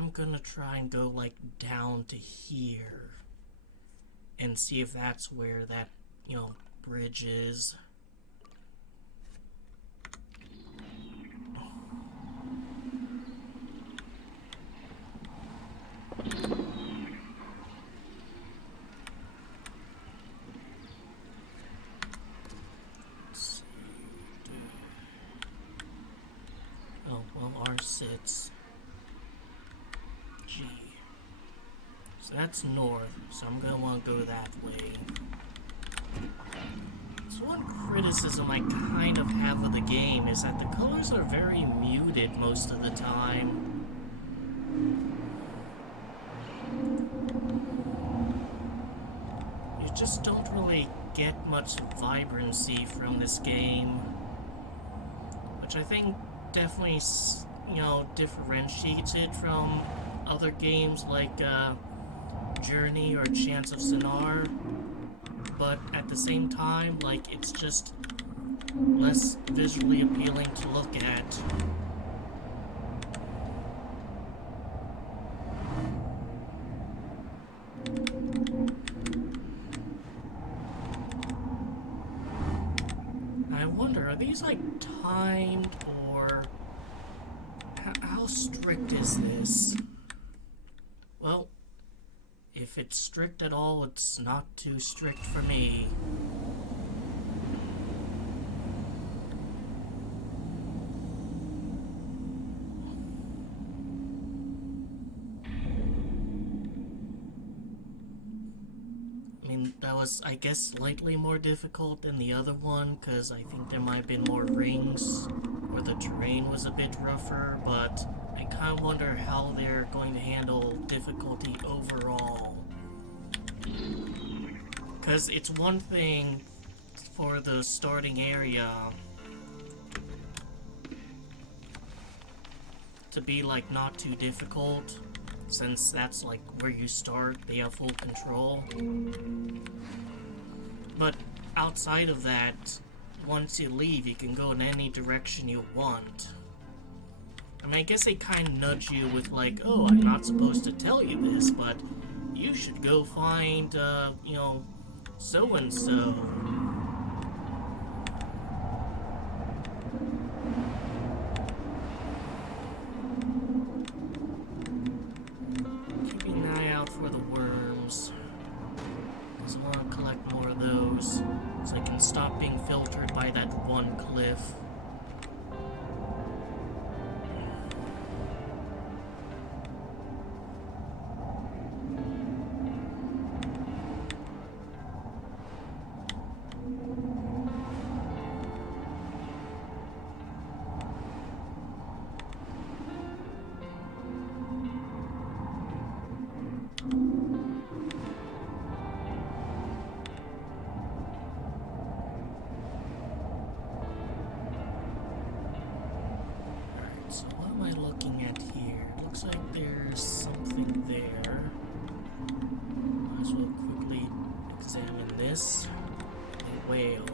I'm gonna try and go like down to here and see if that's where that, bridge is. Oh, well, R sits. G. So that's north, so I'm gonna want to go that way. So one criticism I kind of have of the game is that the colors are very muted most of the time. You just don't really get much vibrancy from this game, which I think definitely, differentiates it from other games like Journey or Chants of Sinar. But at the same time, like, it's just less visually appealing to look at. I wonder, are these like timed, or how strict is this? Well, if it's strict at all, it's not too strict for me. I mean, that was, I guess, slightly more difficult than the other one, because I think there might have been more rings, or the terrain was a bit rougher, but I kind of wonder how they're going to handle difficulty overall. Because it's one thing for the starting area to be like not too difficult, since that's like where you start, they have full control. But outside of that, once you leave, you can go in any direction you want. I mean, I guess they kind of nudge you with like, oh, I'm not supposed to tell you this, but you should go find, so-and-so. Keeping an eye out for the worms, because I want to collect more of those, so I can stop being filtered by that one cliff. So what am I looking at here? It looks like there's something there. Might as well quickly examine this. A whale.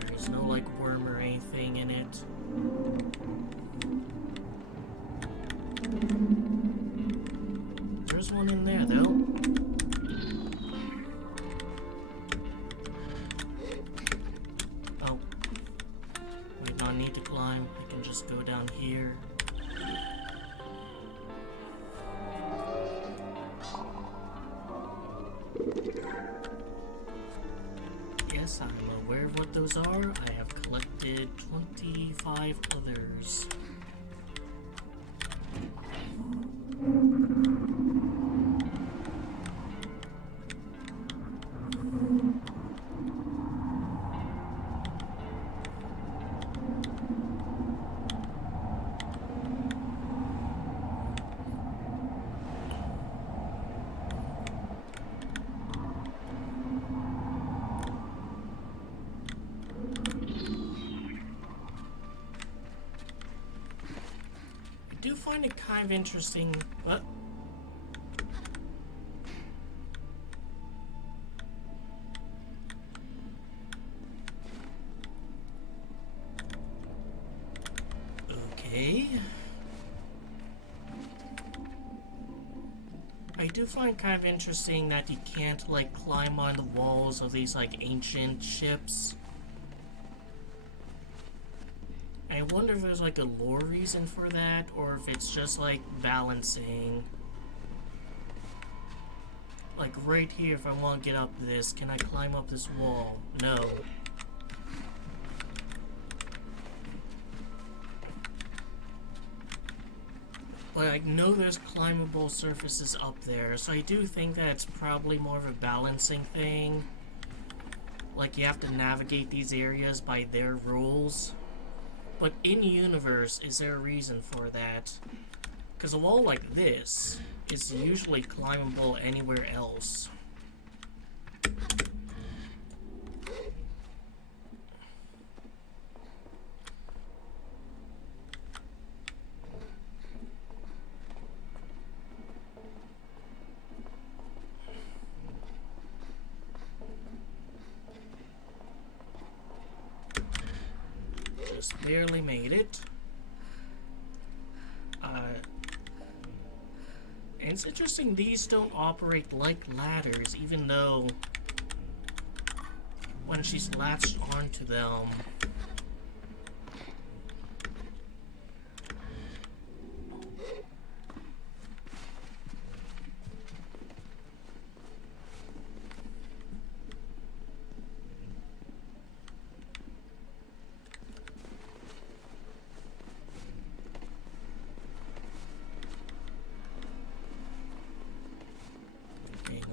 There's no like worm or anything in it. There's one in there though. Oh. Might not need to climb. I can just go down here. Yes, I'm aware of what those are. I have collected 25 others. I do find it kind of interesting, but okay. I do find kind of interesting that you can't, like, climb on the walls of these, like, ancient ships. I wonder if there's, like, a lore reason for that, or if it's just, like, balancing. Like, right here, if I want to get up this, can I climb up this wall? No. But I know there's climbable surfaces up there, so I do think that it's probably more of a balancing thing. Like, you have to navigate these areas by their rules. But in-universe, is there a reason for that? Because a wall like this is usually climbable anywhere else. Just barely made it. And it's interesting, these don't operate like ladders, even though when she's latched onto them,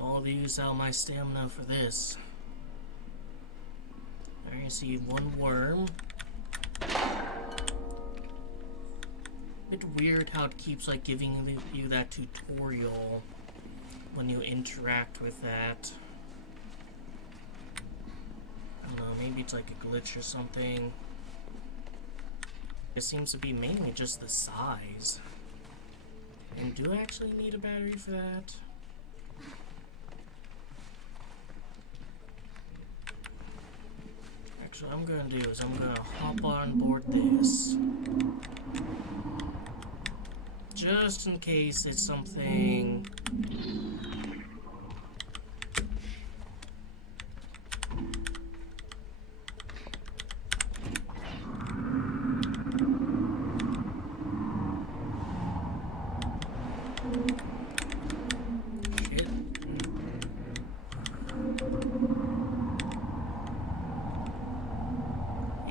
I'll use out my stamina for this. I see one worm. Bit weird how it keeps like giving you that tutorial when you interact with that. I don't know, maybe it's like a glitch or something. It seems to be mainly just the size. And do I actually need a battery for that? Actually, what I'm gonna do is I'm gonna hop on board this. Just in case it's something.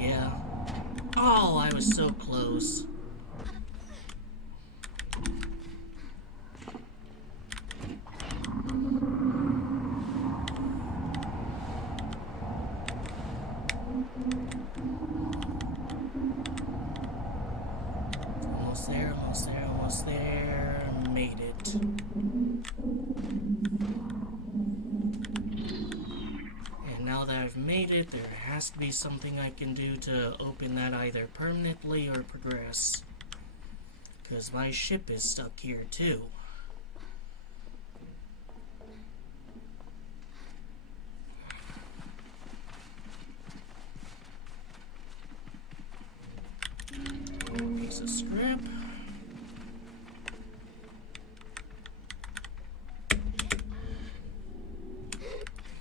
Yeah. Oh, I was so close. Almost there, almost there, almost there. Made it. And now that I've made it, there has to be something I can do to open that either permanently or progress. Because my ship is stuck here too. Piece of scrap.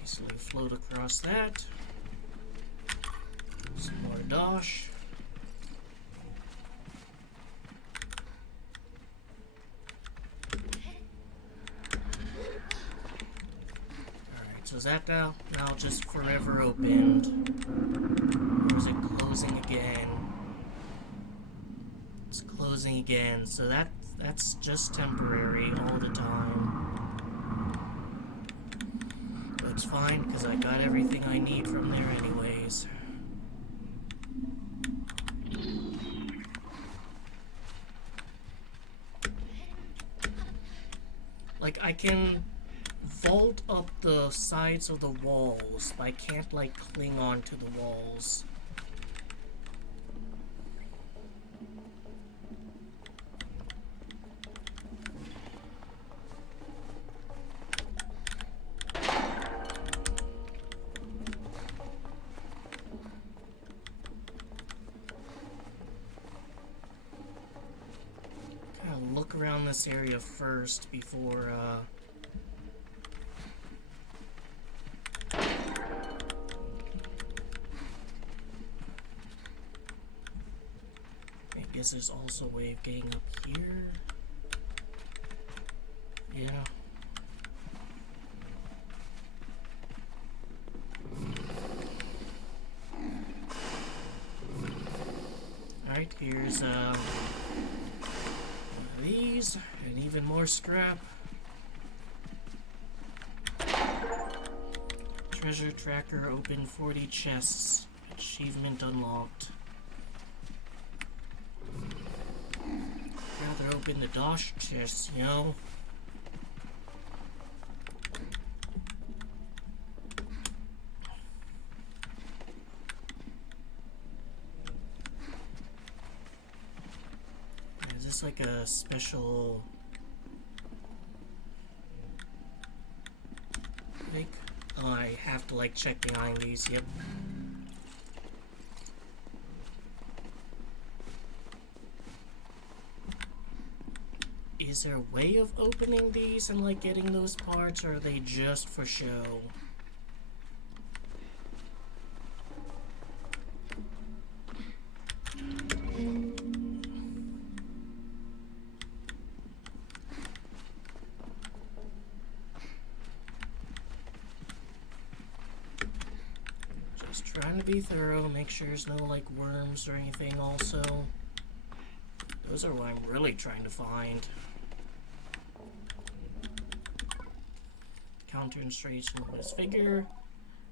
Easily float across that. Some more dosh. Alright, so is that now just forever opened? Or is it closing again? It's closing again, so that's just temporary all the time. But it's fine, because I got everything I need from there anyways. Like, I can vault up the sides of the walls, but I can't, like, cling on to the walls. Look around this area first before guess there's also a way of getting up here. Yeah. Alright, here's one of these, and even more scrap. Treasure tracker, open 40 chests. Achievement unlocked. Rather open the dosh chests, you know? Is this like a special... like... oh, I have to like check behind these, yep. Is there a way of opening these and like getting those parts, or are they just for show? Just trying to be thorough, make sure there's no like worms or anything also. Those are what I'm really trying to find. Counter installation of this figure.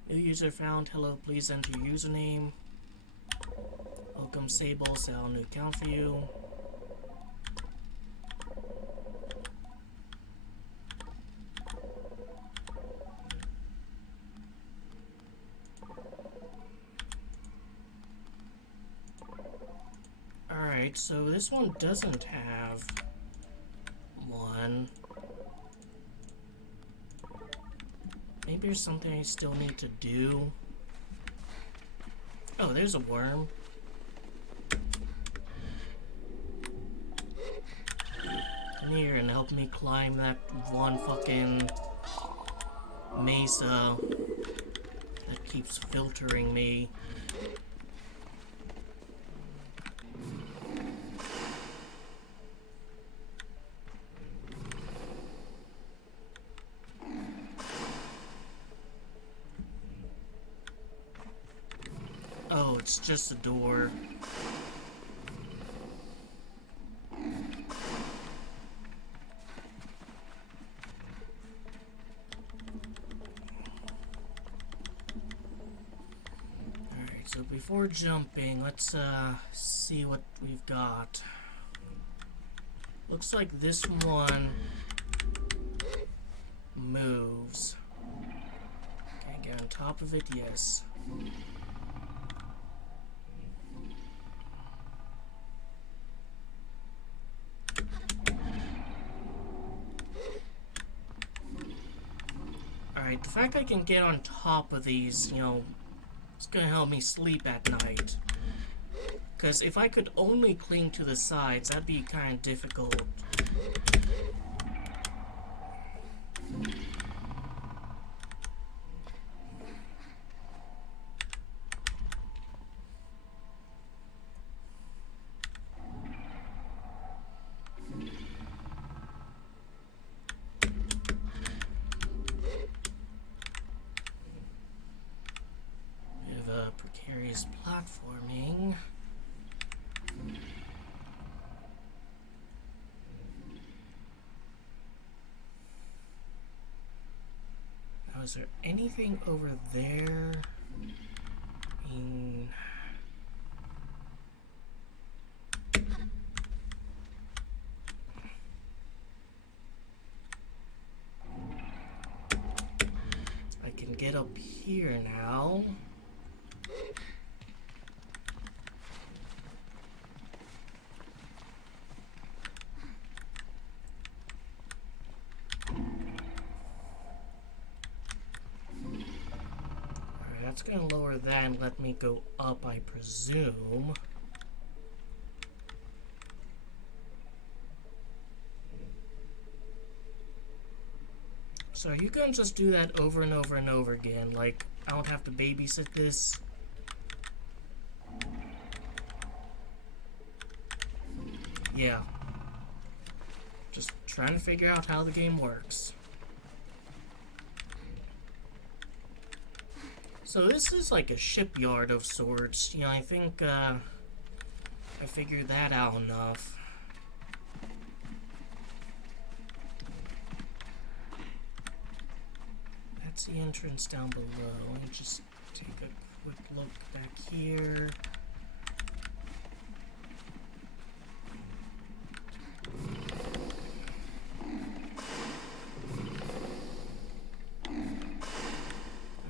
New user found. Hello, please enter your username. Welcome Sable, set a new account for you. Alright, so this one doesn't have one. Maybe there's something I still need to do. Oh, there's a worm. Come here and help me climb that one fucking mesa that keeps filtering me. Oh, it's just a door. Alright, so before jumping, let's see what we've got. Looks like this one moves. Can I get on top of it? Yes. Alright, the fact I can get on top of these, you know, it's gonna help me sleep at night. Because if I could only cling to the sides, that'd be kind of difficult. Precarious platforming. Now, is there anything over there? I mean, I can get up here now. That's gonna lower that and let me go up, I presume. So you can just do that over and over and over again. Like, I don't have to babysit this. yeah. Just trying to figure out how the game works. So this is like a shipyard of sorts. You know, I think I figured that out enough. That's the entrance down below. Let me just take a quick look back here.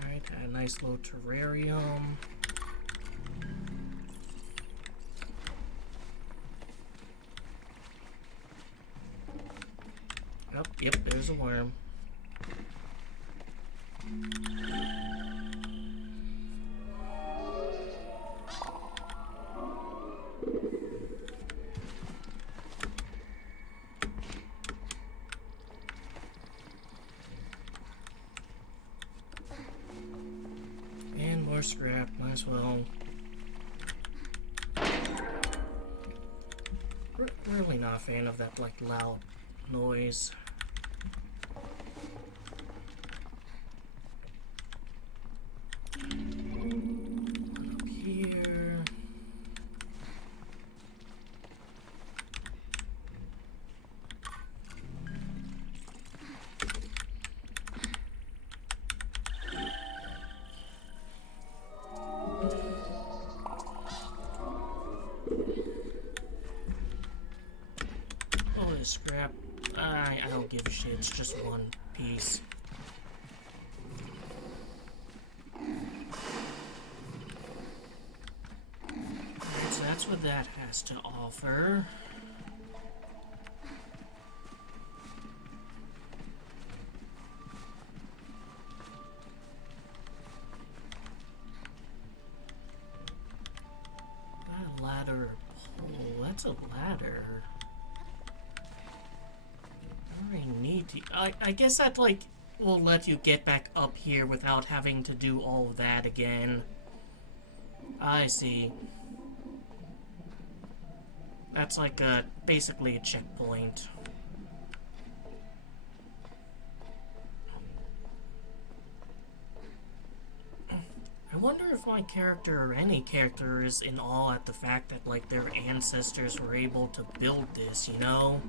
Alright, got a nice little terrarium. Oh, yep, there's a worm. And more scrap, might as well. Really not a fan of that, like, loud noise. One up here. All this scrap, I don't give a shit, it's just one piece. Alright, so that's what that has to offer. That ladder pole, that's a ladder. I need to. I guess that, like, will let you get back up here without having to do all of that again. I see. That's like basically a checkpoint. I wonder if my character or any character is in awe at the fact that, like, their ancestors were able to build this, you know?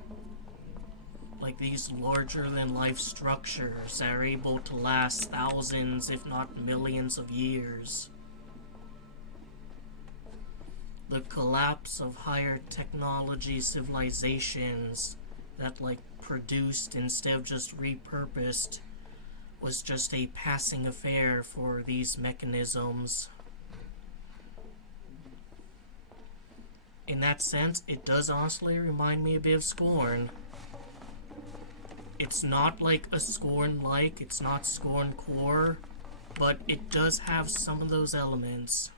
Like these larger-than-life structures that are able to last thousands, if not millions of years. The collapse of higher technology civilizations that, like, produced instead of just repurposed was just a passing affair for these mechanisms. In that sense, it does honestly remind me a bit of Scorn. It's not like a Scorn-like, it's not Scorn core, but it does have some of those elements.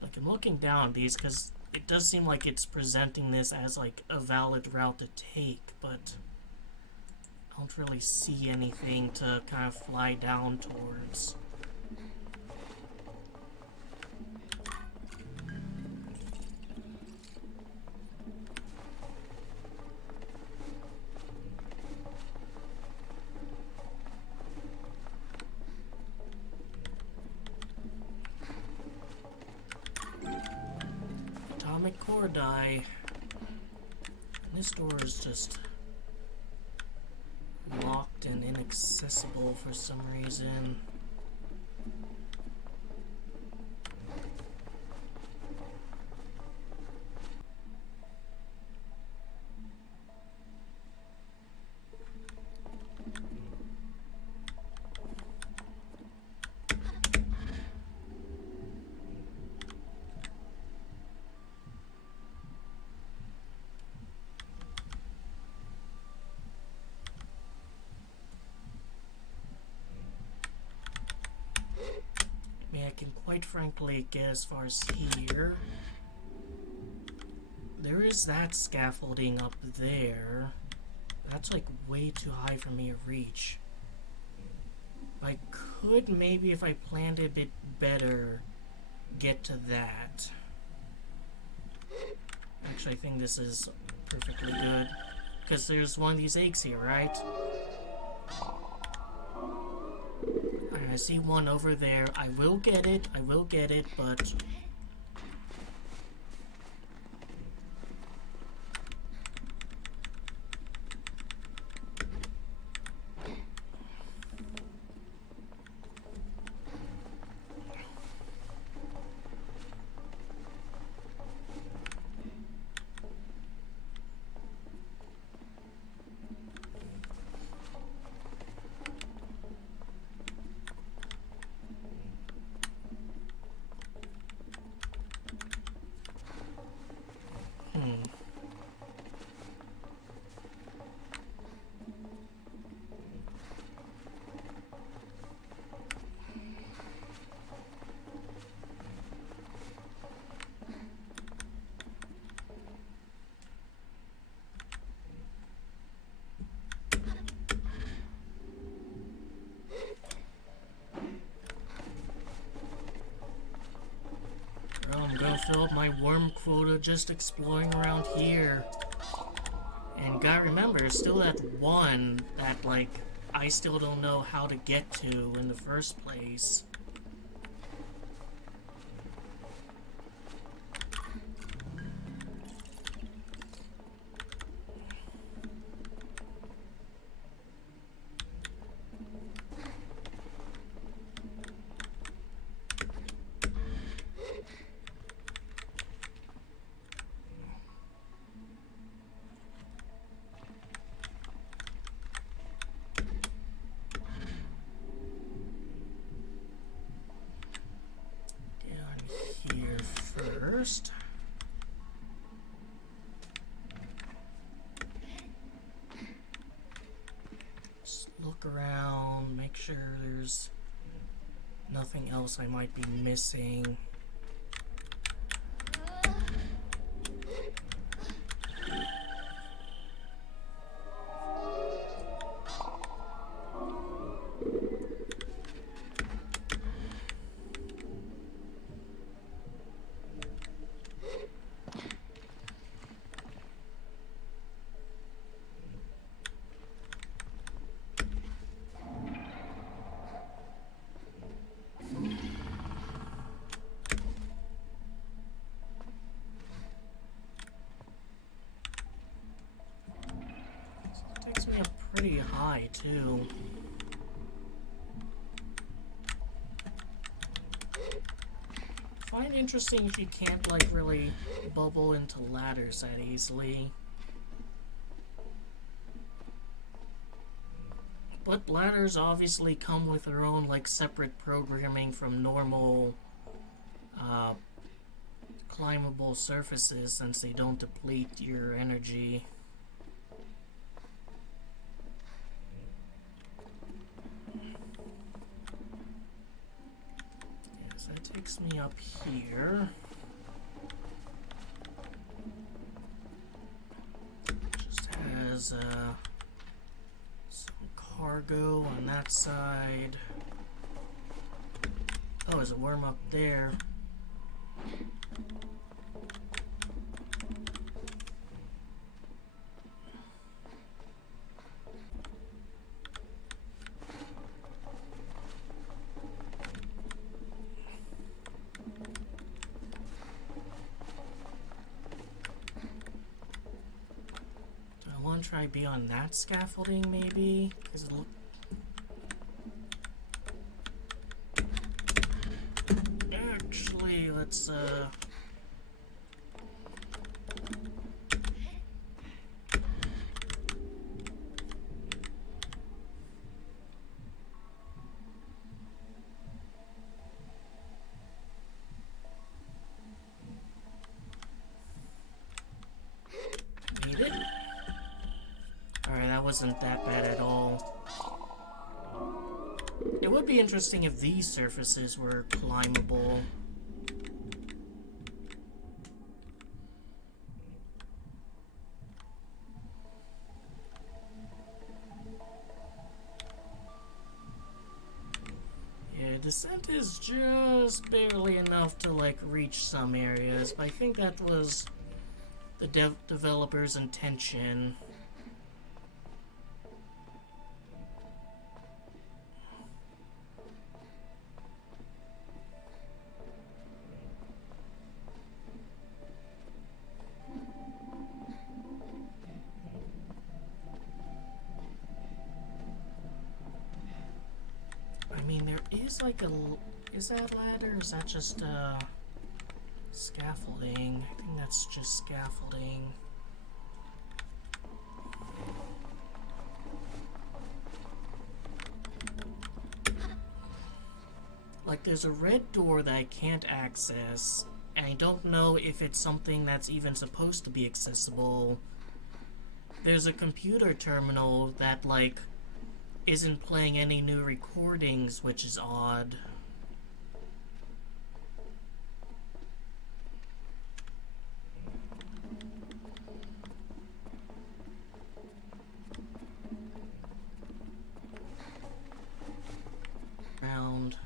Like, I'm looking down at these because it does seem like it's presenting this as, like, a valid route to take, but I don't really see anything to kind of fly down towards. Core die. And this door is just locked and inaccessible for some reason. I can quite frankly get as far as here. There is that scaffolding up there. That's like way too high for me to reach. I could maybe, if I planned it a bit better, get to that. Actually, I think this is perfectly good. Because there's one of these eggs here, right? Alright, I see one over there. I will get it, but... Well, I'm gonna fill up my worm quota just exploring around here. And gotta remember, there's still that one that, like, I still don't know how to get to in the first place. First. Just look around, make sure there's nothing else I might be missing. Takes me up pretty high, too. Find interesting if you can't, like, really bubble into ladders that easily. But ladders obviously come with their own, like, separate programming from normal, climbable surfaces, since they don't deplete your energy. Yes, that takes me up here. Just has, some cargo on that side. Oh, there's a worm up there. Do I want to try beyond that scaffolding, maybe? Because it Actually, let's, need it? Alright, that wasn't that bad at all. It would be interesting if these surfaces were climbable. Yeah, descent is just barely enough to, like, reach some areas, but I think that was the developer's intention. I mean, there is like a... Is that ladder, or is that just, scaffolding? I think that's just scaffolding. Like, there's a red door that I can't access, and I don't know if it's something that's even supposed to be accessible. There's a computer terminal that, like, isn't playing any new recordings, which is odd. Round.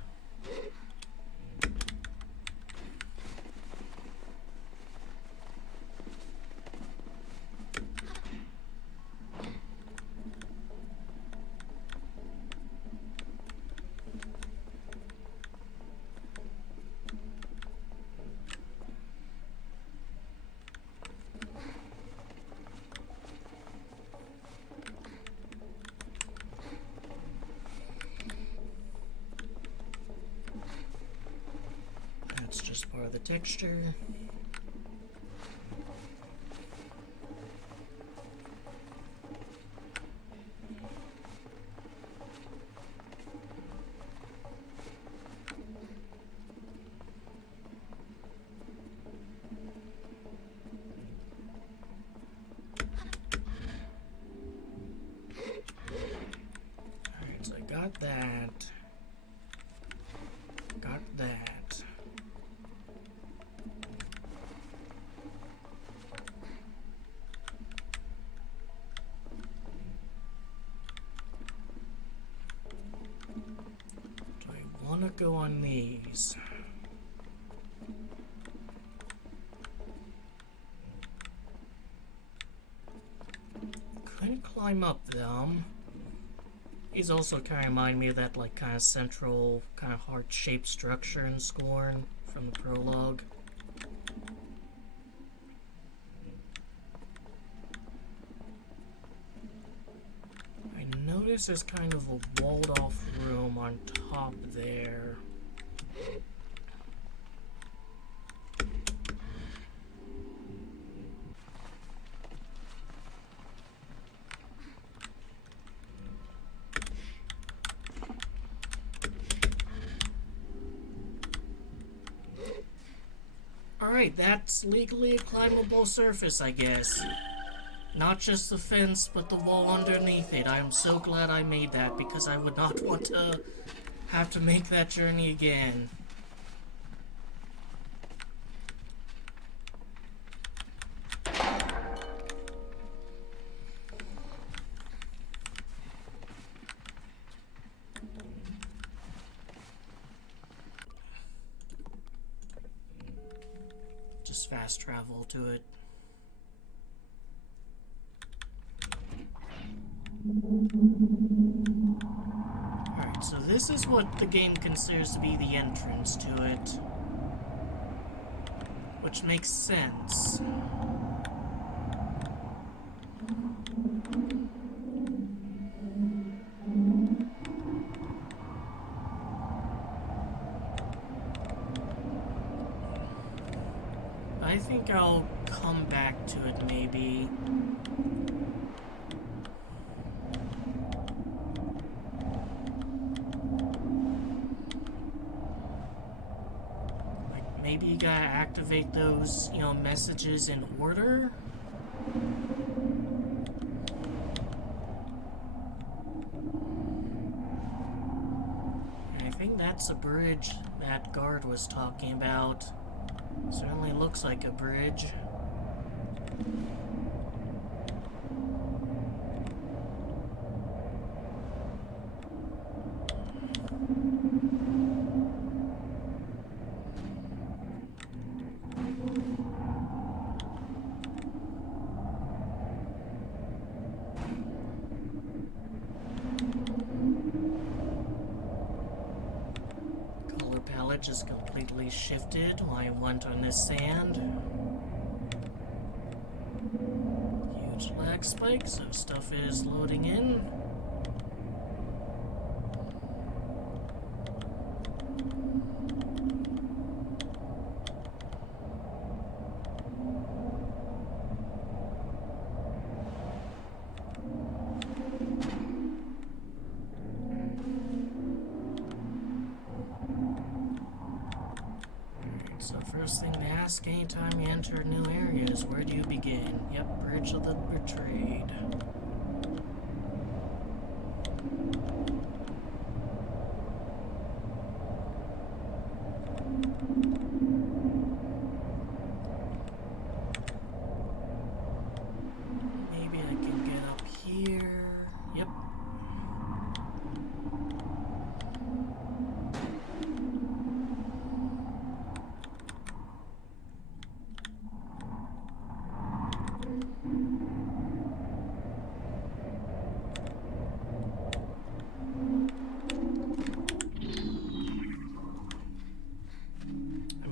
That's just part of the texture. Alright, so I got that. Got that. Do I want to go on these? Couldn't climb up them. These also kind of remind me of that, like, kind of central, kind of heart-shaped structure in Scorn from the prologue. I notice there's kind of a walled-off room on top there. Alright, that's legally a climbable surface, I guess. Not just the fence, but the wall underneath it. I am so glad I made that, because I would not want to have to make that journey again. Just fast travel to it. Alright, so this is what the game considers to be the entrance to it. Which makes sense. I think I'll come back to it, maybe. Like, maybe you gotta activate those, you know, messages in order? I think that's a bridge that guard was talking about. Certainly looks like a bridge. just completely shifted while I went on this sand. Huge lag spike, so stuff is loading in. So first thing to ask anytime you enter a new area is where do you begin? Yep, Bridge of the Betrayed. Maybe I can get up here. Yep.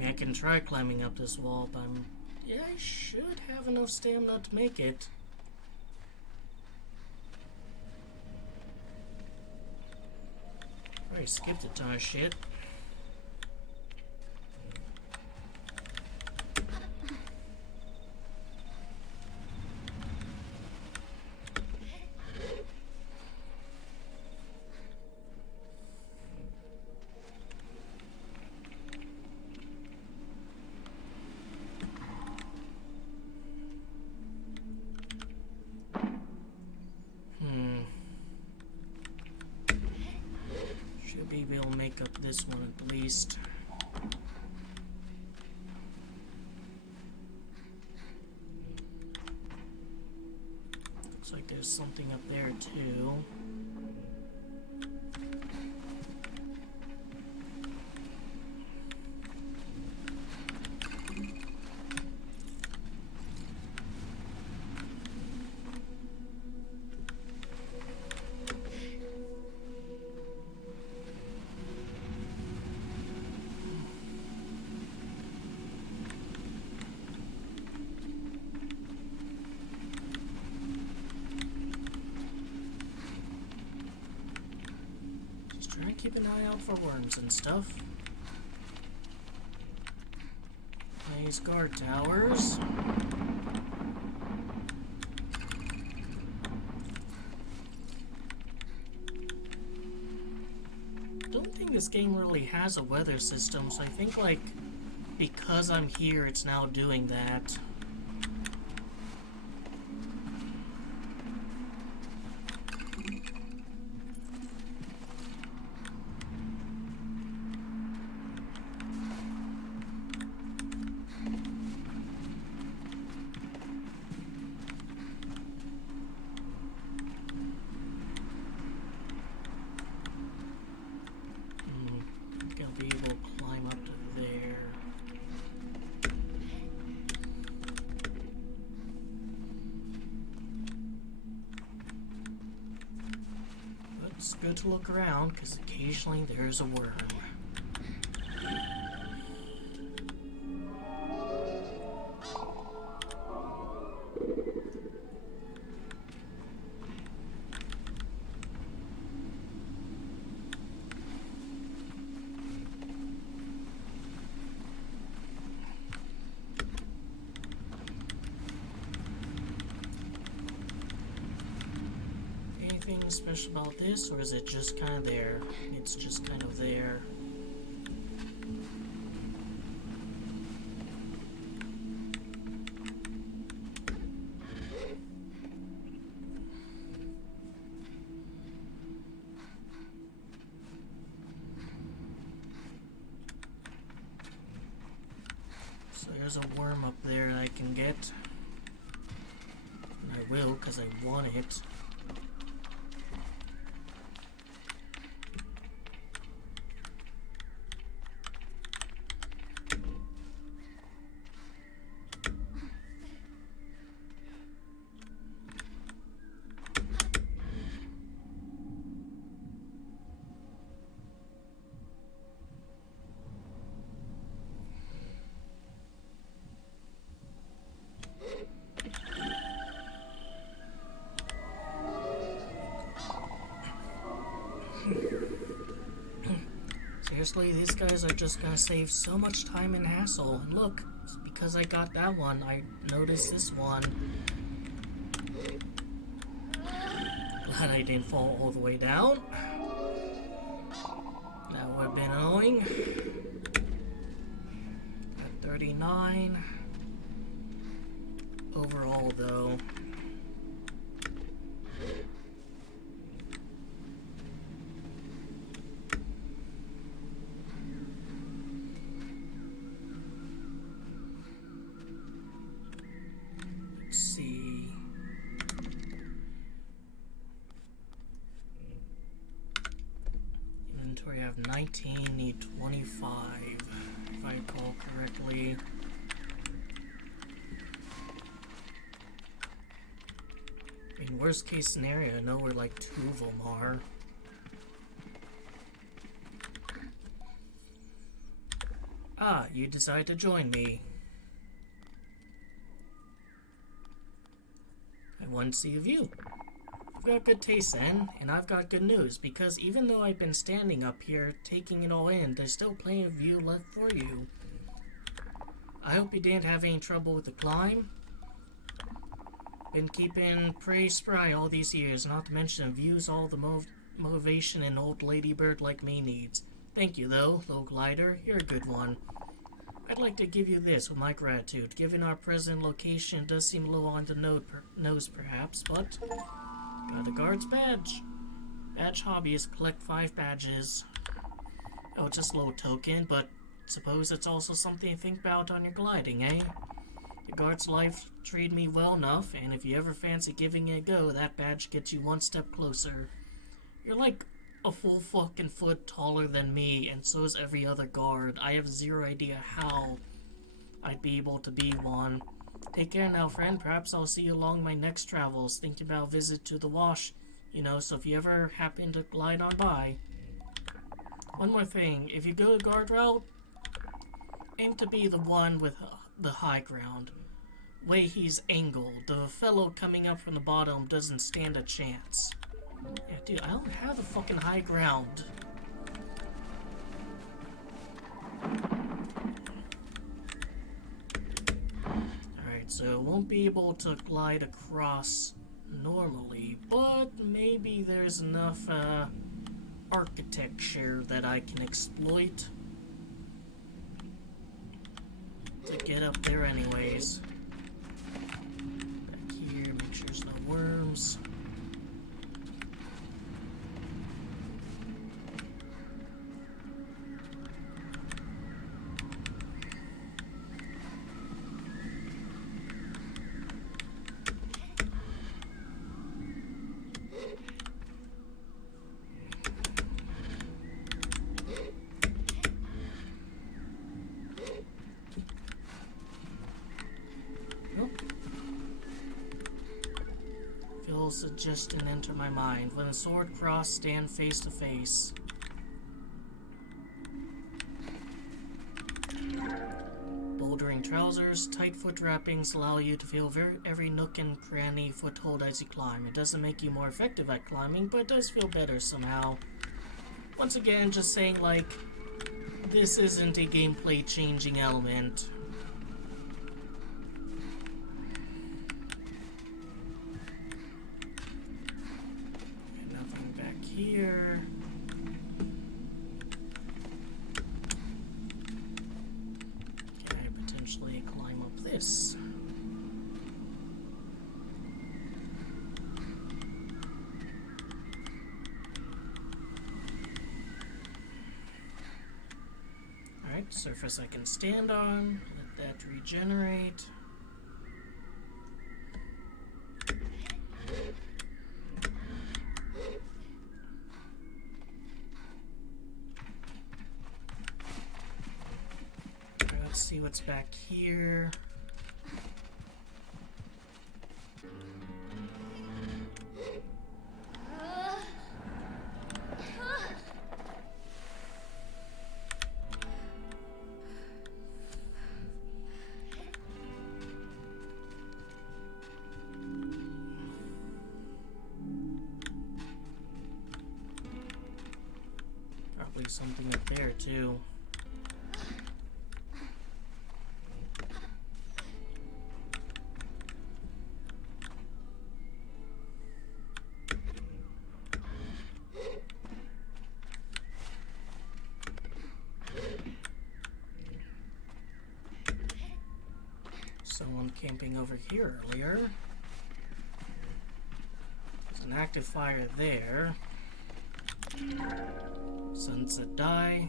I can try climbing up this wall, but I should have enough stamina to make it. I skipped a ton of shit. Maybe I'll make up this one at least. Looks like there's something up there too. Keep an eye out for worms and stuff. These guard towers. Don't think this game really has a weather system, so I think like because I'm here it's now doing that. It's good to look around, because occasionally there's a worm. Anything special about this, or is it just kind of there? It's just kind of there. So there's a worm up there that I can get. And I will, because I want it. Seriously, these guys are just gonna save so much time and hassle. And look, because I got that one, I noticed this one. Glad I didn't fall all the way down. That would have been annoying. At 39. Overall, though. Let's see. Inventory, I have 19, need 25, if I recall correctly. I mean, worst case scenario, I know where like 2 of them are. Ah, you decide to join me. I want to see a view. I've got good taste then, and I've got good news, because even though I've been standing up here, taking it all in, there's still plenty of view left for you. I hope you didn't have any trouble with the climb. Been keeping pretty spry all these years, not to mention views all the motivation an old ladybird like me needs. Thank you though, little glider, you're a good one. I'd like to give you this with my gratitude. Given our present location, it does seem a little on the nose perhaps, but got a guard's badge. Badge hobby is collect 5 badges. Oh, just a little token, but suppose it's also something to think about on your gliding, eh? The guard's life treated me well enough, and if you ever fancy giving it a go, that badge gets you one step closer. You're like a full fucking foot taller than me, and so is every other guard. I have zero idea how I'd be able to be one. Take care now, friend. Perhaps I'll see you along my next travels. Thinking about a visit to the wash, you know, so if you ever happen to glide on by. One more thing, if you go the guard route, aim to be the one with the high ground. Way he's angled, the fellow coming up from the bottom doesn't stand a chance. Yeah, dude, I don't have the fucking high ground. Alright, so I won't be able to glide across normally, but maybe there's enough architecture that I can exploit to get up there anyways. Back here, make sure there's no worms. Suggestion enter my mind. When the sword cross, stand face to face. Bouldering trousers, tight foot wrappings allow you to feel every nook and cranny foothold as you climb. It doesn't make you more effective at climbing, but it does feel better somehow. Once again, just saying, like, this isn't a gameplay changing element. Here. Can I potentially climb up this? Alright, surface I can stand on. Let that regenerate. See what's back here. Probably something up there too. Someone camping over here earlier. There's an active fire there. Sunset die.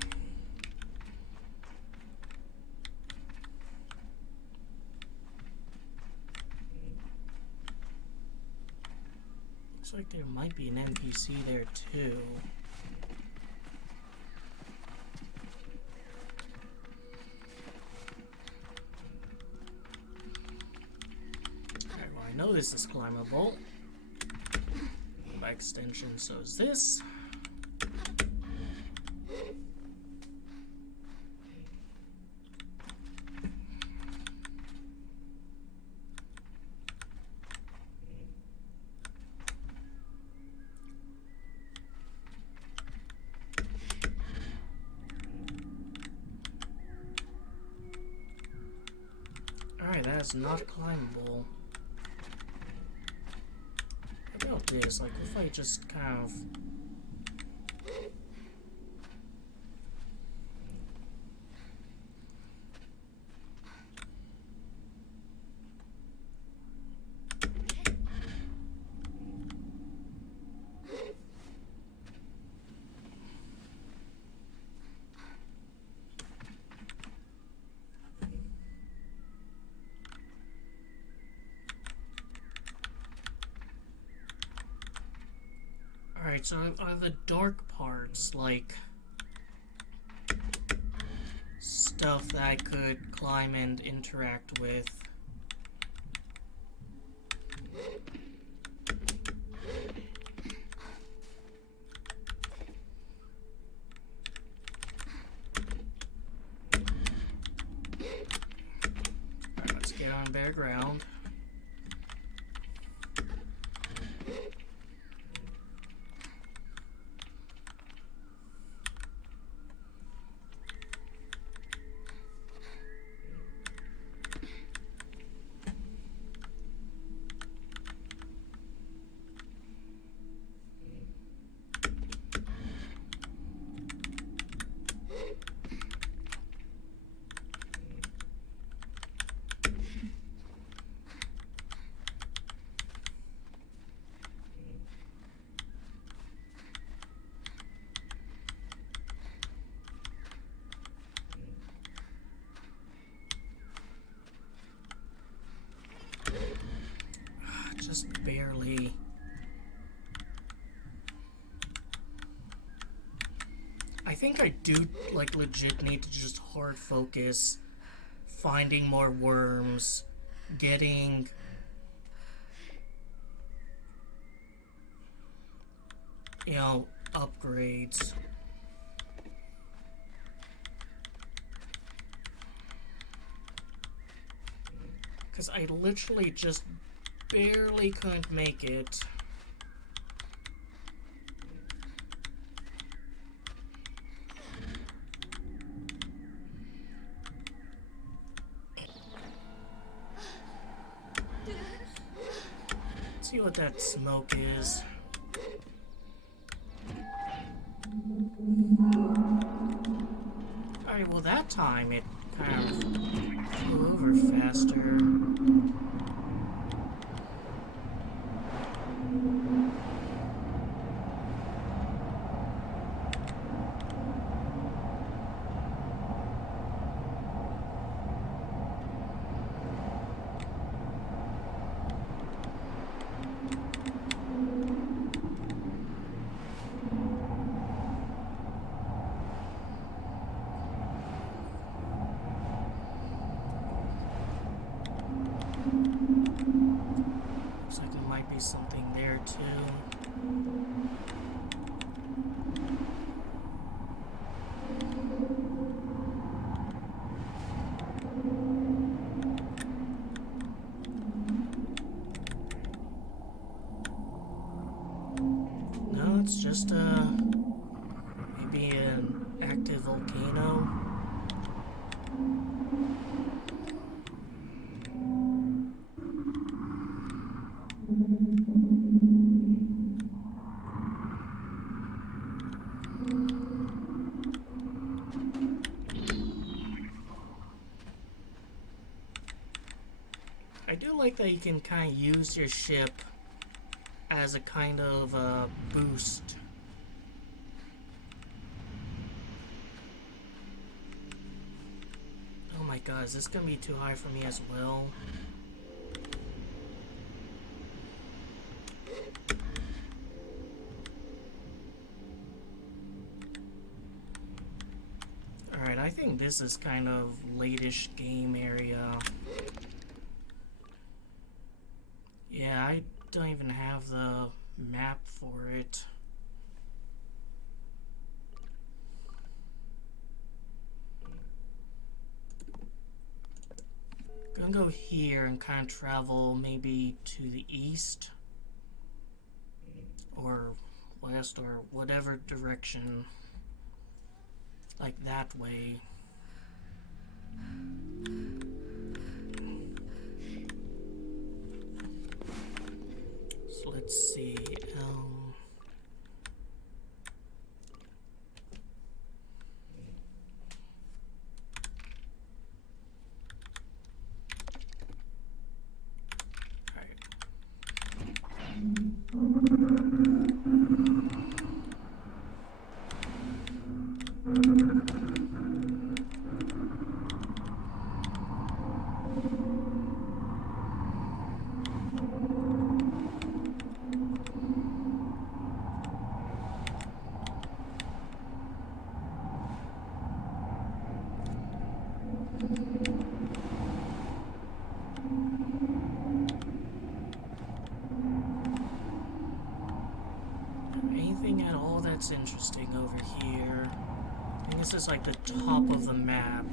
Looks like there might be an NPC there too. Alright, well I know this is climbable. By extension, so is this. Alright, that is not climbable. What about this? Like, if I just kind of... Alright, so are the dark parts, like, stuff that I could climb and interact with? Alright, let's get on bare ground. Just barely. I think I do, like, legit need to just hard focus, finding more worms, getting... you know, upgrades. Because I literally just barely couldn't make it. Let's see what that smoke is. Alright, well that time it kind of flew over faster. Looks like there might be something there too. No, it's just maybe an volcano. I do like that you can kind of use your ship as a kind of boost. Oh my god, is this gonna be too high for me as well? Alright, I think this is kind of late-ish game area. Yeah, I don't even have the map for it. Gonna go here and kind of travel maybe to the east or west or whatever direction, like that way. So let's see. Anything at all that's interesting over here? I think this is like the top of the map.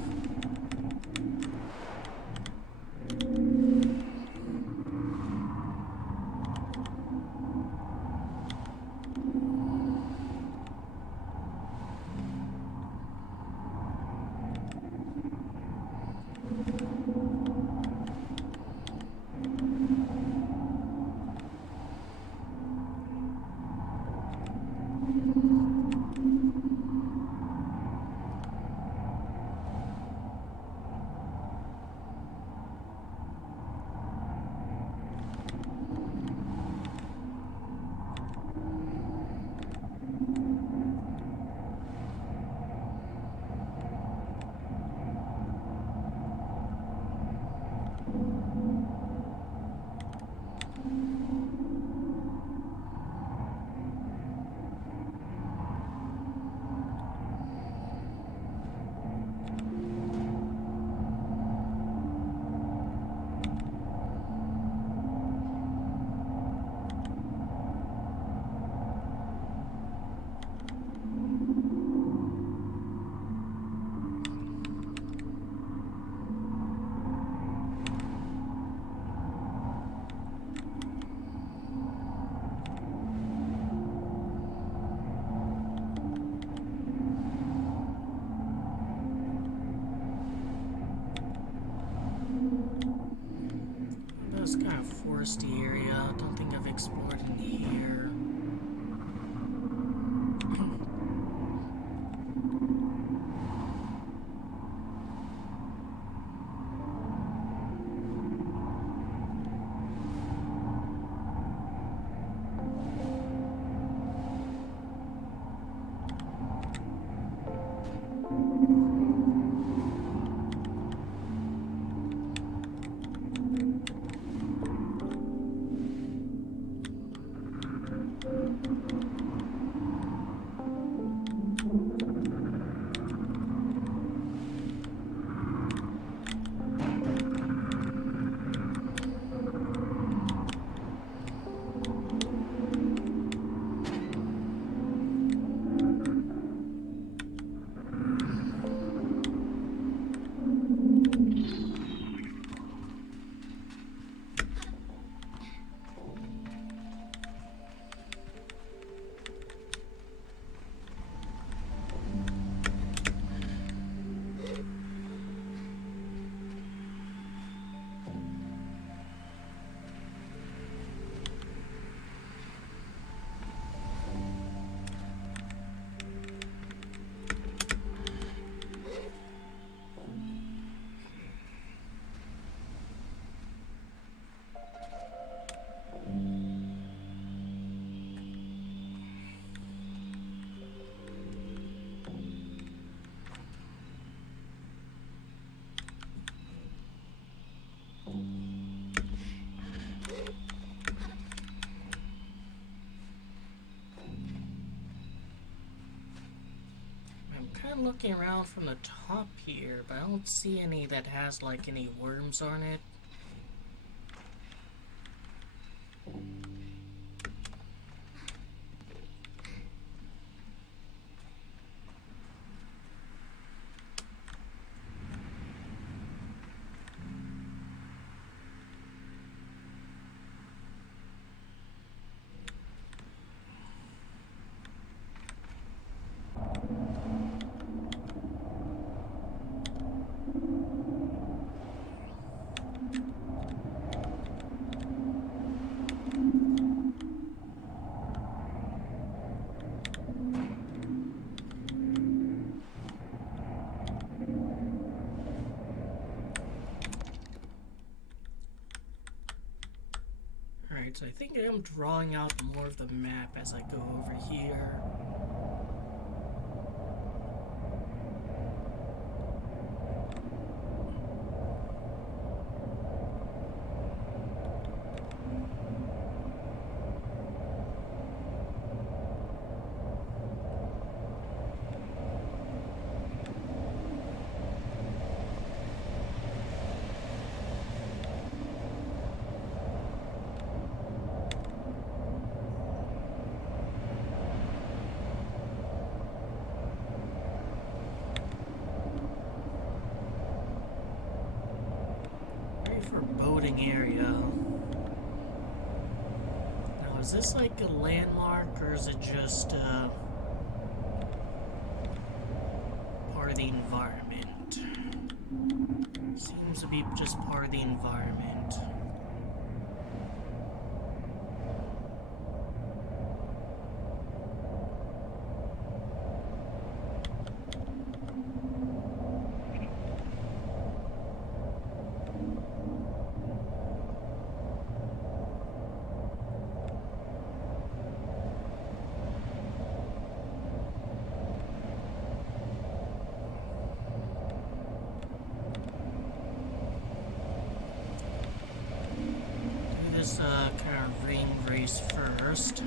That's kind of foresty area. I don't think I've explored in here. I'm looking around from the top here, but I don't see any that has like any worms on it. Alright, so I think I am drawing out more of the map as I go over here. Boating area. Now, is this like a landmark, or is it just part of the environment? Seems to be just part of the environment. This kind of ring race first.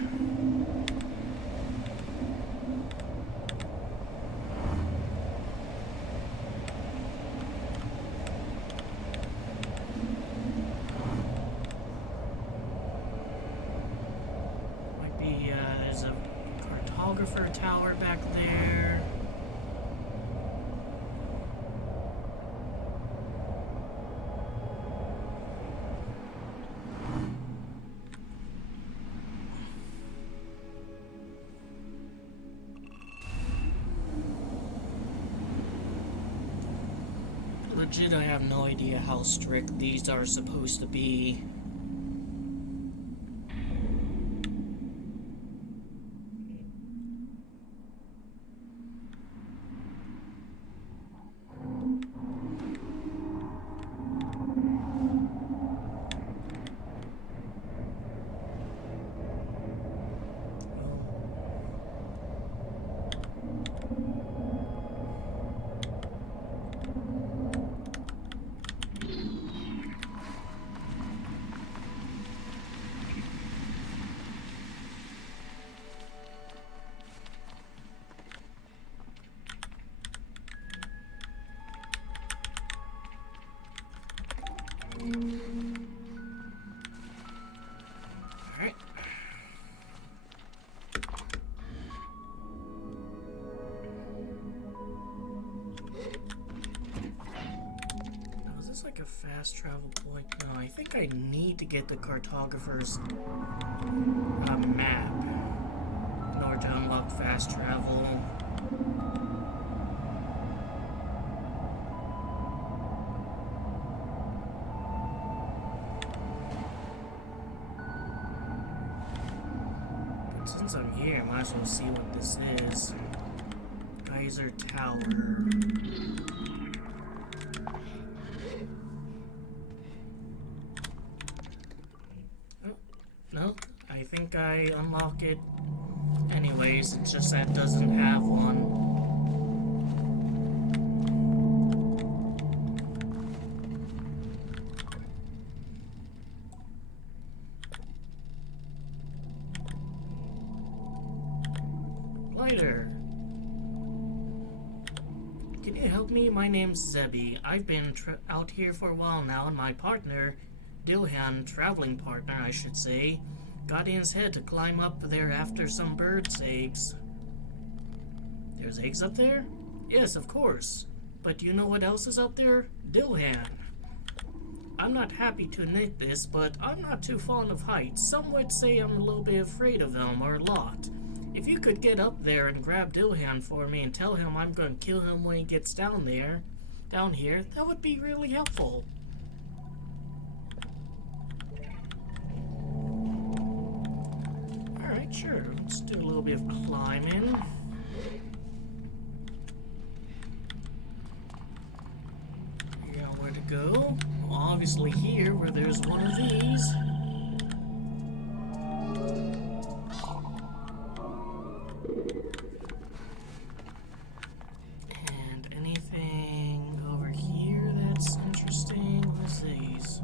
Might be there's a cartographer tower back there. Legit, I have no idea how strict these are supposed to be. Alright. Now, is this like a fast travel point? No, I think I need to get the cartographer's map in order to unlock fast travel. Since I'm here, I might as well see what this is. Geyser Tower. Oh, no, I think I unlock it anyways, it's just that it doesn't have one. Lighter. Can you help me? My name's Zebby. I've been out here for a while now, and my partner, Dilhan, traveling partner, I should say, got in his head to climb up there after some birds' eggs. There's eggs up there? Yes, of course. But do you know what else is up there? Dilhan. I'm not happy to admit this, but I'm not too fond of heights. Some would say I'm a little bit afraid of them, or a lot. If you could get up there and grab Dilhan for me and tell him I'm going to kill him when he gets down here, that would be really helpful. Alright, sure. Let's do a little bit of climbing. Figure out where to go. Well, obviously here, where there's one of these. And anything over here that's interesting? What's these?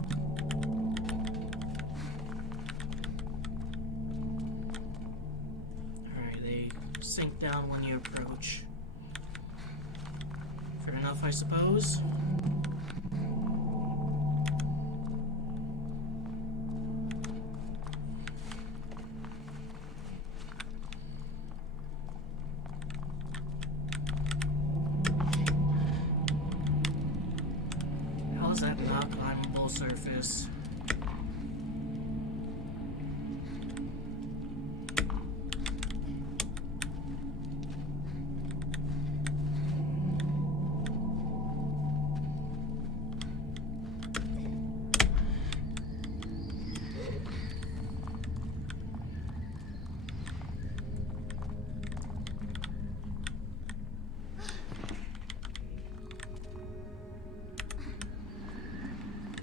Alright, they sink down when you approach. Fair enough, I suppose. How is that not climbable surface?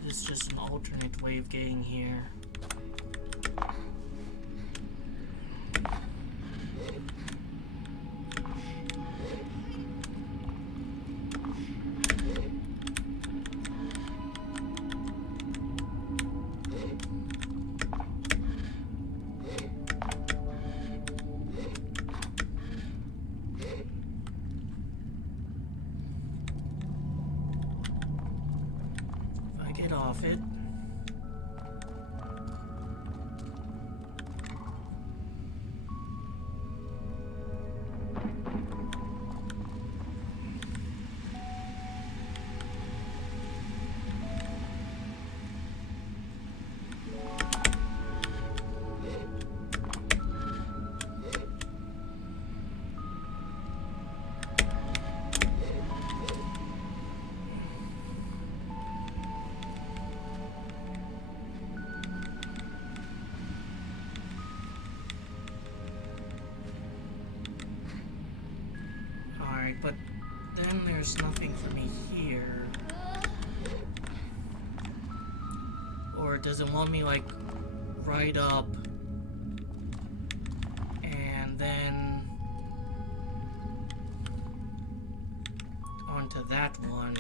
It's just an alternate way of getting here. Get off it. But then there's nothing for me here. Or does it want me, like, right up and then onto that one?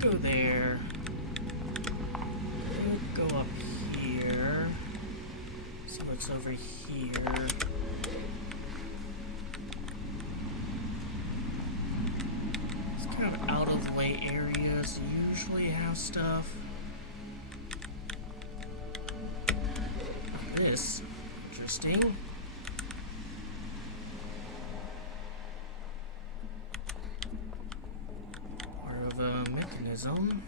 Go there. Go up here. So it's over here. It's kind of out of the way areas usually have stuff. This interesting. Mechanism.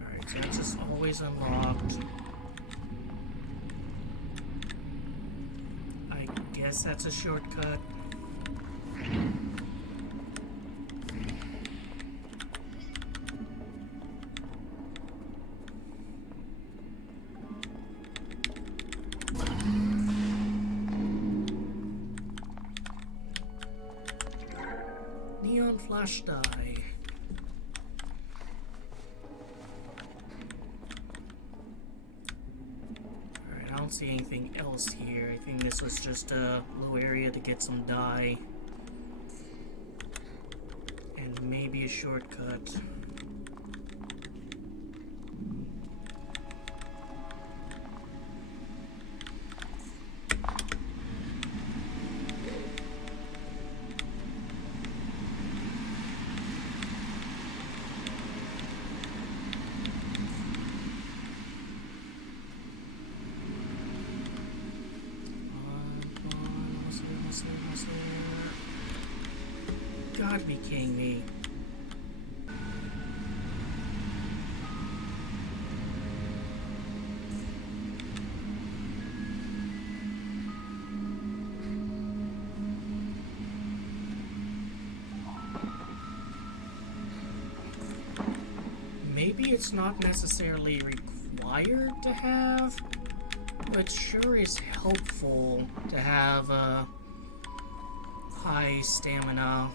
Alright, so that's just always unlocked. I guess that's a shortcut. Gosh, die. Alright, I don't see anything else here. I think this was just a little area to get some dye. And maybe a shortcut. God be kidding me. Maybe it's not necessarily required to have, but sure is helpful to have a high stamina.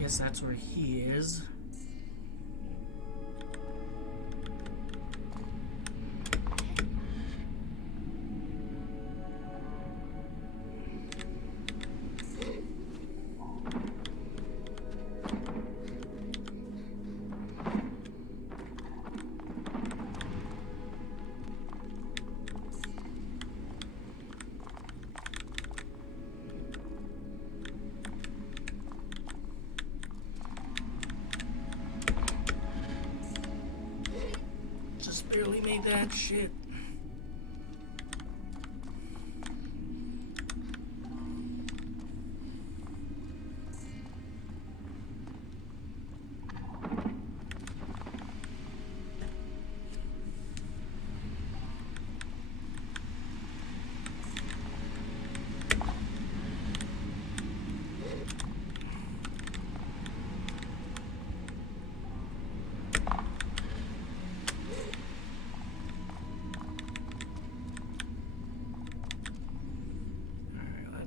Guess that's where he is. Just barely made that shit.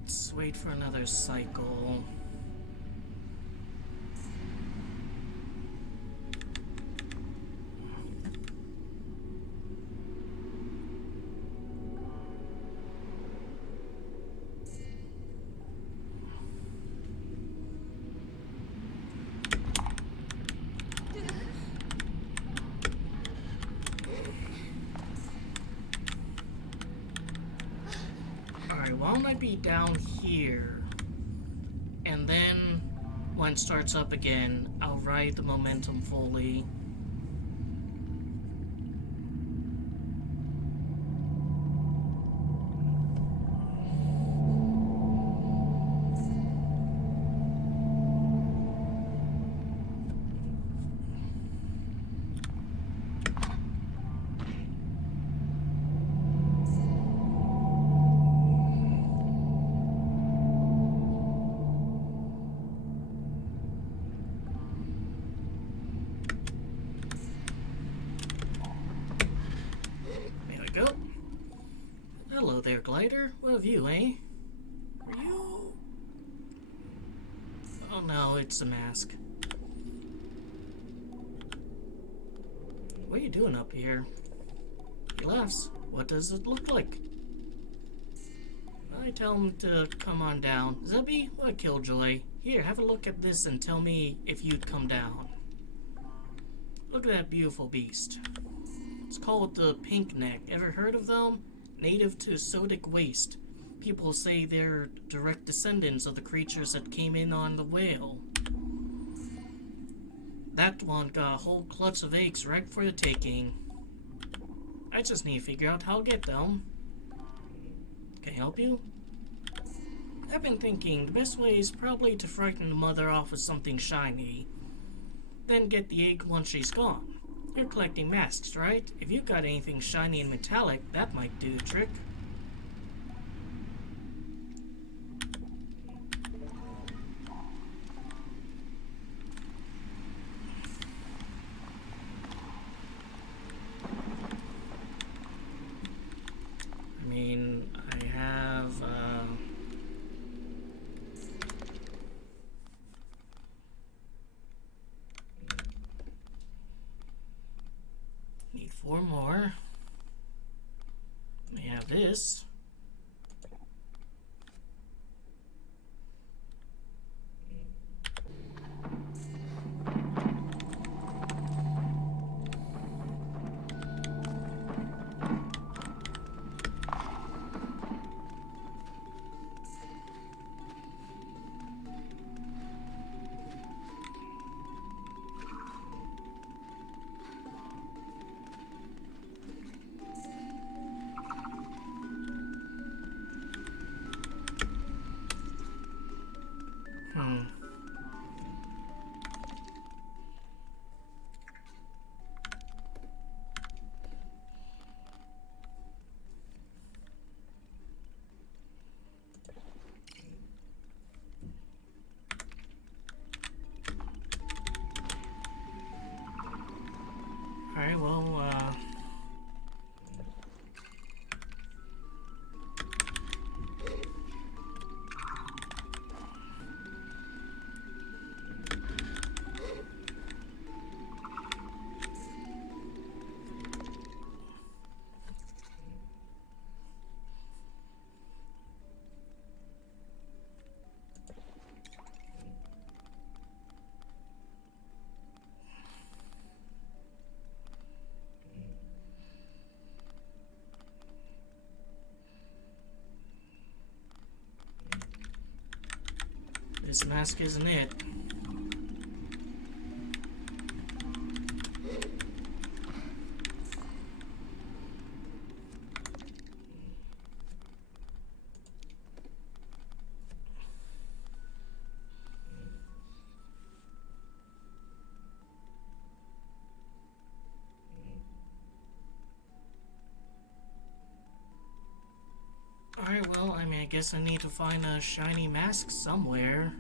Let's wait for another cycle. Why don't I be down here? And then, when it starts up again, I'll ride the momentum fully. Go. Hello there, glider. What have you, eh? Are you... Oh no, it's a mask. What are you doing up here? He laughs. What does it look like? I tell him to come on down. Zebby, what a killjoy. Here, have a look at this and tell me if you'd come down. Look at that beautiful beast. It's called the pink neck. Ever heard of them? Native to Sodic Waste. People say they're direct descendants of the creatures that came in on the whale. That one got a whole clutch of eggs right for the taking. I just need to figure out how to get them. Can I help you? I've been thinking the best way is probably to frighten the mother off with something shiny. Then get the egg once she's gone. You're collecting masks, right? If you got anything shiny and metallic, that might do the trick. I mean, 4 more. We have this. Alright, well, this mask isn't it. Alright, well, I mean, I guess I need to find a shiny mask somewhere.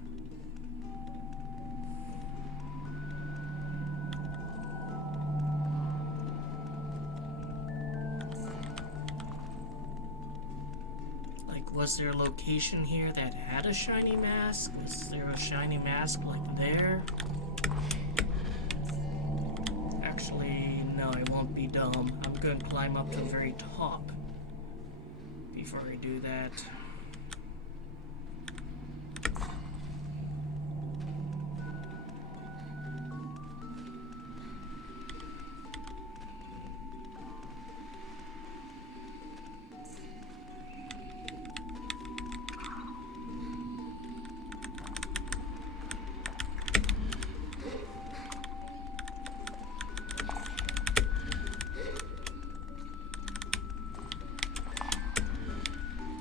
Like, was there a location here that had a shiny mask? Is there a shiny mask, like, there? Actually, no, I won't be dumb. I'm gonna climb up to the very top before I do that.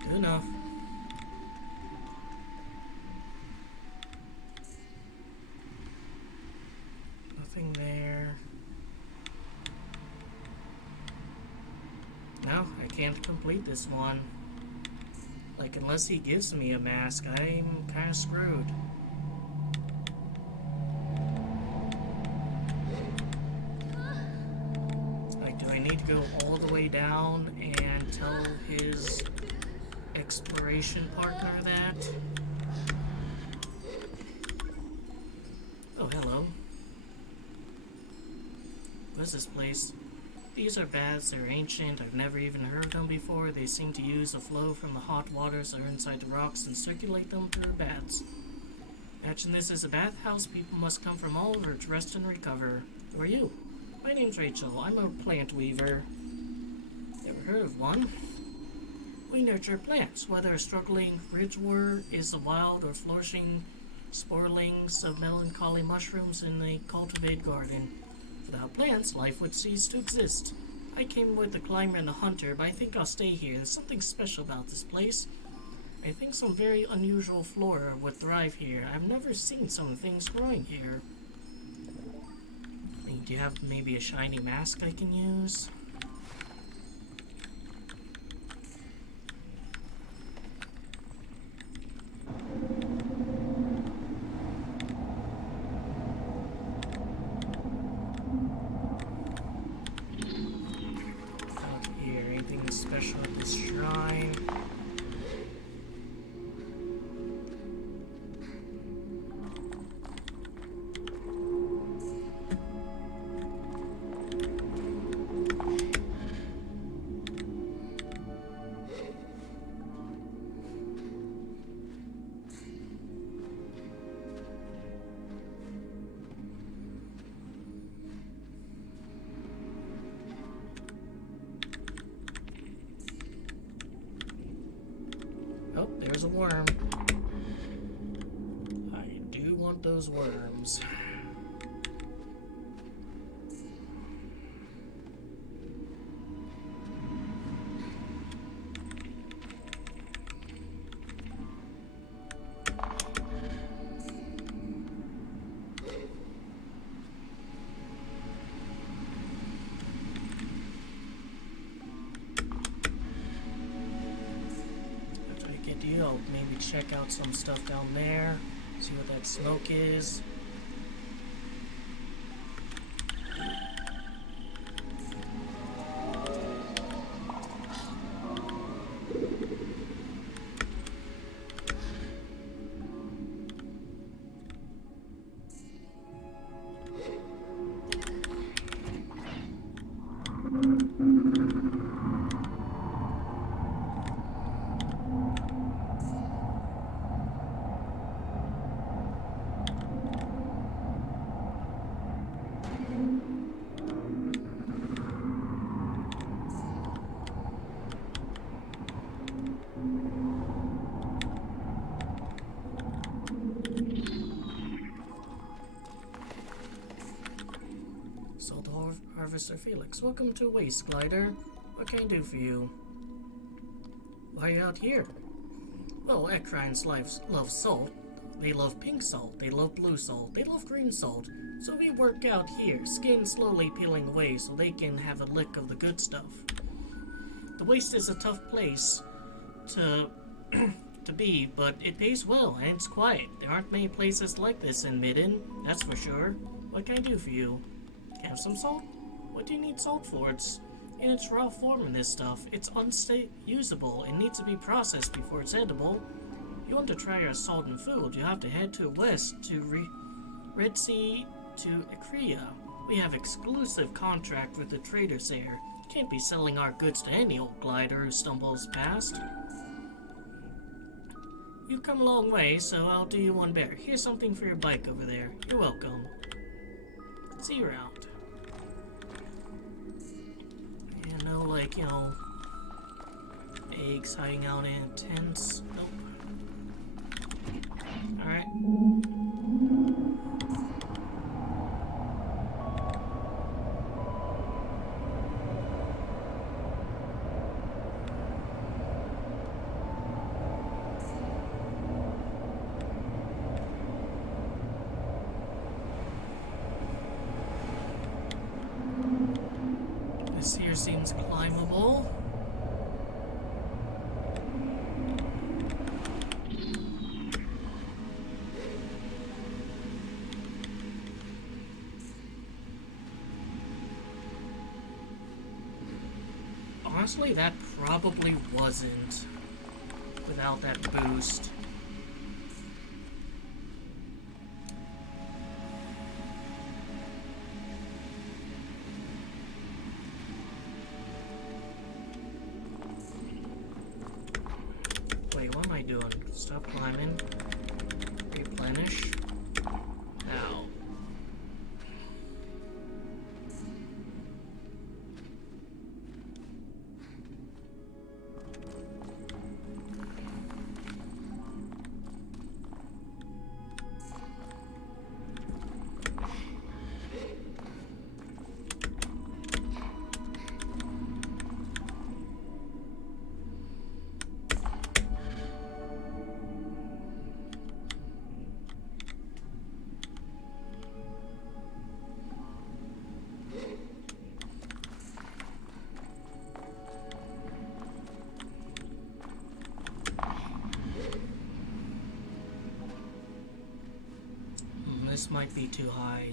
Good enough. Nothing there. No, I can't complete this one. Like, unless he gives me a mask, I'm kinda screwed. Like, do I need to go all the way down and tell his exploration partner that? Oh, hello. What is this place? These are baths. They're ancient. I've never even heard of them before. They seem to use the flow from the hot waters that are inside the rocks and circulate them through baths. Imagine this is a bathhouse. People must come from all over to rest and recover. Who are you? My name's Rachel. I'm a plant weaver. Never heard of one. We nurture plants, whether a struggling ridgewort is the wild or flourishing sporelings of melancholy mushrooms in a cultivated garden. Without plants, life would cease to exist. I came with the climber and the hunter, but I think I'll stay here. There's something special about this place. I think some very unusual flora would thrive here. I've never seen some things growing here. Do you have maybe a shiny mask I can use? Special at this shrine. worm. I do want those worms. I'll maybe check out some stuff down there, see what that smoke is. Harvester Felix, welcome to Waste Glider. What can I do for you? Why are you out here? Well, Ecrines love salt. They love pink salt, they love blue salt, they love green salt. So we work out here, skin slowly peeling away so they can have a lick of the good stuff. The waste is a tough place to to be, but it pays well and it's quiet. There aren't many places like this in Midden, that's for sure. What can I do for you? Have some salt? What do you need salt for? It's in its raw form in this stuff. It's unusable and needs to be processed before it's edible. If you want to try our salt and food, you have to head to west to Red Sea to Ikrea. We have exclusive contract with the traders there. Can't be selling our goods to any old glider who stumbles past. You've come a long way, so I'll do you one better. Here's something for your bike over there. You're welcome. See you around. No, like, you know, eggs hiding out in tents. Nope. Alright. This here seems climbable. Honestly, that probably wasn't without that boost. Wait, what am I doing? Stop climbing. Replenish. Ow. This might be too high.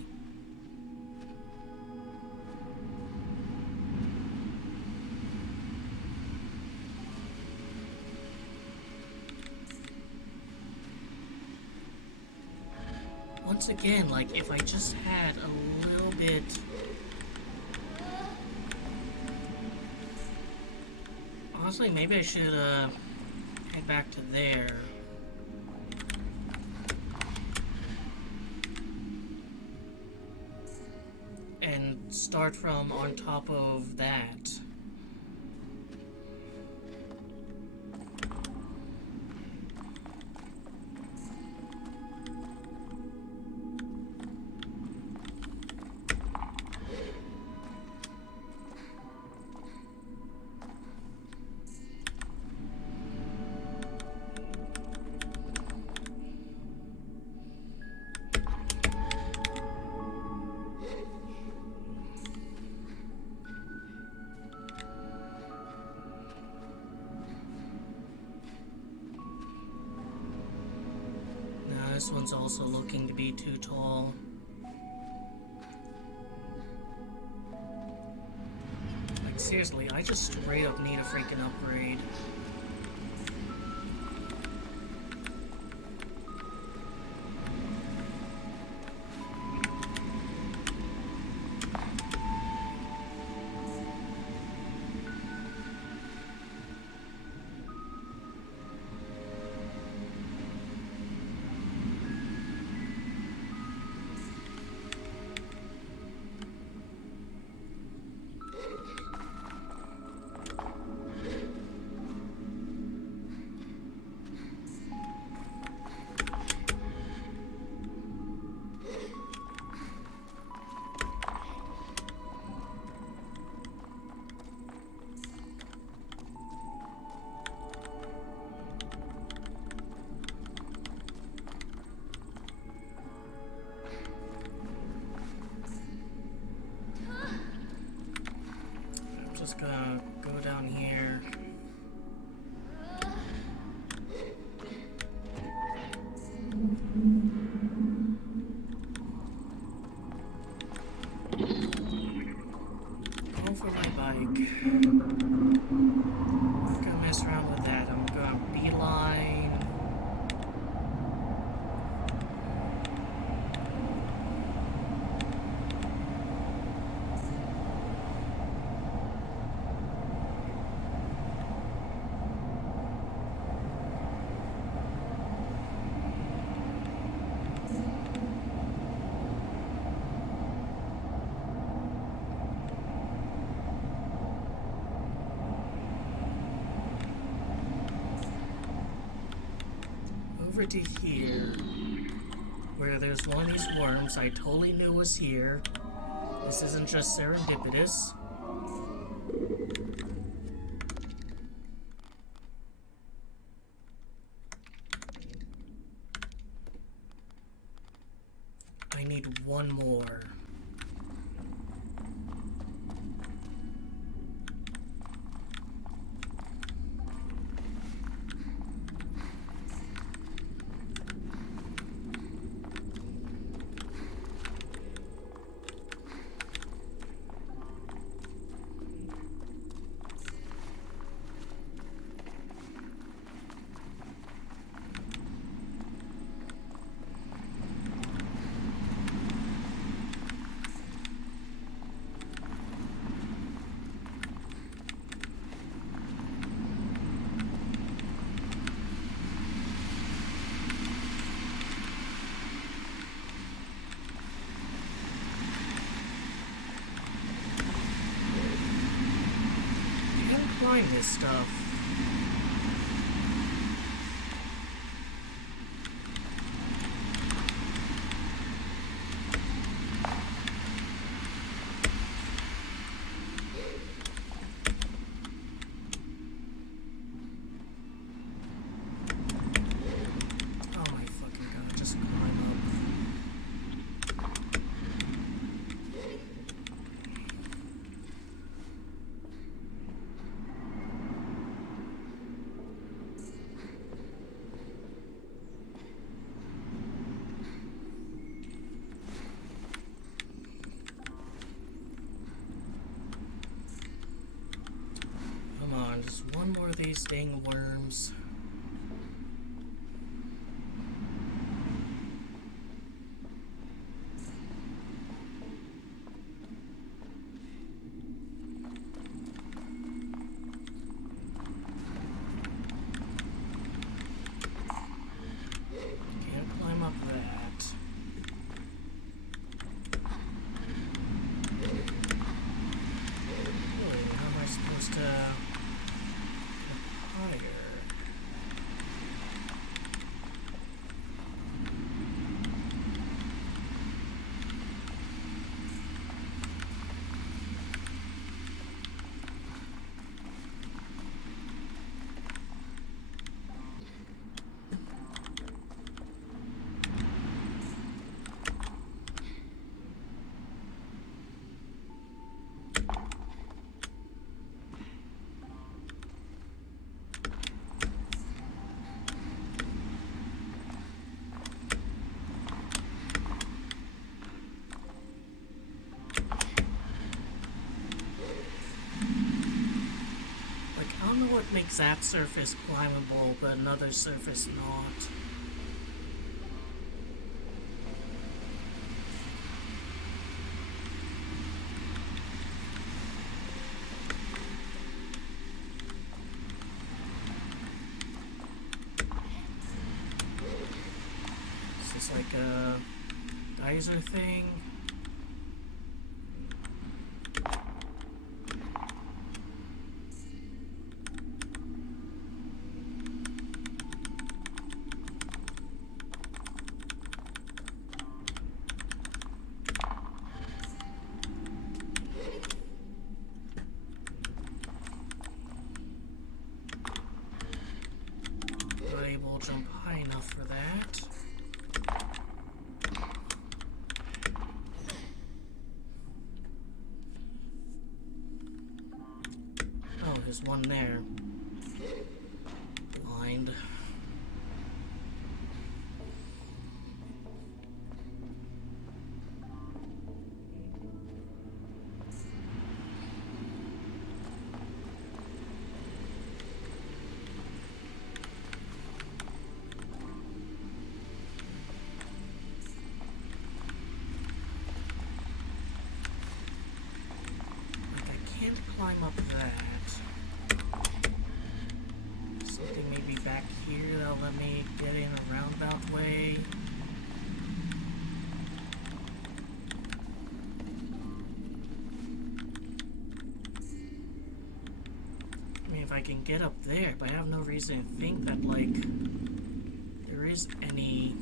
Once again, like, if I just had a little bit... Honestly, maybe I should, head back to there. And start from on top of that. this one's also looking to be too tall. Like, seriously, I just straight up need a freaking upgrade. Just gonna go down here. Go for my bike. I'm not gonna mess around with that. I'm gonna beeline. Over to here, where there's one of these worms I totally knew was here. This isn't just serendipitous. I need one more. Climb this stuff. Oh my fucking god, just climb up. Just one more of these dang worms. Can't climb up that. Really, how am I supposed to... higher? makes that surface climbable, but another surface not? Is this like a geyser thing? Able to jump high enough for that. Oh, there's one there. Blind. Climb up that. Something maybe back here that'll let me get in a roundabout way. I mean, if I can get up there, but I have no reason to think that, like, there is any...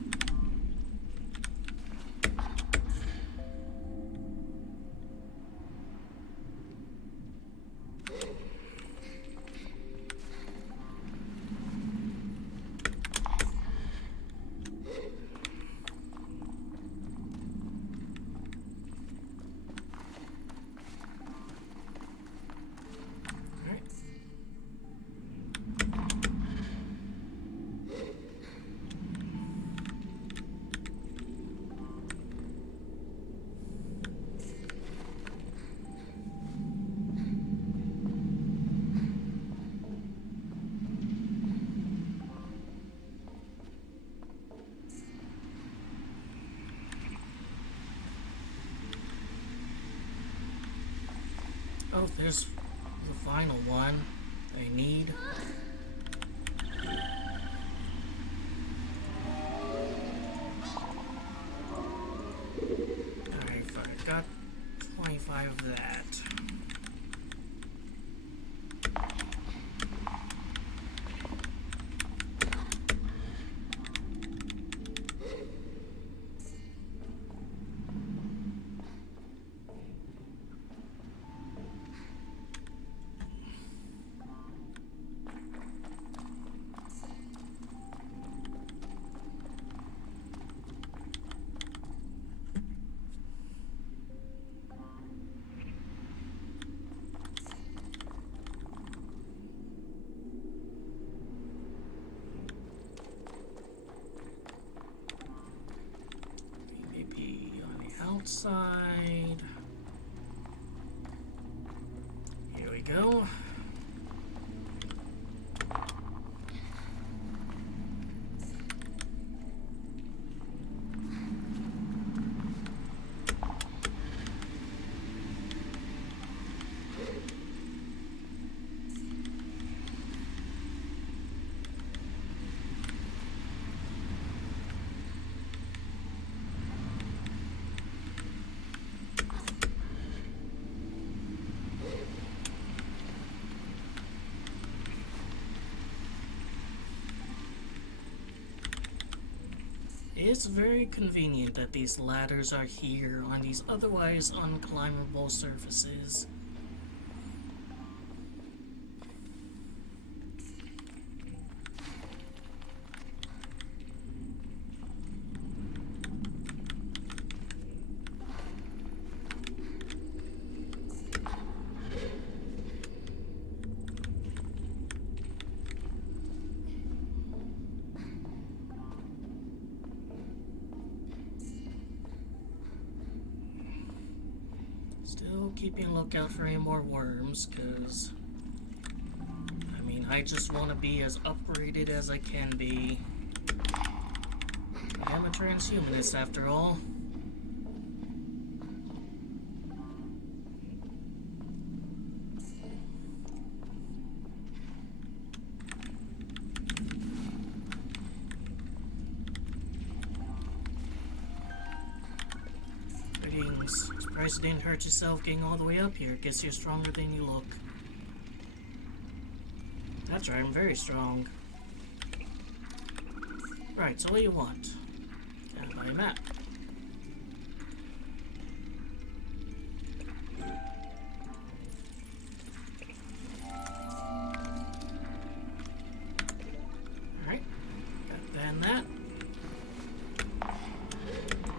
Oh, there's the final one I need. Alright, I got 25 of that. Outside. Here we go. It's very convenient that these ladders are here on these otherwise unclimbable surfaces. Still keeping a lookout for any more worms, because, I mean, thing. I just want to be as upgraded as I can be. I am a transhumanist after all. Greetings. Surprised you didn't hurt yourself getting all the way up here. Guess you're stronger than you look. That's right, I'm very strong. Right, so what do you want? Can I buy a map? Alright, got that and that.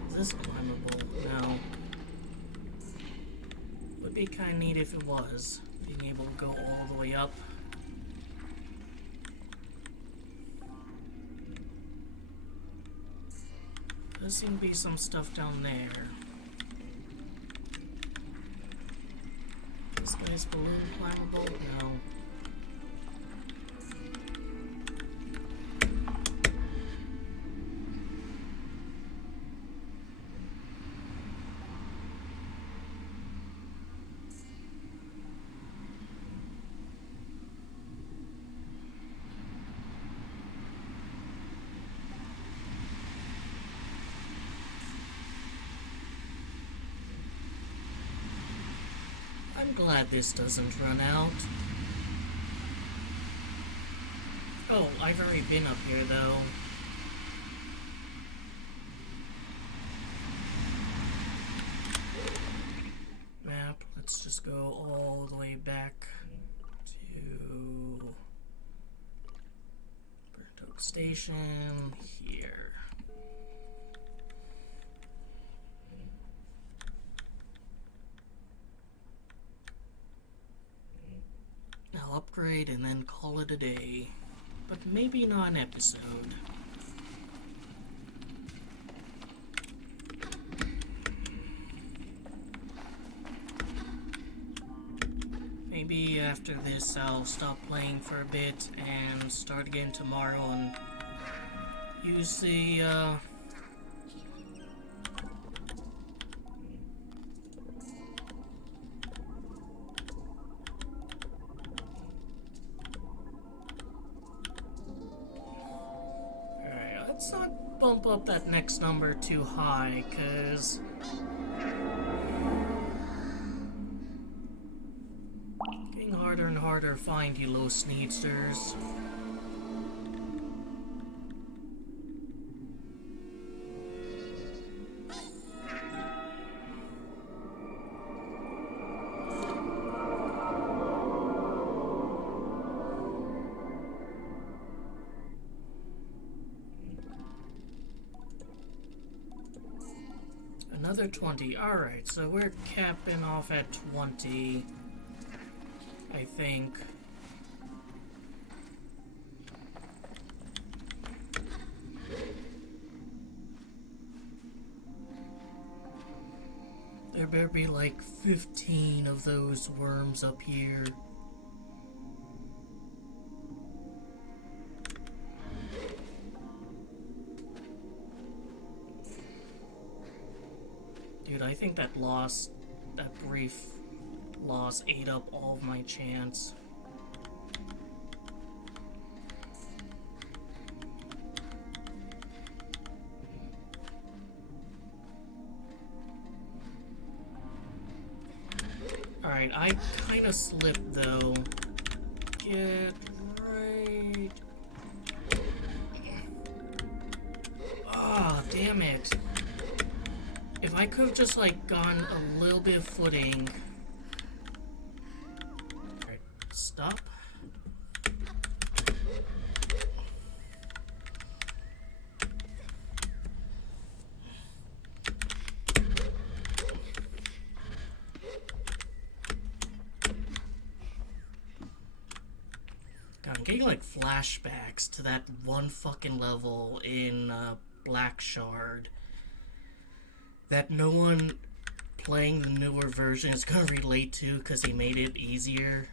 Is this climbable? No. Would be kind of neat if it was. Being able to go all the way up. There seems to be some stuff down there. This guy's balloon climbable? No. I'm glad this doesn't run out. Oh, I've already been up here though. Map, let's just go all the way back to Burnt Oak Station here. I'll upgrade and then call it a day. But maybe not an episode. Maybe after this I'll stop playing for a bit and start again tomorrow and use the let's not bump up that next number too high, cause getting harder and harder to find you low sneedsters. Another 20. Alright, so we're capping off at 20, I think. There better be like 15 of those worms up here. Dude, I think that brief loss ate up all of my chance. Alright, I kinda slipped though. Get right. Ah, damn it. If I could have just, like, gone a little bit of footing. Alright, stop. God, I'm getting, like, flashbacks to that one fucking level in, Black Shard that no one playing the newer version is gonna relate to because he made it easier.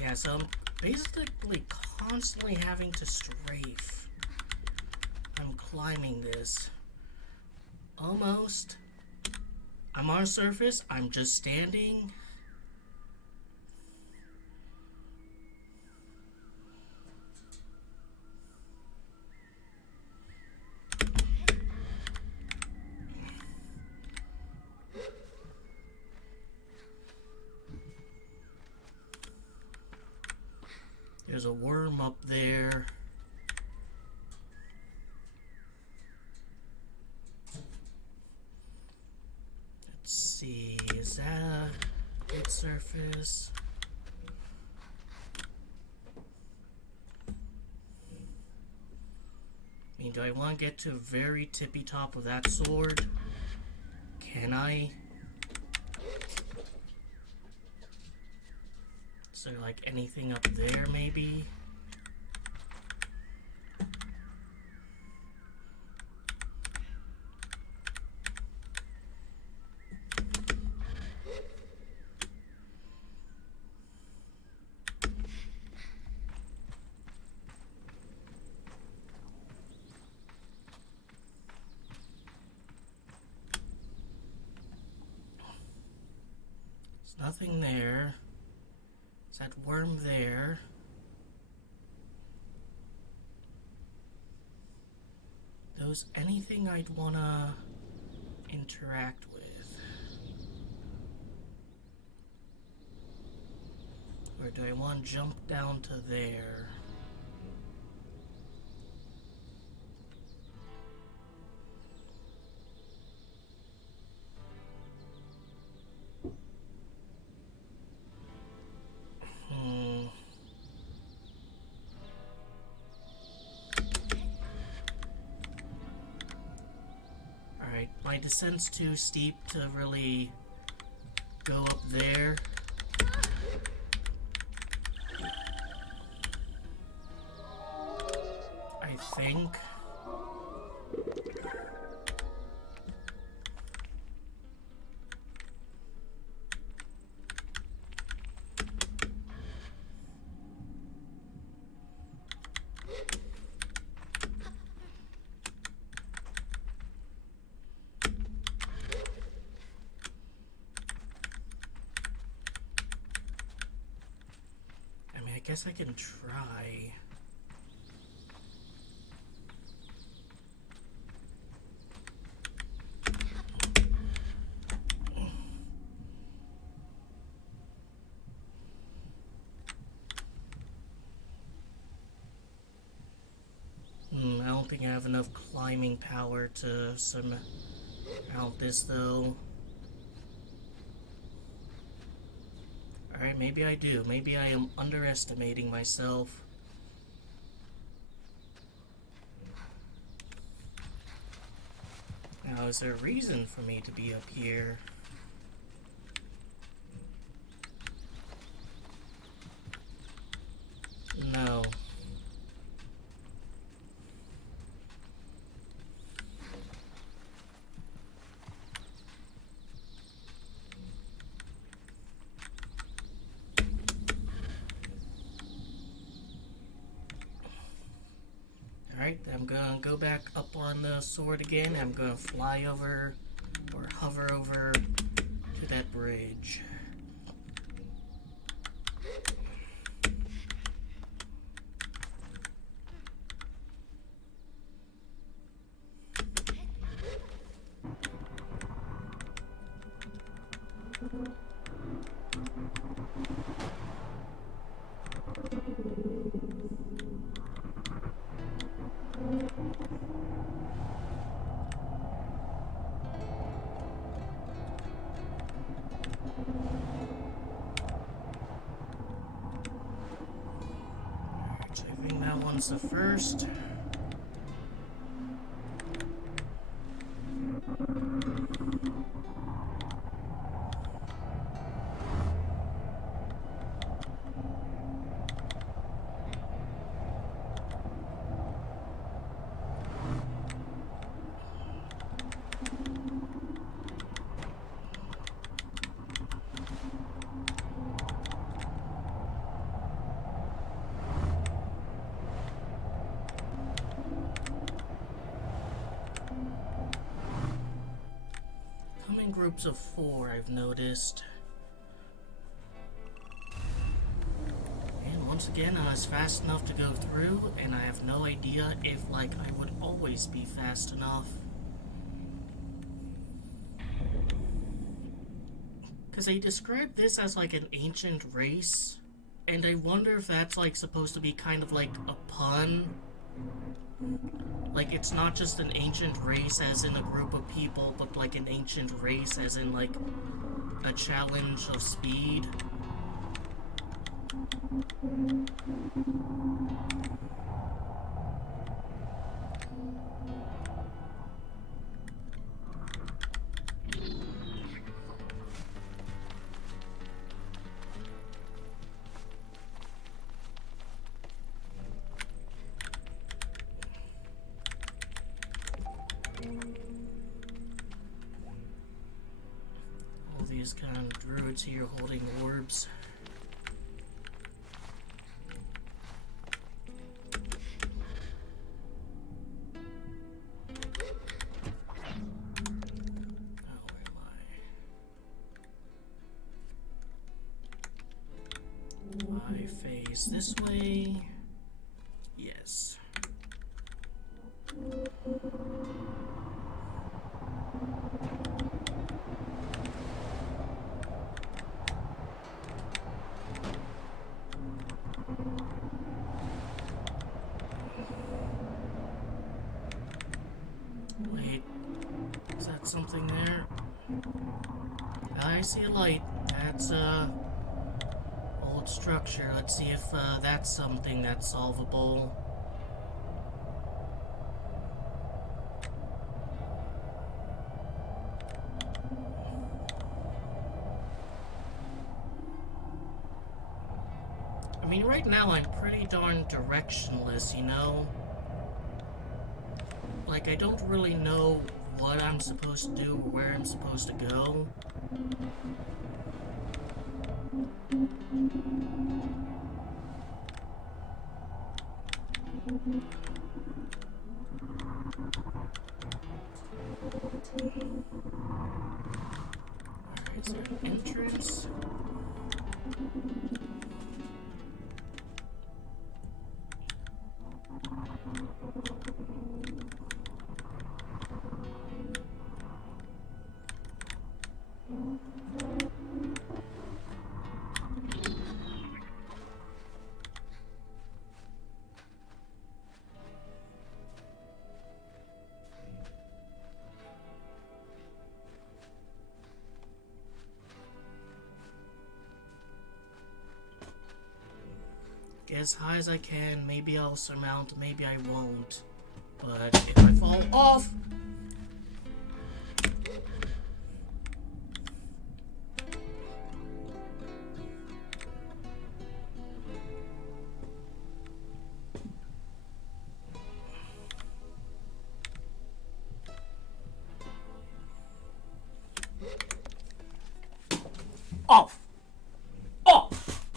Yeah, so I'm basically constantly having to strafe. I'm climbing this. Almost. I'm on surface. I'm just standing. There's a worm up there. Let's see, is that a good surface? I mean, do I want to get to the very tippy top of that sword? Can I? Is there like anything up there maybe? There's nothing there. Is that worm there? Those anything I'd wanna interact with? Or do I want to jump down to there? Alright, my descent's too steep to really go up there. I think. I guess I can try. I don't think I have enough climbing power to surmount this though. Alright, maybe I do. Maybe I am underestimating myself. Now, is there a reason for me to be up here? No. Alright, I'm gonna go back up on the sword again. I'm gonna fly over or hover over to that bridge. So I think that one's the first. groups of 4, I've noticed. And once again, I was fast enough to go through, and I have no idea if, like, I would always be fast enough. Because they describe this as, like, an ancient race, and I wonder if that's, like, supposed to be kind of like a pun. Like, it's not just an ancient race as in a group of people, but like an ancient race as in like a challenge of speed. All these kind of druids here holding orbs. I face this way. Yes. Wait, is that something there? I see a light. That's old structure. Let's see if that's something that's solvable. I mean, right now I'm pretty darn directionless, you know? Like, I don't really know what I'm supposed to do or where I'm supposed to go. Alright, is there an entrance? Get as high as I can. Maybe I'll surmount, maybe I won't. But if I fall off... Off! Off!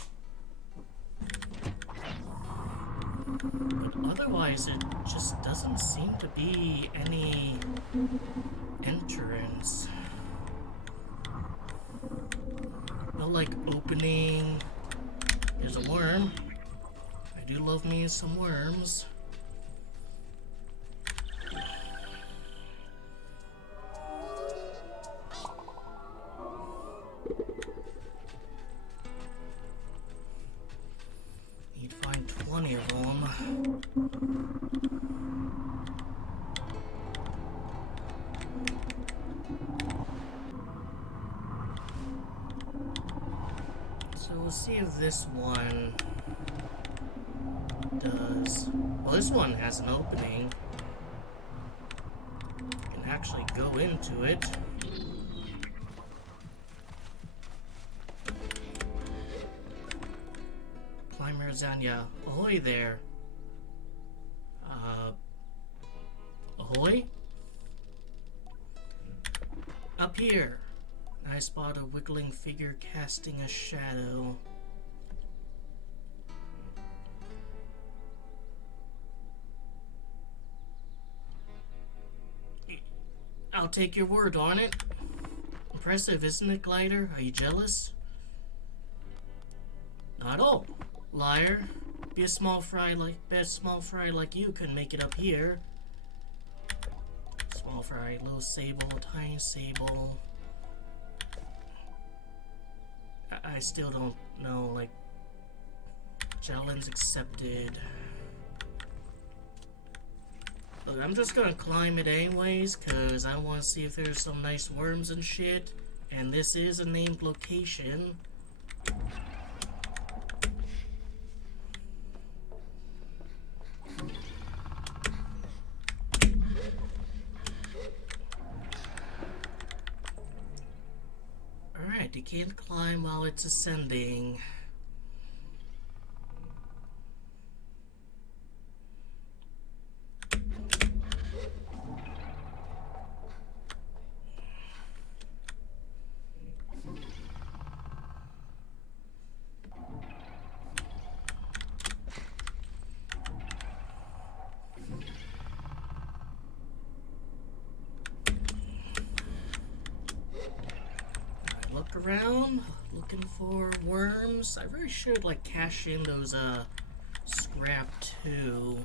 But otherwise, it just doesn't seem to be any entrance. No, like, opening. There's a worm. I do love me some worms. Need to find 20 of them. So we'll see if this one does. Well, this one has an opening. You can actually go into it. Climber Zanya. Ahoy there. Ahoy? Up here. I spot a wiggling figure casting a shadow. I'll take your word on it. Impressive, isn't it, Glider? Are you jealous? Not at all. Liar. Bet small fry like you couldn't make it up here. Small fry, little Sable, tiny Sable. I still don't know, like, challenge accepted. Look, I'm just gonna climb it anyways, cause I wanna see if there's some nice worms and shit. And this is a named location. Alright, you can't climb while it's ascending. Look around, looking for worms. I really should like cash in those scrap too.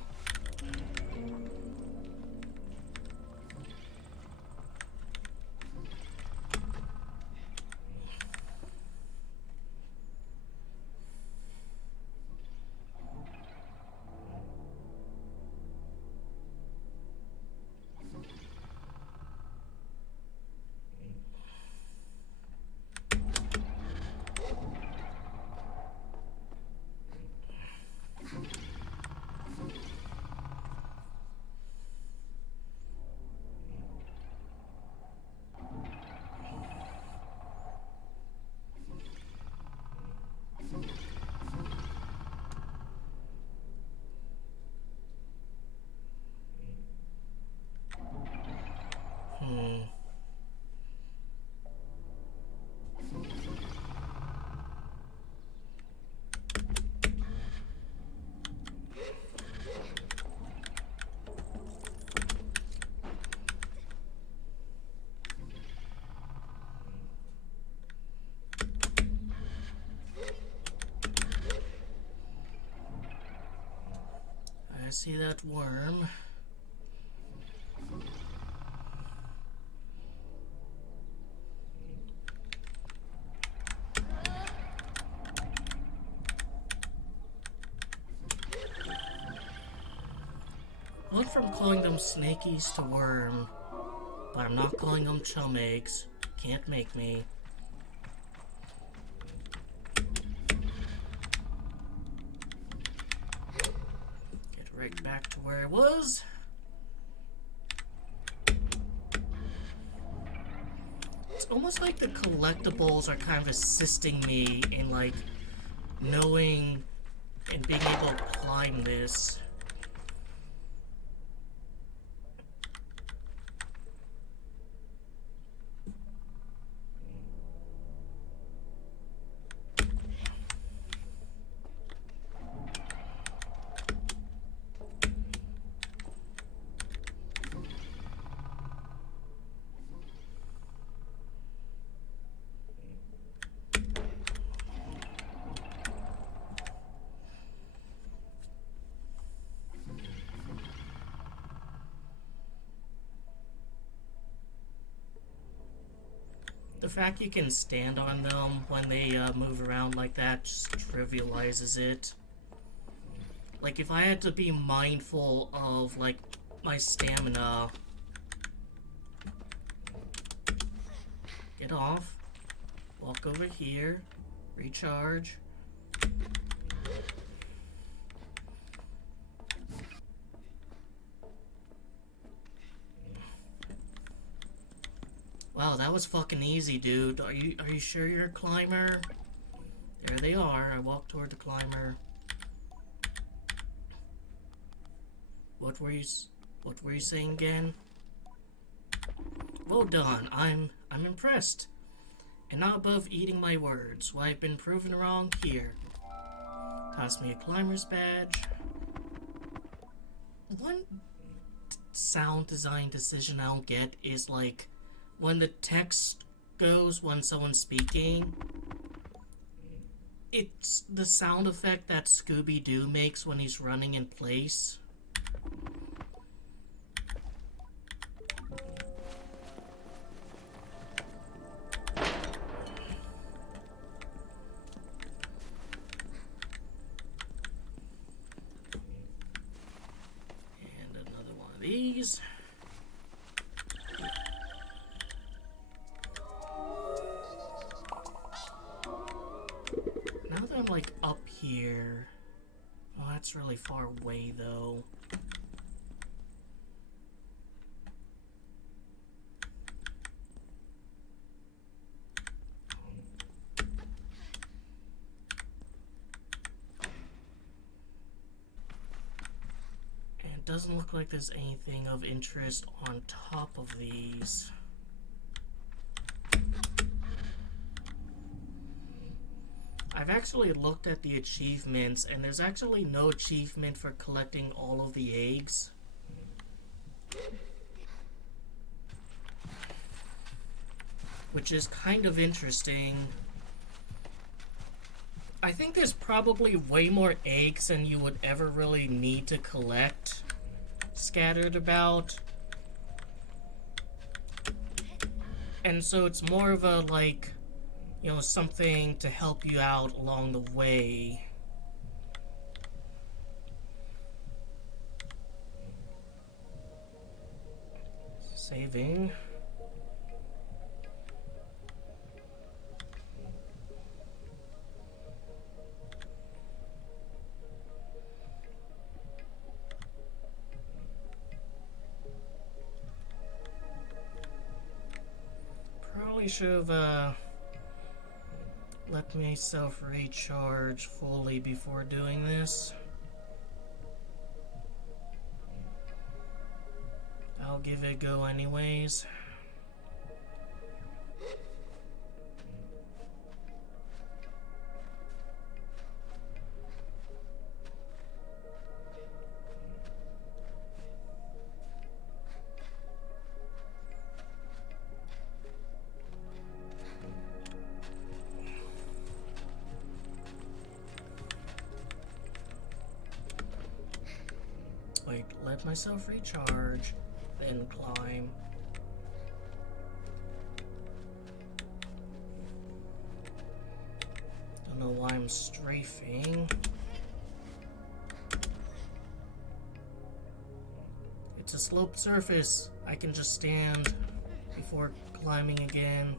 I see that worm. I went from calling them snakies to worm, but I'm not calling them chum eggs. Can't make me. Get right back to where I was. It's almost like the collectibles are kind of assisting me in like knowing and being able to climb this. The fact you can stand on them when they move around like that just trivializes it. Like, if I had to be mindful of, like, my stamina... Get off. Walk over here. Recharge. Wow, that was fucking easy, dude. Are you sure you're a climber? There they are. I walked toward the climber. What were you saying again? Well done. I'm impressed. And not above eating my words. Well, I've been proven wrong here. Toss me a climber's badge. One sound design decision I don't get is like when the text goes when someone's speaking, it's the sound effect that Scooby-Doo makes when he's running in place. And another one of these. Now that I'm like up here, oh, that's really far away though. And it doesn't look like there's anything of interest on top of these. I've actually looked at the achievements, and there's actually no achievement for collecting all of the eggs. Which is kind of interesting. I think there's probably way more eggs than you would ever really need to collect scattered about. And so it's more of a, like, you know, something to help you out along the way. Saving. Probably should have, let myself recharge fully before doing this. I'll give it a go anyways. Wait, let myself recharge, then climb. Don't know why I'm strafing. It's a sloped surface. I can just stand before climbing again.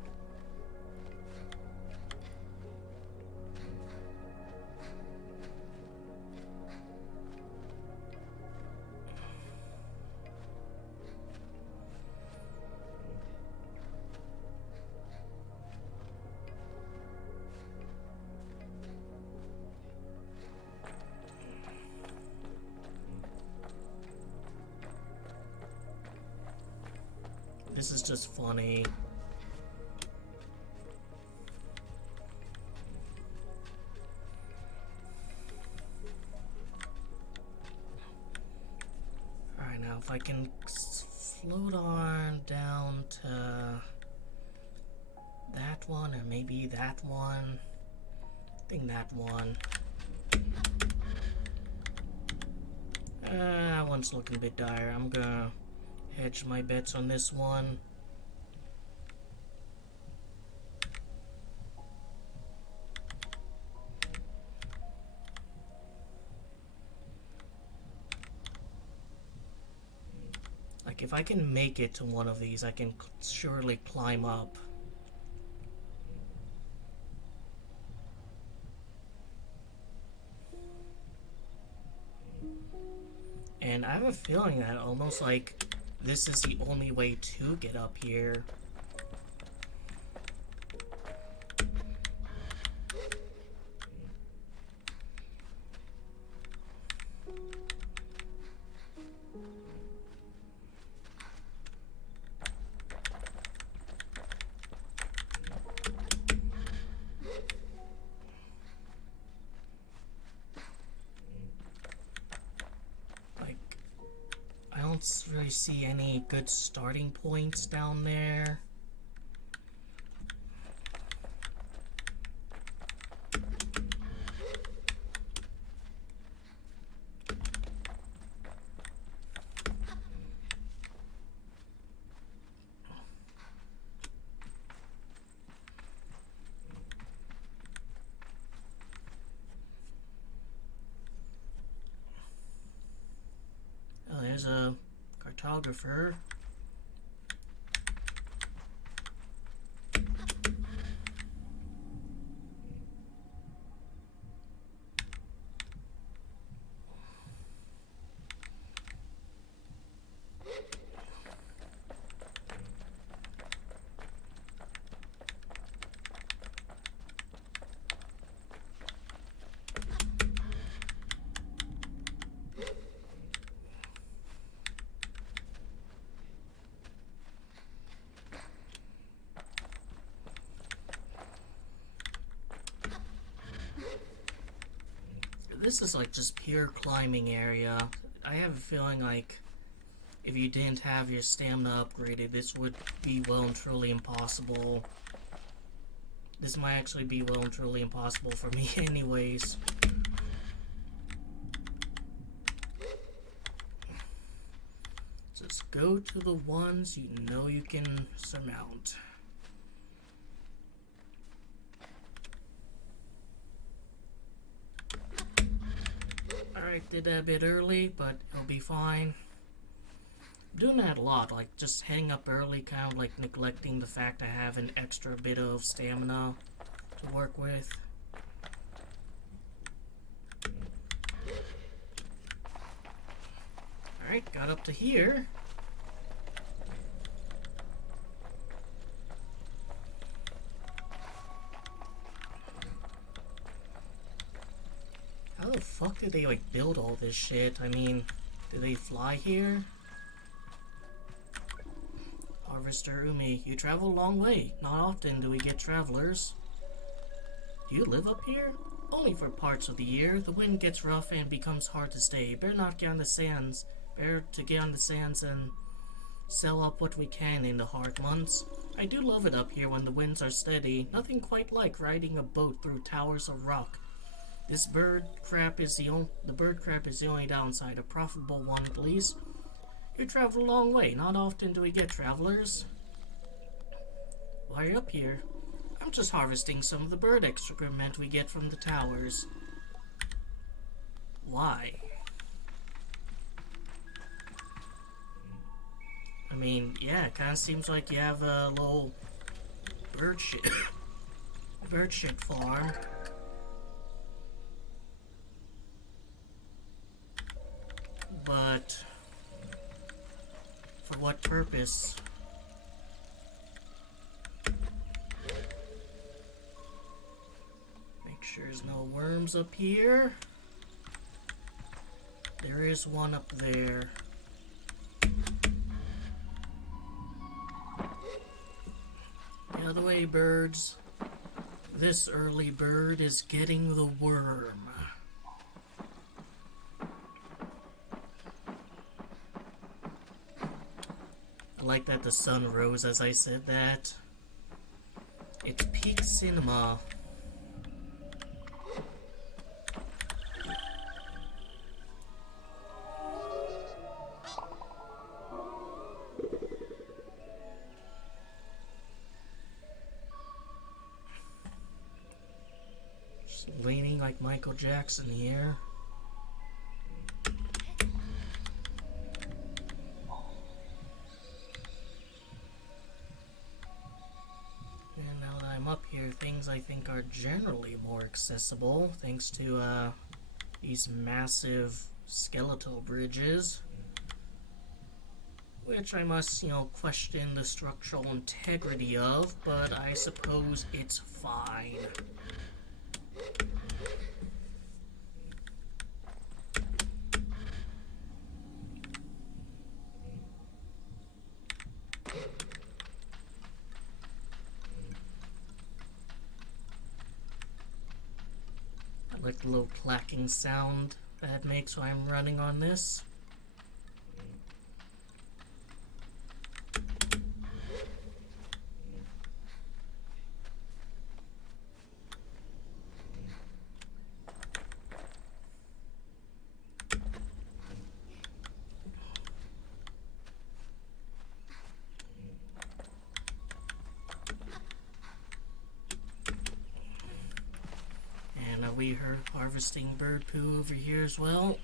This is just funny. Alright, now if I can float on down to that one, or maybe that one. I think that one. That one's looking a bit dire. I'm gonna hedge my bets on this one. Like, if I can make it to one of these, I can surely climb up. And I have a feeling that almost like this is the only way to get up here. I don't really see any good starting points down there. there's a cartographer. This is like just pure climbing area. I have a feeling like if you didn't have your stamina upgraded, this would be well and truly impossible. This might actually be well and truly impossible for me anyways. Just go to the ones you know you can surmount. Alright, did that a bit early, but it'll be fine. I'm doing that a lot, like just heading up early, kind of like neglecting the fact I have an extra bit of stamina to work with. Alright, got up to here. How the fuck did they like build all this shit? I mean, did they fly here? Harvester Umi, you travel a long way. Not often do we get travelers. Do you live up here? Only for parts of the year. The wind gets rough and becomes hard to stay. Better not get on the sands. Better to get on the sands and sell up what we can in the hard months. I do love it up here when the winds are steady. Nothing quite like riding a boat through towers of rock. This bird crap is the only downside, a profitable one at least. You travel a long way. Not often do we get travelers. Why are you up here? I'm just harvesting some of the bird excrement we get from the towers. Why? I mean, yeah, it kind of seems like you have a little bird shit farm. But for what purpose? Make sure there's no worms up here. There is one up there. The other way, birds. This early bird is getting the worm. I like that the sun rose as I said that. It's peak cinema. Just leaning like Michael Jackson here. Up here, things I think are generally more accessible thanks to these massive skeletal bridges, which I must, question the structural integrity of, but I suppose it's fine. I like the little clacking sound that makes when I'm running on this. We harvesting bird poo over here as well?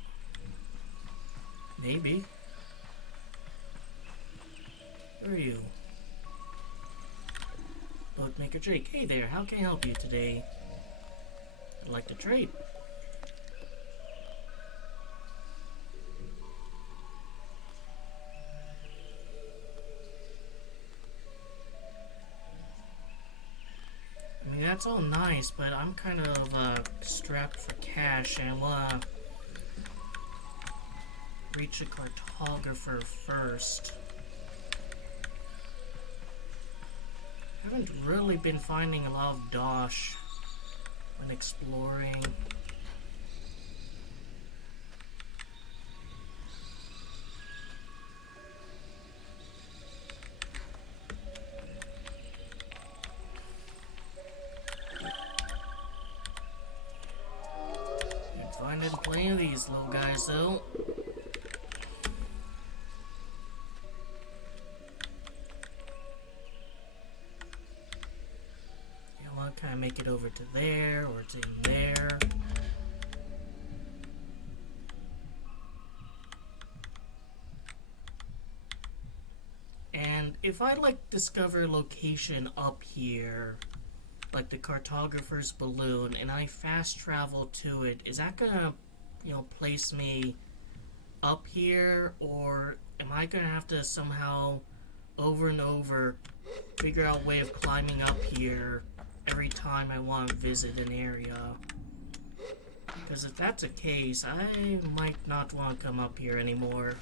Maybe. Who are you? Boatmaker Drake. Hey there, how can I help you today? I'd like to trade. I mean, that's all nice, but I'm kind of strapped for cash, and I wanna reach a cartographer first. I haven't really been finding a lot of dosh when exploring. Can't find plenty of these little guys though. Kind of make it over to there or to in there. And if I like discover a location up here, like the cartographer's balloon, and I fast travel to it, is that gonna, place me up here, or am I gonna have to somehow over and over figure out a way of climbing up here every time I want to visit an area? Because if that's the case, I might not want to come up here anymore.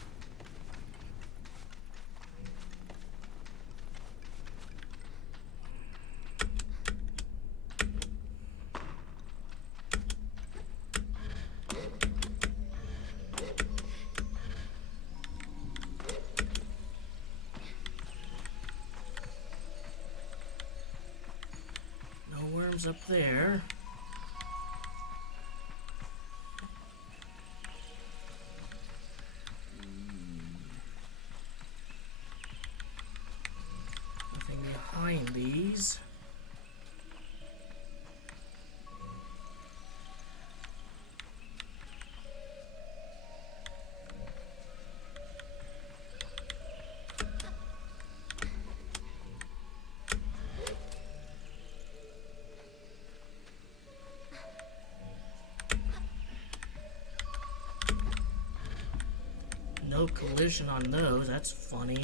Up there. Nothing behind these. No collision on those, that's funny.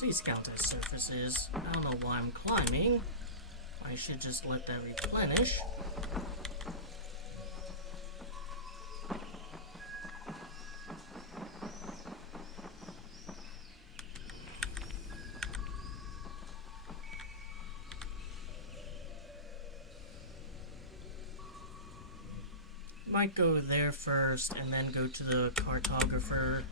These count as surfaces. I don't know why I'm climbing. I should just let that replenish. Might go there first and then go to the cartographer.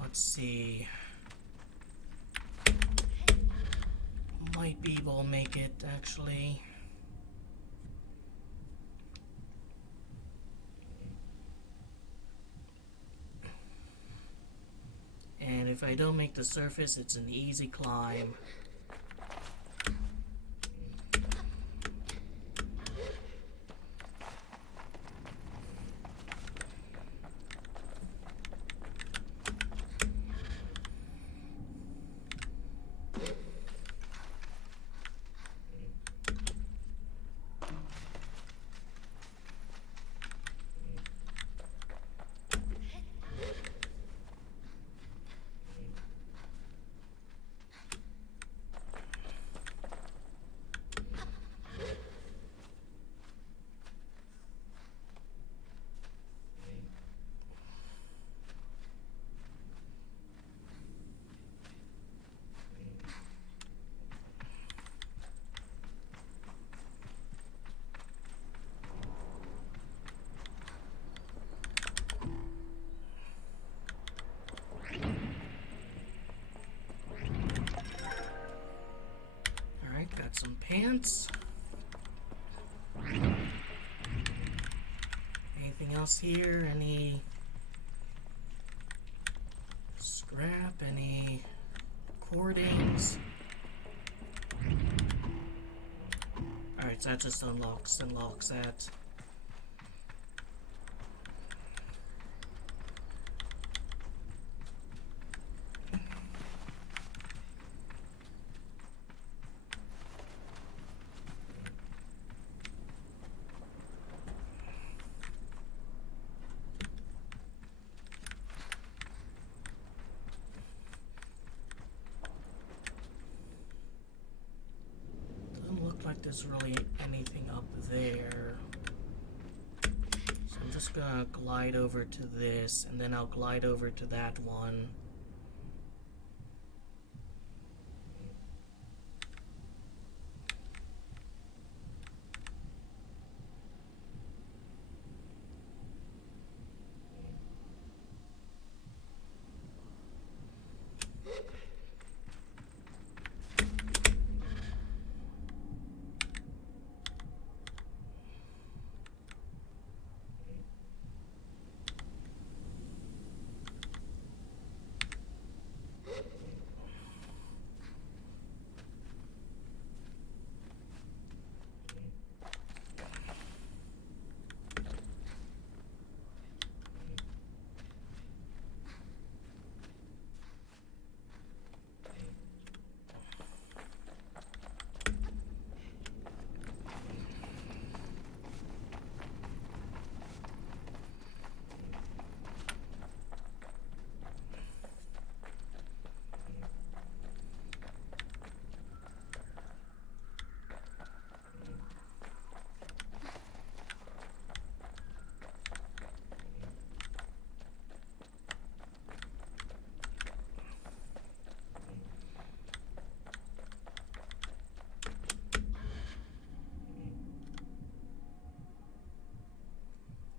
Let's see. Might be able to make it, actually. And if I don't make the surface, it's an easy climb. Got some pants. Anything else here? Any scrap? Any cordings? Alright, so that just unlocks that. Like there's really anything up there. So I'm just gonna glide over to this, and then I'll glide over to that one.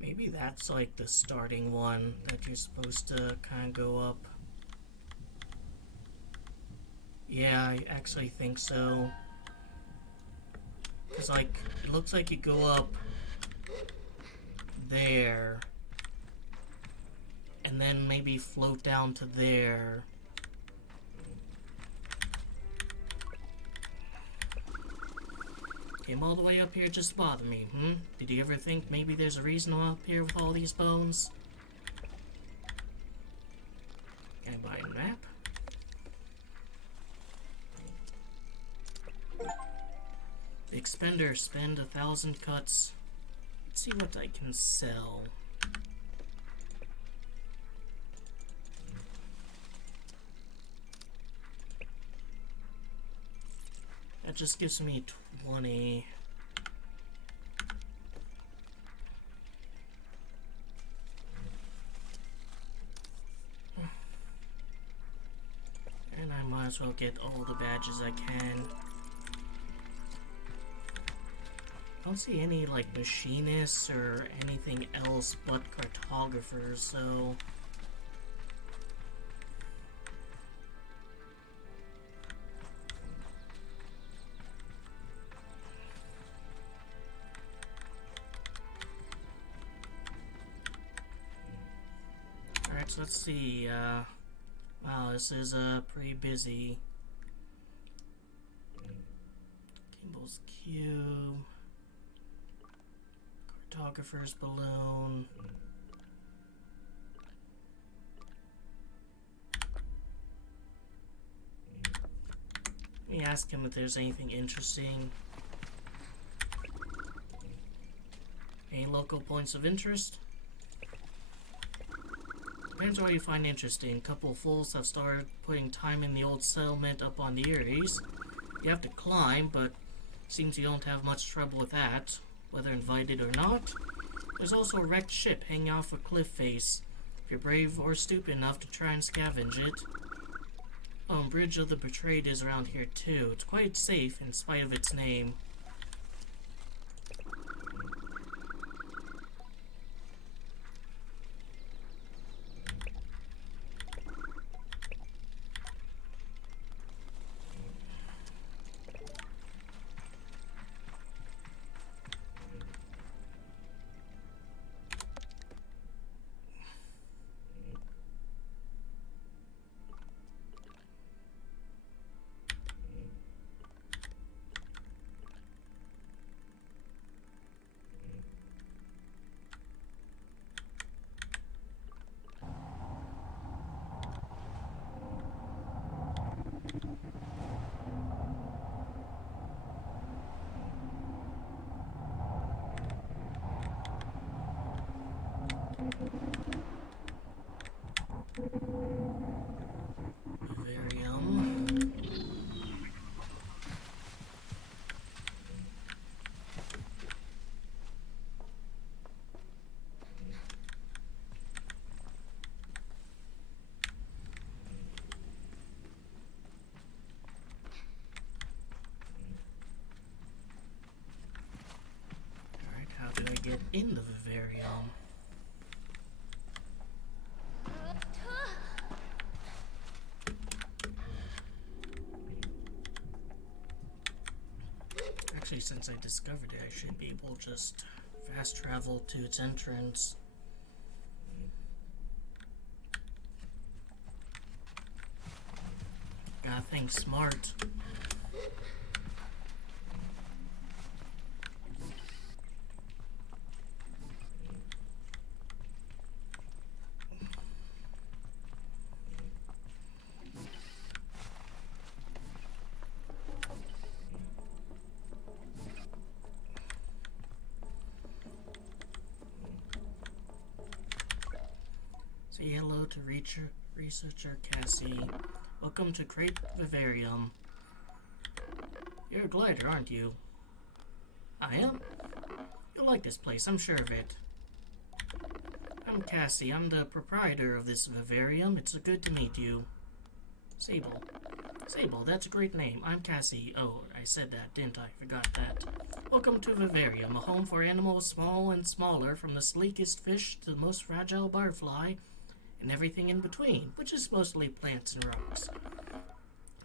Maybe that's like the starting one that you're supposed to kind of go up. Yeah, I actually think so. Because, like, it looks like you go up there, and then maybe float down to there. Came all the way up here just to bother me, Did you ever think maybe there's a reason I'm up here with all these bones? Can I buy a map? The expender, spend 1,000 cuts. Let's see what I can sell. That just gives me 20. And I might as well get all the badges I can. I don't see any, like, machinists or anything else but cartographers, so... Alright, so let's see, wow, this is, pretty busy. Kimball's Cube. Cartographer's Balloon. Let me ask him if there's anything interesting. Any local points of interest? Depends what you find interesting. Couple of fools have started putting time in the old settlement up on the Eries. You have to climb, but seems you don't have much trouble with that, whether invited or not. There's also a wrecked ship hanging off a cliff face, if you're brave or stupid enough to try and scavenge it. Oh, and Bridge of the Betrayed is around here too. It's quite safe in spite of its name. Vivarium. Alright, how do I get in the vivarium? Actually, since I discovered it, I should be able to just fast travel to its entrance. Gotta think smart. Say hello to researcher Cassie. Welcome to Great Vivarium. You're a glider, aren't you? I am? You'll like this place, I'm sure of it. I'm Cassie. I'm the proprietor of this vivarium. It's good to meet you. Sable. Sable, that's a great name. I'm Cassie. Oh, I said that, didn't I? Forgot that. Welcome to Vivarium, a home for animals small and smaller, from the sleekest fish to the most fragile butterfly, and everything in between, which is mostly plants and rocks.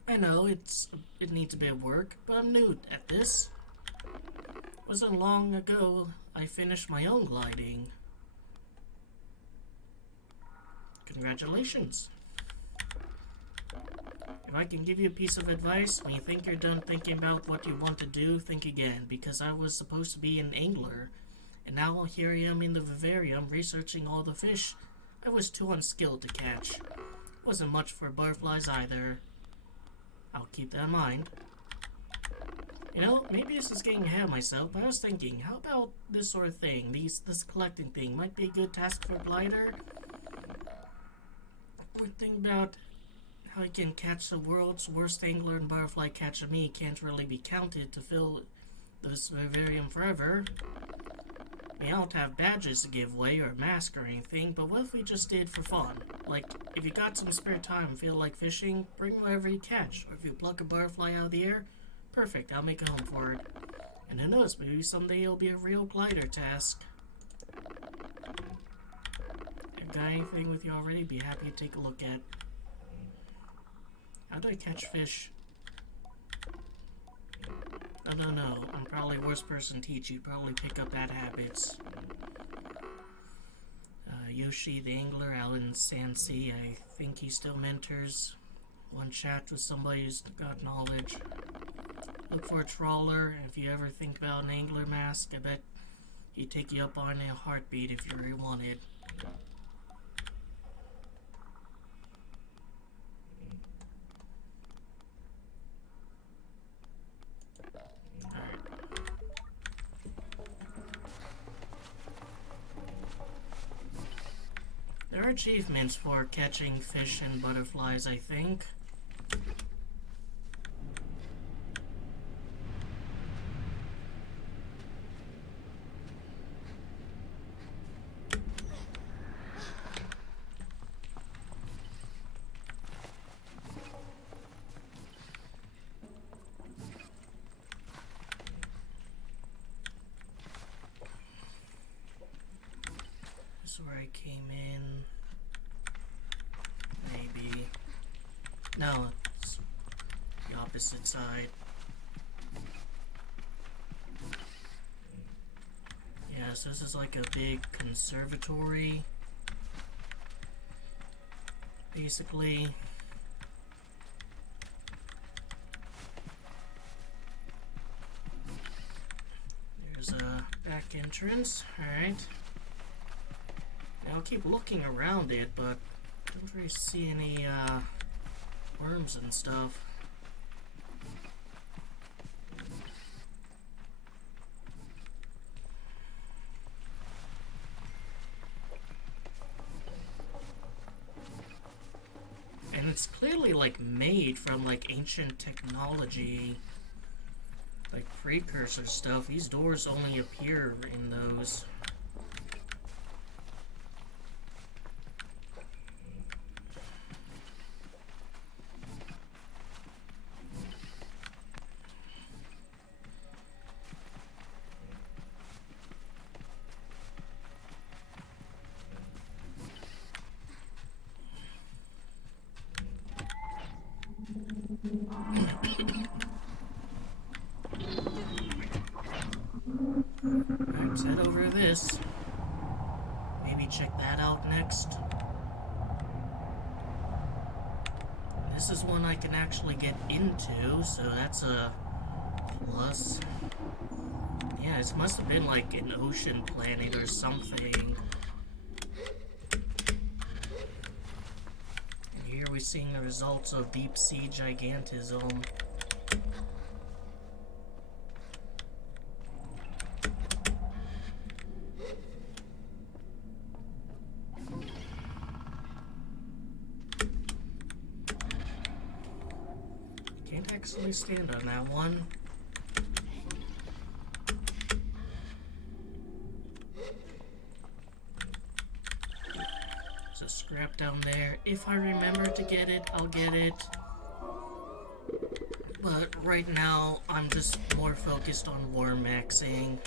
I know, it needs a bit of work, but I'm new at this. Wasn't long ago I finished my own gliding. Congratulations. If I can give you a piece of advice, when you think you're done thinking about what you want to do, think again, because I was supposed to be an angler, and now here I am in the vivarium researching all the fish I was too unskilled to catch. Wasn't much for butterflies either. I'll keep that in mind. You know, maybe this is getting ahead of myself, but I was thinking, how about this sort of thing? This collecting thing might be a good task for a glider. We're thinking about how you can catch the world's worst angler, and butterfly catcher me can't really be counted to fill this vivarium forever. I mean, I don't have badges to give away or a mask or anything, but what if we just did for fun? Like, if you got some spare time and feel like fishing, bring whatever you catch. Or if you pluck a butterfly out of the air, perfect, I'll make a home for it. And who knows, maybe someday it'll be a real glider task. Got anything with you already? Be happy to take a look at. How do I catch fish? No. I'm probably a worse person to teach you. Probably pick up bad habits. Yoshi the angler out in Sansea. I think he still mentors. One chat with somebody who's got knowledge. Look for a trawler. If you ever think about an angler mask, I bet he'd take you up on a heartbeat if you really wanted. There are achievements for catching fish and butterflies, I think. This is where I came in. Maybe. No, it's the opposite side. Yes, this is like a big conservatory. Basically. There's a back entrance. Alright. Now I'll keep looking around it, but I don't really see any worms and stuff. And it's clearly, like, made from, like, ancient technology. Like, precursor stuff. These doors only appear in those. Let's head over to this. Maybe check that out next. This is one I can actually get into, so that's a plus. Yeah, this must have been like an ocean planet or something. And here we're seeing the results of deep sea gigantism. Can't actually stand on that one. There's a scrap down there. If I remember to get it, I'll get it. But right now, I'm just more focused on war maxing.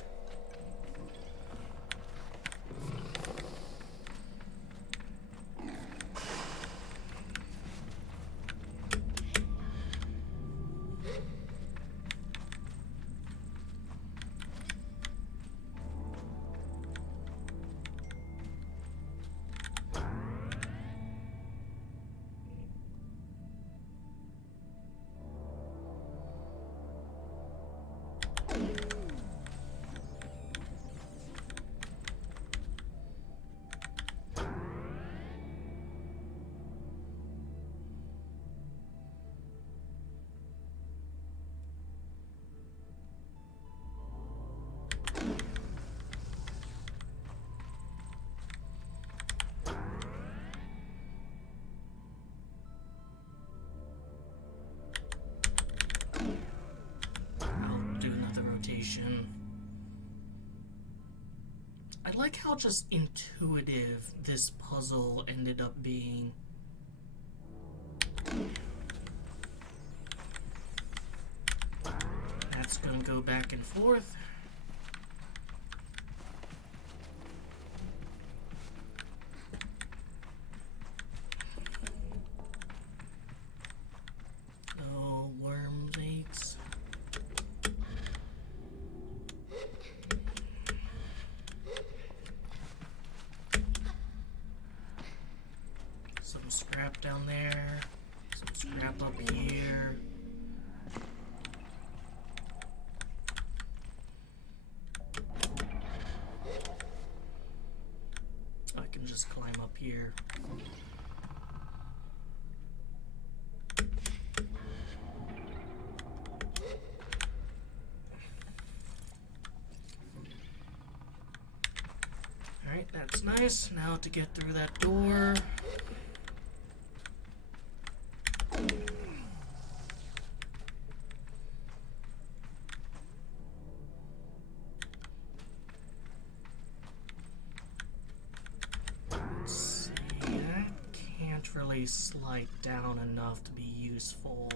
I like how just intuitive this puzzle ended up being. That's gonna go back and forth. Oh, worms, eggs. Some scrap down there. Some scrap up here. I can just climb up here. Alright, that's nice. Now to get through that door. Let's see, that can't really slide down enough to be useful.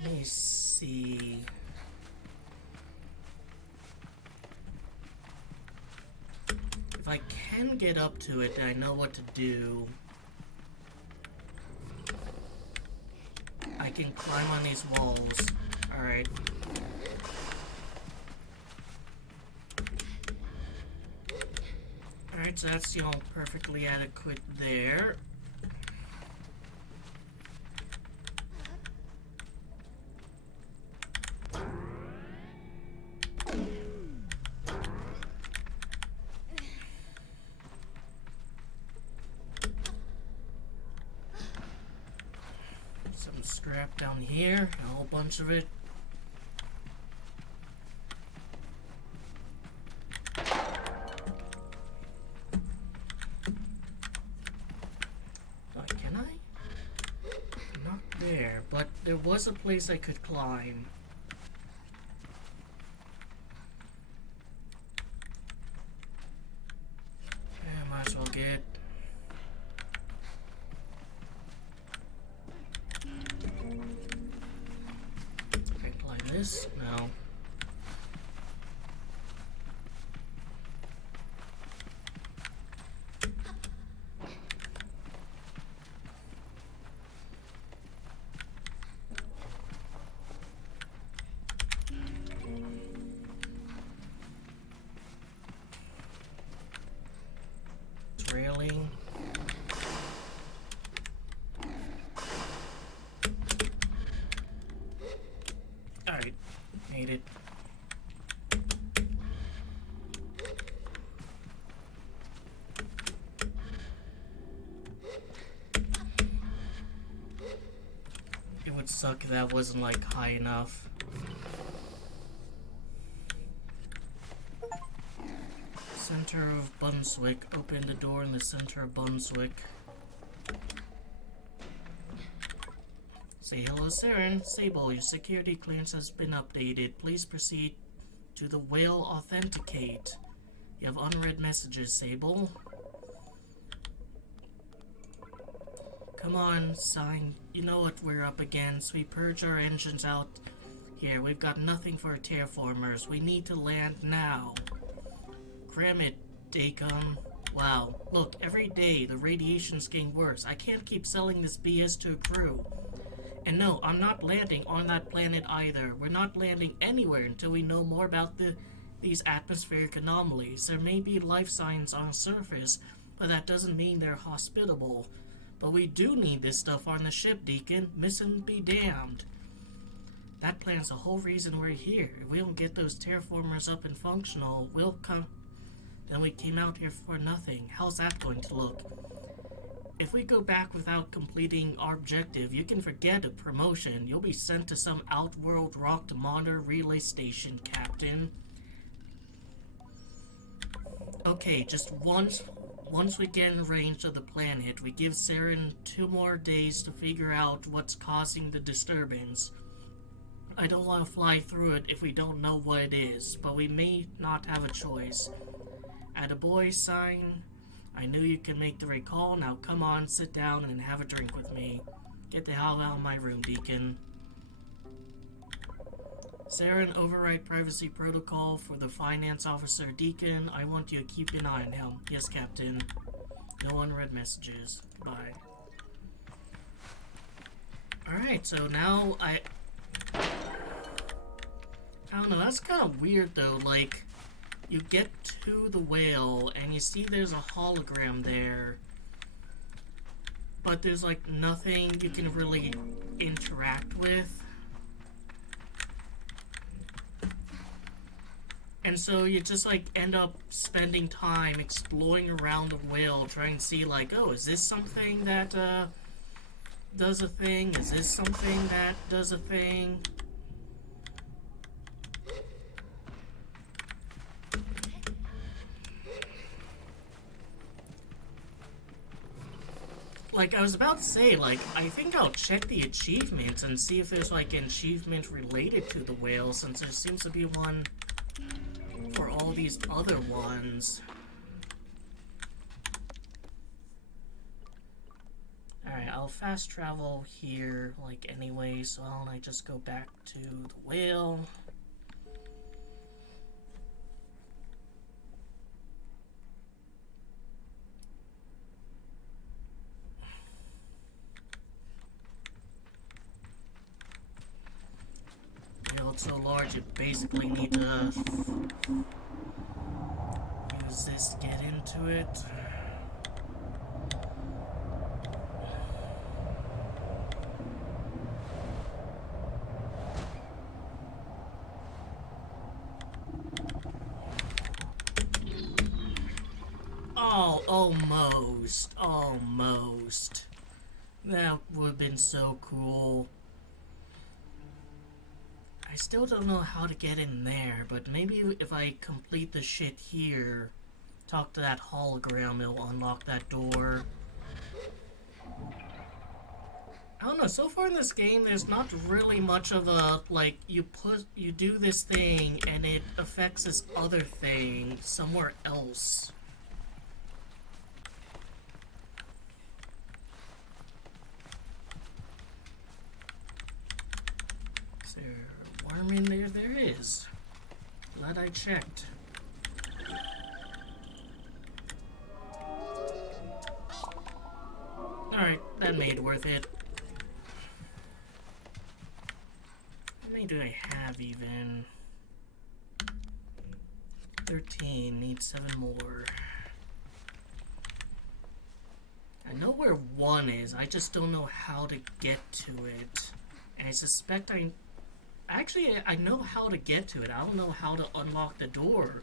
Let me see. If I can get up to it, I know what to do. I can climb on these walls. Alright. Alright, so that's, perfectly adequate there. scrap down here, a whole bunch of it. Can I? Not there, but there was a place I could climb. Yeah, might as well get. Can I climb this? No. Railing. Alright, made it. It would suck if that wasn't like high enough. Center of Bunswick. Open the door in the center of Bunswick. Say hello, Saren. Sable, your security clearance has been updated. Please proceed to the whale authenticate. You have unread messages, Sable. Come on, sign. You know what we're up against. We purge our engines out here. We've got nothing for terraformers. We need to land now. Cram it, Dacom. Wow, look, every day the radiation's getting worse. I can't keep selling this BS to a crew. And no, I'm not landing on that planet either. We're not landing anywhere until we know more about these atmospheric anomalies. There may be life signs on the surface, but that doesn't mean they're hospitable. But we do need this stuff on the ship, Deacon. Missing be damned. That plan's the whole reason we're here. If we don't get those terraformers up and functional, we'll come... Then we came out here for nothing. How's that going to look? If we go back without completing our objective, you can forget a promotion. You'll be sent to some outworld rock to monitor relay station, Captain. Okay, just once we get in range of the planet, we give Saren 2 more days to figure out what's causing the disturbance. I don't want to fly through it if we don't know what it is, but we may not have a choice. Attaboy sign. I knew you could make the recall. Now come on, sit down and have a drink with me. Get the hell out of my room, Deacon. Saren, override privacy protocol for the finance officer, Deacon. I want you to keep an eye on him. Yes, Captain. No unread messages. Bye. Alright, so now I don't know, that's kind of weird though, like... You get to the whale, and you see there's a hologram there. But there's, like, nothing you can really interact with. And so you just, like, end up spending time exploring around the whale, trying to see, like, oh, is this something that, does a thing? Is this something that does a thing? Like, I was about to say, like, I think I'll check the achievements and see if there's, like, an achievement related to the whale, since there seems to be one for all these other ones. Alright, I'll fast travel here, like, anyway, so why don't I just go back to the whale? It's so large, you basically need to use this to get into it. Oh, almost. That would have been so cool. still don't know how to get in there, but maybe if I complete the shit here, talk to that hologram, it'll unlock that door. I don't know, so far in this game, there's not really much of a, like, you do this thing, and it affects this other thing somewhere else. Is there a worm in there? There is. Glad I checked. Alright, that made worth it. How many do I have even? 13, need 7 more. I know where 1 is, I just don't know how to get to it. And I suspect actually, I know how to get to it. I don't know how to unlock the door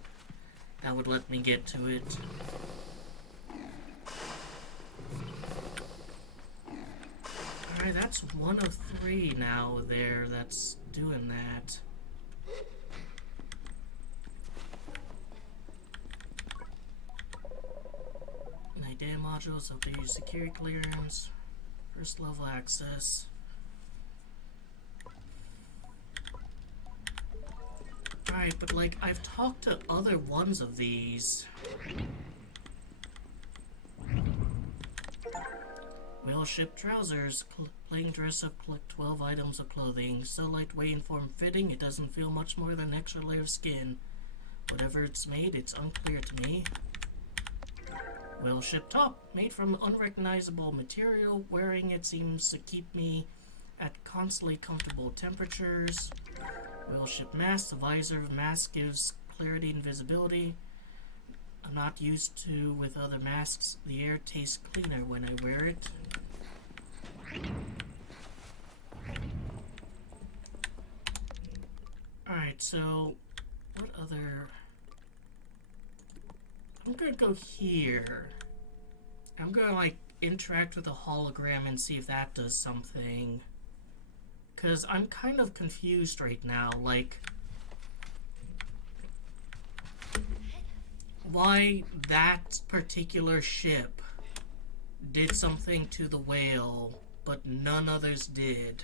that would let me get to it. Alright, that's 1 of 3 now there that's doing that. Data modules, update your security clearance, first level access. Alright, but like, I've talked to other ones of these. Whale-ship trousers, plain dress up, collect 12 items of clothing. So lightweight and form-fitting, it doesn't feel much more than an extra layer of skin. Whatever it's made, it's unclear to me. Whale-ship top, made from unrecognizable material. Wearing it seems to keep me at constantly comfortable temperatures. Whale-ship mask, the visor of mask gives clarity and visibility. I'm not used to with other masks. The air tastes cleaner when I wear it. Alright, so what other... I'm gonna go here. I'm gonna, like, interact with the hologram and see if that does something. Because I'm kind of confused right now, like... why that particular ship did something to the whale, but none others did.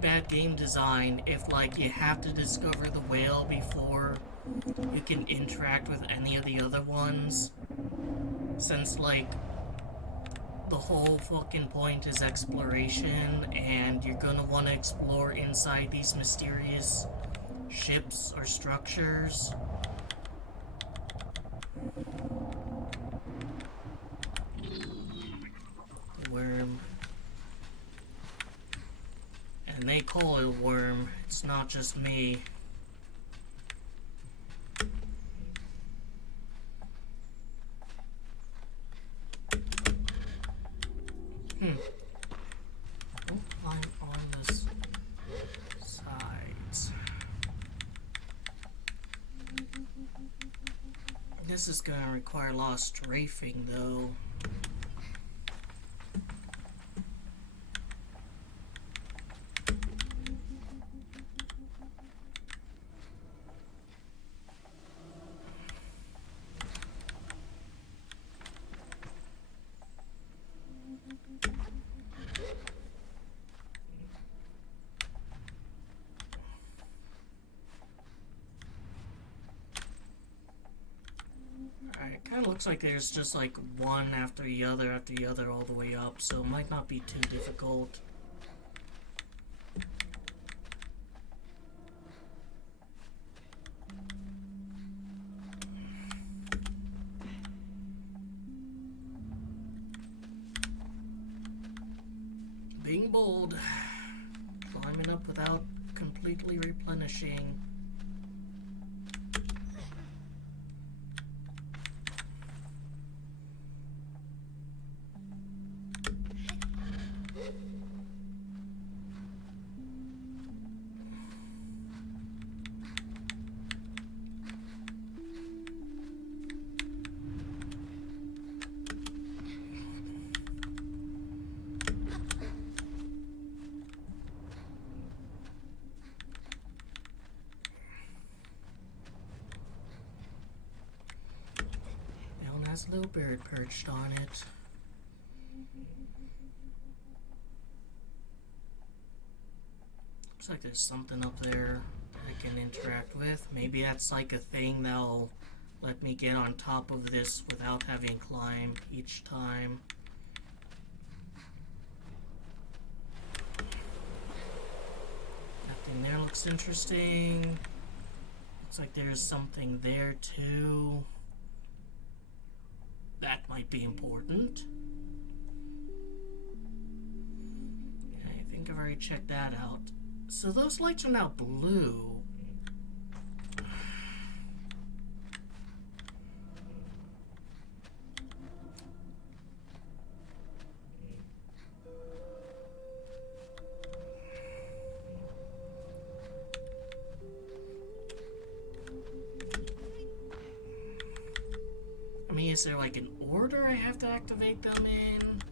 Bad game design if, like, you have to discover the whale before you can interact with any of the other ones. Since, like, the whole fucking point is exploration, and you're gonna want to explore inside these mysterious ships or structures. Worm. And they call it a worm, it's not just me. Don't climb on the sides. This is gonna require a lot of strafing, though. It kind of looks like there's just like one after the other all the way up, so it might not be too difficult. Being bold, climbing up without completely replenishing. has a little bird perched on it. Looks like there's something up there that I can interact with. Maybe that's like a thing that'll let me get on top of this without having climbed each time. Nothing there looks interesting. Looks like there's something there too. That might be important. I think I've already checked that out. So those lights are now blue. I mean, is there like an order I have to activate them in?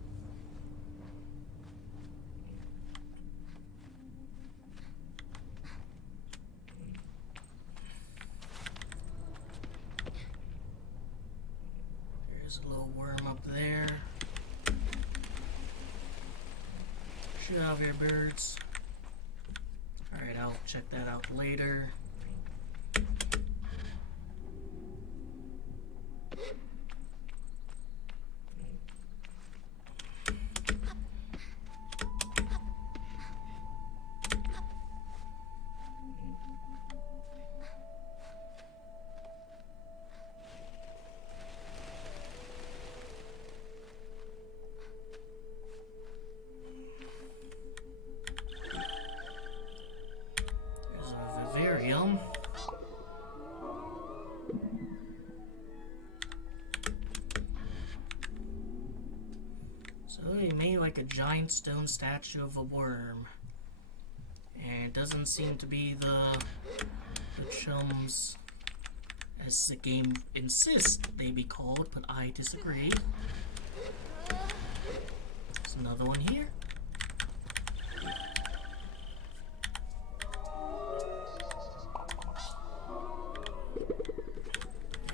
There's a little worm up there. Shoot out of here, birds. Alright, I'll check that out later. So he made like a giant stone statue of a worm. And it doesn't seem to be the chums as the game insists they be called, but I disagree. There's another one here.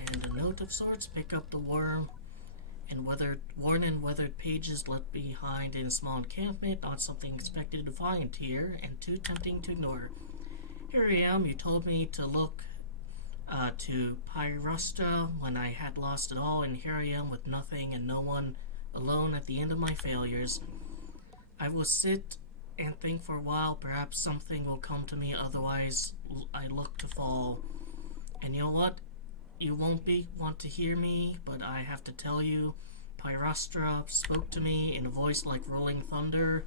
And a note of sorts, pick up the worm. And worn and weathered pages left behind in a small encampment, not something expected to find here, and too tempting to ignore. Here I am, you told me to look to Pyrusta when I had lost it all, and here I am with nothing and no one, alone at the end of my failures. I will sit and think for a while, perhaps something will come to me, otherwise I look to fall. And you know what? You won't want to hear me, but I have to tell you, Pyrastra spoke to me in a voice like rolling thunder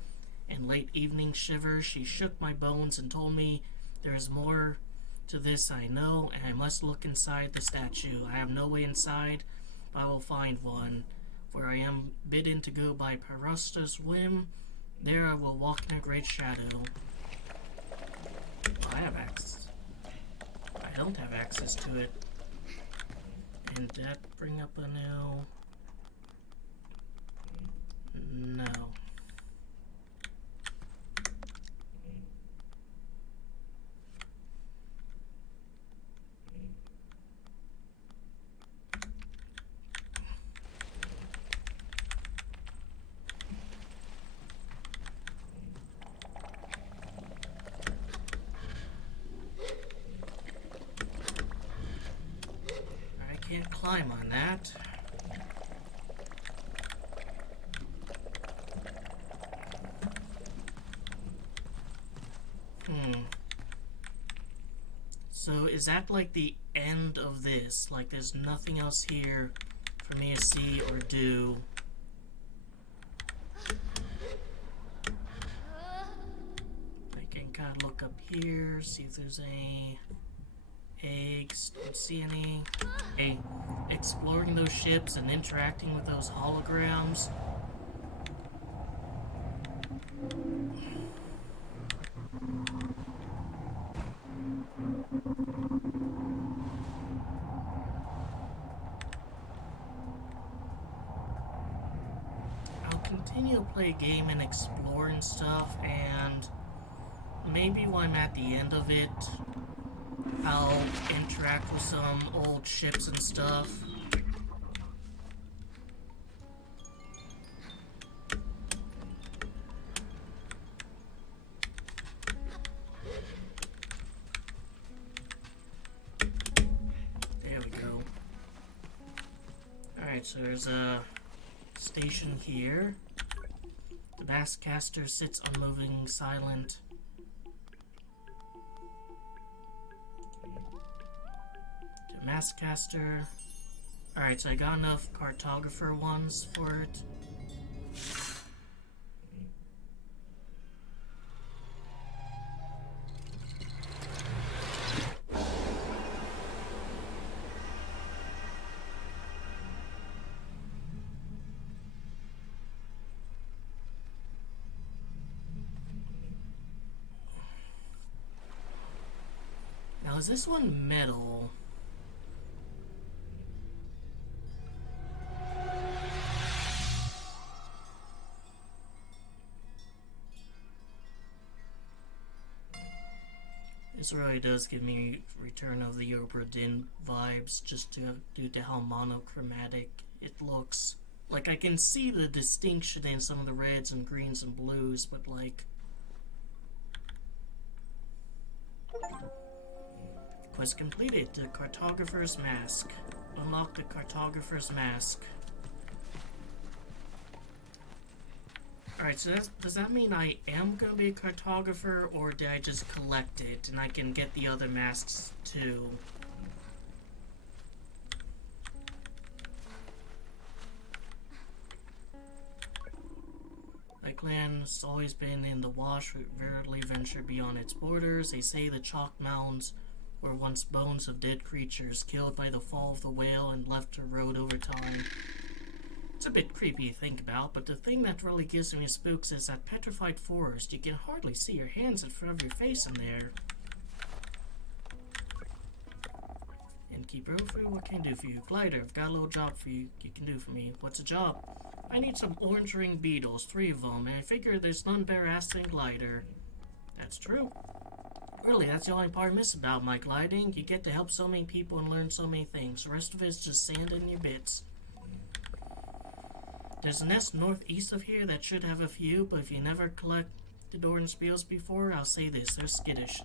and late evening shivers. She shook my bones and told me there is more to this I know, and I must look inside the statue. I have no way inside, but I will find one. For I am bidden to go by Pyrastra's whim. There I will walk in a great shadow. I have access. I don't have access to it. And did that bring up a new? No. I can't climb on that. So is that like the end of this? Like there's nothing else here for me to see or do? I can kind of look up here, see if there's any eggs. Don't see any. Hey, exploring those ships and interacting with those holograms. I'll continue to play a game and explore and stuff, and maybe when I'm at the end of it, I'll interact with some old ships and stuff. Alright, so there's a station here. The Basscaster sits unmoving, silent. The Maskcaster. Alright, so I got enough cartographer ones for it. Now, is this one metal? This really does give me Return of the Obra Dinn vibes, just due to how monochromatic it looks. Like, I can see the distinction in some of the reds and greens and blues, but like... Quest completed. The Cartographer's Mask. Unlock the Cartographer's Mask. Alright, so does that mean I am gonna be a cartographer, or did I just collect it and I can get the other masks too? My clan's always been in the wash, rarely ventured beyond its borders. They say the chalk mounds were once bones of dead creatures, killed by the fall of the whale and left to erode over time. It's a bit creepy to think about, but the thing that really gives me spooks is that petrified forest. You can hardly see your hands in front of your face in there. And keep room for you. What can I do for you? Glider, I've got a little job for you can do for me. What's a job? I need some orange ring beetles, 3 of them, and I figure there's none better ass than glider. That's true. Really, that's the only part I miss about my gliding. You get to help so many people and learn so many things. The rest of it's just sand in your bits. There's a nest northeast of here that should have a few, but if you never collected orange beetles before, I'll say this, they're skittish.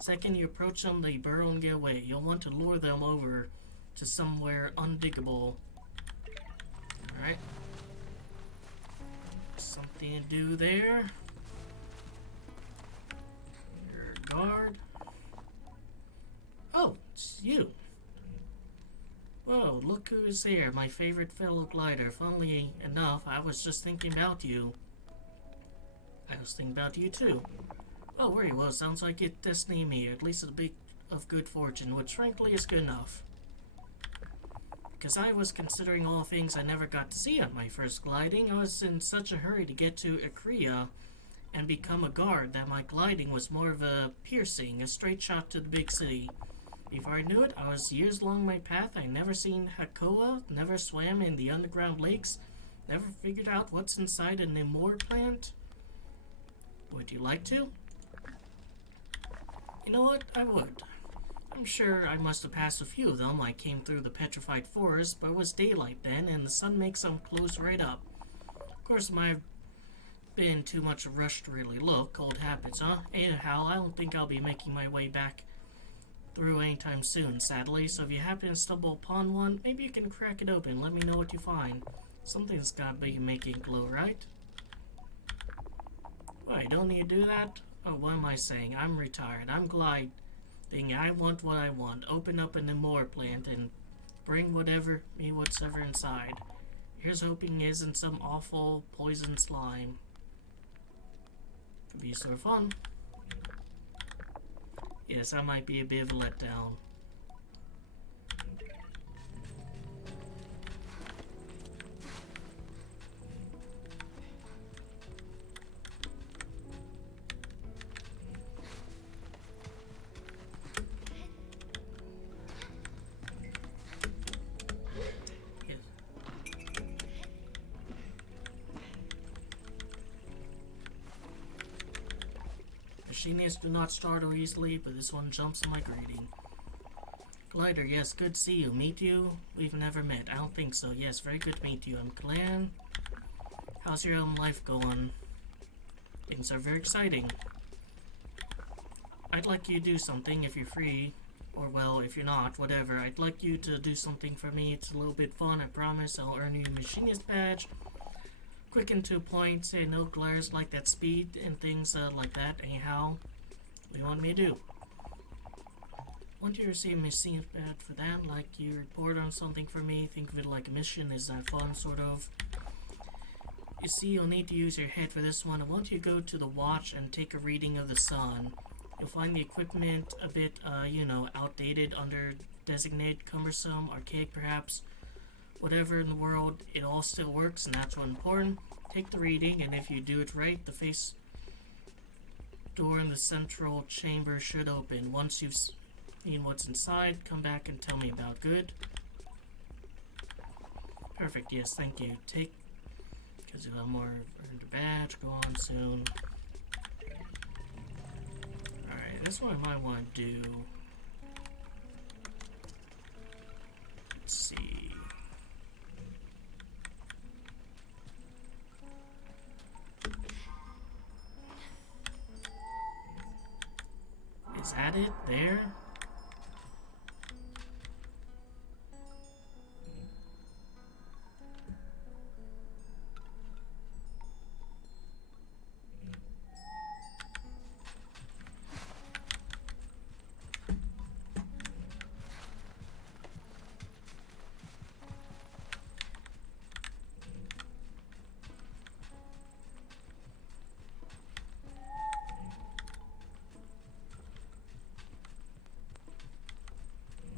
Second, you approach them, they burrow and get away. You'll want to lure them over to somewhere undiggable. Alright. Something to do there. Your guard. Oh, it's you. Whoa, look who's here, my favorite fellow glider. Funnily enough, I was just thinking about you. I was thinking about you too. Oh, very well, sounds like it destiny me, at least a bit of good fortune, which frankly is good enough. Because I was considering all things I never got to see on my first gliding. I was in such a hurry to get to Akria and become a guard that my gliding was more of a piercing, a straight shot to the big city. Before I knew it, I was years along my path. I never seen Hakoa, never swam in the underground lakes, never figured out what's inside an Nemor plant. Would you like to? You know what? I would. I'm sure I must have passed a few of them. I came through the petrified forest, but it was daylight then, and the sun makes them close right up. Of course, I've been too much rush to really look. Old habits, huh? Anyhow, I don't think I'll be making my way back through anytime soon, sadly, so if you happen to stumble upon one, maybe you can crack it open. Let me know what you find. Something's gotta be making it glow, right? Well, I don't need to do that? Oh, what am I saying? I'm retired. I'm gliding. I want what I want. Open up a Nemor plant and bring whatever whatsoever inside. Here's hoping it isn't some awful poison slime. Could be sort of fun. Yes, that might be a bit of a letdown. Yes. Machinists do not startle easily, but this one jumps on my greeting. Glider, yes, good to see you. Meet you? We've never met. I don't think so. Yes, very good to meet you. I'm Clan. How's your own life going? Things are very exciting. I'd like you to do something if you're free. Or, well, if you're not, whatever. I'd like you to do something for me. It's a little bit fun, I promise. I'll earn you a machinist badge. Quick and to the point, say no glares like that speed and things like that. Anyhow, what do you want me to do? Want you to receive a machinist badge for that? Like you report on something for me? Think of it like a mission. Is that fun, sort of? You see, you'll need to use your head for this one. I want you to go to the watch and take a reading of the sun. You'll find the equipment a bit, outdated, under designated, cumbersome, archaic perhaps. Whatever in the world, it all still works, and that's what's important. Take the reading, and if you do it right, the face door in the central chamber should open. Once you've seen what's inside, come back and tell me about. Good? Perfect, yes, thank you. Take, because you'll have more earned a badge, go on soon. Alright, this one I might want to do. Let's see. Is that it? There?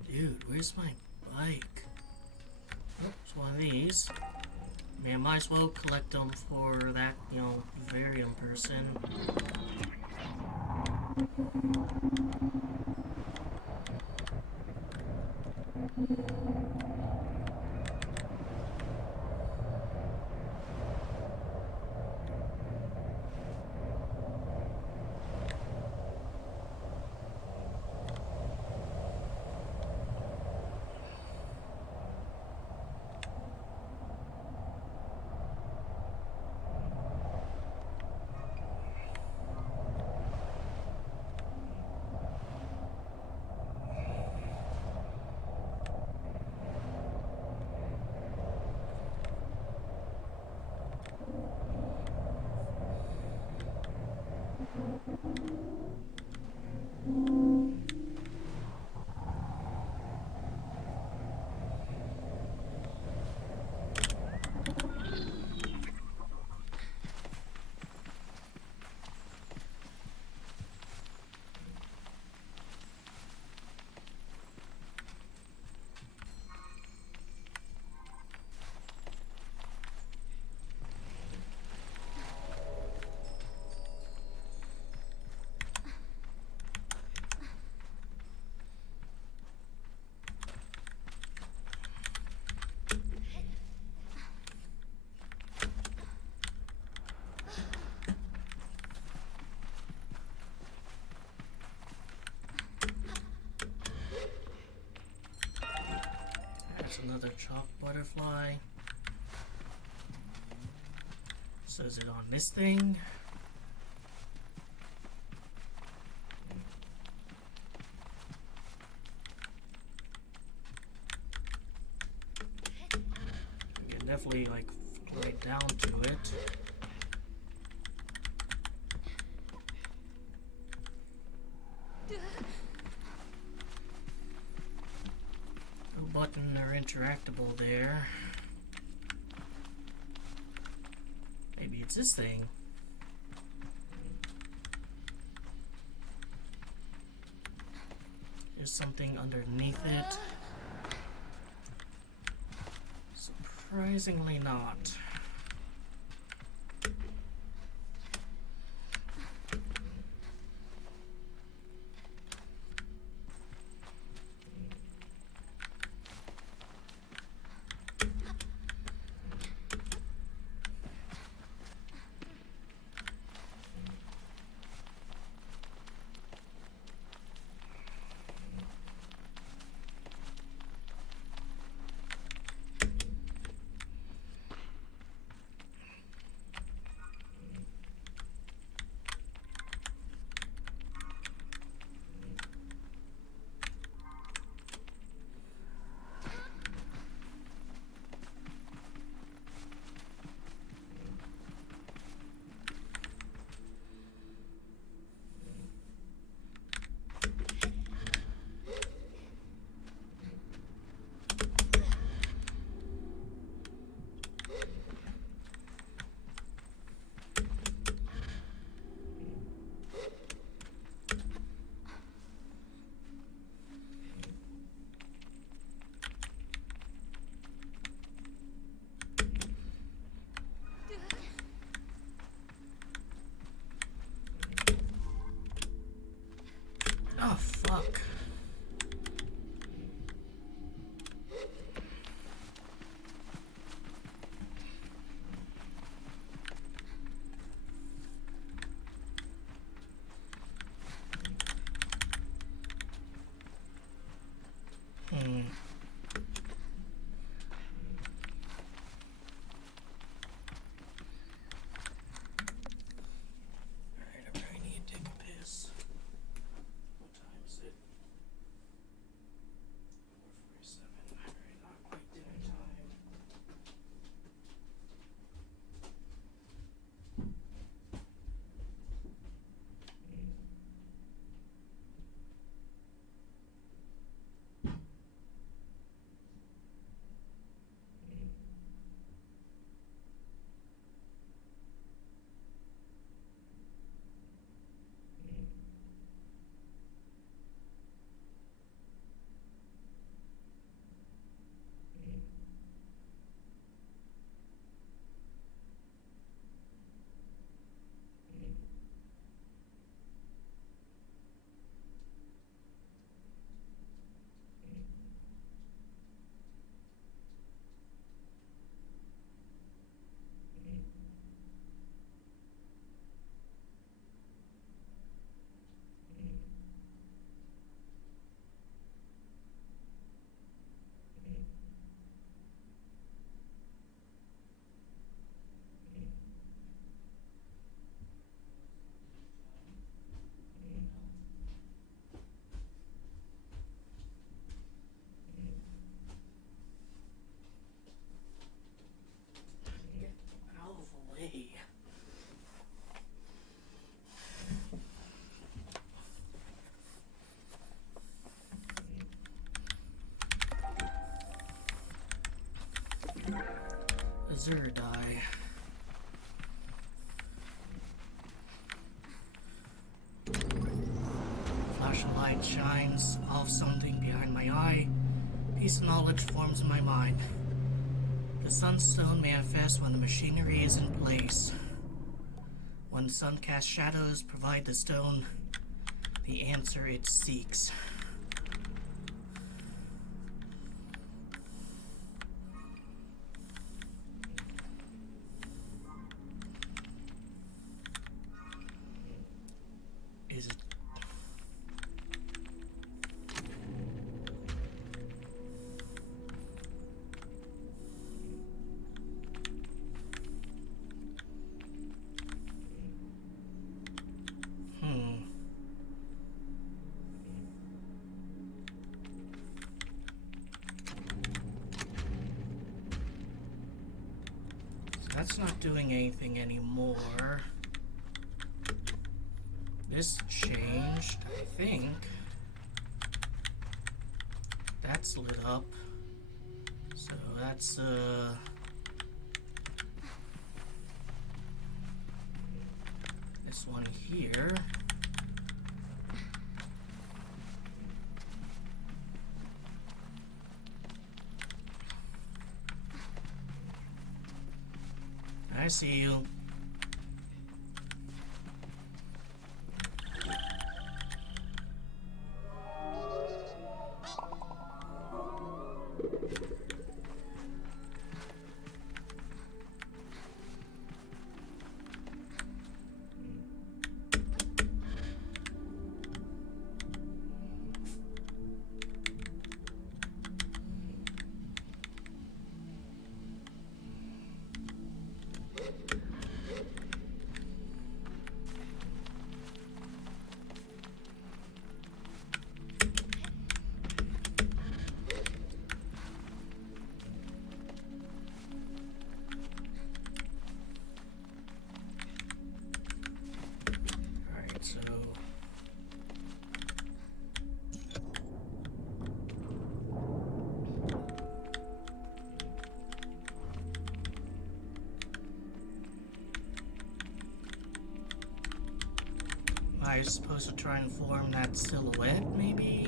Dude, where's my bike? Oh, it's one of these. I mean, I might as well collect them for that, Varium person. Another chalk butterfly. So is it on this thing? You can definitely like right down to it. Button or interactable there. Maybe it's this thing. There's something underneath it. Surprisingly not. Azure die. Flash of light shines off something behind my eye. Piece of knowledge forms in my mind. The sunstone manifests when the machinery is in place. When the sun casts shadows, provide the stone the answer it seeks. Is it? That's not doing anything anymore. This changed, I think. That's lit up. So that's, this one here. I see you. I was supposed to try and form that silhouette, maybe?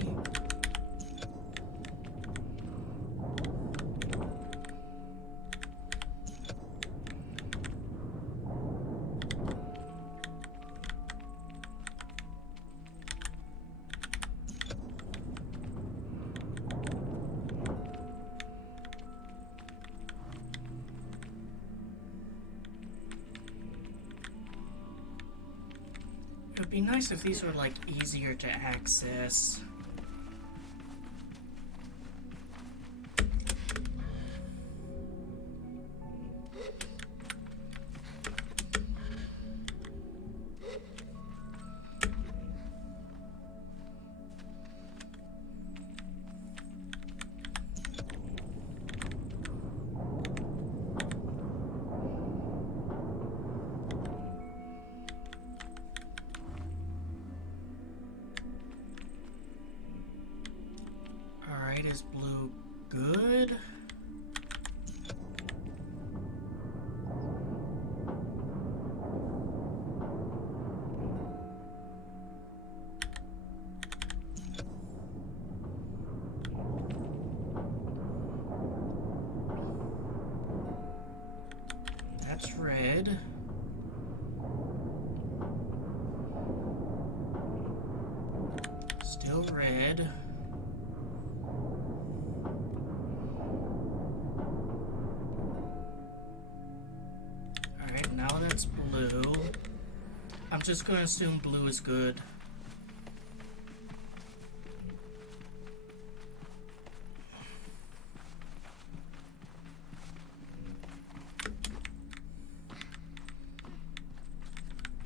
It would be nice if these were, like, easier to access. Is blue good? That's red. Still red. Now that's blue. I'm just going to assume blue is good.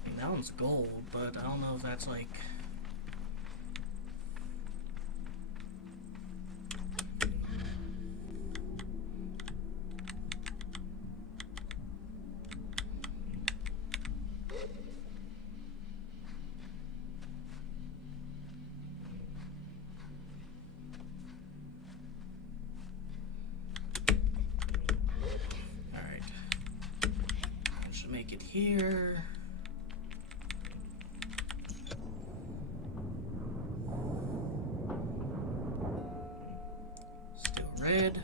I mean, that one's gold, but I don't know if that's like... Alright. here. Still red.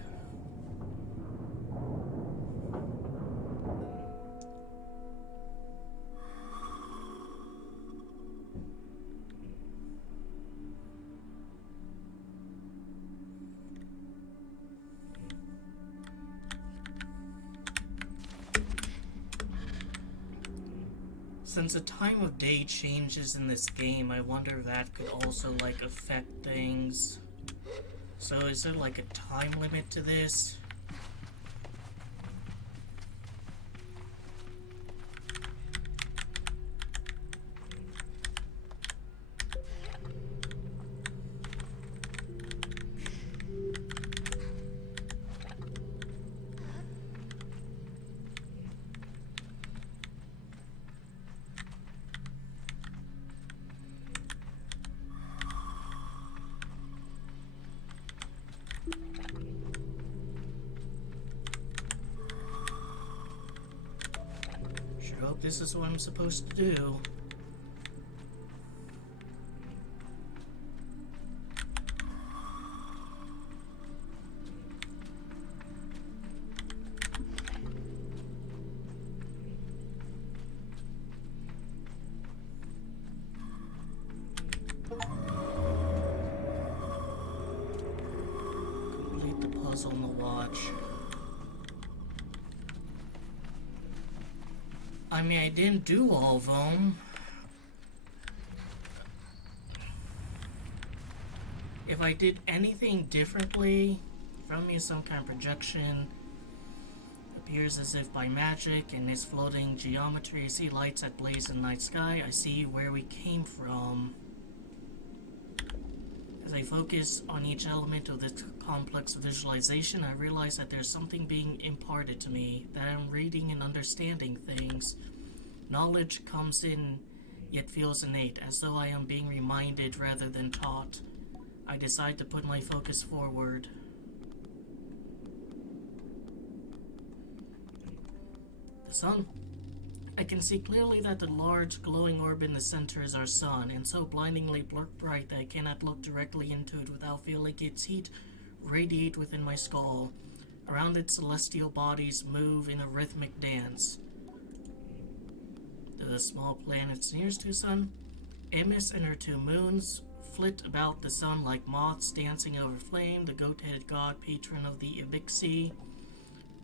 Since the time of day changes in this game, I wonder if that could also, like, affect things. So is there, like, a time limit to this? Sure hope this is what I'm supposed to do. Complete the puzzle on the watch. I mean, I didn't do all of them. If I did anything differently, from me some kind of projection, appears as if by magic, in its floating geometry, I see lights that blaze in the night sky. I see where we came from. As I focus on each element of this complex visualization, I realize that there's something being imparted to me, that I'm reading and understanding things. Knowledge comes in, yet feels innate, as though I am being reminded rather than taught. I decide to put my focus forward. The sun. I can see clearly that the large glowing orb in the center is our sun, and so blindingly bright that I cannot look directly into it without feeling its heat radiate within my skull. Around it, celestial bodies move in a rhythmic dance. The small planets nearest to the sun, Emis and her two moons, flit about the sun like moths dancing over flame, the goat-headed god patron of the Ibixi.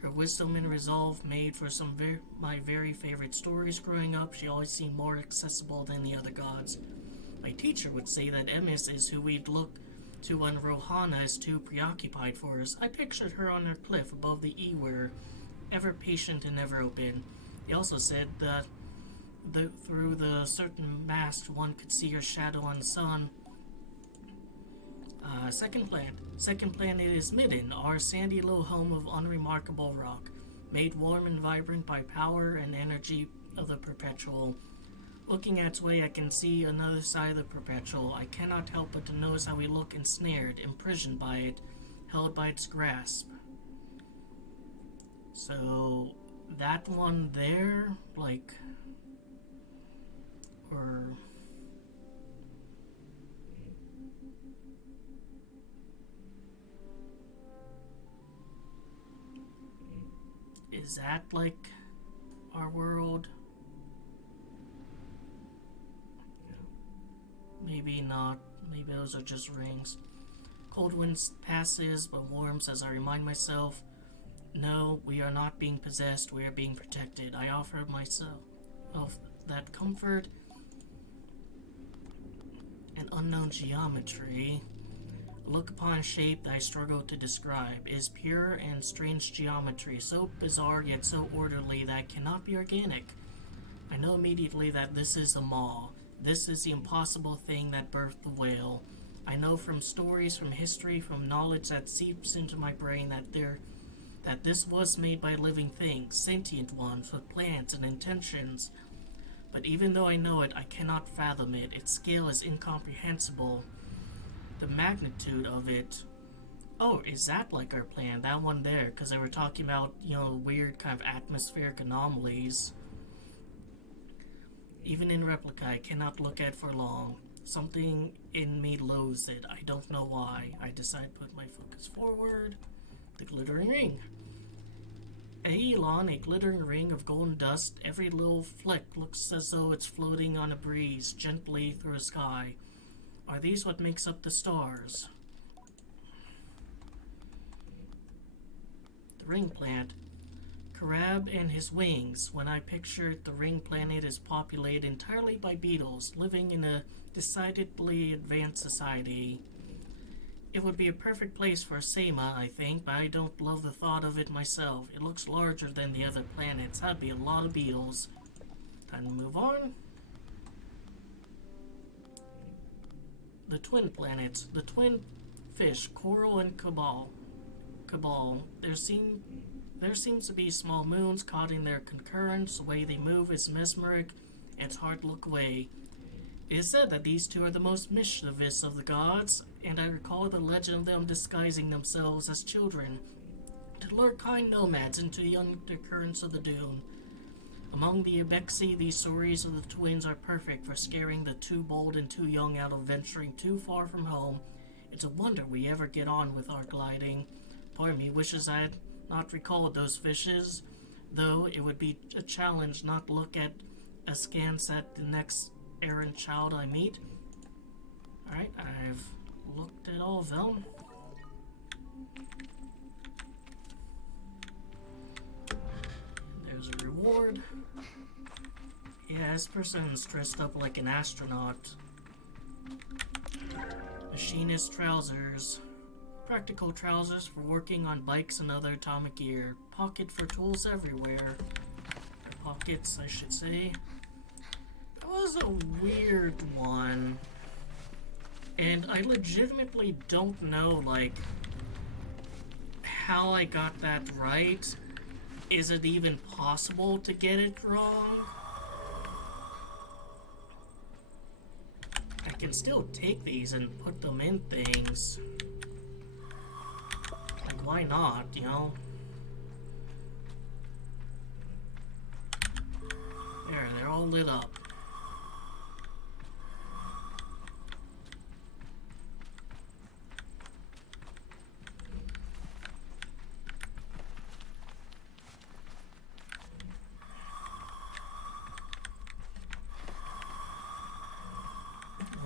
Her wisdom and resolve made for some my very favorite stories growing up. She always seemed more accessible than the other gods. My teacher would say that Emis is who we'd look to when Rohana is too preoccupied for us. I pictured her on her cliff above the Ewer, ever patient and ever open. He also said that through the certain mast one could see her shadow on the sun. Second planet is Midden, our sandy little home of unremarkable rock, made warm and vibrant by power and energy of the perpetual. Looking at its way, I can see another side of the perpetual. I cannot help but to notice how we look ensnared, imprisoned by it, held by its grasp. So, that one there, like, or... is that, like, our world? Maybe not. Maybe those are just rings. Cold wind passes, but warms as I remind myself, no, we are not being possessed, we are being protected. I offer myself of that comfort. An unknown geometry. Look upon shape that I struggle to describe. Is pure and strange geometry, so bizarre yet so orderly that it cannot be organic. I know immediately that this is a maw. This is the impossible thing that birthed the whale. I know from stories, from history, from knowledge that seeps into my brain that this was made by living things, sentient ones, with plans and intentions. But even though I know it, I cannot fathom it. Its scale is incomprehensible. The magnitude of it... Oh, is that like our plan? That one there, because they were talking about, weird kind of atmospheric anomalies. Even in replica, I cannot look at for long. Something in me loathes it. I don't know why. I decide to put my focus forward. The glittering ring. Elon, a glittering ring of golden dust. Every little fleck looks as though it's floating on a breeze, gently through a sky. Are these what makes up the stars? The ring plant. Karab and his wings. When I pictured the ring planet is populated entirely by beetles, living in a decidedly advanced society. It would be a perfect place for a Sama, I think, but I don't love the thought of it myself. It looks larger than the other planets. That'd be a lot of beetles. Time to move on. The twin planets. The twin fish, Coral and Cabal. There seems to be small moons caught in their concurrence. The way they move is mesmeric, and it's hard to look away. It is said that these two are the most mischievous of the gods, and I recall the legend of them disguising themselves as children to lure kind nomads into the undercurrents of the dune. Among the Ibexi, these stories of the twins are perfect for scaring the too bold and too young out of venturing too far from home. It's a wonder we ever get on with our gliding. Part of me wishes I had not recalled those fishes, though it would be a challenge not to look at askance at the next errant child I meet. Alright, I've looked at all of them. There's a reward. Yeah, this person's dressed up like an astronaut. Machinist trousers. Practical trousers for working on bikes and other atomic gear. Pocket for tools everywhere. Or pockets, I should say. That was a weird one. And I legitimately don't know, like, how I got that right. Is it even possible to get it wrong? I can still take these and put them in things. Like, why not, you know? There, they're all lit up.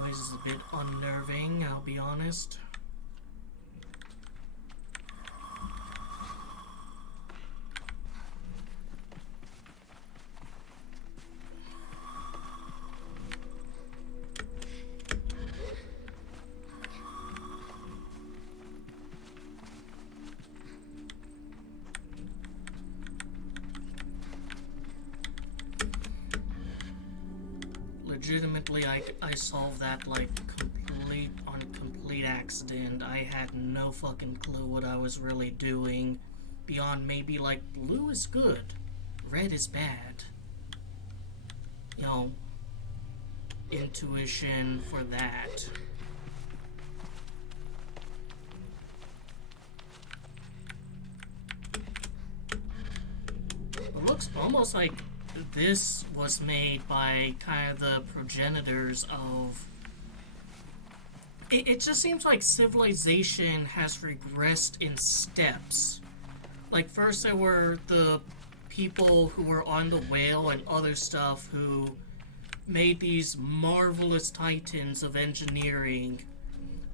Noise is a bit unnerving, I'll be honest. Legitimately, I solved that like on complete accident. I had no fucking clue what I was really doing, beyond maybe like blue is good, red is bad. You know, intuition for that. It looks almost like this was made by kind of the progenitors of... It just seems like civilization has regressed in steps. Like, first there were the people who were on the whale and other stuff who made these marvelous titans of engineering.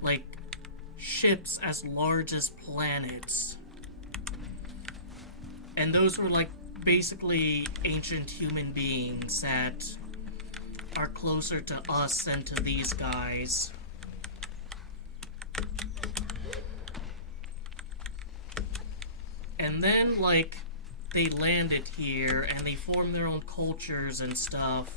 Like, ships as large as planets. And those were like basically ancient human beings that are closer to us than to these guys. And then, like, they landed here and they formed their own cultures and stuff.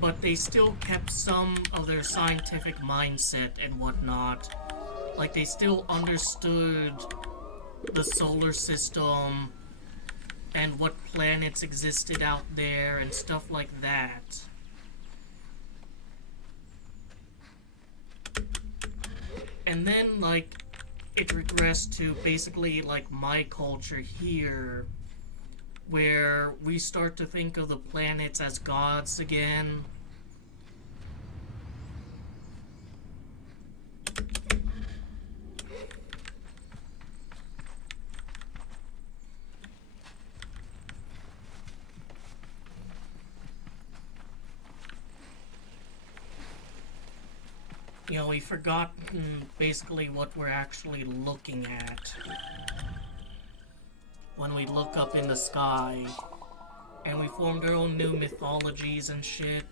But they still kept some of their scientific mindset and whatnot. Like, they still understood the solar system and what planets existed out there and stuff like that. And then, like, it regressed to basically like my culture here, where we start to think of the planets as gods again. You know, we've forgotten basically what we're actually looking at when we look up in the sky, and we formed our own new mythologies and shit.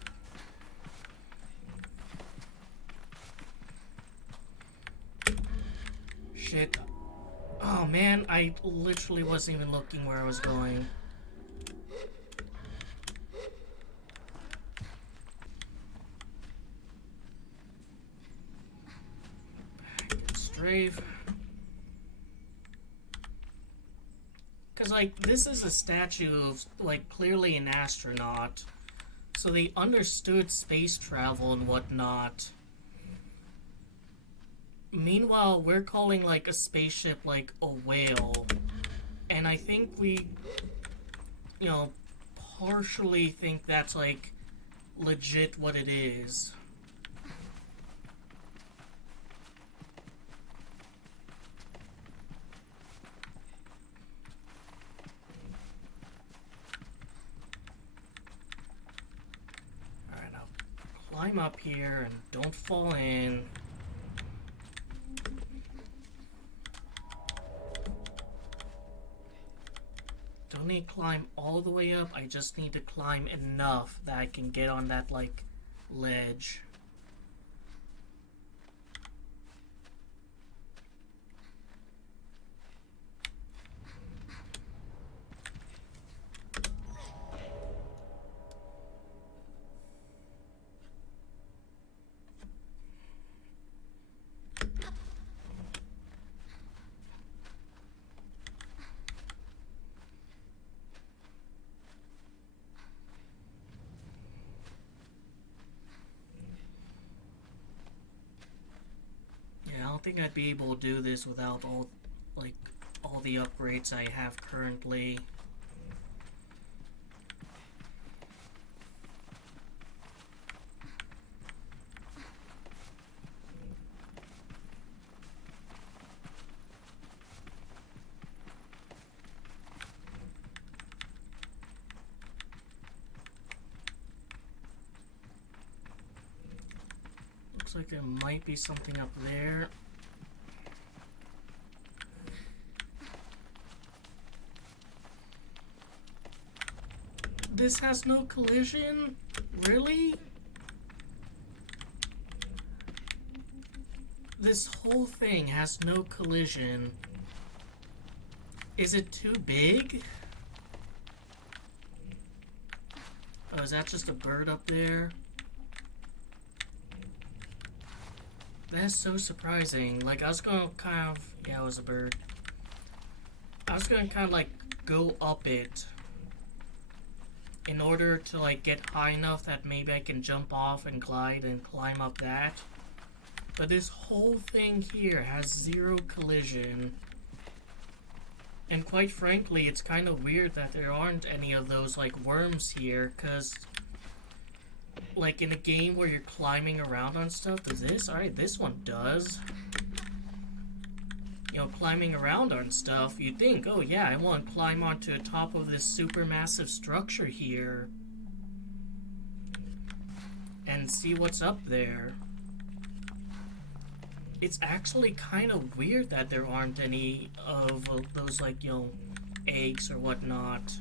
Shit. Oh man, I literally wasn't even looking where I was going. Strafe. Because, like, this is a statue of, like, clearly an astronaut. So they understood space travel and whatnot. Meanwhile, we're calling, like, a spaceship, like, a whale. And I think we, you know, partially think that's, like, legit what it is. Alright, I'll climb up here and don't fall in. Don't need to climb all the way up, I just need to climb enough that I can get on that, like, ledge. I don't think I'd be able to do this without all the upgrades I have currently. Looks like there might be something up there. This has no collision? Really? This whole thing has no collision. Is it too big? Oh, is that just a bird up there? That's so surprising. Like, I was gonna kind of... Yeah, it was a bird. I was gonna kind of, like, go up it in order to, like, get high enough that maybe I can jump off and glide and climb up that. But this whole thing here has zero collision. And quite frankly, it's kind of weird that there aren't any of those, like, worms here, because... like, in a game where you're climbing around on stuff, does this? Alright, this one does. You know, climbing around on stuff, you'd think, oh yeah, I want to climb onto the top of this supermassive structure here and see what's up there. It's actually kind of weird that there aren't any of those, like, you know, eggs or whatnot.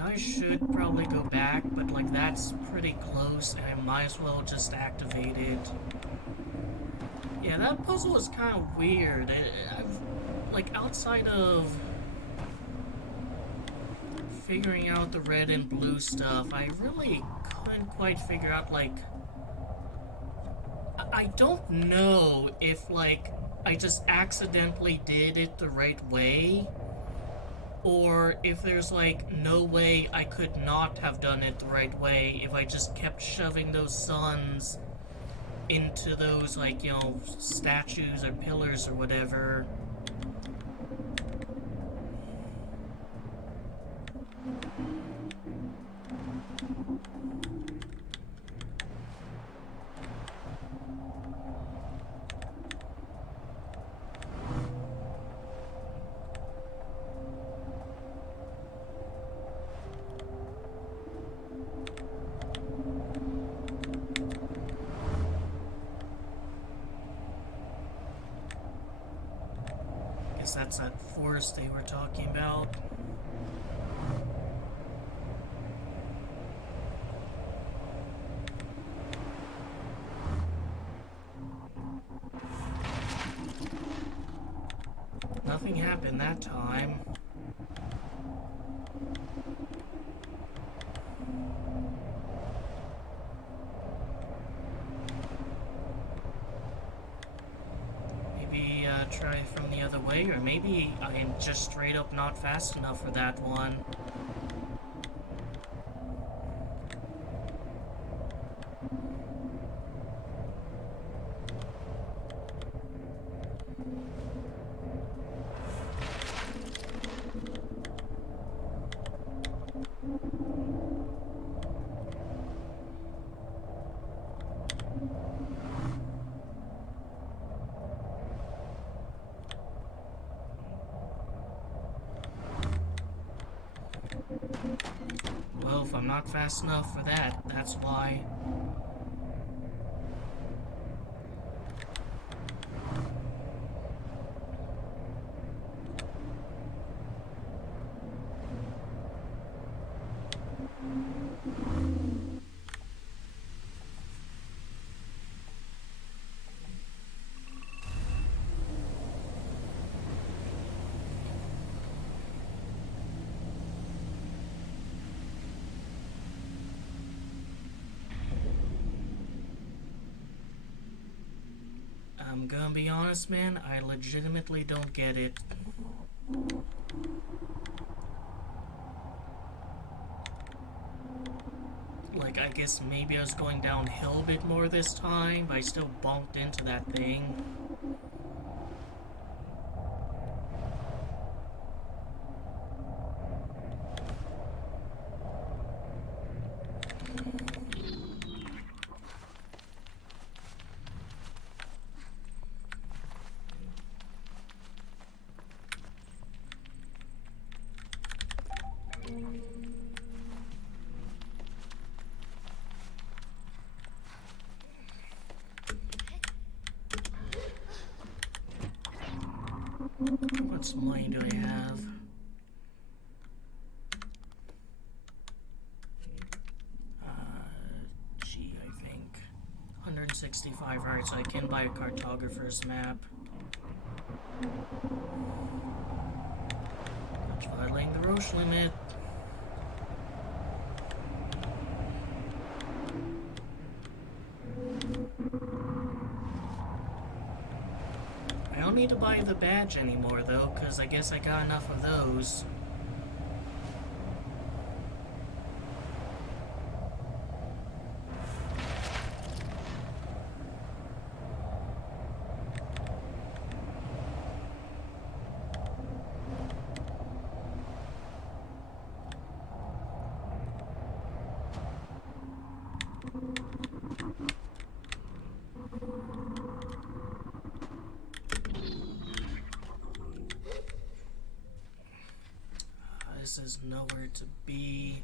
I should probably go back, but like that's pretty close and I might as well just activate it. Yeah, that puzzle is kind of weird. Like outside of figuring out the red and blue stuff, I really couldn't quite figure out like I don't know if, like, I just accidentally did it the right way, or if there's, like, no way I could not have done it the right way if I just kept shoving those suns into those, like, statues or pillars or whatever. Guess that's that forest they were talking about. Nothing happened that time. Maybe try from the other way, or maybe I am just straight up not fast enough for that one. Well, if I'm not fast enough for that, that's why. I'm gonna be honest, man, I legitimately don't get it. Like, I guess maybe I was going downhill a bit more this time, but I still bumped into that thing. How much money do I have? G, I think. 165. Alright, so I can buy a cartographer's map. Not violating the Roche limit. I don't need to buy the badge anymore, though, because I guess I got enough of those. This is nowhere to be.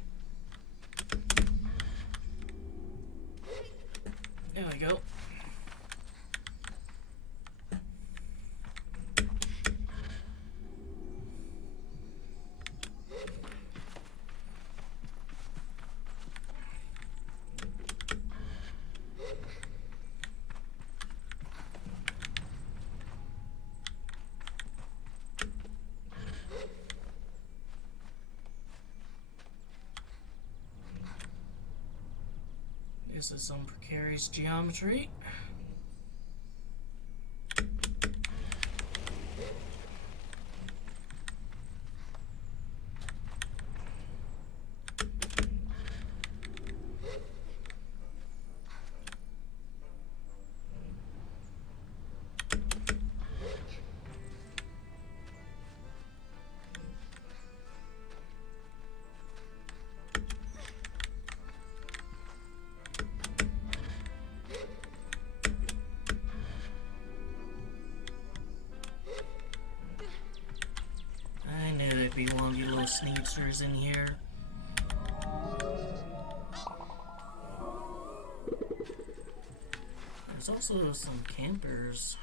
There we go. This is some precarious geometry. be one of you little sneakers in here. There's also some campers.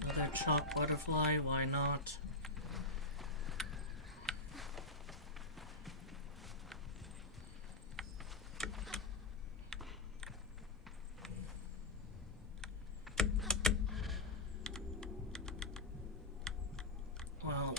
Another chalk butterfly, why not? Well,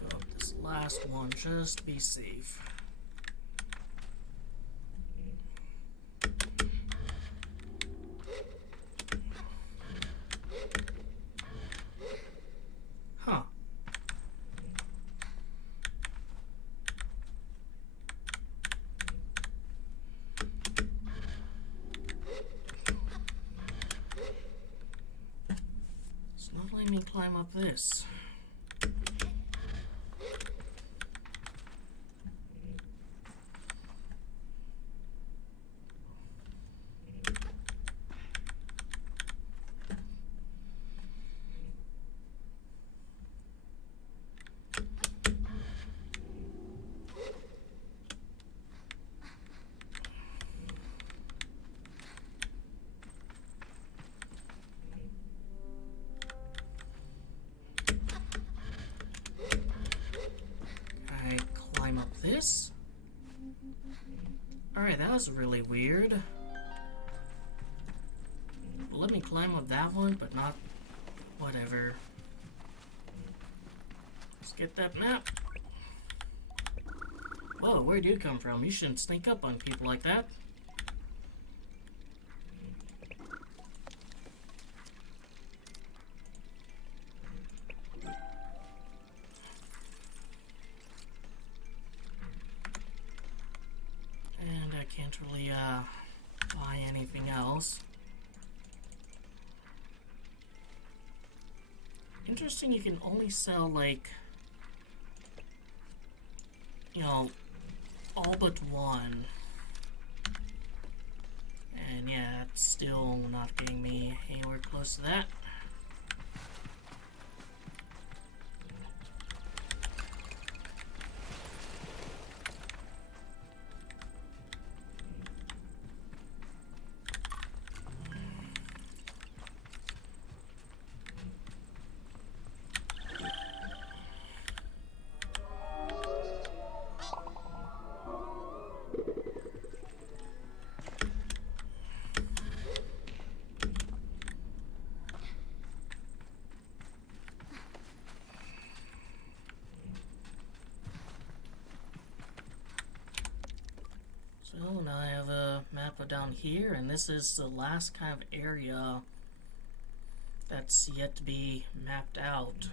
go up this last one just to be safe. Huh. It's not letting me climb up this. I climb up this? Alright, that was really weird. Let me climb up that one, but not... whatever. Let's get that map. Whoa, where'd you come from? You shouldn't sneak up on people like that. And I can't really, buy anything else. Interesting, you can only sell, like, you know, all but one. And yeah, it's still not getting me anywhere close to that. So now I have a map of down here, and this is the last kind of area that's yet to be mapped out.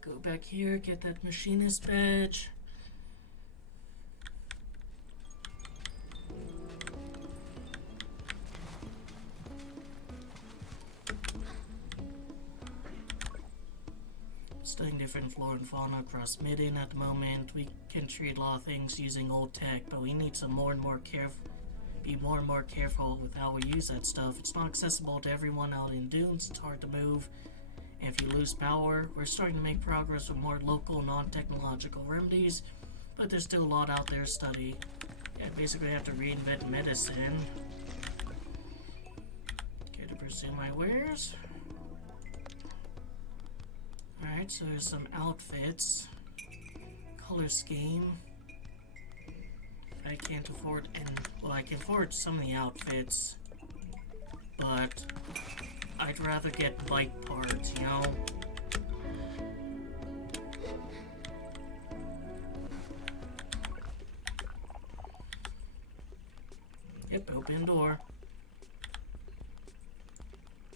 Go back here, get that machinist badge. Studying different flora and fauna across Midden at the moment. We can treat a lot of things using old tech, but we need to be more and more careful with how we use that stuff. It's not accessible to everyone out in dunes. It's hard to move. And if you lose power, we're starting to make progress with more local, non-technological remedies, but there's still a lot out there to study. Yeah, basically I have to reinvent medicine. Okay, to pursue my wares. Alright, so there's some outfits. color scheme. I can't afford, well, I can afford some of the outfits, but I'd rather get bike parts, you know? Yep, open door.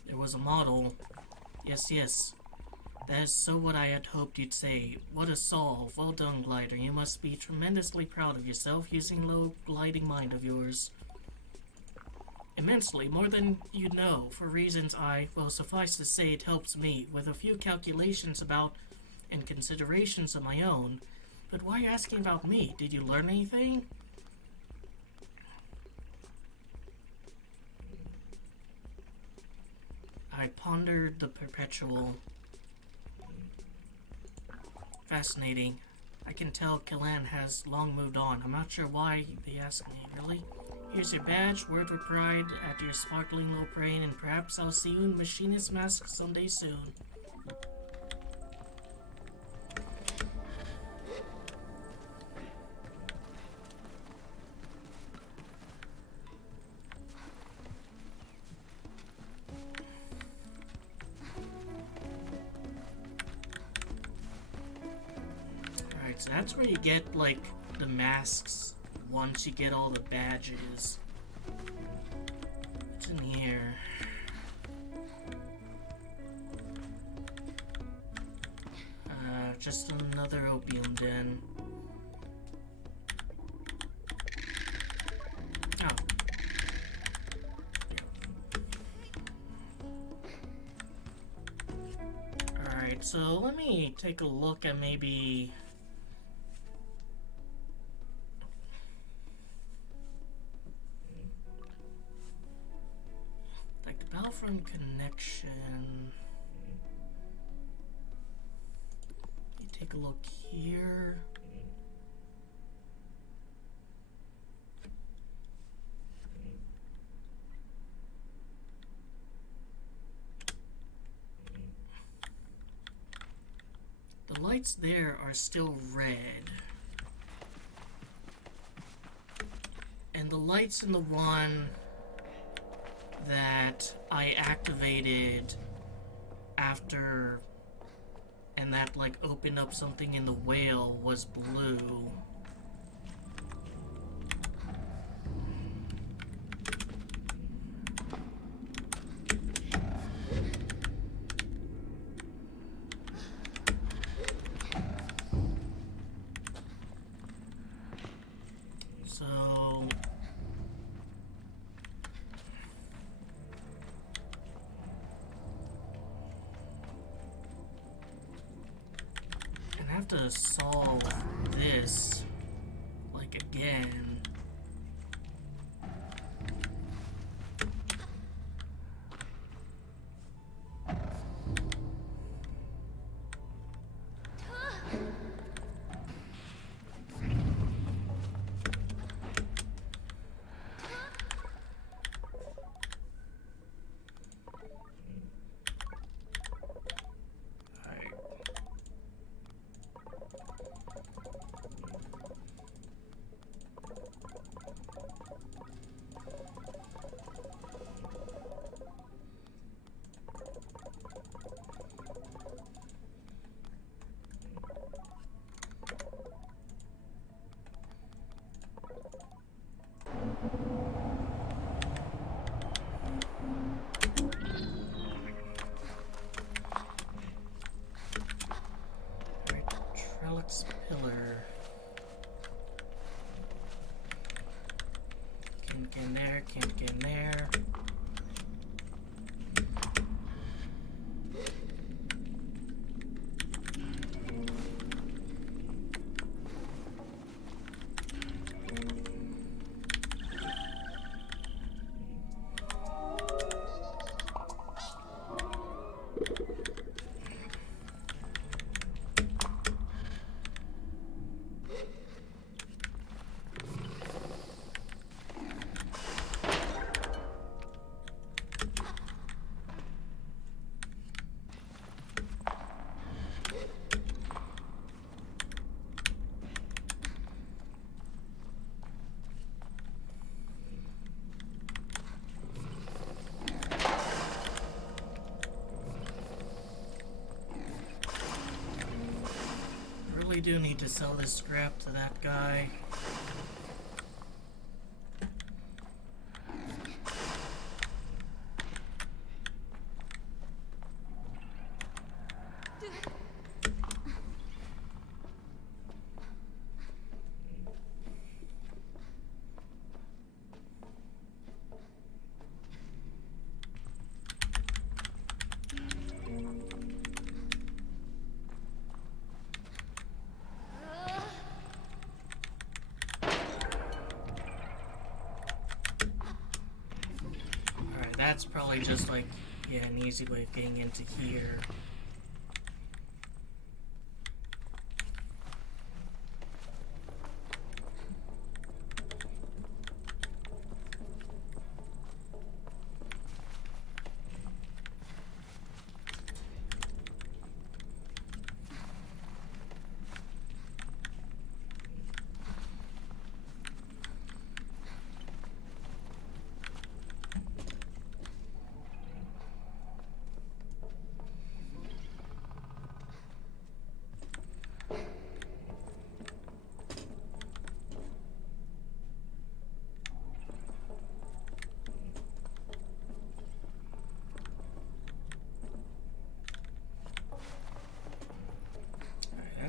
There was a model. Yes, yes. That is so what I had hoped you'd say. What a solve. Well done, Glider. You must be tremendously proud of yourself using low gliding mind of yours. Immensely, more than you'd know, for reasons well, suffice to say it helps me, with a few calculations about and considerations of my own. But why are you asking about me? Did you learn anything? I pondered the perpetual. Fascinating. I can tell Killan has long moved on. I'm not sure why they ask me, really. Here's your badge, word of pride at your sparkling little brain, and perhaps I'll see you in Machinist Mask someday soon. Alright, so that's where you get, like, the masks once you get all the badges. What's in here? Just another opium den. Oh. Alright, so let me take a look at maybe... like the Battlefront connection. Take a look here. The lights there are still red. And the lights in the one that I activated after and that like opened up something in the whale was blue. So I have to solve this, like, again. probably do need to sell this scrap to that guy. That's probably just like, yeah, an easy way of getting into here.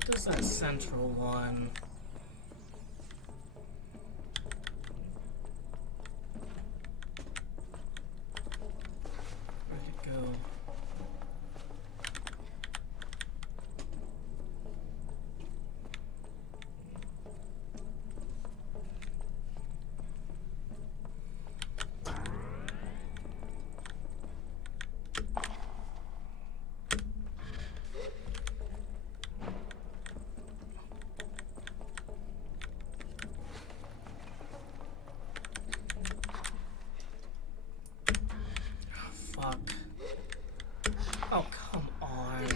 Does that central one? Where'd it go? Fuck. Oh, come on.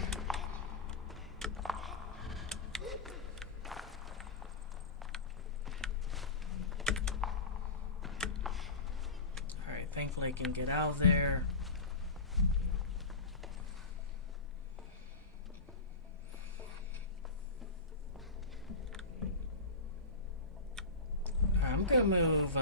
Alright, thankfully I can get out of there. Alright, I'm gonna move,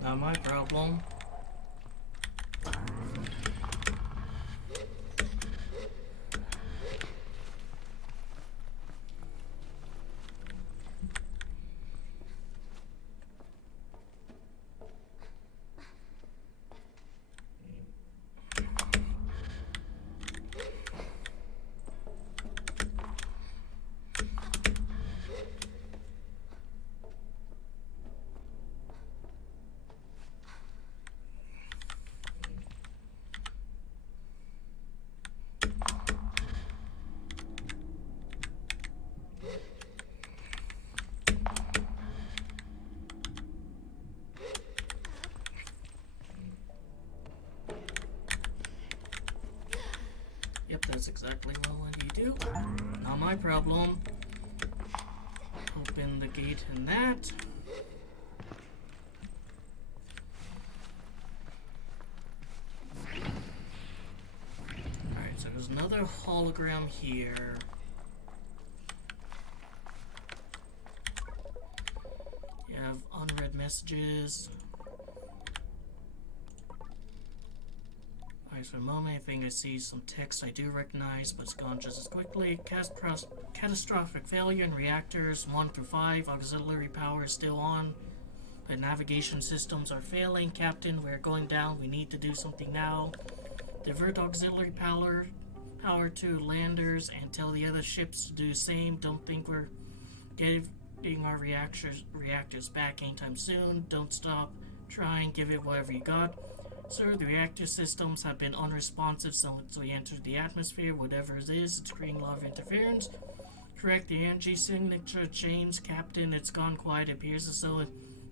not my problem. Yep, that's exactly what I wanted you to do. Not my problem. Open the gate in that. Alright, so there's another hologram here. You have unread messages. Alright, for a moment I think I see some text I do recognize, but it's gone just as quickly. Catastrophic failure in reactors 1 through 5. Auxiliary power is still on. The navigation systems are failing. Captain, we're going down. We need to do something now. Divert auxiliary power to landers and tell the other ships to do the same. Don't think we're getting our reactors back anytime soon. Don't stop trying. Give it whatever you got. Sir, the reactor systems have been unresponsive since we entered the atmosphere. Whatever it is, it's creating a lot of interference. Correct the energy signature change, Captain. It's gone quiet. It appears as though it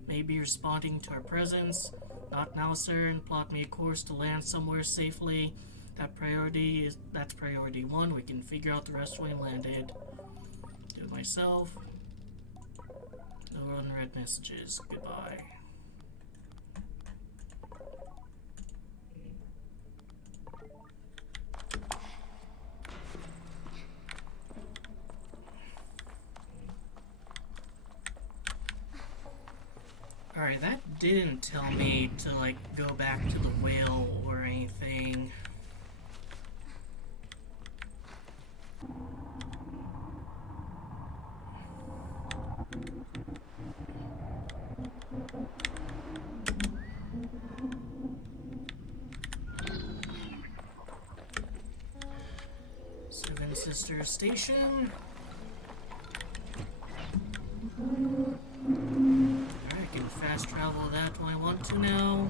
may be responding to our presence. Not now, sir, and plot me a course to land somewhere safely. That's priority 1. We can figure out the rest when landed. Do it myself. No unread messages. Goodbye. Alright, that didn't tell me to, like, go back to the whale or anything. Seven Sisters Station. Alright, I can fast travel that when I want to now.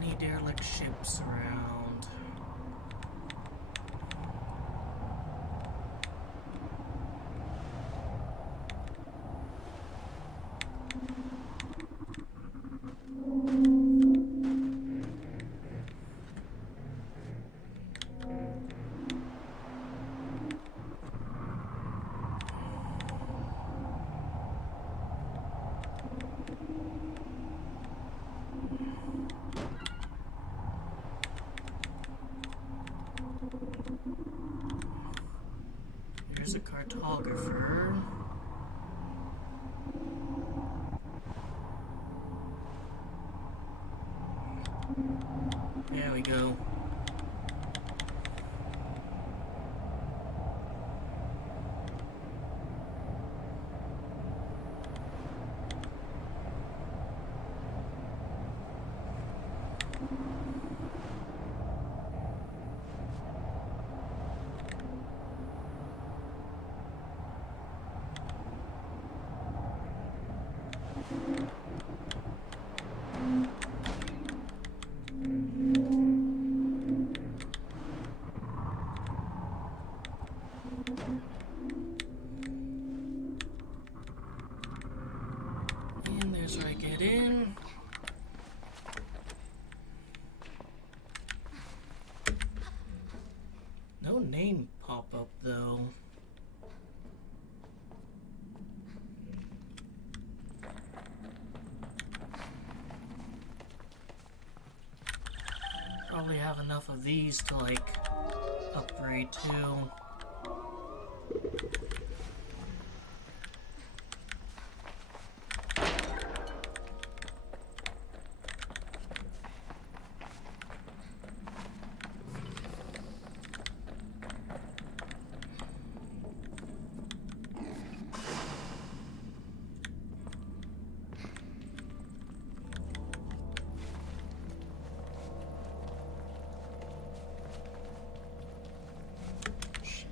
Any derelict ships around? There's a cartographer. There we go. And there's where I get in. No name pop up though. Probably have enough of these to like upgrade to.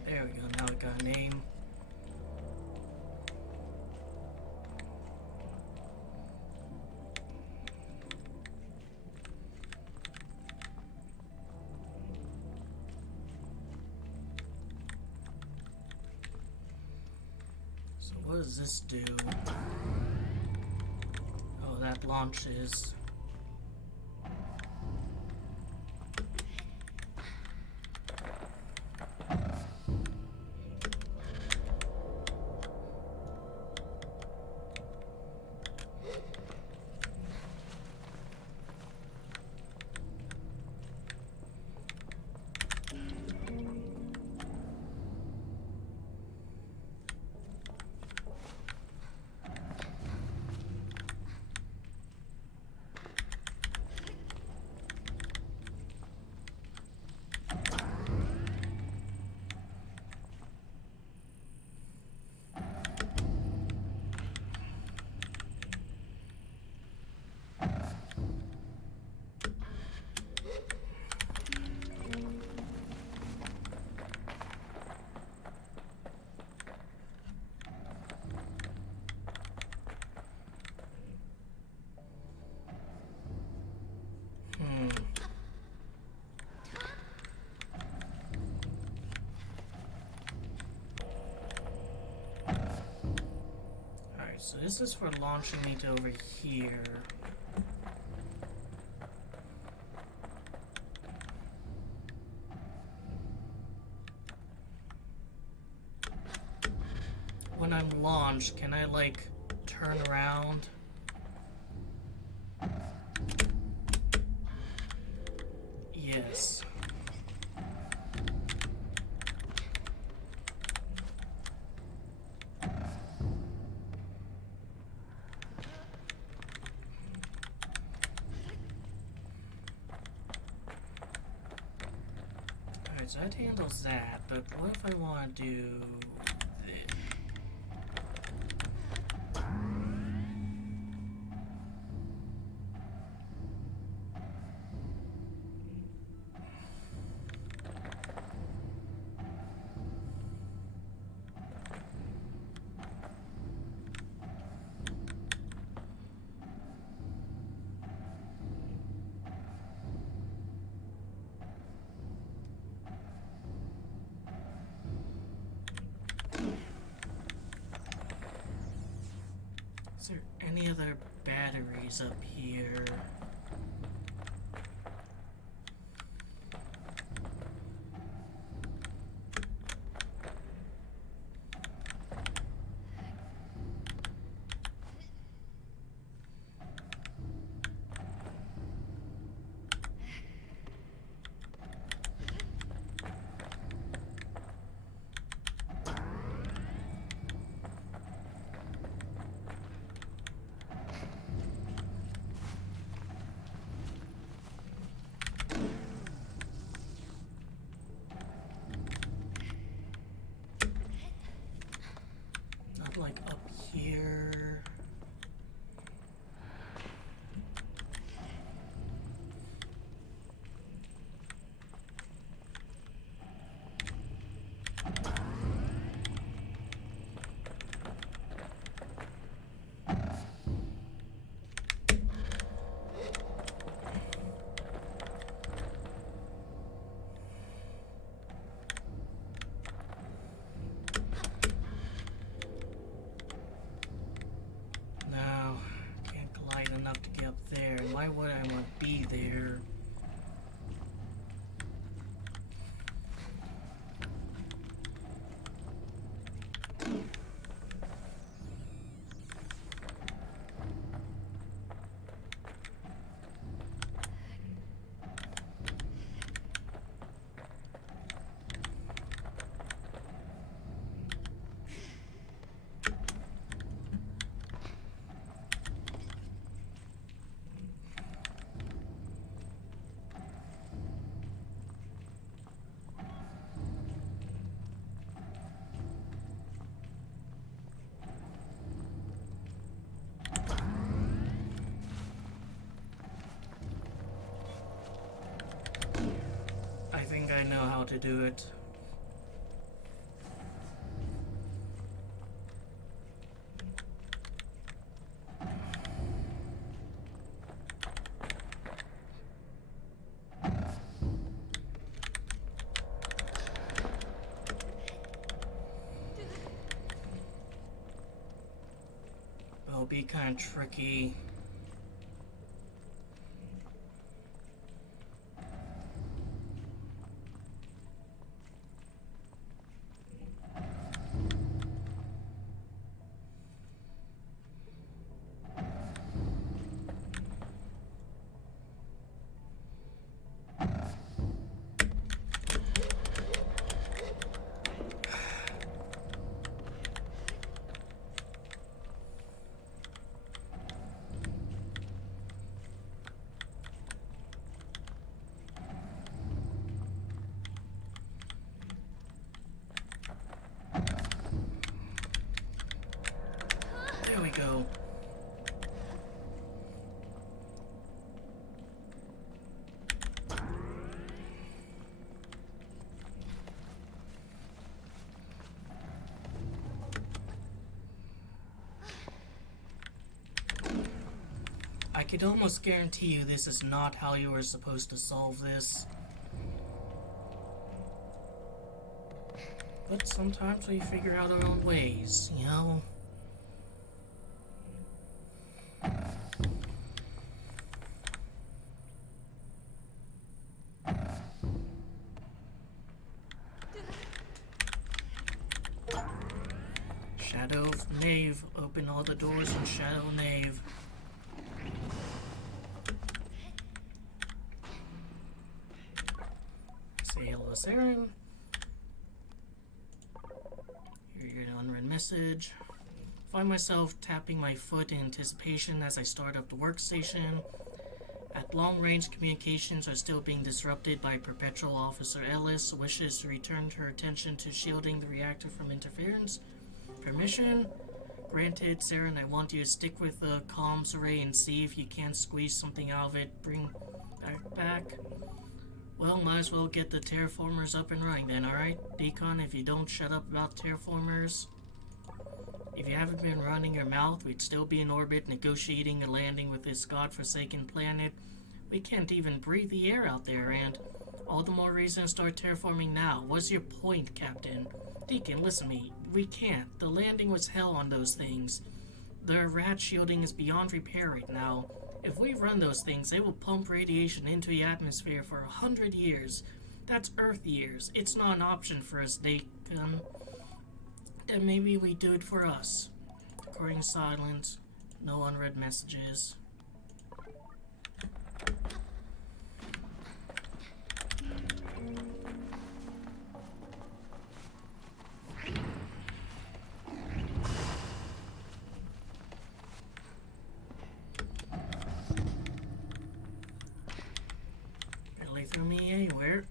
There we go, now we got a name. So what does this do? Oh, that launches Alright, so this is for launching me to over here. When I'm launched, can I, like, turn around? Yes. Alright, so that handles that, but what if I want to do this? Is there any other batteries up here? Not like up here. No, can't glide enough to get up there. And why would I want to be there? I think I know how to do it. It'll be kind of tricky. There we go. I could almost guarantee you this is not how you were supposed to solve this. But sometimes we figure out our own ways, you know? Shadow Nave. Open all the doors in Shadow Nave. Say hello, Saren. Hear your unread message. Find myself tapping my foot in anticipation as I start up the workstation. At long range, communications are still being disrupted by Perpetual Officer Ellis, wishes to return her attention to shielding the reactor from interference. Permission? Granted, Saren, I want you to stick with the comms array and see if you can't squeeze something out of it. Bring back. Well, might as well get the terraformers up and running then, alright? Deacon, if you don't shut up about terraformers. If you haven't been running your mouth, we'd still be in orbit negotiating a landing with this godforsaken planet. We can't even breathe the air out there, and all the more reason to start terraforming now. What's your point, Captain? Deacon, listen to me. We can't. The landing was hell on those things. Their rat shielding is beyond repair right now. If we run those things, they will pump radiation into the atmosphere for 100 years. That's Earth years. It's not an option for us, Deacon. Then maybe we do it for us. Recording silence. No unread messages. Really threw me anywhere.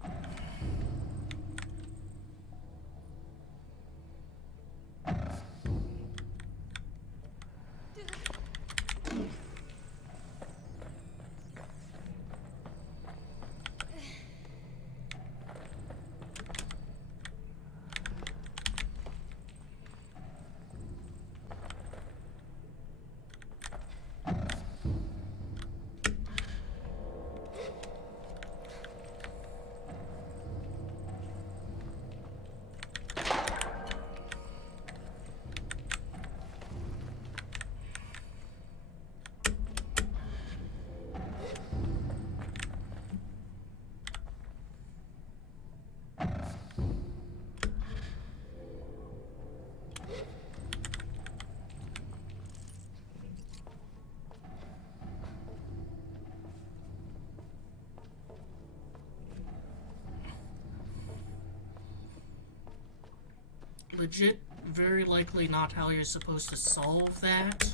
Legit, very likely not how you're supposed to solve that.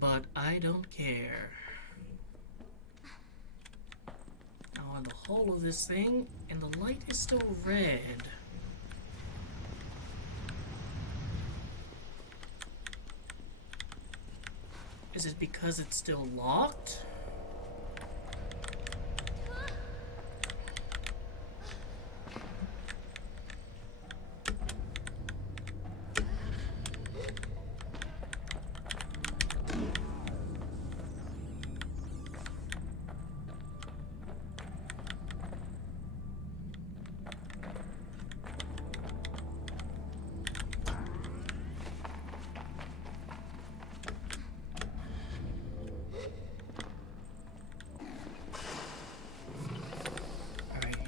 But I don't care. Now on the whole of this thing, and the light is still red. Is it because it's still locked?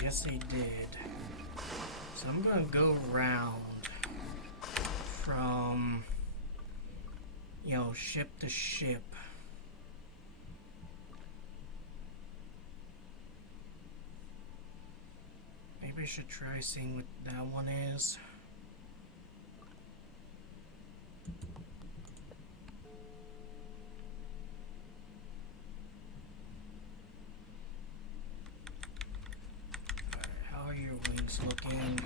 Yes, they did. So I'm gonna go round from, you know, ship to ship. Maybe I should try seeing what that one is. Looking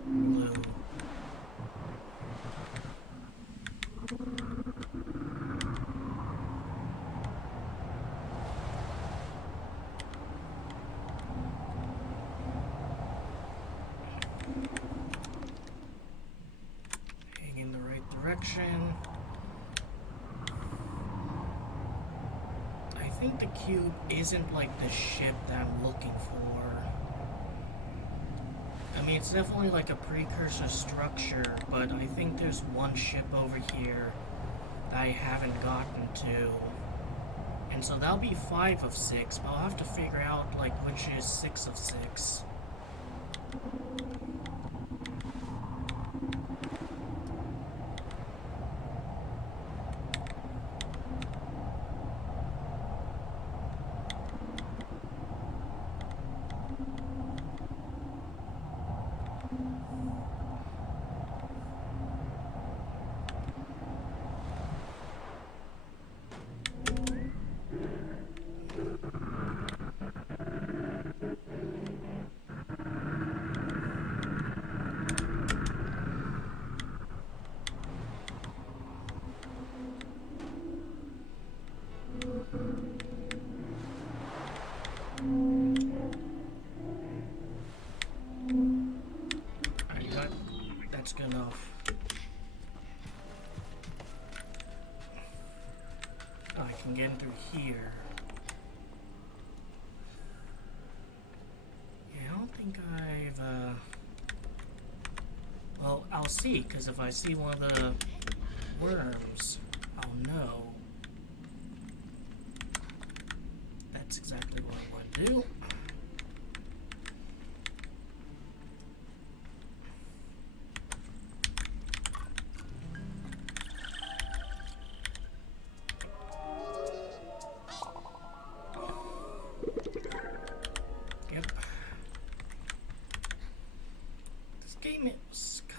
blue. Heading in the right direction. I think the cube isn't like the ship that I'm looking for. I mean, it's definitely like a precursor structure, but I think there's one ship over here that I haven't gotten to. And so that'll be 5 of 6, but I'll have to figure out, like, which is 6 of 6. can get in through here. Yeah, I don't think I've, well, I'll see, because if I see one of the worms, I'll know. That's exactly what I want to do.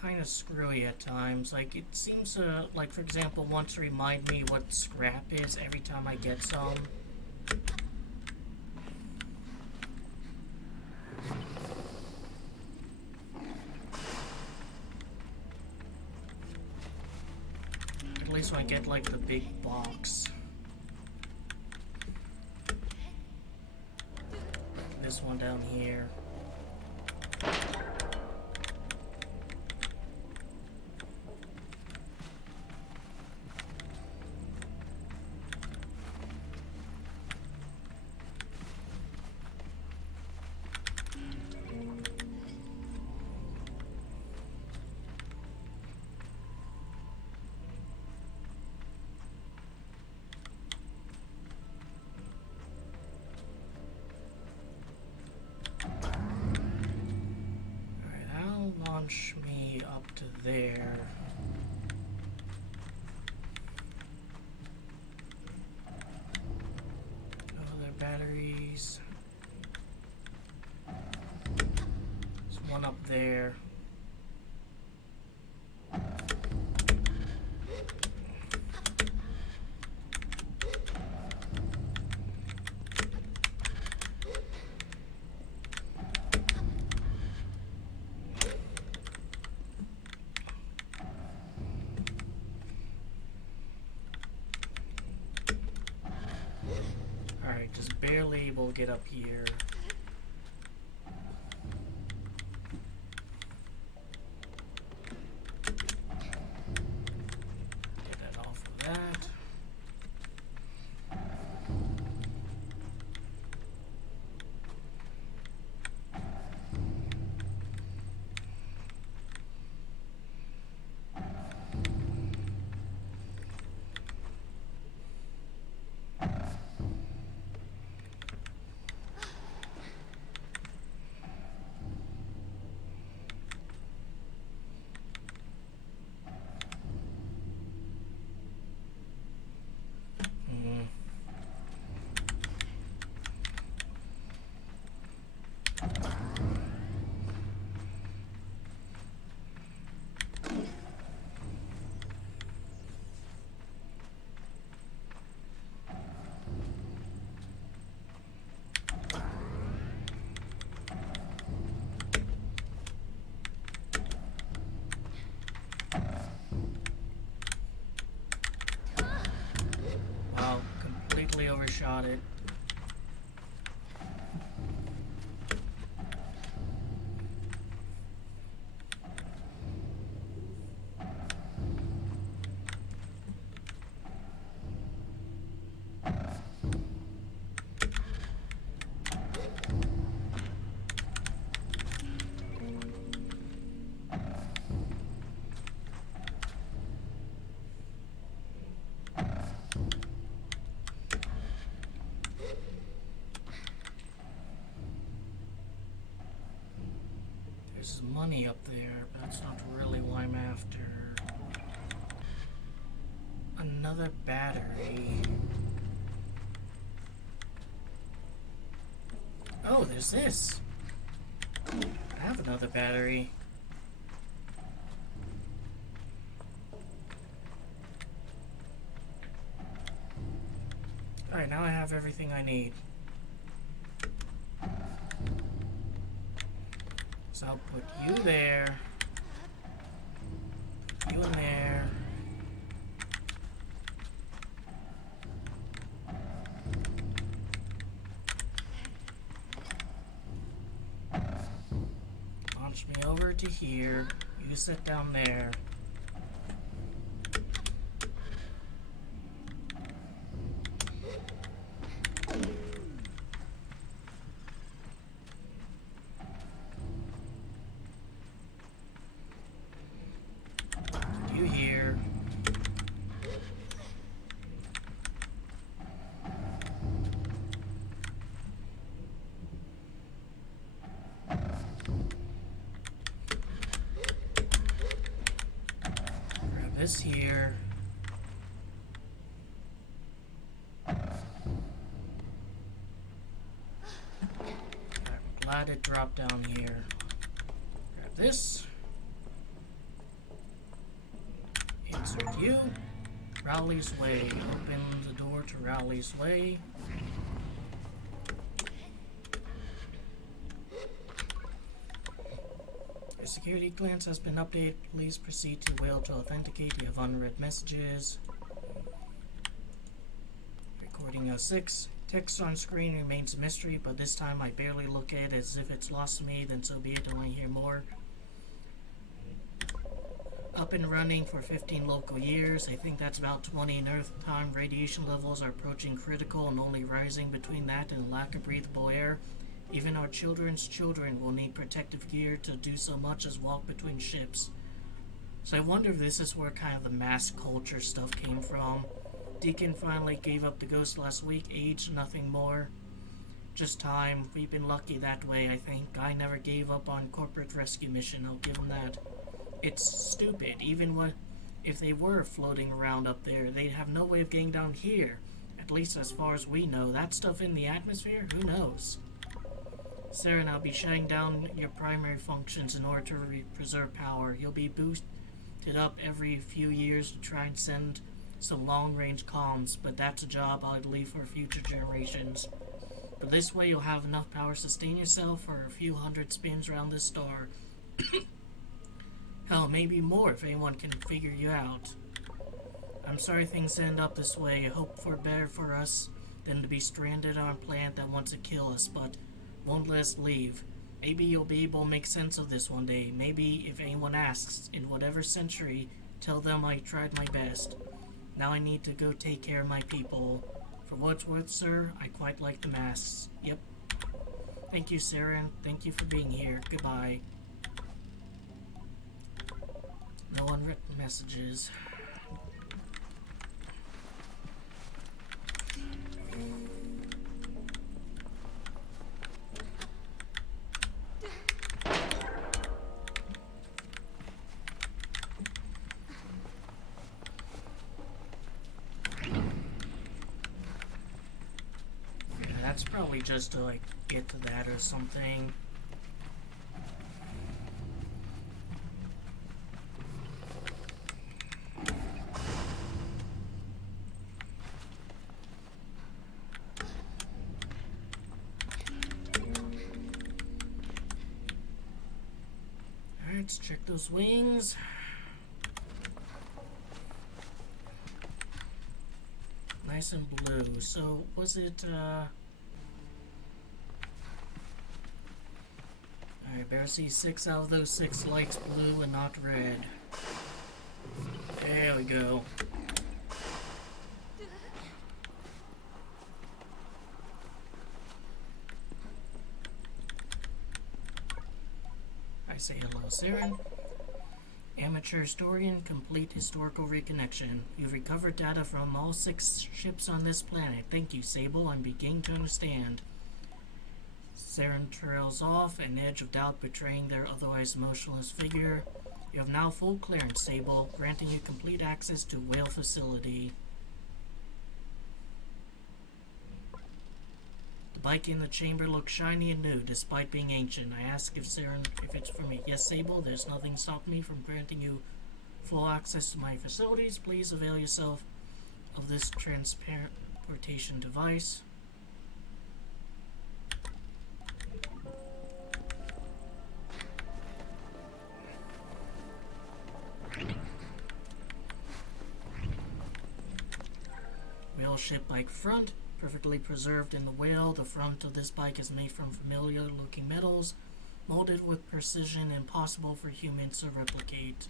Kind of screwy at times. Like, it seems to, like, for example, want to remind me what scrap is every time I get some. At least when I get, like, the big box. This one down here. Launch me up to there. Oh, their batteries. There's one up there. Just barely able to get up here. Get that off of that. Wow, completely overshot it. There's money up there, but that's not really what I'm after. Another battery. Oh, there's this. I have another battery. Alright, now I have everything I need. So I'll put you there. You in there. Launch me over to here. You sit down there. this here. I'm glad it dropped down here. Grab this. Insert you. Rowley's Way. Open the door to Rowley's Way. Your security clearance has been updated. Please proceed to Whale to authenticate. You have unread messages. Recording 06. Text on screen remains a mystery, but this time I barely look at it as if it's lost to me, then so be it. I want to hear more. Up and running for 15 local years. I think that's about 20 in Earth time. Radiation levels are approaching critical and only rising between that and lack of breathable air. Even our children's children will need protective gear to do so much as walk between ships. So I wonder if this is where kind of the mass culture stuff came from. Deacon finally gave up the ghost last week. Age, nothing more. Just time. We've been lucky that way, I think. Guy never gave up on corporate rescue mission. I'll give him that. It's stupid. Even if they were floating around up there, they'd have no way of getting down here. At least as far as we know. That stuff in the atmosphere? Who knows? Saren, I'll be shutting down your primary functions in order to preserve power. You'll be boosted up every few years to try and send some long-range comms, but that's a job I'd leave for future generations. But this way you'll have enough power to sustain yourself for a few hundred spins around this star. Hell, maybe more if anyone can figure you out. I'm sorry things end up this way. I hope for better for us than to be stranded on a planet that wants to kill us, but won't let us leave. Maybe you'll be able to make sense of this one day. Maybe if anyone asks, in whatever century, tell them I tried my best. Now I need to go take care of my people. For what it's worth, sir, I quite like the masks. Yep. Thank you, Saren. Thank you for being here. Goodbye. No unwritten messages. That's probably just to like get to that or something. Alright, let's check those wings. Nice and blue. So was it Alright, better see 6 out of those 6 lights blue and not red. There we go. I say hello, Saren. Amateur historian, complete historical reconnection. You've recovered data from all 6 ships on this planet. Thank you, Sable. I'm beginning to understand. Saren trails off, an edge of doubt betraying their otherwise emotionless figure. You have now full clearance, Sable, granting you complete access to Whale Facility. The bike in the chamber looks shiny and new, despite being ancient. I ask if it's for me. Yes, Sable, there's nothing stopping me from granting you full access to my facilities. Please avail yourself of this transportation device. Whale ship bike front, perfectly preserved in the whale. The front of this bike is made from familiar looking metals, molded with precision impossible for humans to replicate.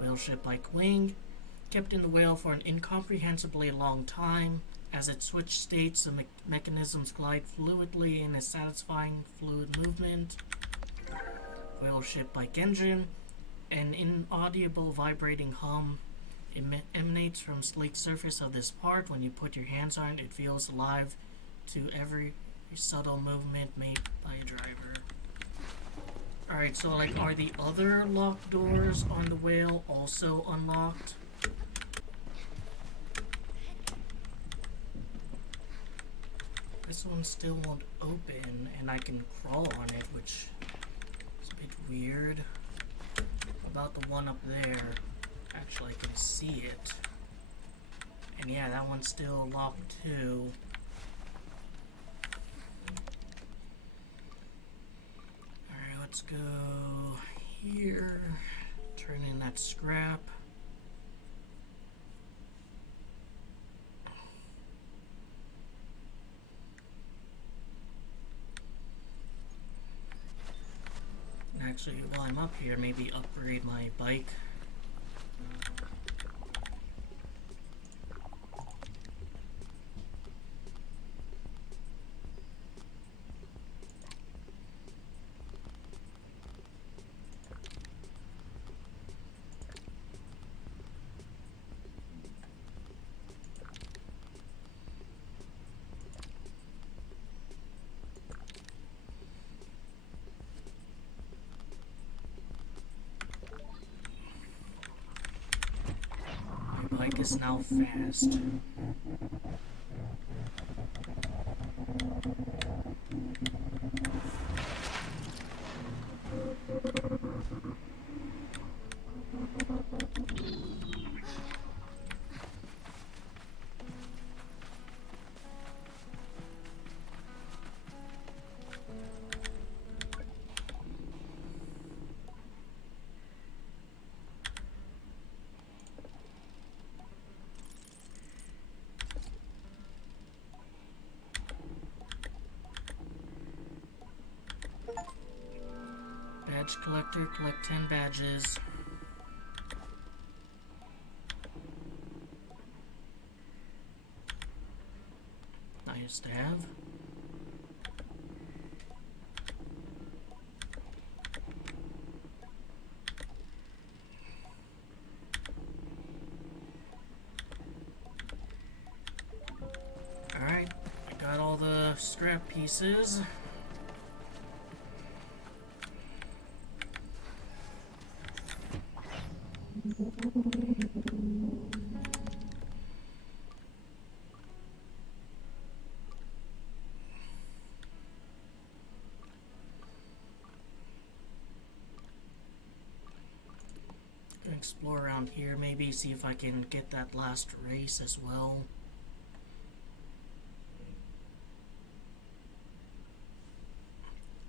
Whale ship bike wing, kept in the whale for an incomprehensibly long time. As it switched states, the mechanisms glide fluidly in a satisfying fluid movement. Whale ship bike engine, an inaudible vibrating hum emanates from sleek surface of this part. When you put your hands on it, it feels alive to every subtle movement made by a driver. Alright, so like, are the other locked doors on the whale also unlocked? This one still won't open, and I can crawl on it, which is a bit weird. About the one up there, actually I can see it. And yeah, that one's still locked too. Alright, let's go here. Turn in that scrap. And actually, while I'm up here, maybe upgrade my bike. My bike is now fast. Badge collector, collect 10 badges. Nice to have. Alright, I got all the scrap pieces. Explore around here, maybe see if I can get that last race as well.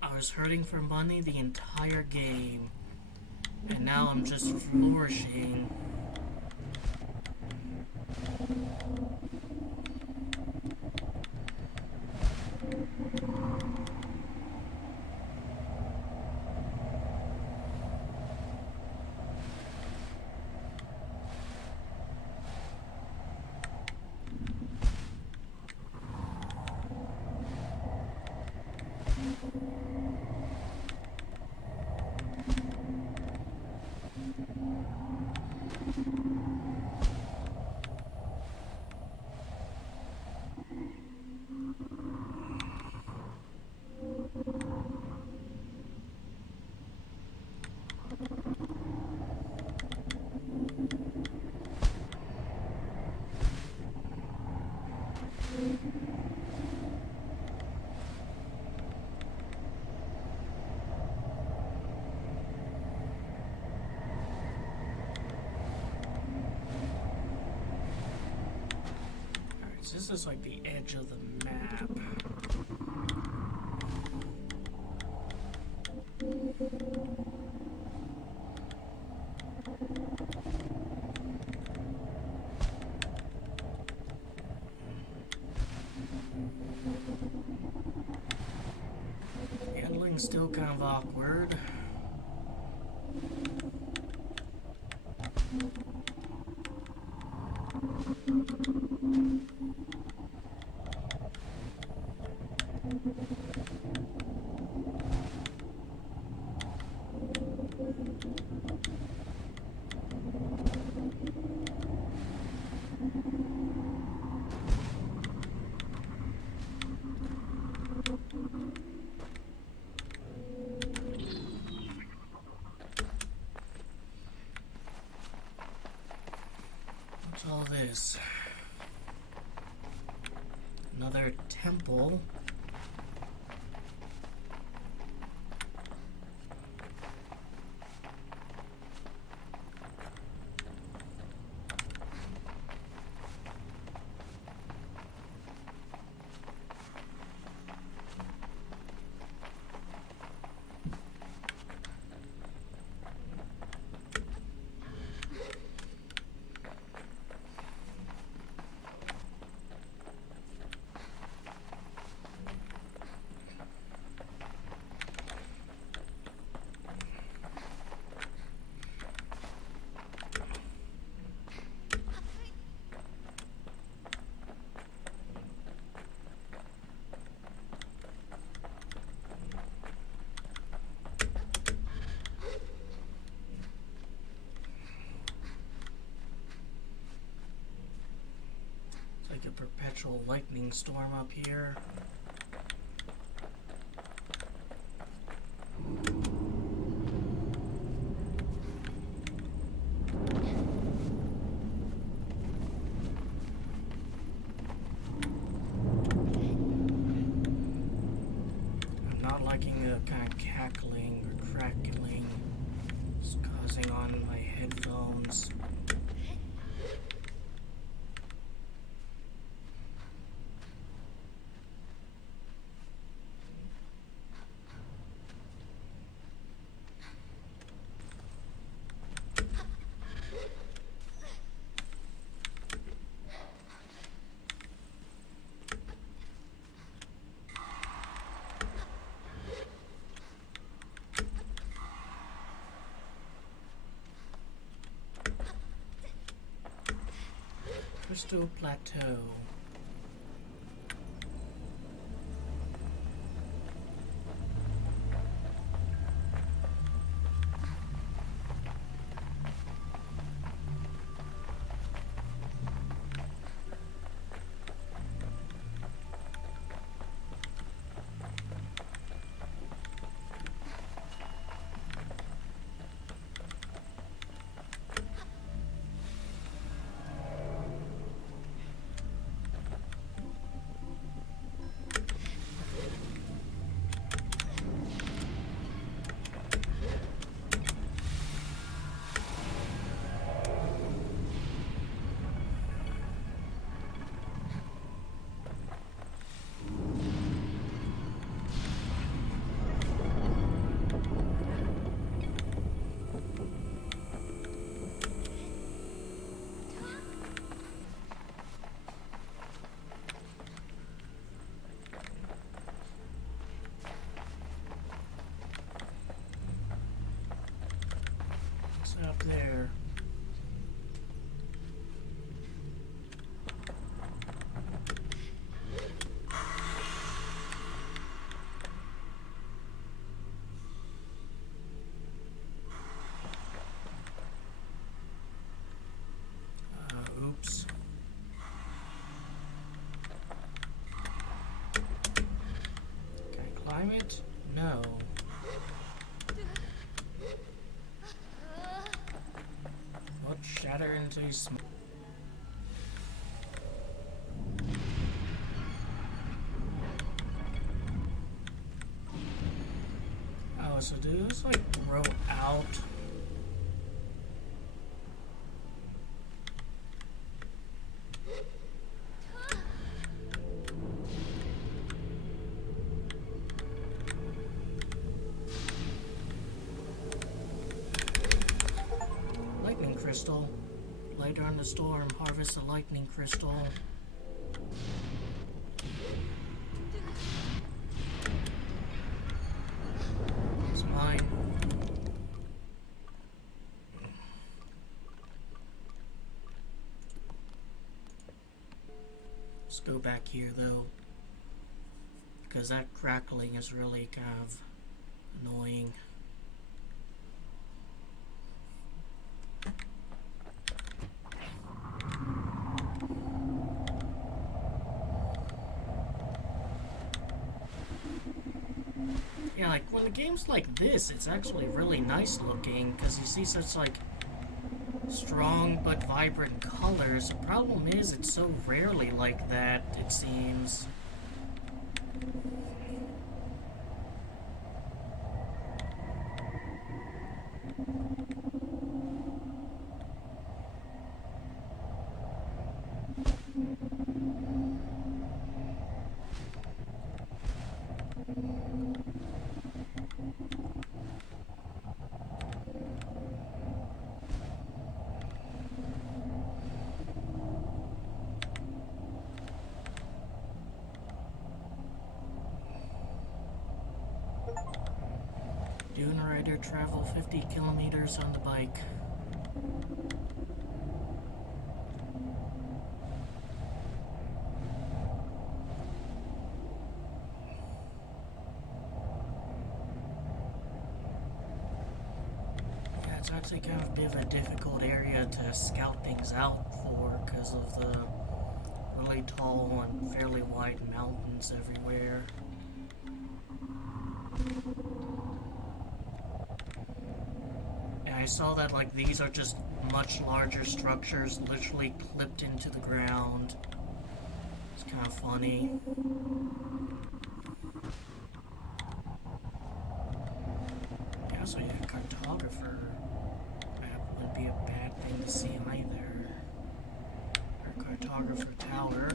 I was hurting for money the entire game, and now I'm just flourishing. So this is like the edge of the map. Handling's still kind of awkward. all this? Another temple. Like a perpetual lightning storm up here. I'm not liking the kind of cackling or crackling it's causing on my headphones. Crystal Plateau. Up there. Oops. Can I climb it? No. Shatter into smoke. Oh, so do those like grow out? Lightning crystal. Later in the storm, harvest a lightning crystal. It's mine. Let's go back here though, because that crackling is really kind of annoying. Yeah, like when the game's like this, it's actually really nice looking because you see such like strong strong but vibrant colors. The problem is it's so rarely like that, it seems. Dune Rider travel 50 kilometers on the bike. Yeah, it's actually kind of a bit of a difficult area to scout things out for because of the really tall and fairly wide mountains everywhere. And I saw that like these are just much larger structures literally clipped into the ground. It's kind of funny. Yeah, so yeah, cartographer map would be a bad thing to see either. Or cartographer tower.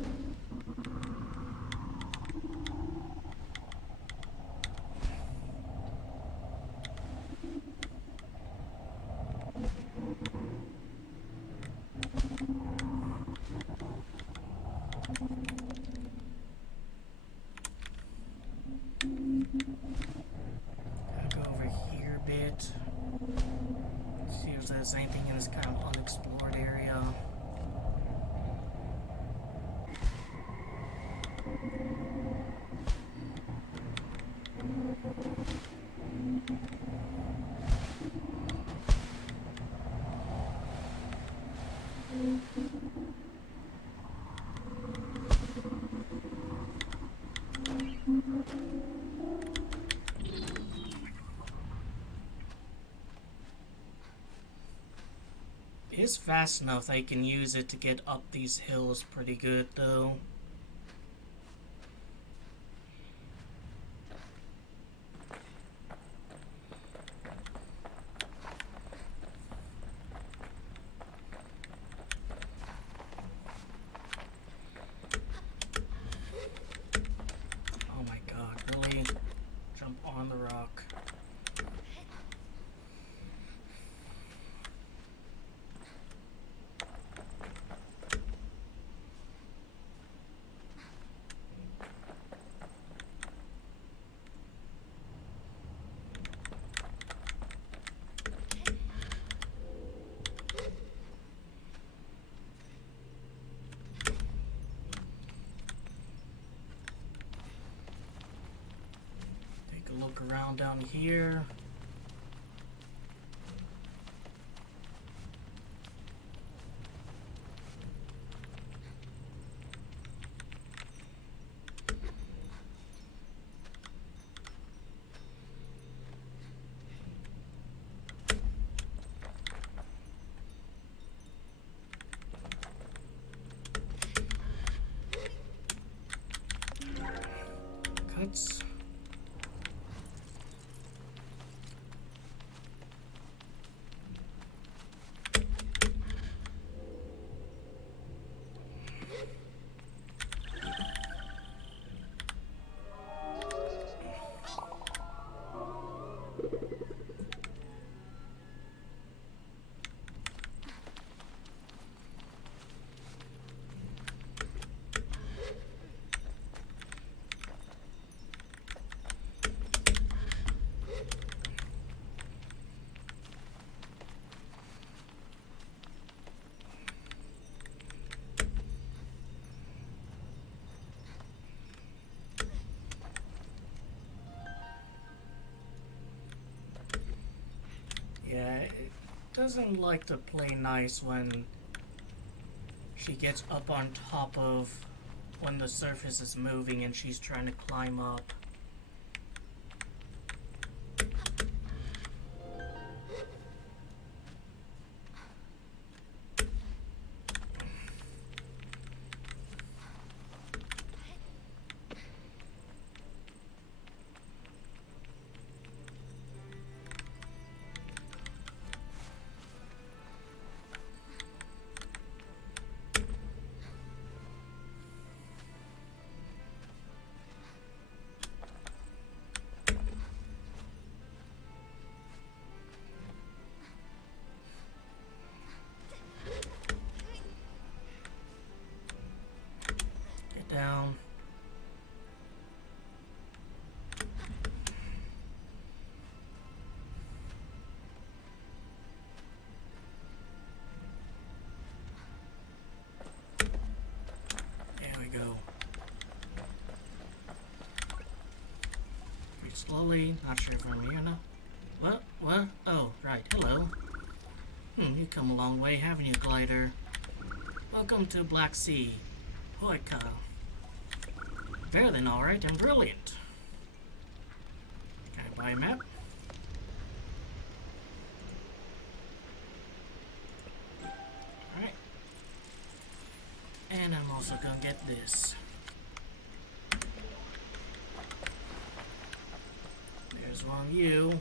Go over here a bit. See if there's anything in this kind of unexplored area. It's fast enough I can use it to get up these hills pretty good though. Oh my god, really? Jump on the rock. Look around down here. Cuts. Yeah, it doesn't like to play nice when she gets up on top of when the surface is moving and she's trying to climb up. slowly. Not sure if I'm here now. What? What? Oh, right. Hello. You come a long way, haven't you, glider? Welcome to Black Sea. Hoika. Better than alright and brilliant. Can I buy a map? Alright. And I'm also gonna get this. There's one of you.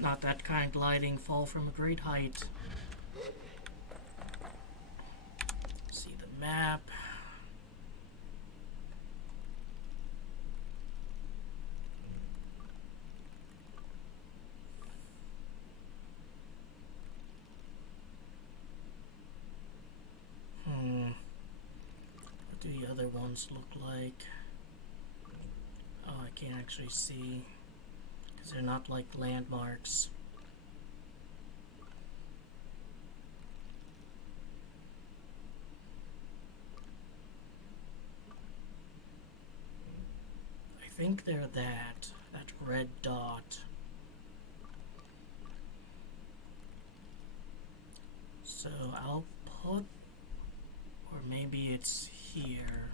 Not that kind gliding, fall from a great height. See the map. What do the other ones look like? Oh, I can't actually see. Because they're not like landmarks. I think they're that red dot. So I'll put, or maybe it's here.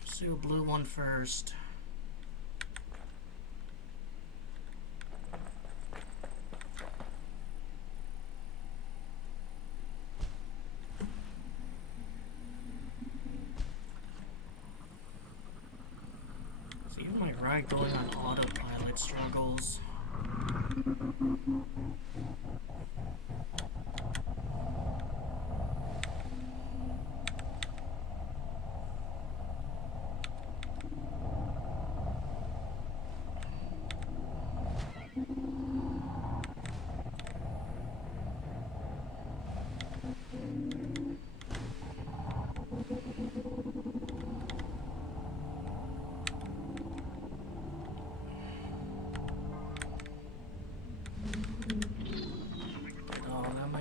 Let's do a blue one first. So even my ride going on autopilot struggles.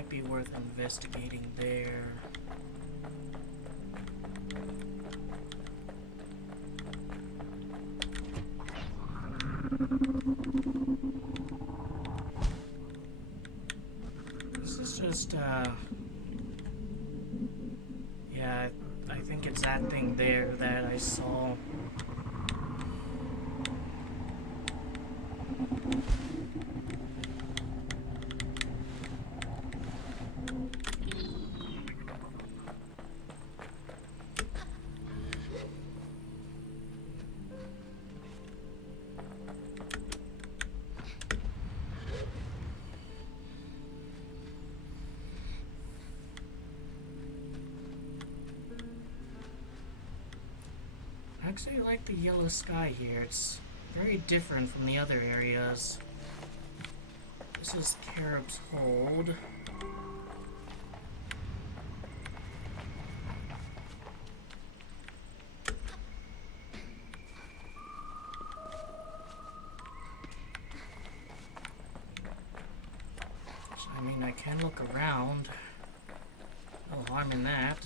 Be worth investigating there. This is just yeah, I think it's that thing there that I saw. I actually like the yellow sky here. It's very different from the other areas. This is Carib's Hold. So, I mean, I can look around. No harm in that.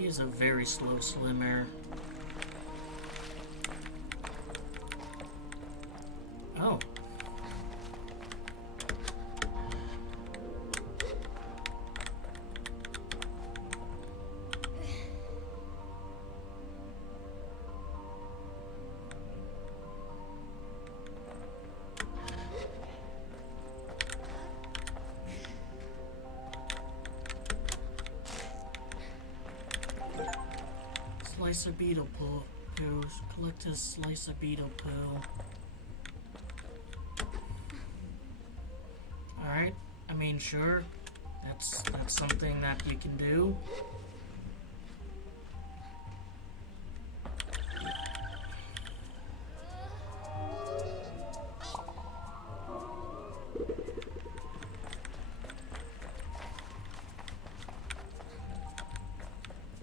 He is a very slow swimmer. Oh. Slice of beetle poo. Collect a slice of beetle poo. Alright, I mean, sure. That's something that we can do.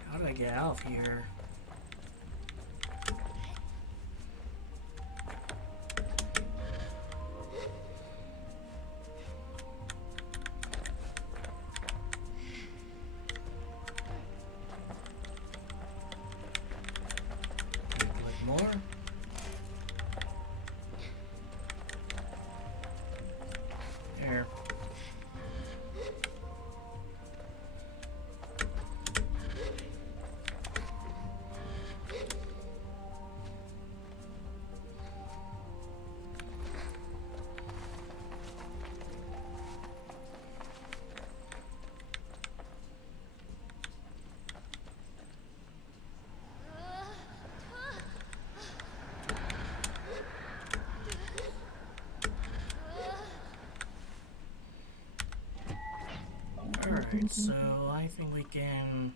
How do I get out of here? More. There. Alright, so I think we can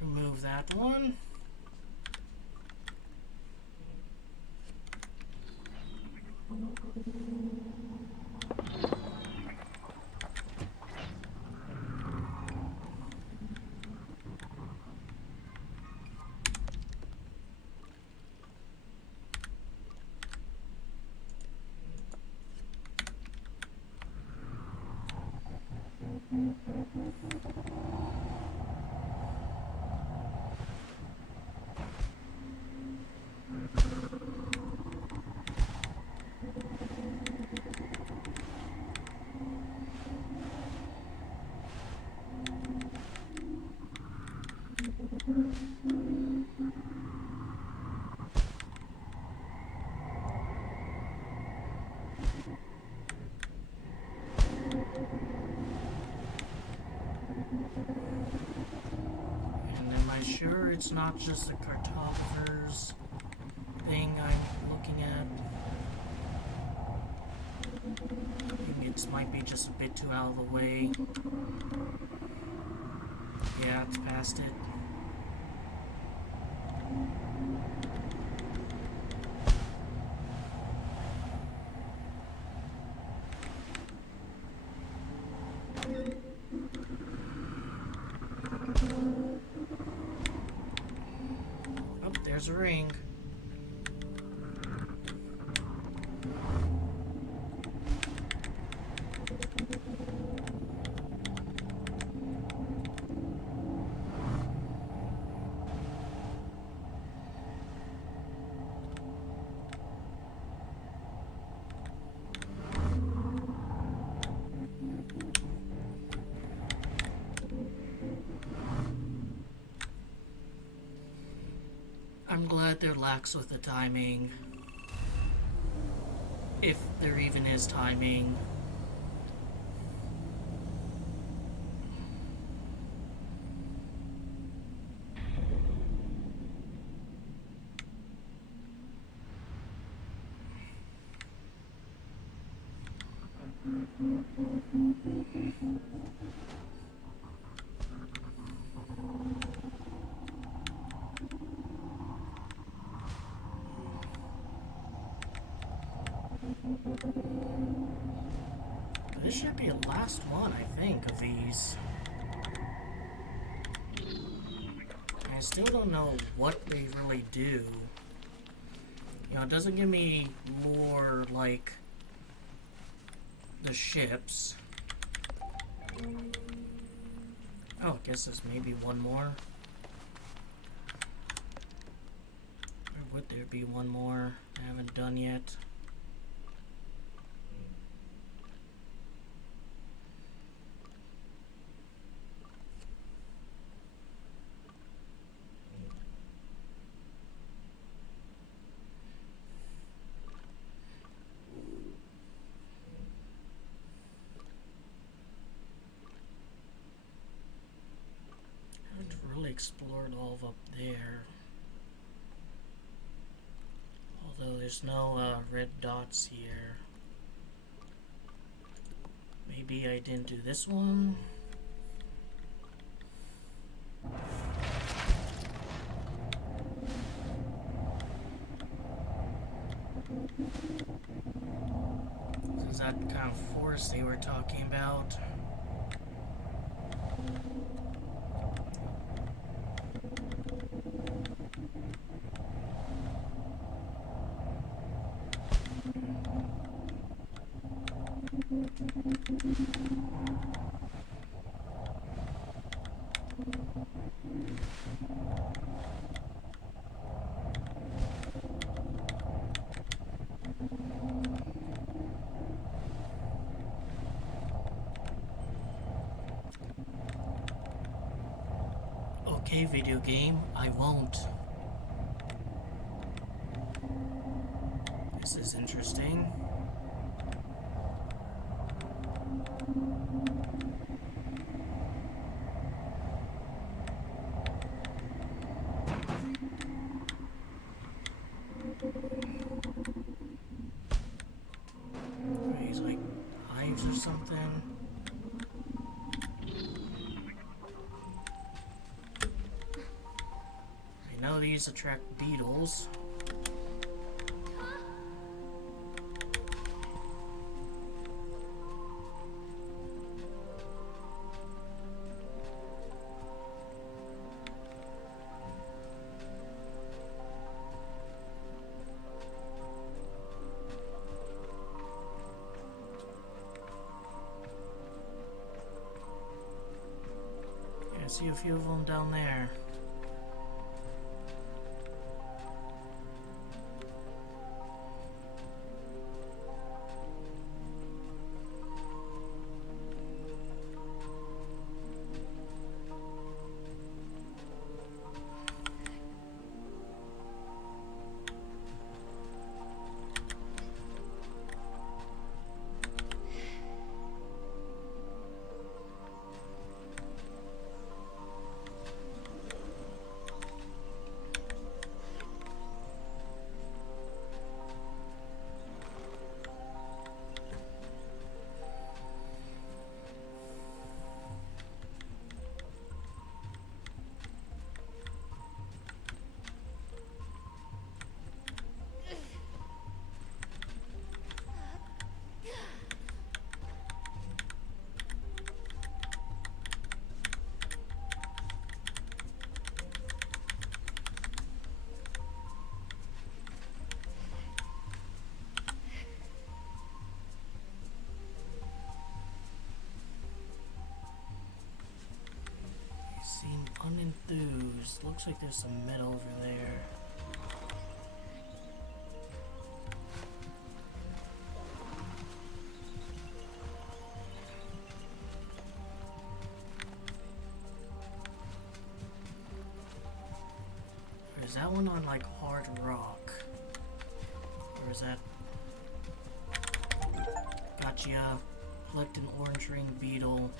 remove that one. Sure, it's not just the cartographer's thing I'm looking at. I think it might be just a bit too out of the way. Yeah, it's past it. There's a ring. I'm glad they're lax with the timing. If there even is timing. This should be the last one, I think, of these. I still don't know what they really do. You know, it doesn't give me more, like, the ships. Oh, I guess there's maybe one more. Or would there be one more I haven't done yet? I haven't really explored all of up there. Although there's no red dots here. Maybe I didn't do this one? Is that kind of forest they were talking about? Okay, video game, I won't. This is interesting. These like hives or something. I know these attract beetles. I see a few of them down there. Seem unenthused. Looks like there's some metal over there. Or is that one on like hard rock? Or is that... Gotcha. Collect an orange ring beetle.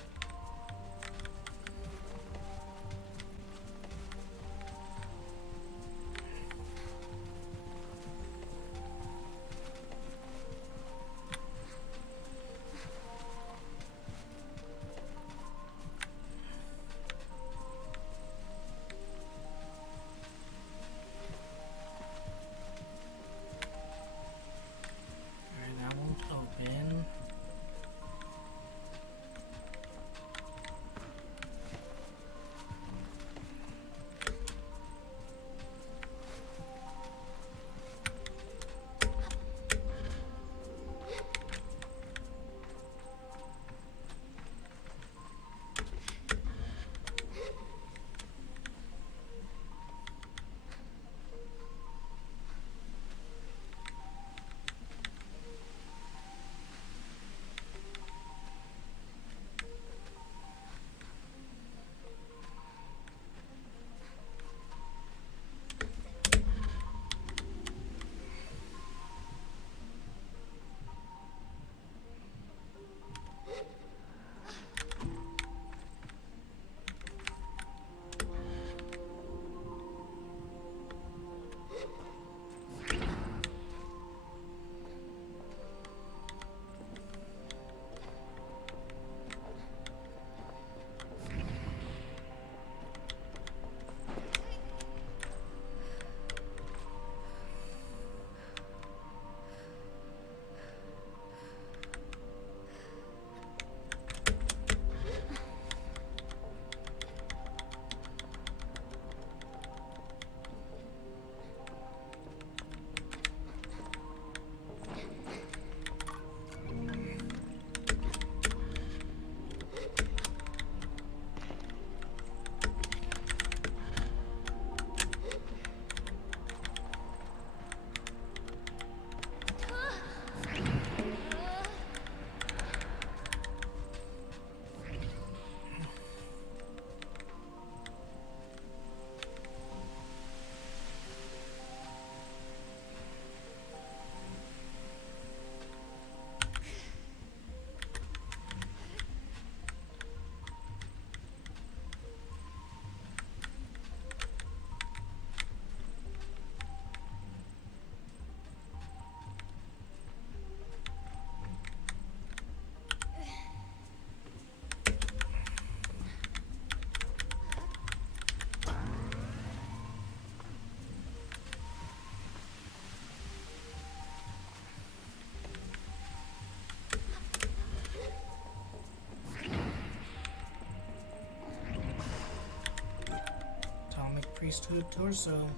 priesthood torso.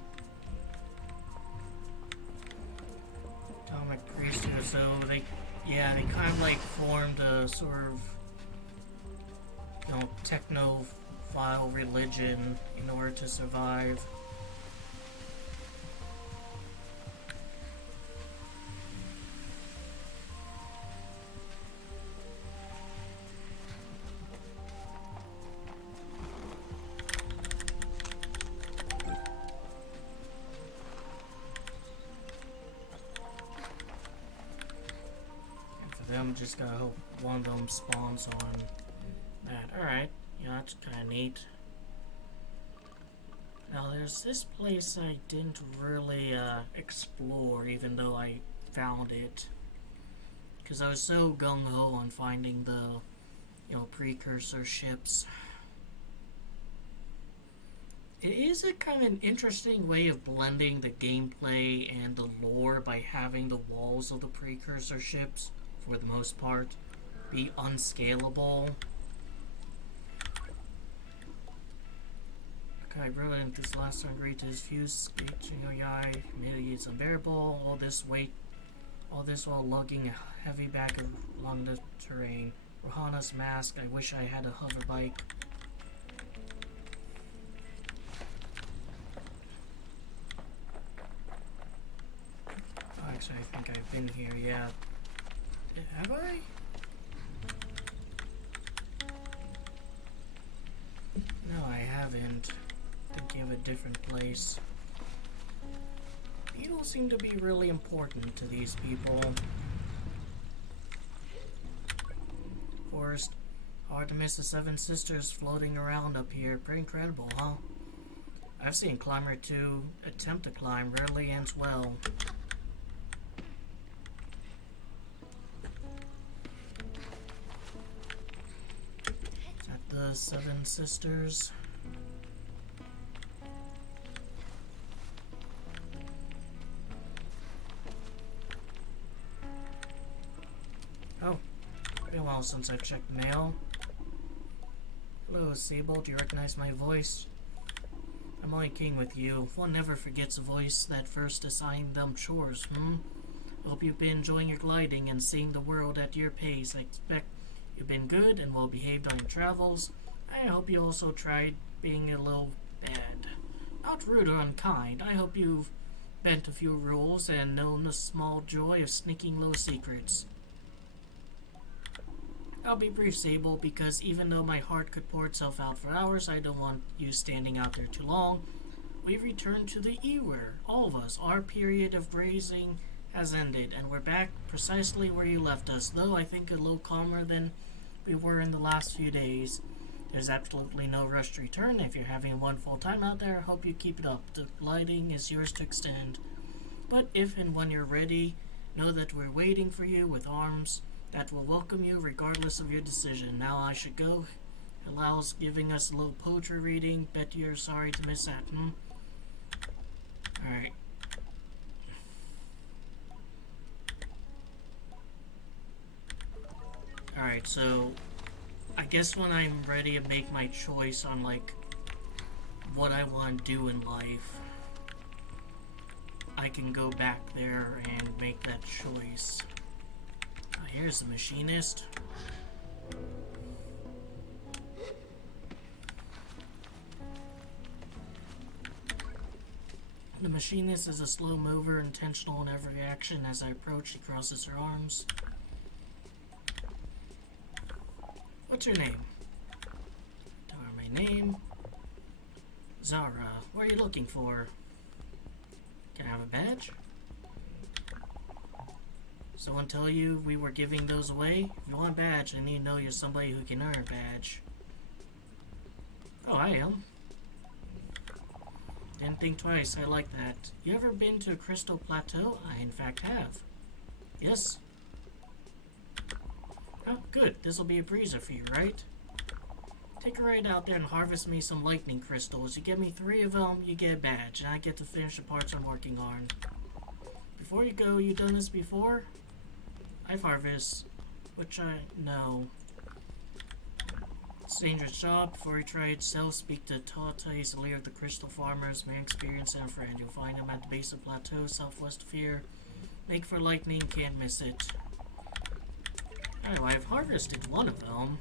Atomic priesthood, so they kind of like formed a sort of, technophile religion in order to survive. Just gotta hope one of them spawns on that. Alright, yeah, that's kinda neat. Now there's this place I didn't really explore, even though I found it. Because I was so gung-ho on finding the, precursor ships. It is a kind of an interesting way of blending the gameplay and the lore by having the walls of the precursor ships, for the most part, be unscalable. Okay, brilliant. This last one agreed to his fuse. Yai humidity is unbearable. All this while lugging a heavy bag along the terrain. Rohana's mask. I wish I had a hover bike. Oh, actually, I think I've been here. Yeah. Have I? No, I haven't. Thinking of a different place. Beetles seem to be really important to these people. Forest. Hard to miss the Seven Sisters floating around up here. Pretty incredible, huh? I've seen a climber or two attempt to climb. Rarely ends well. The Seven Sisters. Oh, been a while since I've checked mail. Hello, Sable. Do you recognize my voice? I'm only king with you. One never forgets a voice that first assigned them chores, Hope you've been enjoying your gliding and seeing the world at your pace. I expect you've been good and well behaved on your travels. I hope you also tried being a little bad. Not rude or unkind. I hope you've bent a few rules and known the small joy of sneaking little secrets. I'll be brief, Sable, because even though my heart could pour itself out for hours, I don't want you standing out there too long. We've returned to the Eware, all of us. Our period of grazing has ended, and we're back precisely where you left us, though I think a little calmer than we were in the last few days. There's absolutely no rush to return. If you're having a wonderful time out there, I hope you keep it up. The gliding is yours to extend. But if and when you're ready, know that we're waiting for you with arms that will welcome you regardless of your decision. Now I should go. Allows giving us a little poetry reading. Bet you're sorry to miss that, Alright. Alright, so I guess when I'm ready to make my choice on, like, what I want to do in life, I can go back there and make that choice. Here's the machinist. The machinist is a slow mover, intentional in every action. As I approach, she crosses her arms. What's your name? Tell her my name. Zara. What are you looking for? Can I have a badge? Someone tell you we were giving those away? If you want a badge, I need to know you're somebody who can earn a badge. Oh, I am. Didn't think twice, I like that. You ever been to Crystal Plateau? I in fact have. Yes. Oh, good. This'll be a breezer for you, right? Take a ride out there and harvest me some lightning crystals. You get me 3 of them, you get a badge, and I get to finish the parts I'm working on. Before you go, you done this before? I've harvested, which I know. It's a dangerous job. Before you try it yourself, speak to Tata. He's the leader of the Crystal Farmers, main experience and friend. You'll find him at the base of the plateau, southwest of here. Make for lightning, can't miss it. Oh, I've harvested one of them.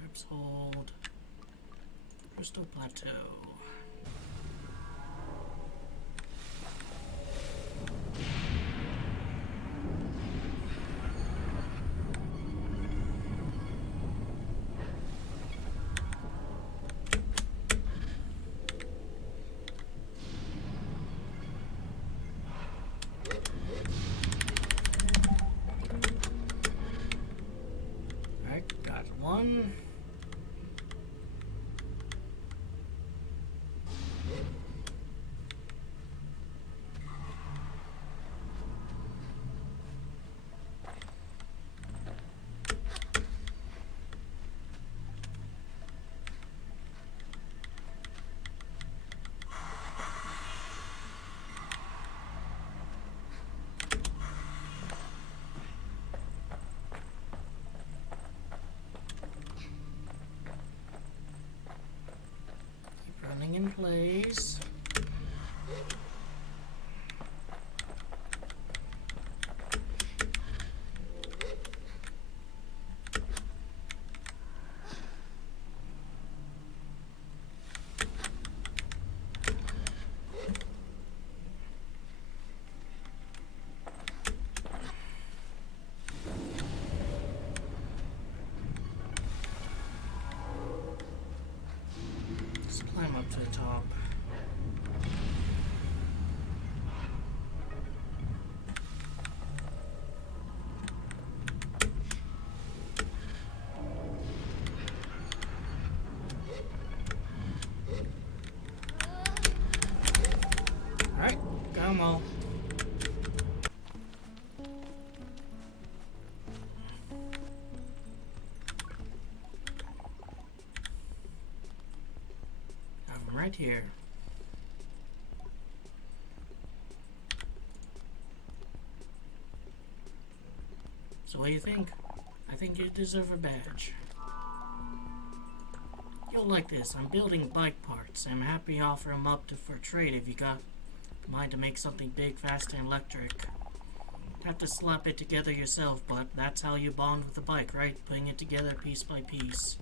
Crab's Hold. Crystal Plateau. Alright, got one. Running in place. Let's climb up to the top. Alright, got 'em all. Have 'em right here. So what do you think? I think you deserve a badge. You'll like this. I'm building bike parts. I'm happy to offer them up for trade if you got mind to make something big, fast, and electric. Have to slap it together yourself, but that's how you bond with the bike, right? Putting it together piece by piece.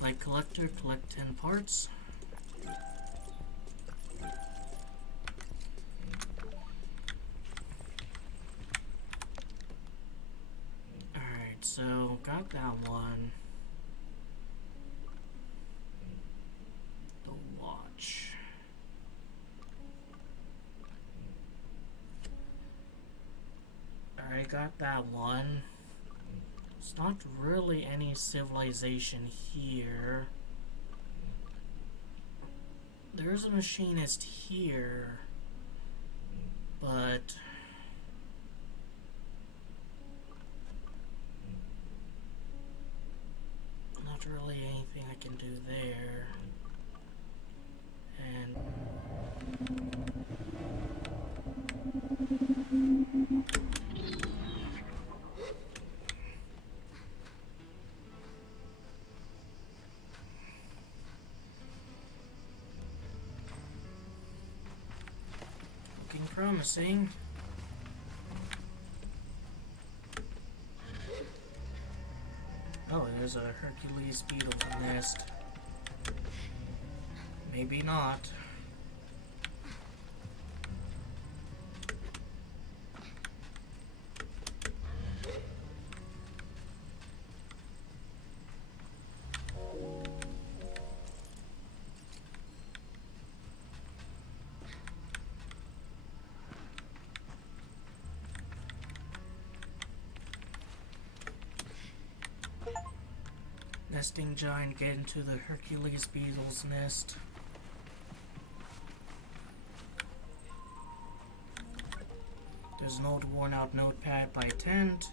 Like collector, collect 10 parts. Alright, so got that one. The watch. Alright, got that one. There's not really any civilization here. There's a machinist here, but not really anything I can do there. And looking promising. Oh, there's a Hercules beetle nest. Maybe not. Nesting giant, get into the Hercules beetle's nest. There's an old worn out notepad by a tent.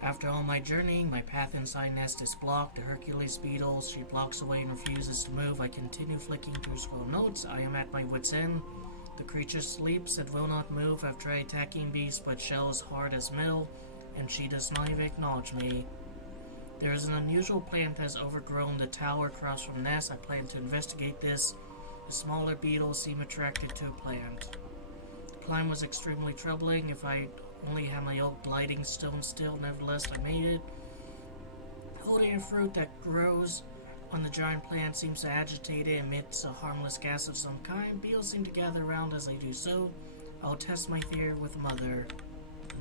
After all my journeying, my path inside nest is blocked. The Hercules beetle, she blocks away and refuses to move. I continue flicking through scroll notes. I am at my wit's end. The creature sleeps and will not move. I've tried attacking beast, but shell is hard as metal, and she does not even acknowledge me. There is an unusual plant that has overgrown the tower across from nest. I plan to investigate this. The smaller beetles seem attracted to a plant. The climb was extremely troubling. If I only had my old gliding stone still, nevertheless I made it. Holding a fruit that grows on the giant plant seems to agitate it, emits a harmless gas of some kind. Beetles seem to gather around as I do so. I'll test my theory with Mother.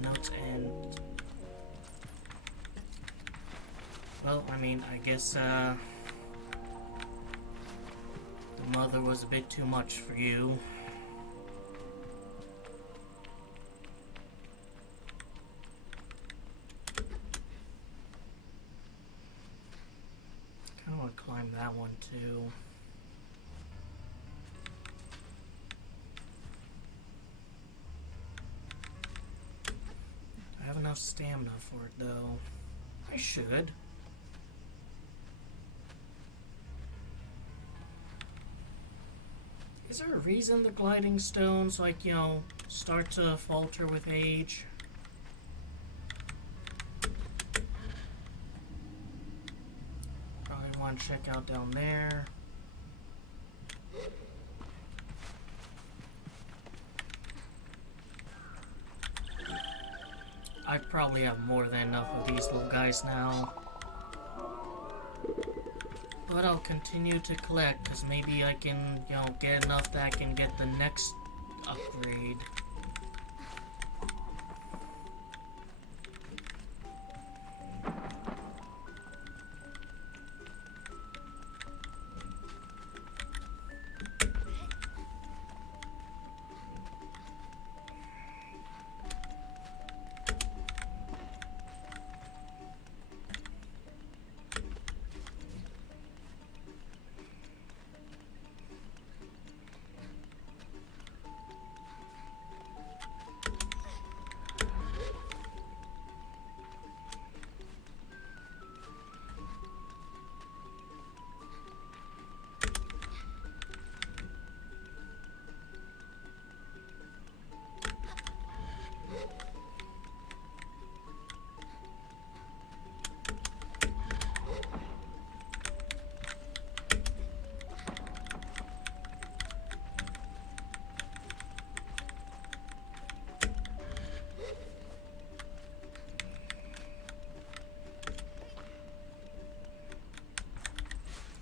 Notes end. Well, I mean, I guess, the Mother was a bit too much for you. I want to climb that one too. I have enough stamina for it though. I should. Is there a reason the gliding stones, like, you know, start to falter with age? Probably want to check out down there. I probably have more than enough of these little guys now. But I'll continue to collect, because maybe I can, you know, get enough that I can get the next upgrade.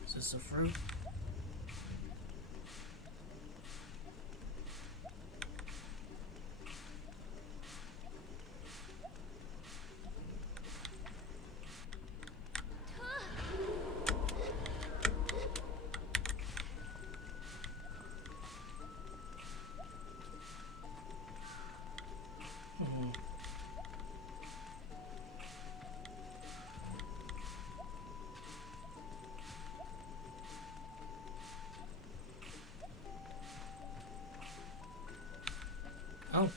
Is this a fruit? Oh.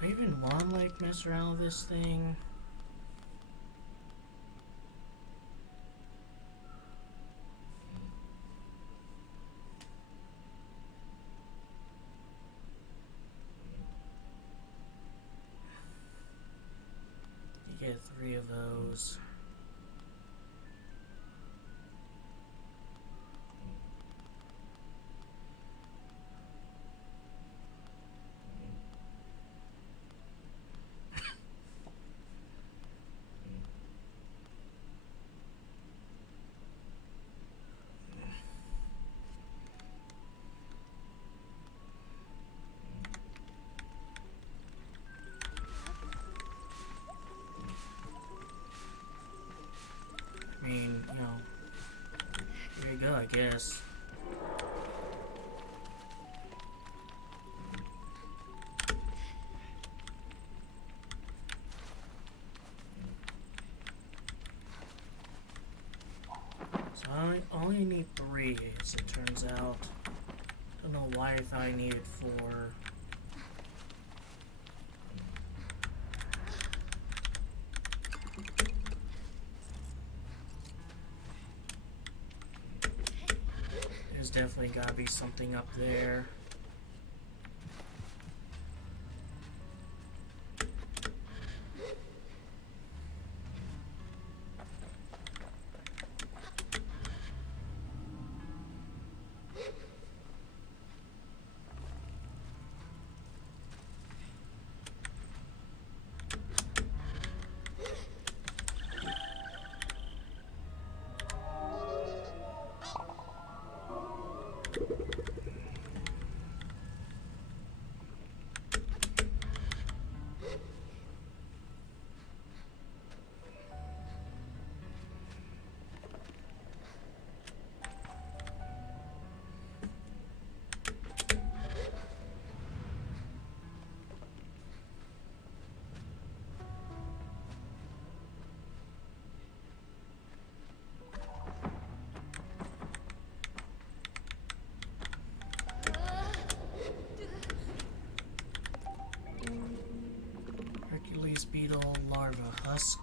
Do I even want to, like, mess around with this thing? You get 3 of those. guess. So I only need 3, as it turns out. Don't know why I thought I needed 4. There's definitely gotta be something up there. Beetle larva husk.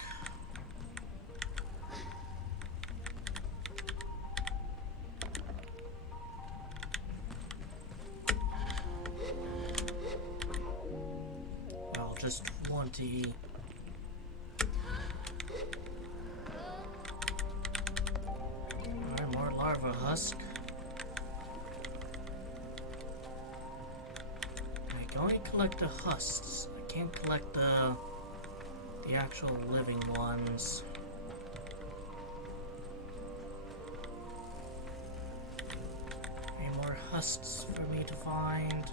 Well, just 20. Alright, more larva husk. I can only collect the husks. I can't collect the actual living ones. Any more husks for me to find?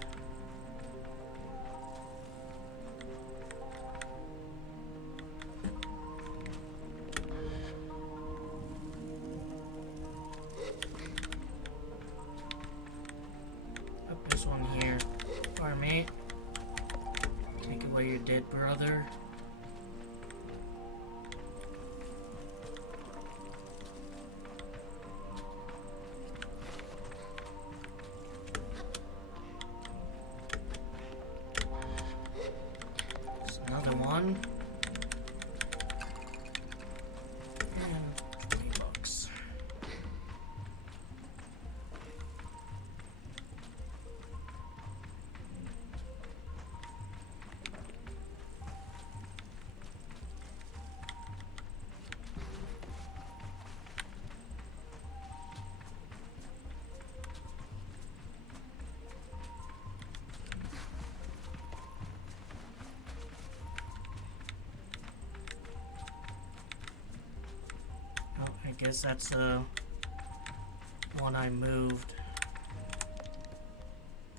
Oh, there's one here. Alright, mate. Take away your dead brother. Another one. And 20 bucks. I guess that's the one I moved.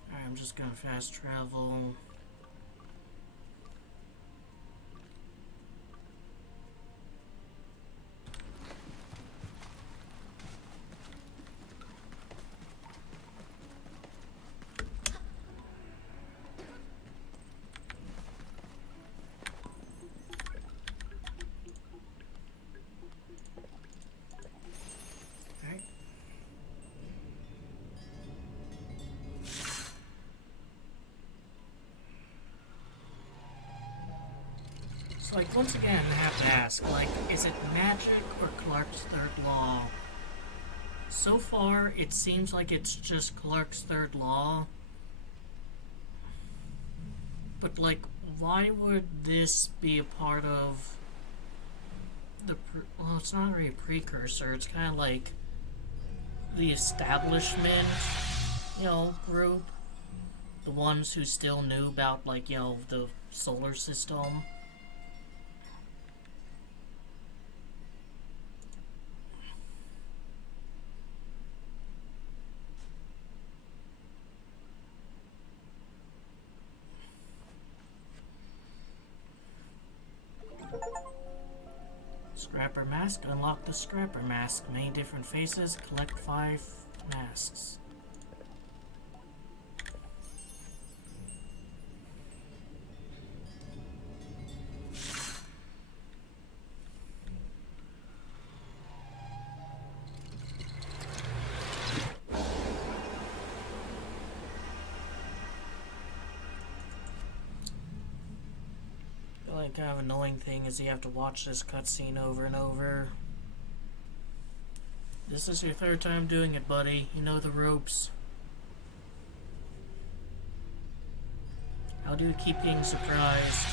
Alright, I'm just gonna fast travel. So, like, once again, I have to ask, like, is it magic or Clark's third law? So far, it seems like it's just Clark's third law. But, like, why would this be a part of the... well, it's not really a precursor. It's kind of like the establishment, group. The ones who still knew about, like, the solar system. Scrapper mask. Unlock the scrapper mask. Many different faces. Collect 5 masks. The only kind of annoying thing is you have to watch this cutscene over and over. This is your third time doing it, buddy. You know the ropes. How do you keep getting surprised?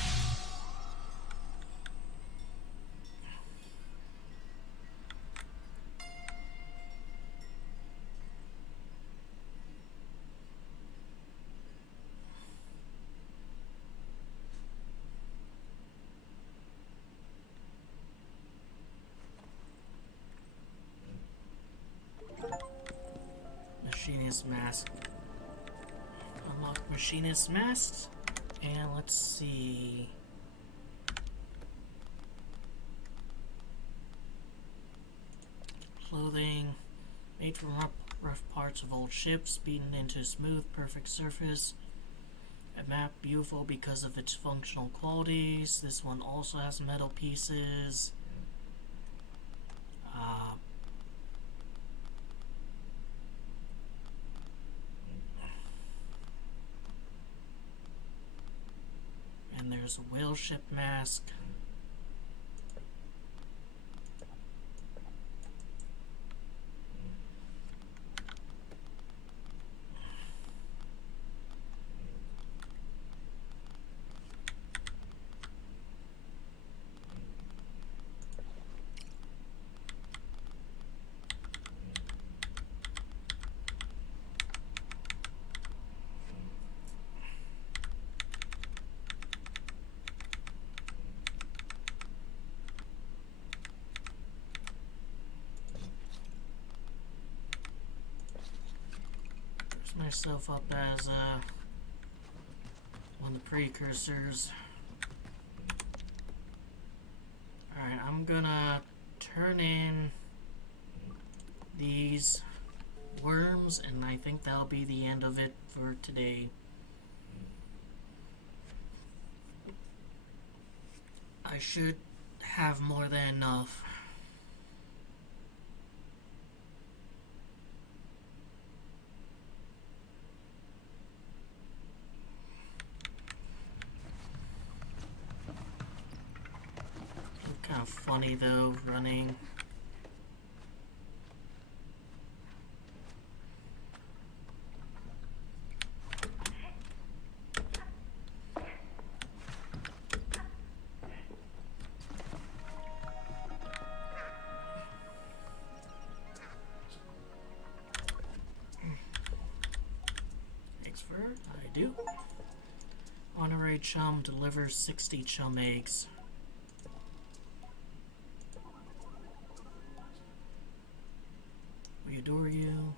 Machinist mask. Unlock machinist masks. And let's see. Clothing made from rough parts of old ships, beaten into smooth, perfect surface. A map beautiful because of its functional qualities. This one also has metal pieces. And there's a whale ship mask. Myself up as one of the precursors. Alright, I'm gonna turn in these worms, and I think that'll be the end of it for today. I should have more than enough. Kind of funny though, running. Eggs for I do. Honorary chum delivers 60 chum eggs. We adore you.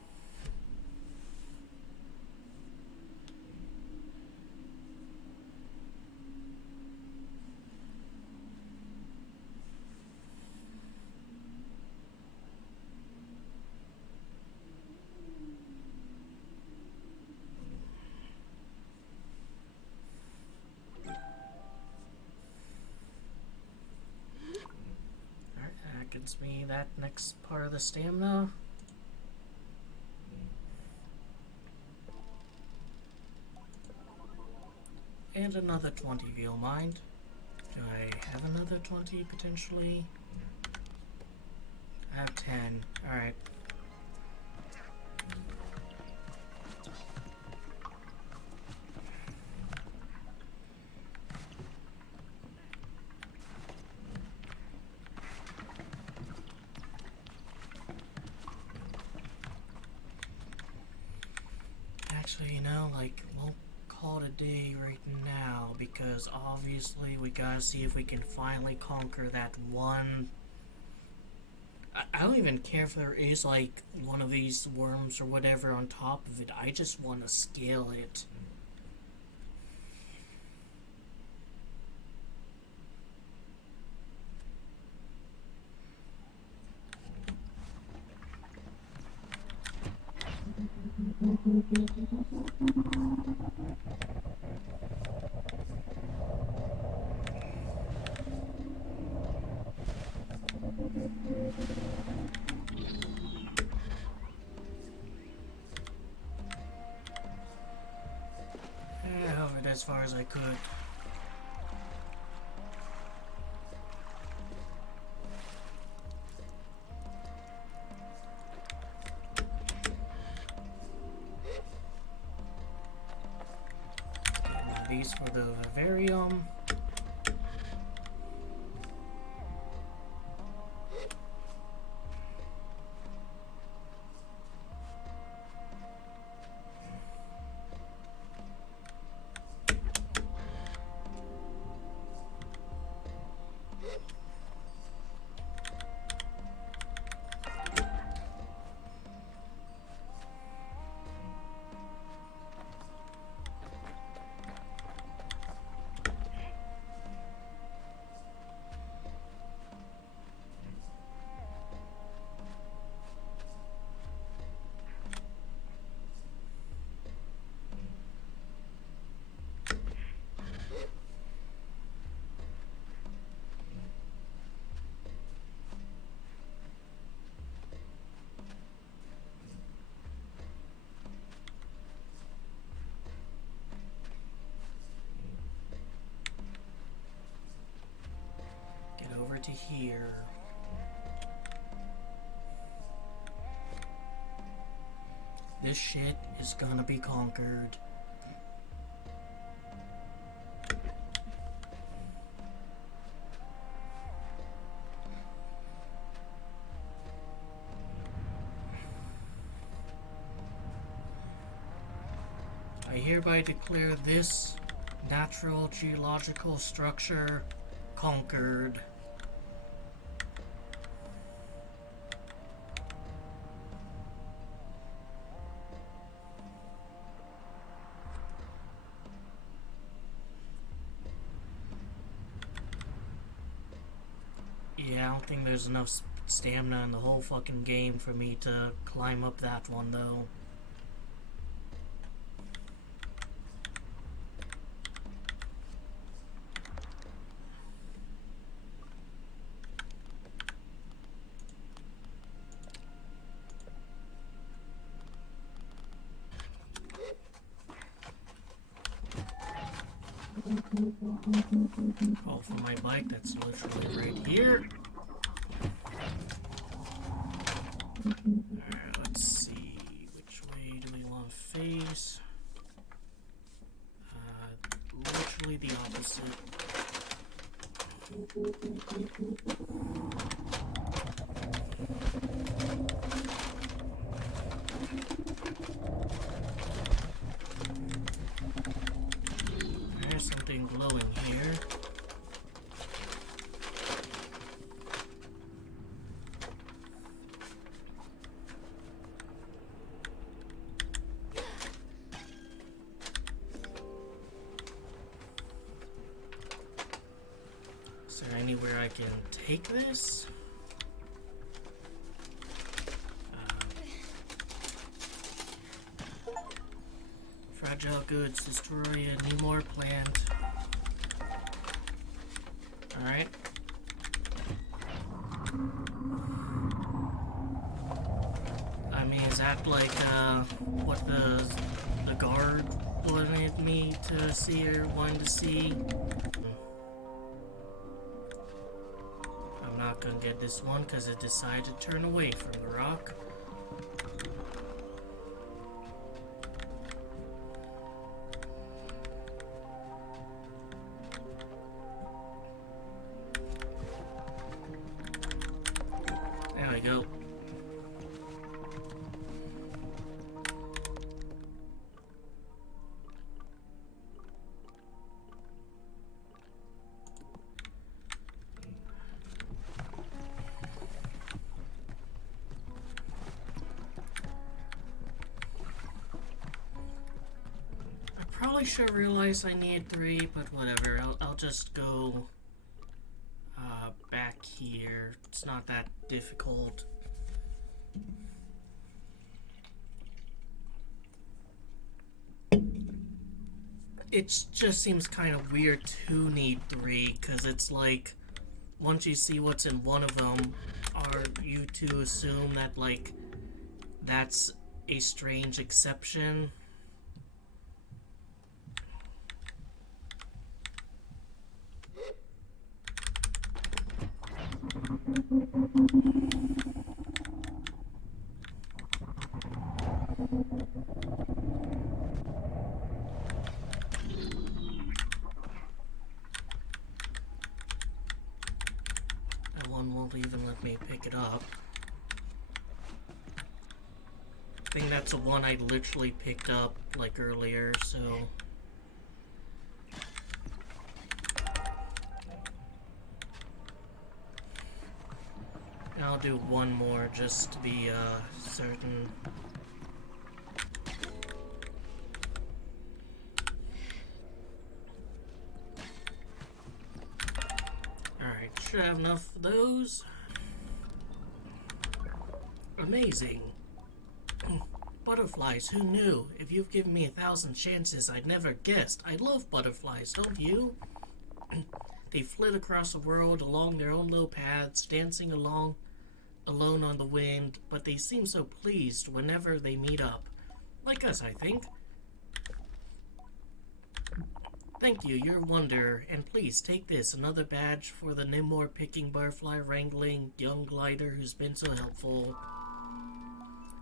Alright, that gives me that next part of the stamina. And another 20, if you don't mind. Do I have another 20 potentially? I have 10. Alright. Actually, you know, like, we'll call it a day right now, because obviously we gotta see if we can finally conquer that one. I don't even care if there is like one of these worms or whatever on top of it. I just want to scale it. I hovered as far as I could. These for the vivarium. Over to here. This shit is gonna be conquered. I hereby declare this natural geological structure conquered. Yeah, I don't think there's enough stamina in the whole fucking game for me to climb up that one, though. Oh, for my bike, that's literally right here. Alright, let's see. Which way do we want to face? Literally the opposite. There's something glowing here. Is there anywhere I can take this? Fragile goods, destroy a new more plant. Alright. I mean, is that like, what the guard wanted me to see or wanted to see? I'm not gonna get this one because it decided to turn away from the rock. There we go. Probably should realize I need 3, but whatever. I'll just go back here. It's not that difficult. It just seems kind of weird to need three, because it's like, once you see what's in one of them, are you to assume that, like, that's a strange exception? That one won't even let me pick it up. I think that's the one I literally picked up, like, earlier, so... I'll do one more just to be, certain. Alright, should have enough of those. Amazing. Butterflies, who knew? If you've given me 1,000 chances, I'd never guessed. I love butterflies, don't you? They flit across the world along their own little paths, dancing along alone on the wind, but they seem so pleased whenever they meet up. Like us, I think. Thank you, you're a wonder, and please take this, another badge for the Nimor picking, butterfly wrangling, young glider who's been so helpful.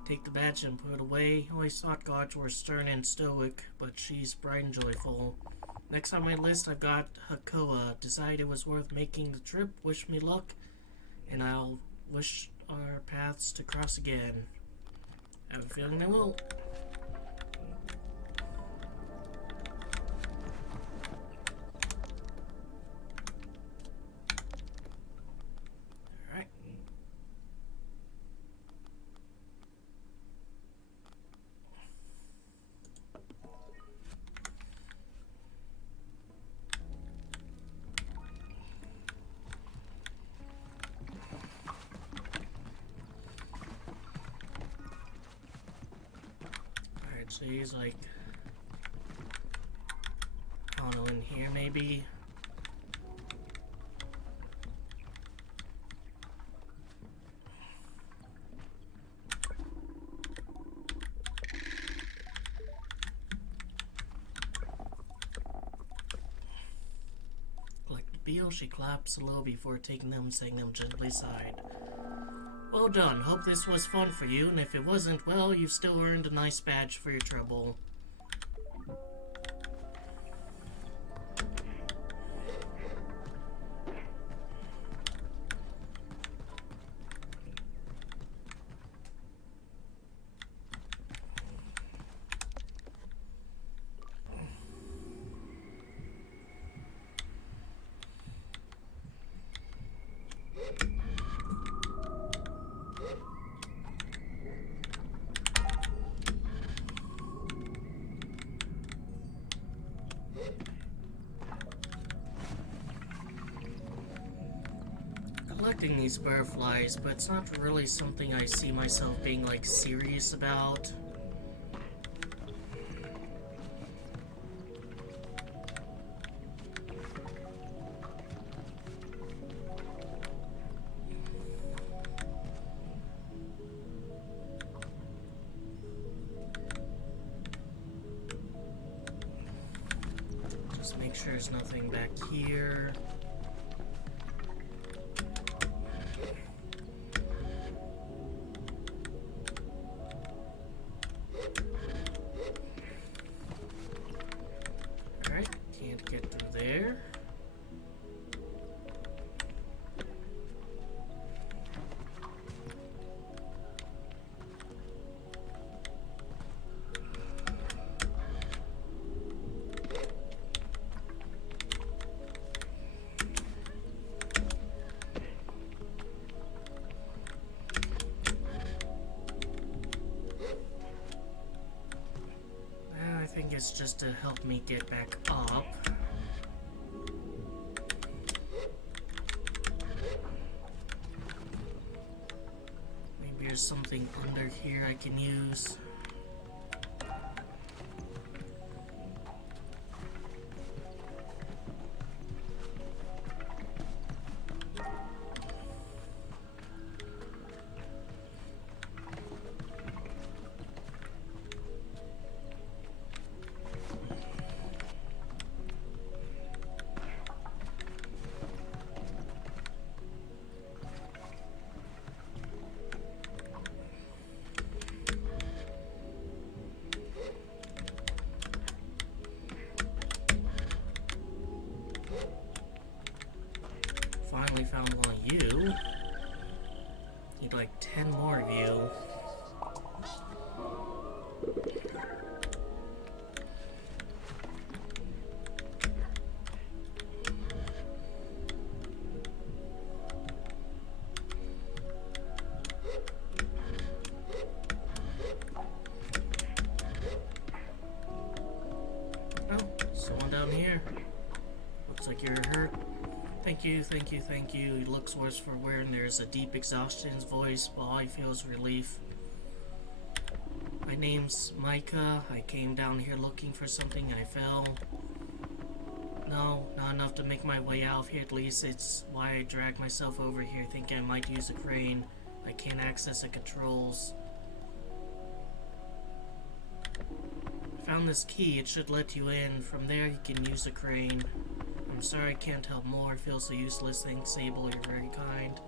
Take the badge and put it away. Always thought gods were stern and stoic, but she's bright and joyful. Next on my list, I've got Hakoa. Decided it was worth making the trip. Wish me luck, and I'll wish our paths to cross again. I have a feeling they will. Alright. So he's like, I don't know, in here maybe? Like the beetle, she claps low before taking them, saying them gently sighed. Well done. Hope this was fun for you, and if it wasn't, well, you've still earned a nice badge for your trouble. Collecting these butterflies, but it's not really something I see myself being, like, serious about. Just make sure there's nothing back here. I think it's just to help me get back up. Maybe there's something under here I can use. only found one of you. Need like 10 more of you. Oh, someone down here. Looks like you're hurt. Thank you, thank you, thank you. He looks worse for wear, and there's a deep exhaustion in his voice, but all he feels is relief. My name's Micah. I came down here looking for something. I fell. No, not enough to make my way out of here, at least. It's why I dragged myself over here, thinking I might use a crane. I can't access the controls. I found this key. It should let you in. From there, you can use the crane. I'm sorry I can't help more. It feels so useless. Thanks, Sable. You're very kind.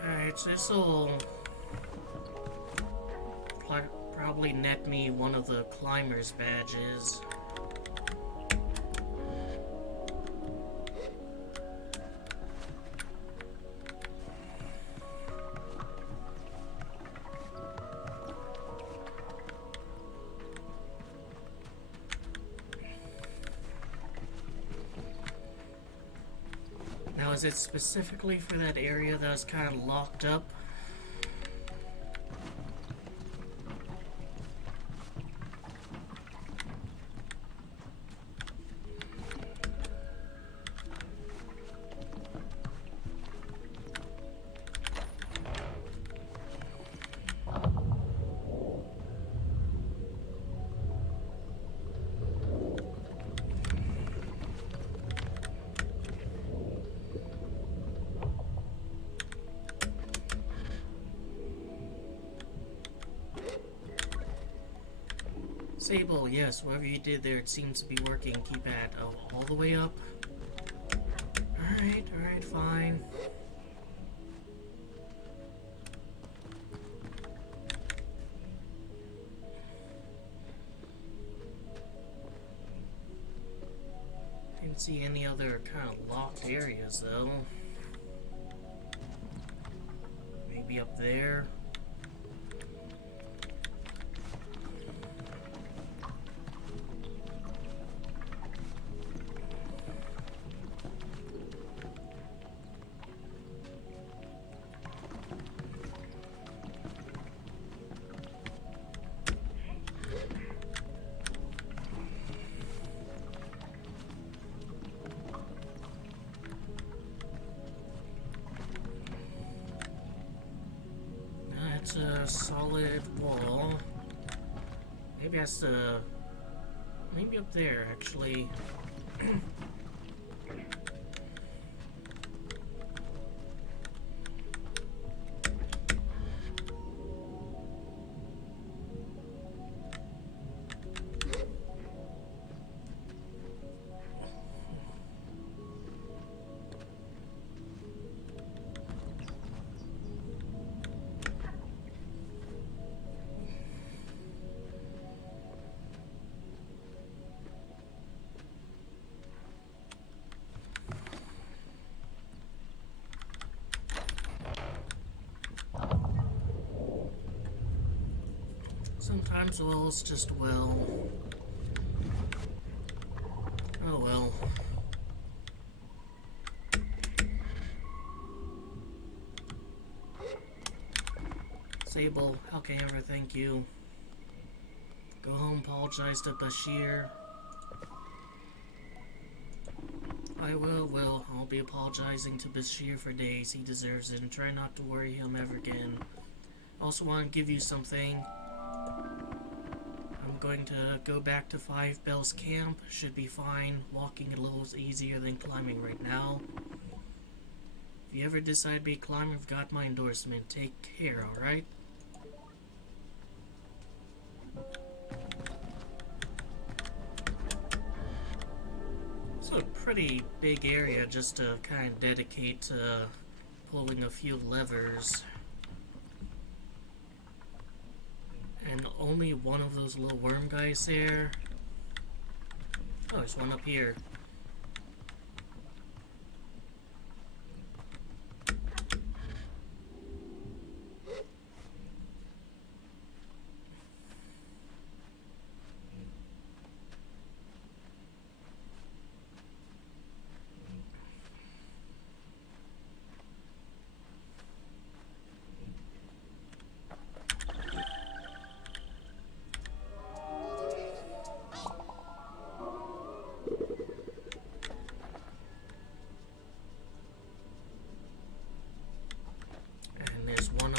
Alright, so this'll probably net me one of the climber's badges. Now, is it specifically for that area that was kind of locked up? Sable, yes, whatever you did there, it seems to be working. Keep at, oh, all the way up? Alright, fine. Didn't see any other kind of locked areas, though. Maybe up there? That's a solid wall. Maybe that's the... Maybe up there, actually. Sometimes will's just will. Oh well. Sable, how can I ever thank you? Go home, apologize to Bashir. I will. I'll be apologizing to Bashir for days. He deserves it, and try not to worry him ever again. Also want to give you something. I'm going to go back to Five Bells Camp. Should be fine. Walking a little easier than climbing right now. If you ever decide to be a climber, I've got my endorsement. Take care, alright? It's a pretty big area just to kind of dedicate to pulling a few levers. And only one of those little worm guys there. Oh, there's one up here.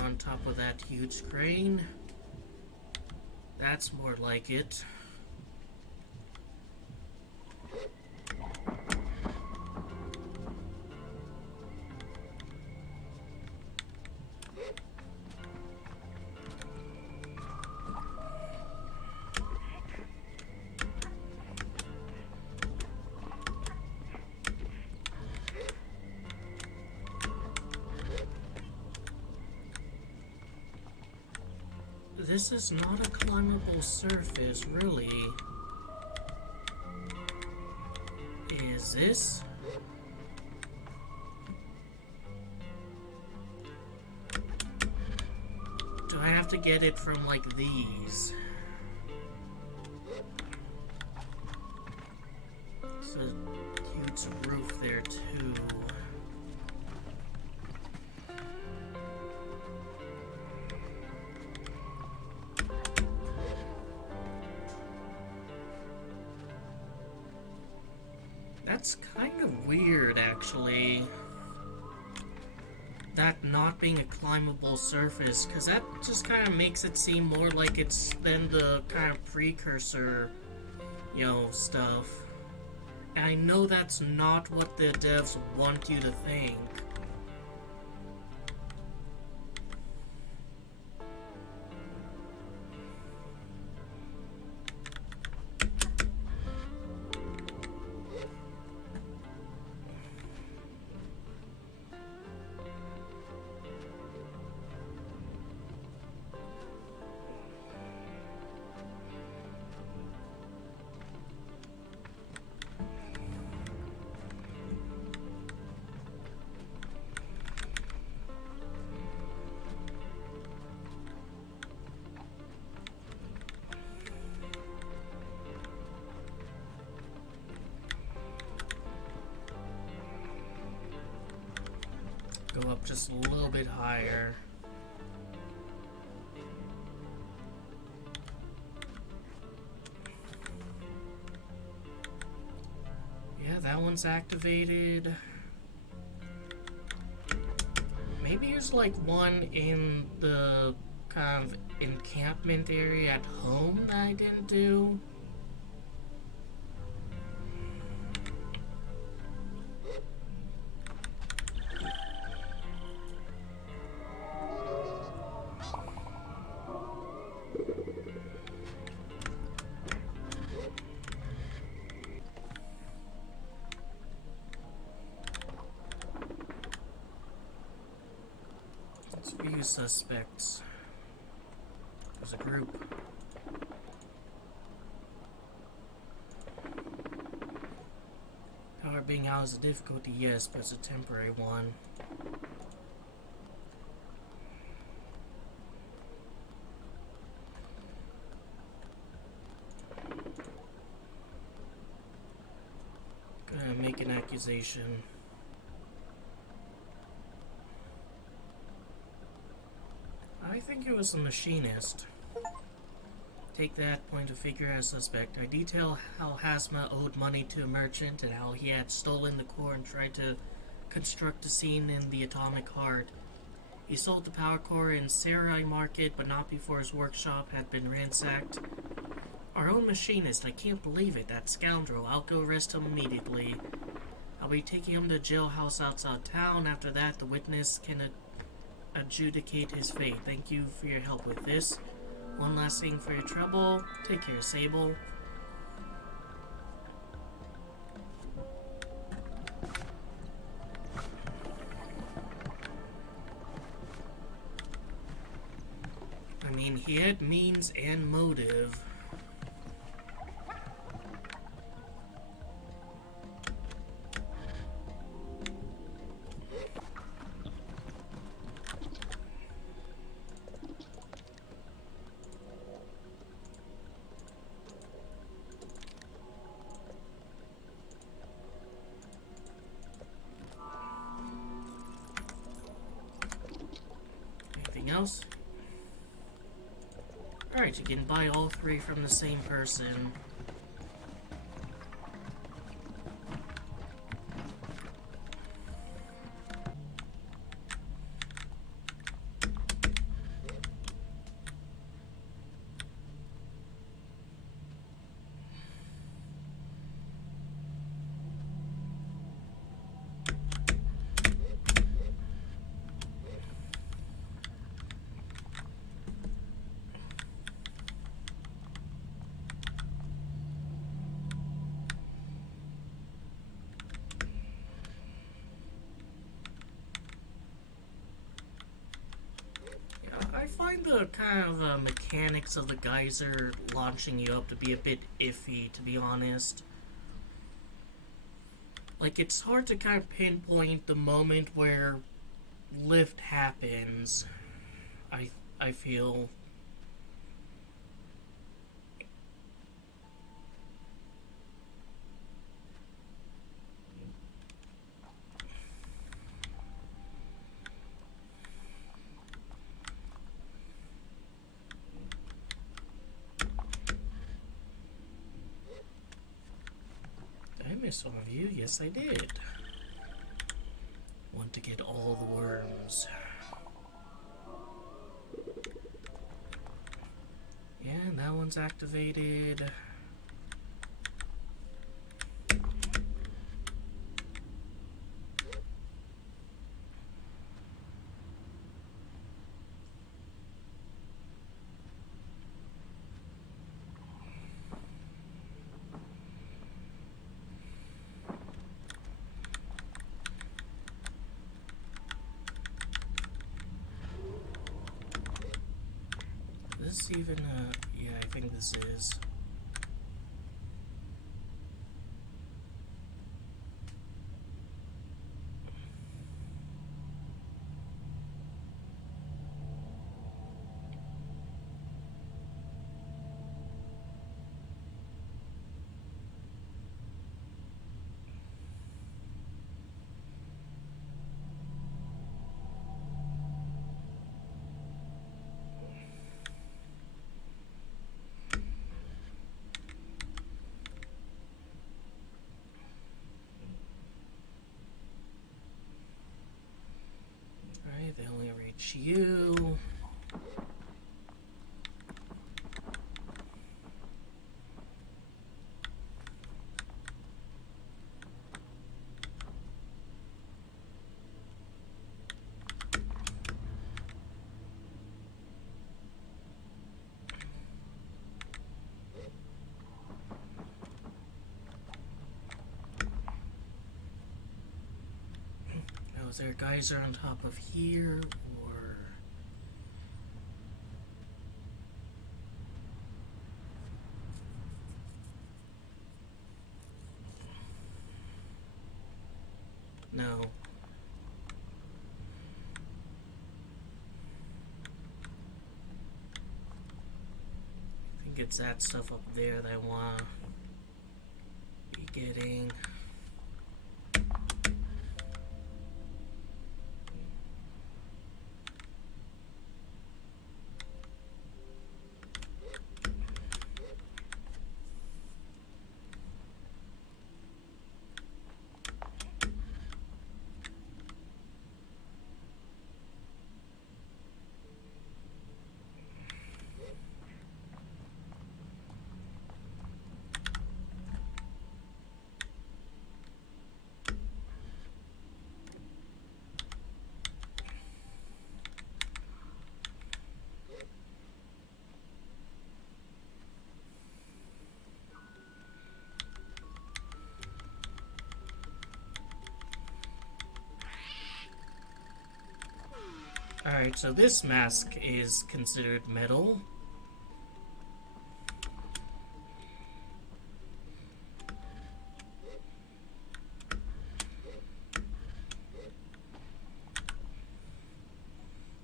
On top of that huge crane. That's more like it. This is not a climbable surface, really. Is this? Do I have to get it from, like, these? There's a huge roof there, too. That's kind of weird, actually. That not being a climbable surface, because that just kind of makes it seem more like it's then the kind of precursor, stuff. And I know that's not what the devs want you to think. Go up just a little bit higher. Yeah, that one's activated. Maybe there's like one in the kind of encampment area at home that I didn't do. View suspects. There's a group. Power being out is a difficulty, yes, but it's a temporary one. Gonna make an accusation. I think it was a machinist. Take that, point a figure as suspect. I detail how Hazma owed money to a merchant and how he had stolen the core and tried to construct a scene in the atomic heart. He sold the power core in Sarai Market, but not before his workshop had been ransacked. Our own machinist, I can't believe it, that scoundrel. I'll go arrest him immediately. I'll be taking him to a jailhouse outside town. After that, the witness can adjudicate his fate. Thank you for your help with this. One last thing for your trouble. Take care, Sable. I mean, he had means and motive. Anything else? Alright, you can buy all three from the same person. I find the kind of mechanics of the geyser launching you up to be a bit iffy, to be honest. Like, it's hard to kind of pinpoint the moment where lift happens. I feel. Did I miss one of you? Yes, I did. Want to get all the worms. Yeah, and that one's activated. Is this even yeah, I think this is. Alright, they only reach you. Now, is there a geyser on top of here, or... No. I think it's that stuff up there that I want to be getting. Alright, so this mask is considered metal.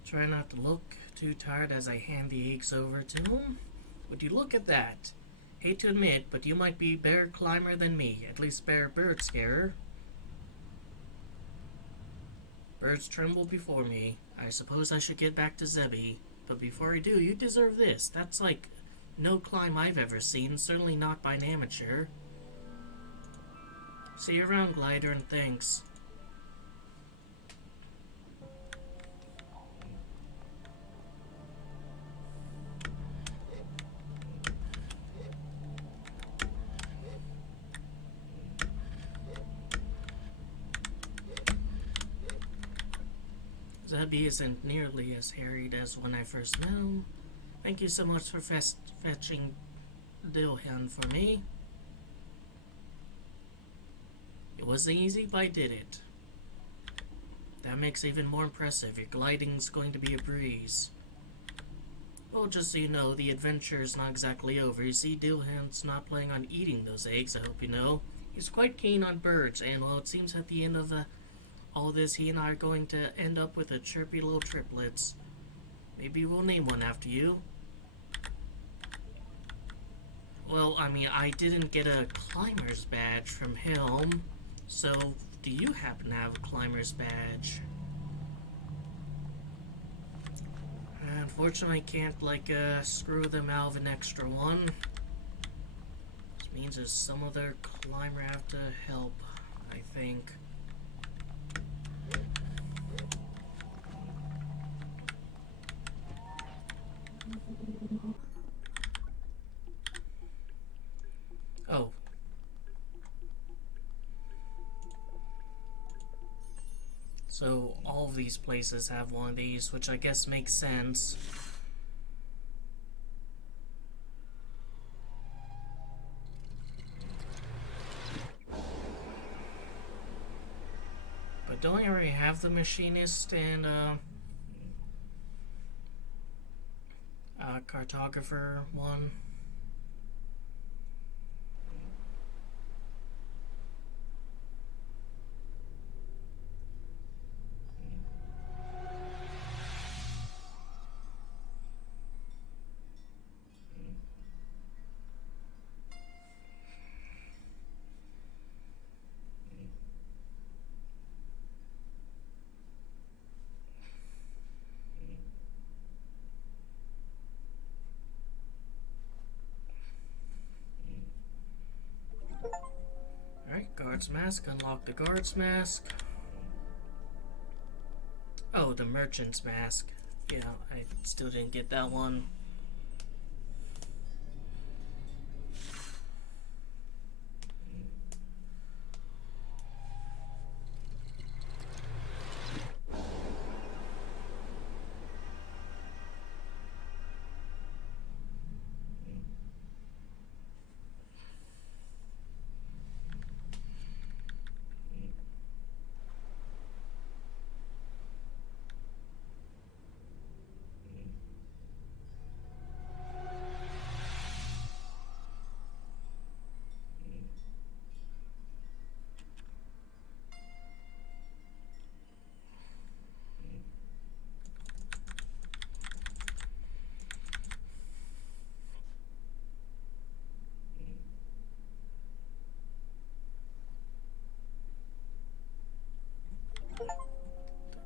Try not to look too tired as I hand the eggs over to him. Would you look at that? Hate to admit, but you might be better climber than me. At least better bird scarer. Birds tremble before me. I suppose I should get back to Zebby. But before I do, you deserve this. That's like no climb I've ever seen. Certainly not by an amateur. See you around, Glider, and thanks. Zebby isn't nearly as harried as when I first met him. Thank you so much for fetching Dilhan for me. It wasn't easy, but I did it. That makes it even more impressive. Your gliding's going to be a breeze. Well, just so you know, the adventure is not exactly over. You see, Dilhan's not planning on eating those eggs, I hope you know. He's quite keen on birds, and well, it seems at the end of all this, he and I are going to end up with a chirpy little triplets. Maybe we'll name one after you. Well, I mean, I didn't get a climber's badge from him, so do you happen to have a climber's badge? Unfortunately, I can't, like, screw them out of an extra one. This means there's some other climber I have to help, I think. Oh. So all of these places have one of these, which I guess makes sense. But don't I already have the machinist and cartographer one? Alright, guard's mask. Unlock the guard's mask. Oh, the merchant's mask. Yeah, I still didn't get that one.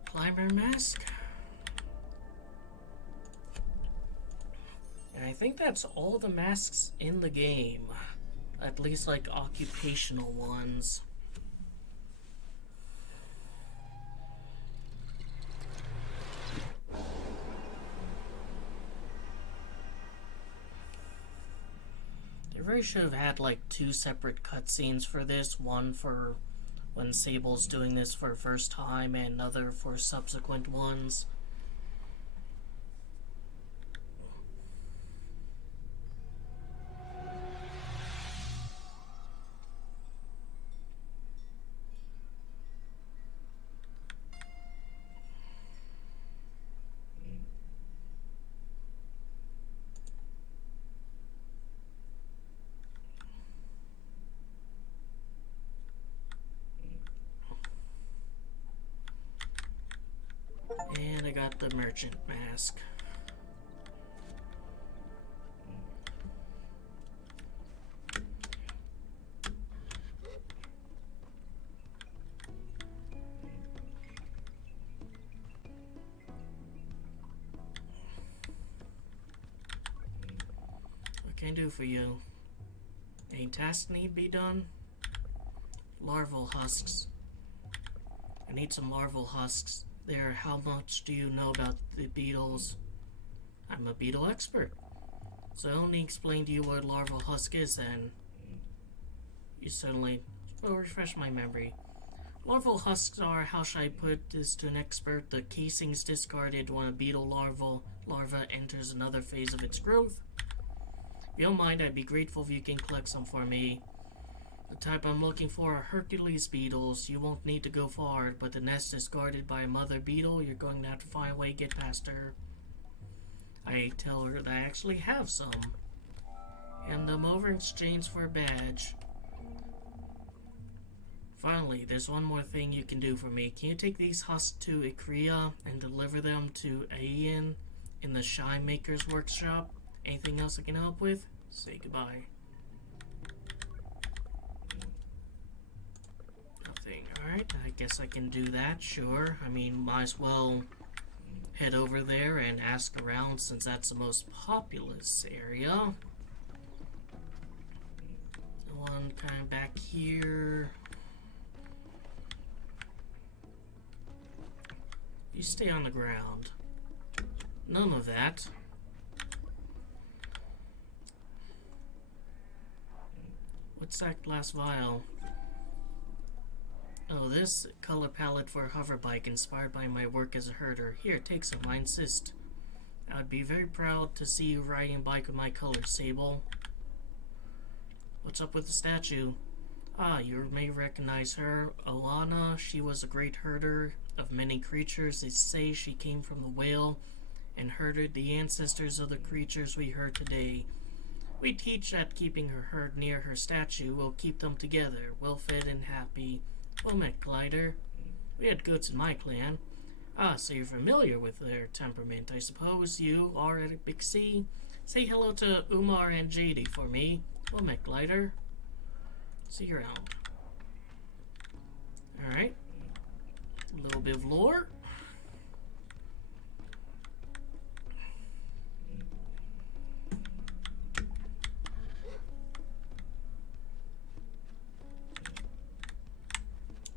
Climber mask. And I think that's all the masks in the game. At least like occupational ones. They really should have had like 2 separate cutscenes for this. One for when Sable's doing this for the first time, and another for subsequent ones. got the merchant mask. What can I do for you? Any tasks need to be done? Larval husks. I need some larval husks. There, how much do you know about the beetles? I'm a beetle expert. So I only explained to you what a larval husk is, and you suddenly will refresh my memory. Larval husks are, how should I put this to an expert, the casings discarded when a beetle larva enters another phase of its growth. If you don't mind, I'd be grateful if you can collect some for me. The type I'm looking for are Hercules beetles. You won't need to go far, but the nest is guarded by a mother beetle. You're going to have to find a way to get past her. I tell her that I actually have some. Hand them over in exchange for a badge. Finally, there's one more thing you can do for me. Can you take these husks to Ikria and deliver them to Ian in the Shine Maker's workshop? Anything else I can help with? Say goodbye. Nothing. Alright, I guess I can do that, sure. I mean, might as well head over there and ask around since that's the most populous area. The one kind of back here. You stay on the ground. None of that. What's that glass vial? Oh, this color palette for a hover bike inspired by my work as a herder. Here, take some, I insist. I'd be very proud to see you riding a bike with my colors, Sable. What's up with the statue? Ah, you may recognize her. Alana, she was a great herder of many creatures. They say she came from the whale and herded the ancestors of the creatures we heard today. We teach that keeping her herd near her statue will keep them together, well-fed and happy. Well met, Glider. We had goats in my clan. Ah, so you're familiar with their temperament. I suppose you are at a big C. Say hello to Umar and JD for me. Well met, Glider. See you around. Alright. A little bit of lore.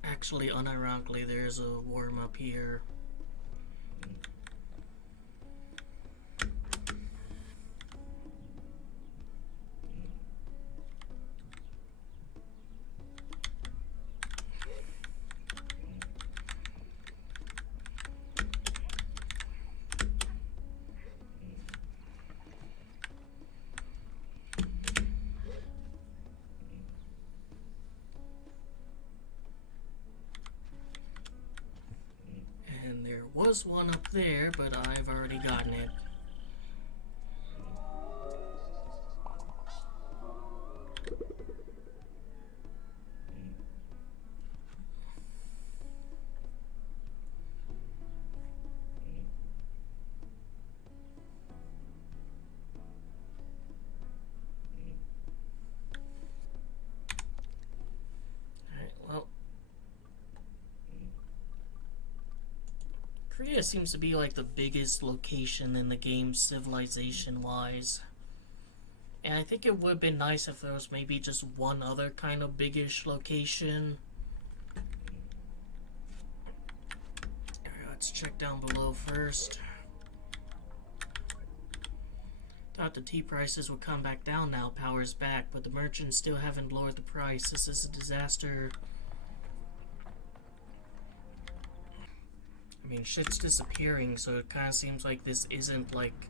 Actually, unironically, there's a worm up here. Was one up there, but I've already gotten it. Alright, well. Korea seems to be like the biggest location in the game civilization-wise. And I think it would have been nice if there was maybe just one other kind of biggish location. Alright, let's check down below first. Thought the tea prices would come back down now, power's back, but the merchants still haven't lowered the price. This is a disaster. I mean, shit's disappearing, so it kind of seems like this isn't, like,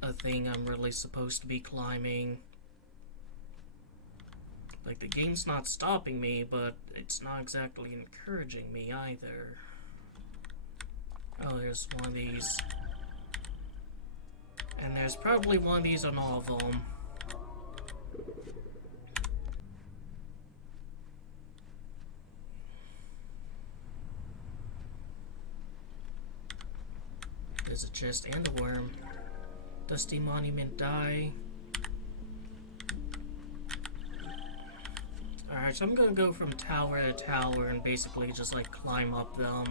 a thing I'm really supposed to be climbing. Like, the game's not stopping me, but it's not exactly encouraging me either. Oh, there's one of these. And there's probably one of these on all of them. there's a chest and a worm. Dusty monument die. Alright, so I'm gonna go from tower to tower and basically just like climb up them.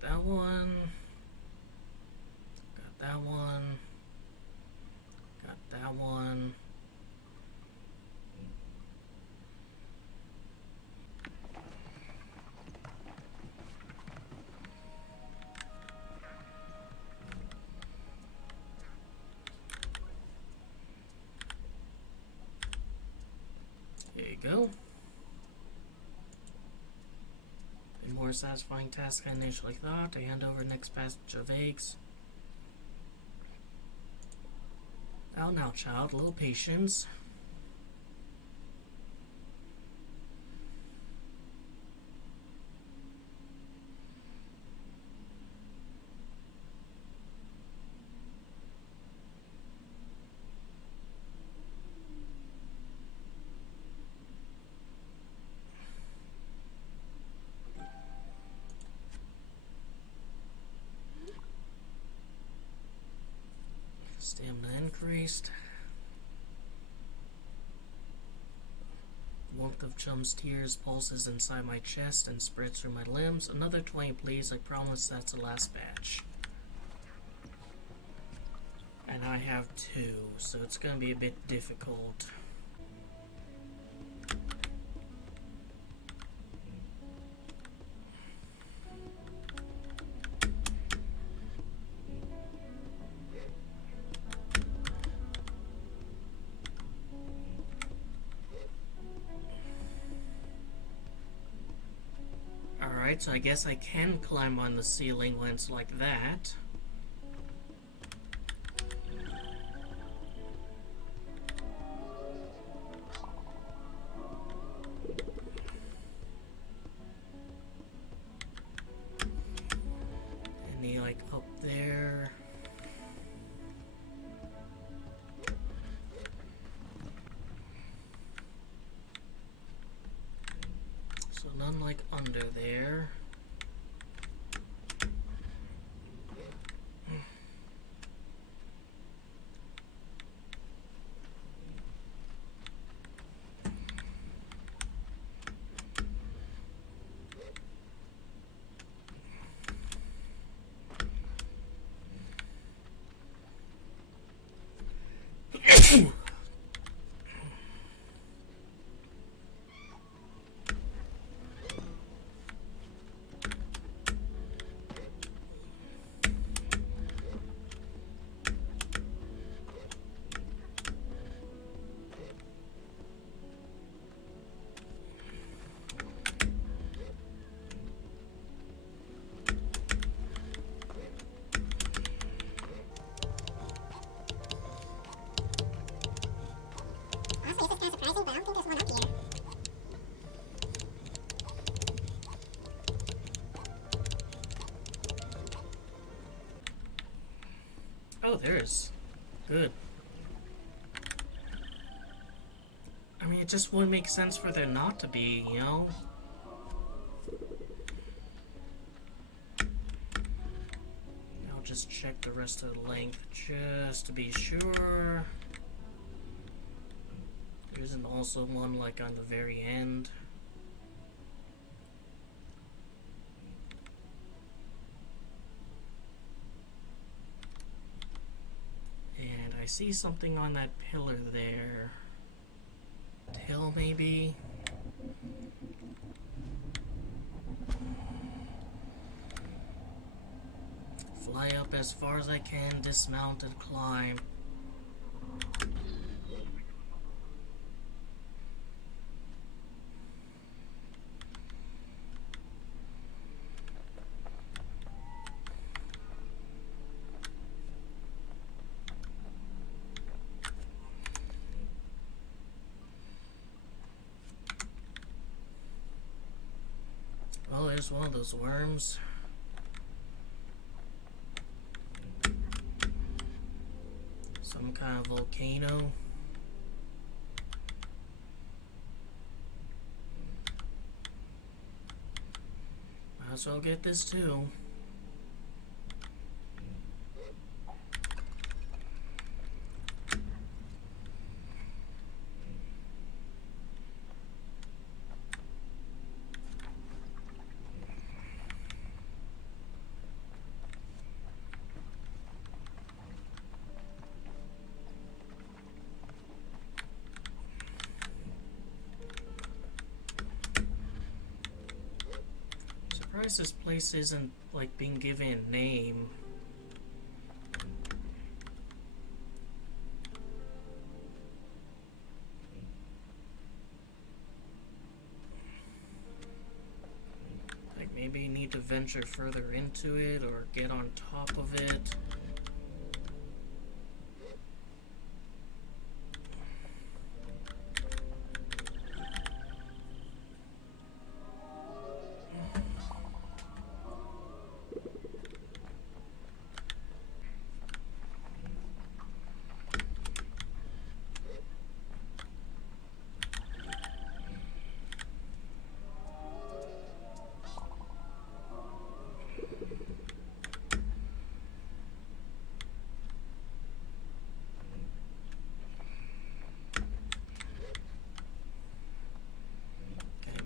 That one. Got that one. Got that one. Here you go. A more satisfying task I initially thought. I hand over next batch of eggs. Oh, now, child, a little patience. Stamina increased. Warmth of Chum's tears pulses inside my chest and spreads through my limbs. Another 20, please. I promise that's the last batch. And I have 2, so it's gonna be a bit difficult. Alright, so I guess I can climb on the ceiling when it's like that. Any like up there. So none like under there. Oh, there is. Good. I mean, it just wouldn't make sense for there not to be, you know? I'll just check the rest of the length just to be sure. There isn't also one like on the very end. see something on that pillar there. Tail, maybe? Fly up as far as I can, dismount and climb. Oh, there's one of those worms. Some kind of volcano. Might as well get this too. Surprised this place isn't like being given a name. Like maybe you need to venture further into it or get on top of it.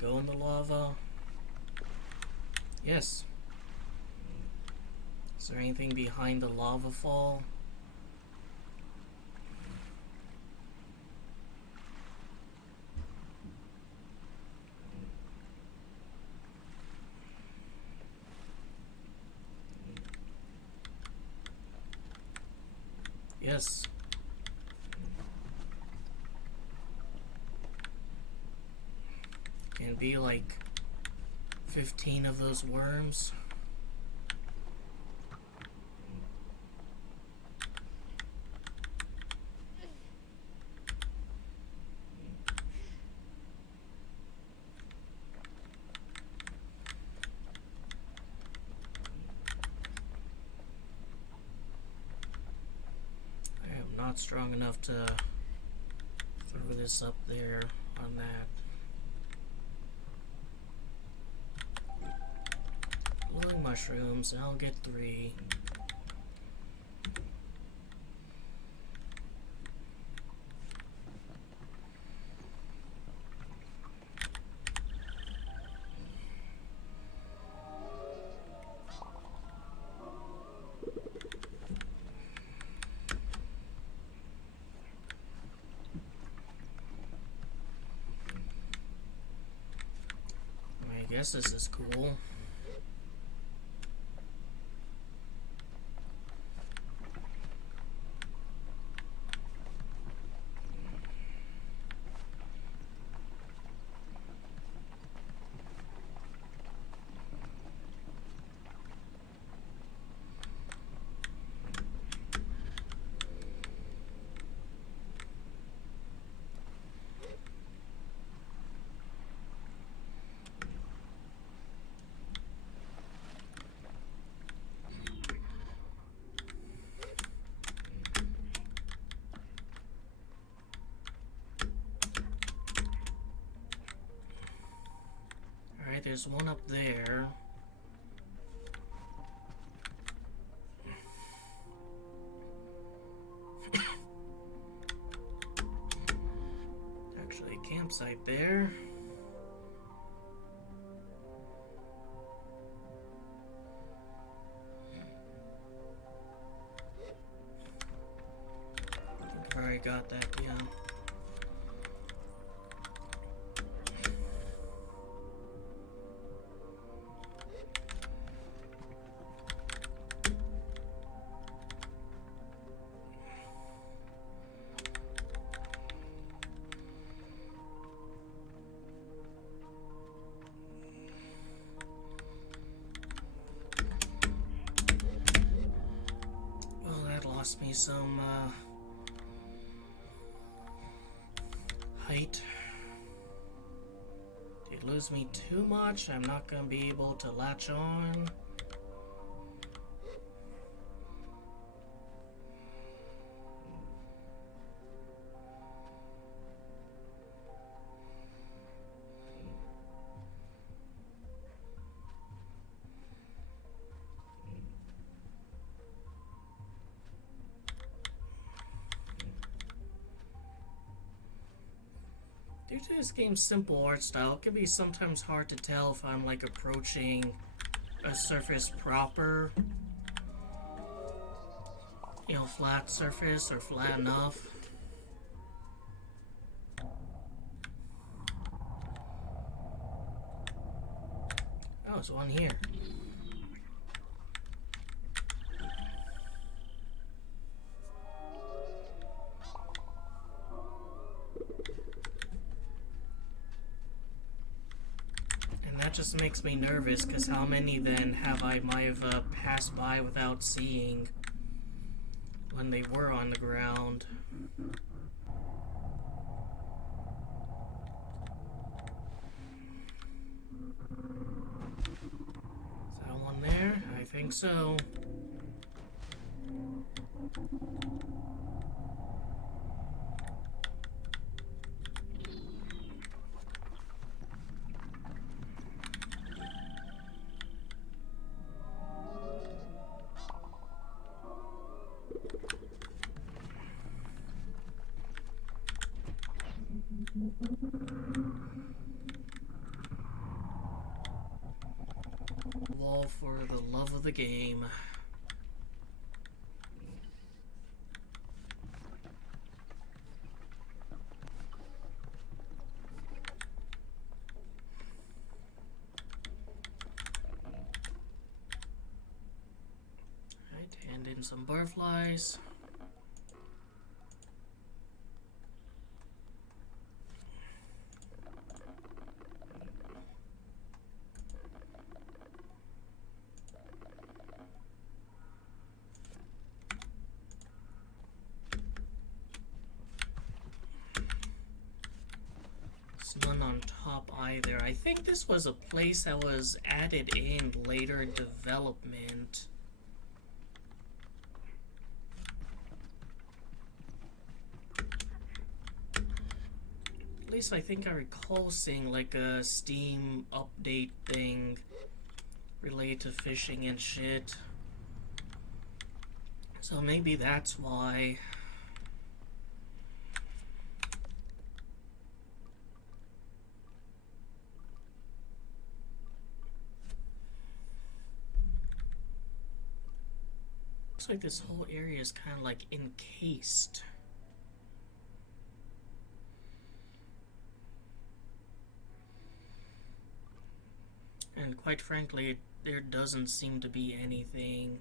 Go in the lava. Yes. Is there anything behind the lava fall? Yes. Can be like 15 of those worms. I am not strong enough to throw this up there on that. Glowing mushrooms, I'll get 3. I guess this is cool. Alright, there's one up there. Actually, a campsite there. got that, yeah. Well, that lost me some, height. Did it lose me too much? I'm not gonna be able to latch on. Due to this game's simple art style, it can be sometimes hard to tell if I'm like approaching a surface proper, you know, flat surface or flat enough. Oh, there's one here. That just makes me nervous, because how many then might have passed by without seeing when they were on the ground? Is that one there? I think so. Wall for the love of the game. Alright, hand in some butterflies. None on top either. I think this was a place that was added in later development. At least I think I recall seeing like a Steam update thing related to fishing and shit. So maybe that's why. Looks like this whole area is kind of like encased. And quite frankly, there doesn't seem to be anything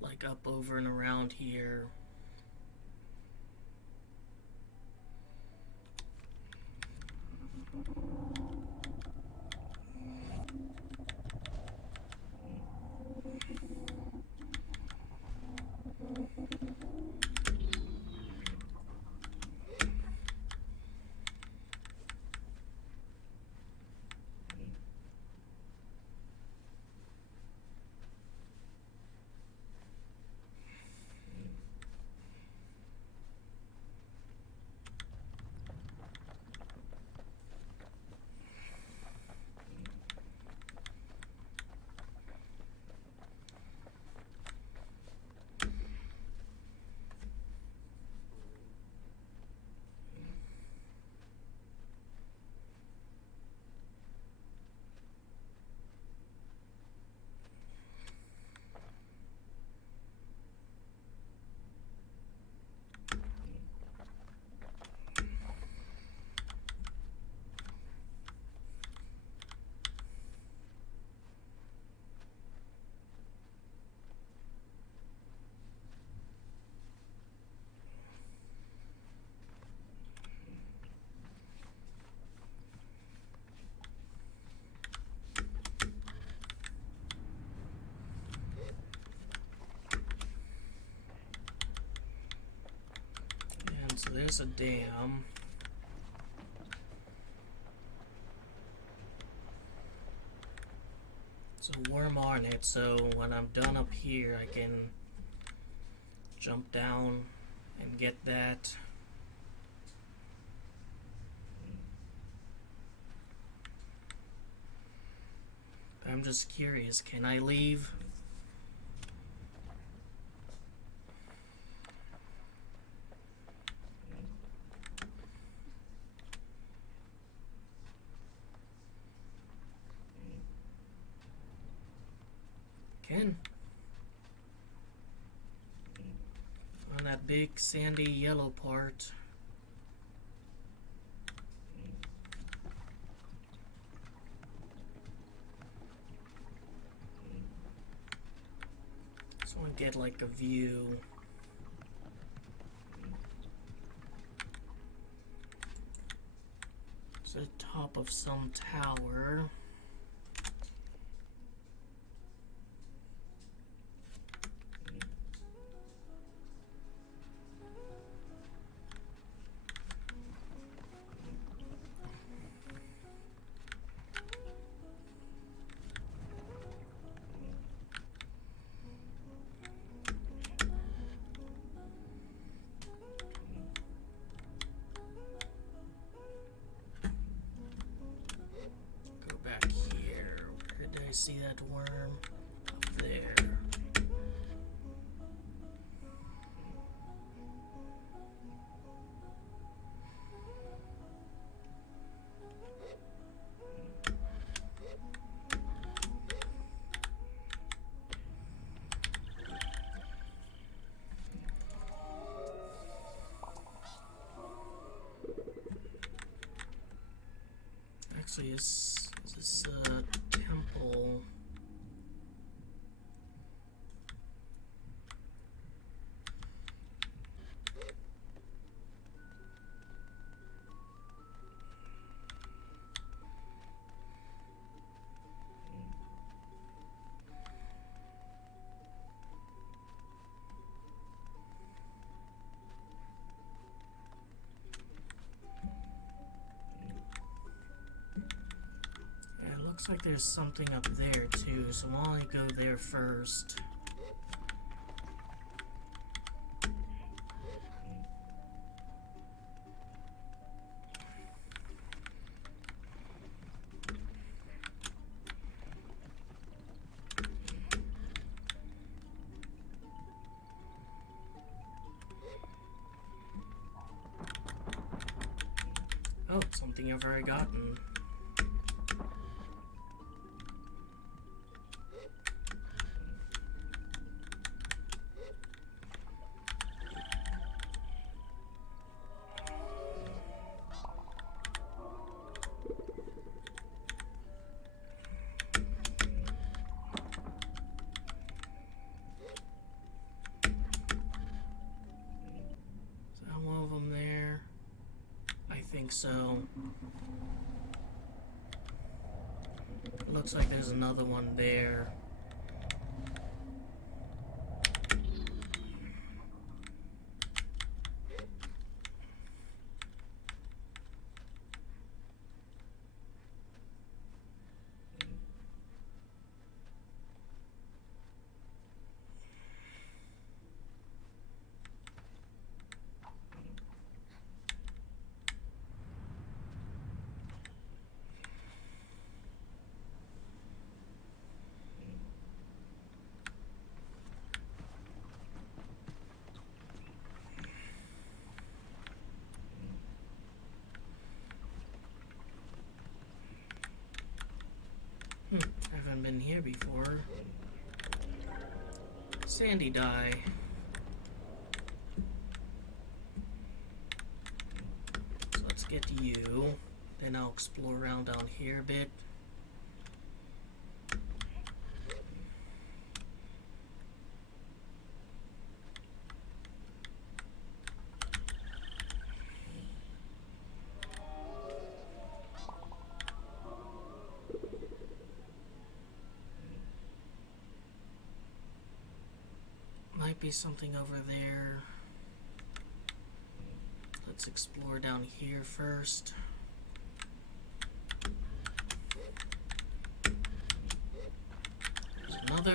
like up over and around here. there's a dam. It's a worm on it, so when I'm done up here, I can jump down and get that. I'm just curious, can I leave? Can. On that big sandy yellow part. Just want to get like a view. It's the top of some tower. Back here. Where did I see that worm? Up there. Actually, is this a temple? Looks like there's something up there too, so why don't I go there first? Oh, something I've already gotten. So looks like there's another one there. Haven't been here before. Sandy dye. So let's get you. Then I'll explore around down here a bit. Might be something over there. Let's explore down here first. There's another.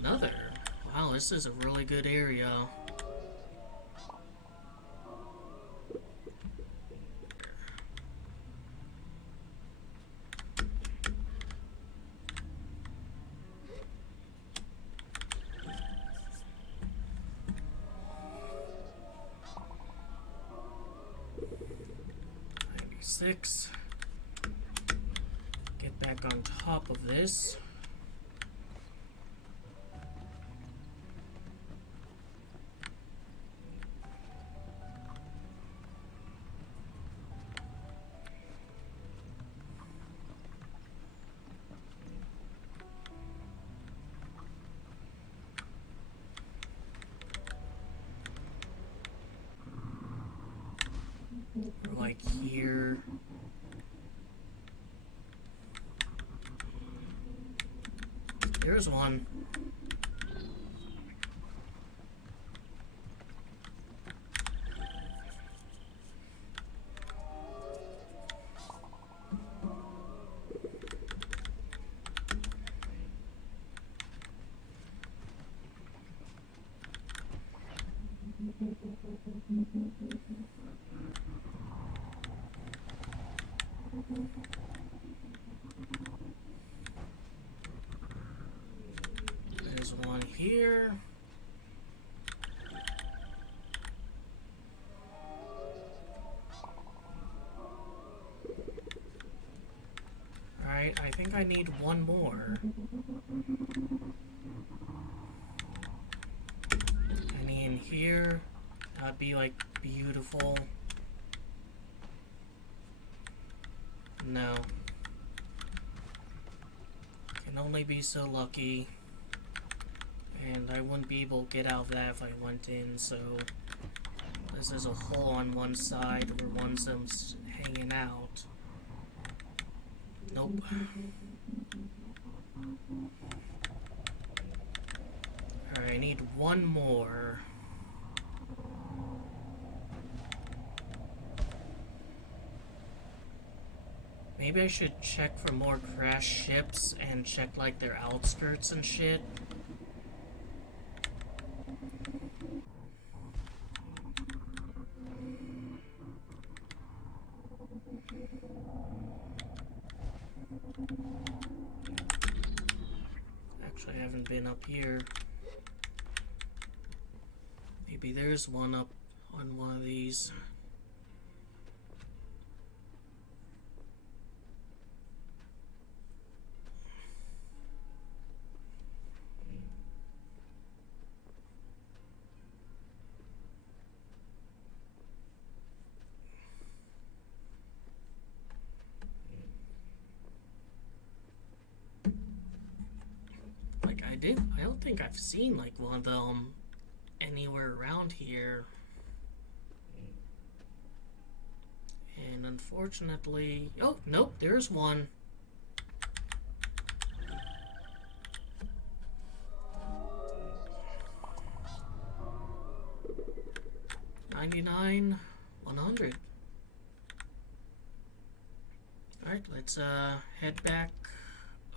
Another. Wow, this is a really good area. Six. Get back on top of this. Like here. There's one. There's one here. Alright, I think I need one more. Any in here? That'd be like beautiful. No. Can only be so lucky. And I wouldn't be able to get out of that if I went in, so this is a hole on one side where one's hanging out. Nope. Alright, I need one more. Maybe I should check for more crashed ships and check like their outskirts and shit. Actually, I haven't been up here. Maybe there's one up on one of these. I don't think I've seen like one of them anywhere around here. And unfortunately, oh, nope, there's one. $99, $100. Alright, let's head back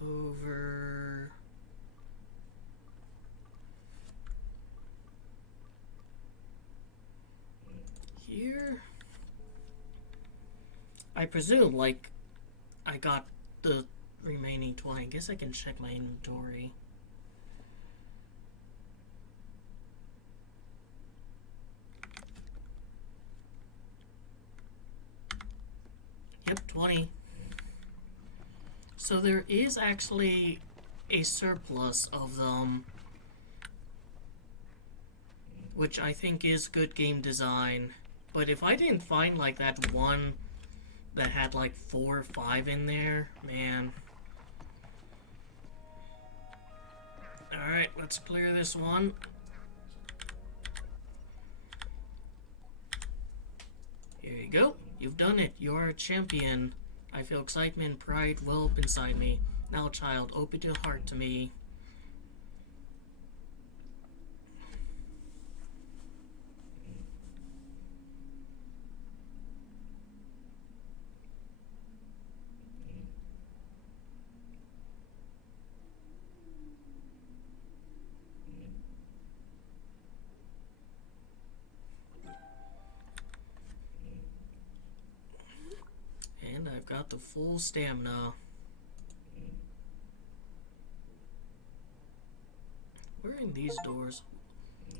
over here. I presume, like, I got the remaining 20. I guess I can check my inventory. Yep, 20. So there is actually a surplus of them, which I think is good game design. But if I didn't find like that one that had like 4 or 5 in there, man. Alright, let's clear this one. Here you go. You've done it. You are a champion. I feel excitement and pride well up inside me. Now, child, open your heart to me. And I've got the full stamina. Where are these doors?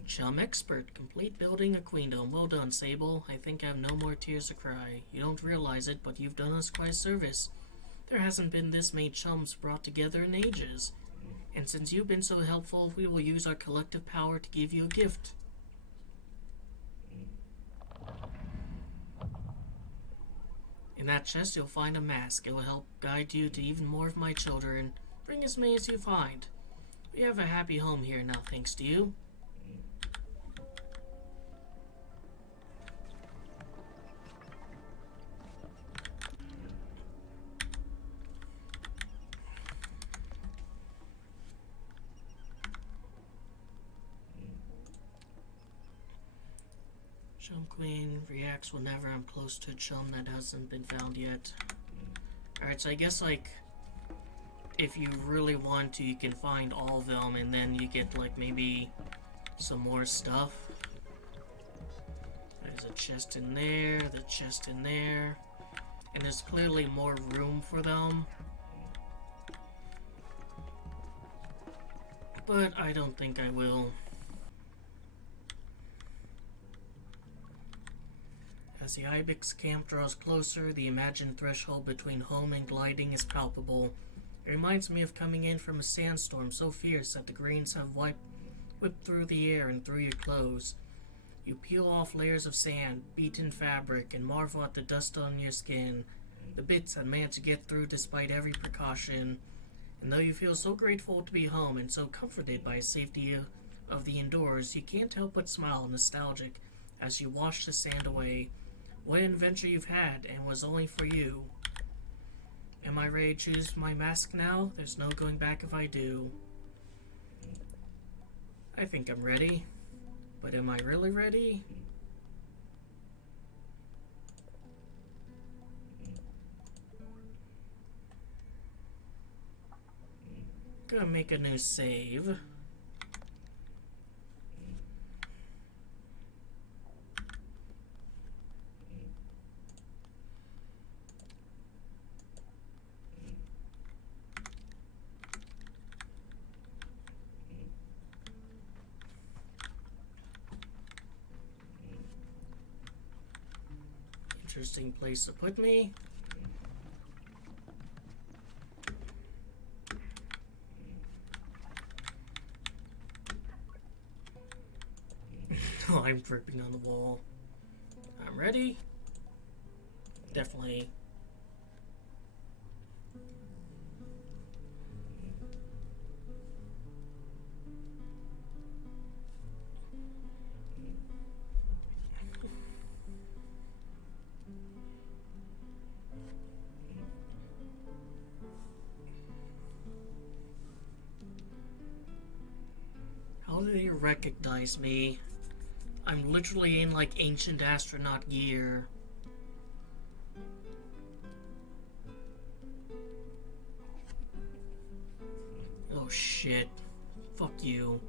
Chum expert. Complete building a queendom. Well done, Sable. I think I have no more tears to cry. You don't realize it, but you've done us quite a service. There hasn't been this many chums brought together in ages. And since you've been so helpful, we will use our collective power to give you a gift. In that chest, you'll find a mask. It will help guide you to even more of my children. Bring as many as you find. We have a happy home here now, thanks to you. Chum Queen reacts whenever I'm close to a chum that hasn't been found yet. Alright, so I guess, like, if you really want to, you can find all of them, and then you get, like, maybe some more stuff. There's a chest in there, the chest in there, and there's clearly more room for them. But I don't think I will. As the Ibex camp draws closer, the imagined threshold between home and gliding is palpable. It reminds me of coming in from a sandstorm so fierce that the grains have whipped through the air and through your clothes. You peel off layers of sand, beaten fabric, and marvel at the dust on your skin, the bits that managed to get through despite every precaution. And though you feel so grateful to be home and so comforted by the safety of the indoors, you can't help but smile nostalgic as you wash the sand away. What an adventure you've had, and was only for you. Am I ready to choose my mask now? There's no going back if I do. I think I'm ready. But am I really ready? Gonna make a new save. Interesting place to put me. Oh, I'm dripping on the wall. I'm ready. Definitely. How do they recognize me? I'm literally in, like, ancient astronaut gear. Oh shit. Fuck you.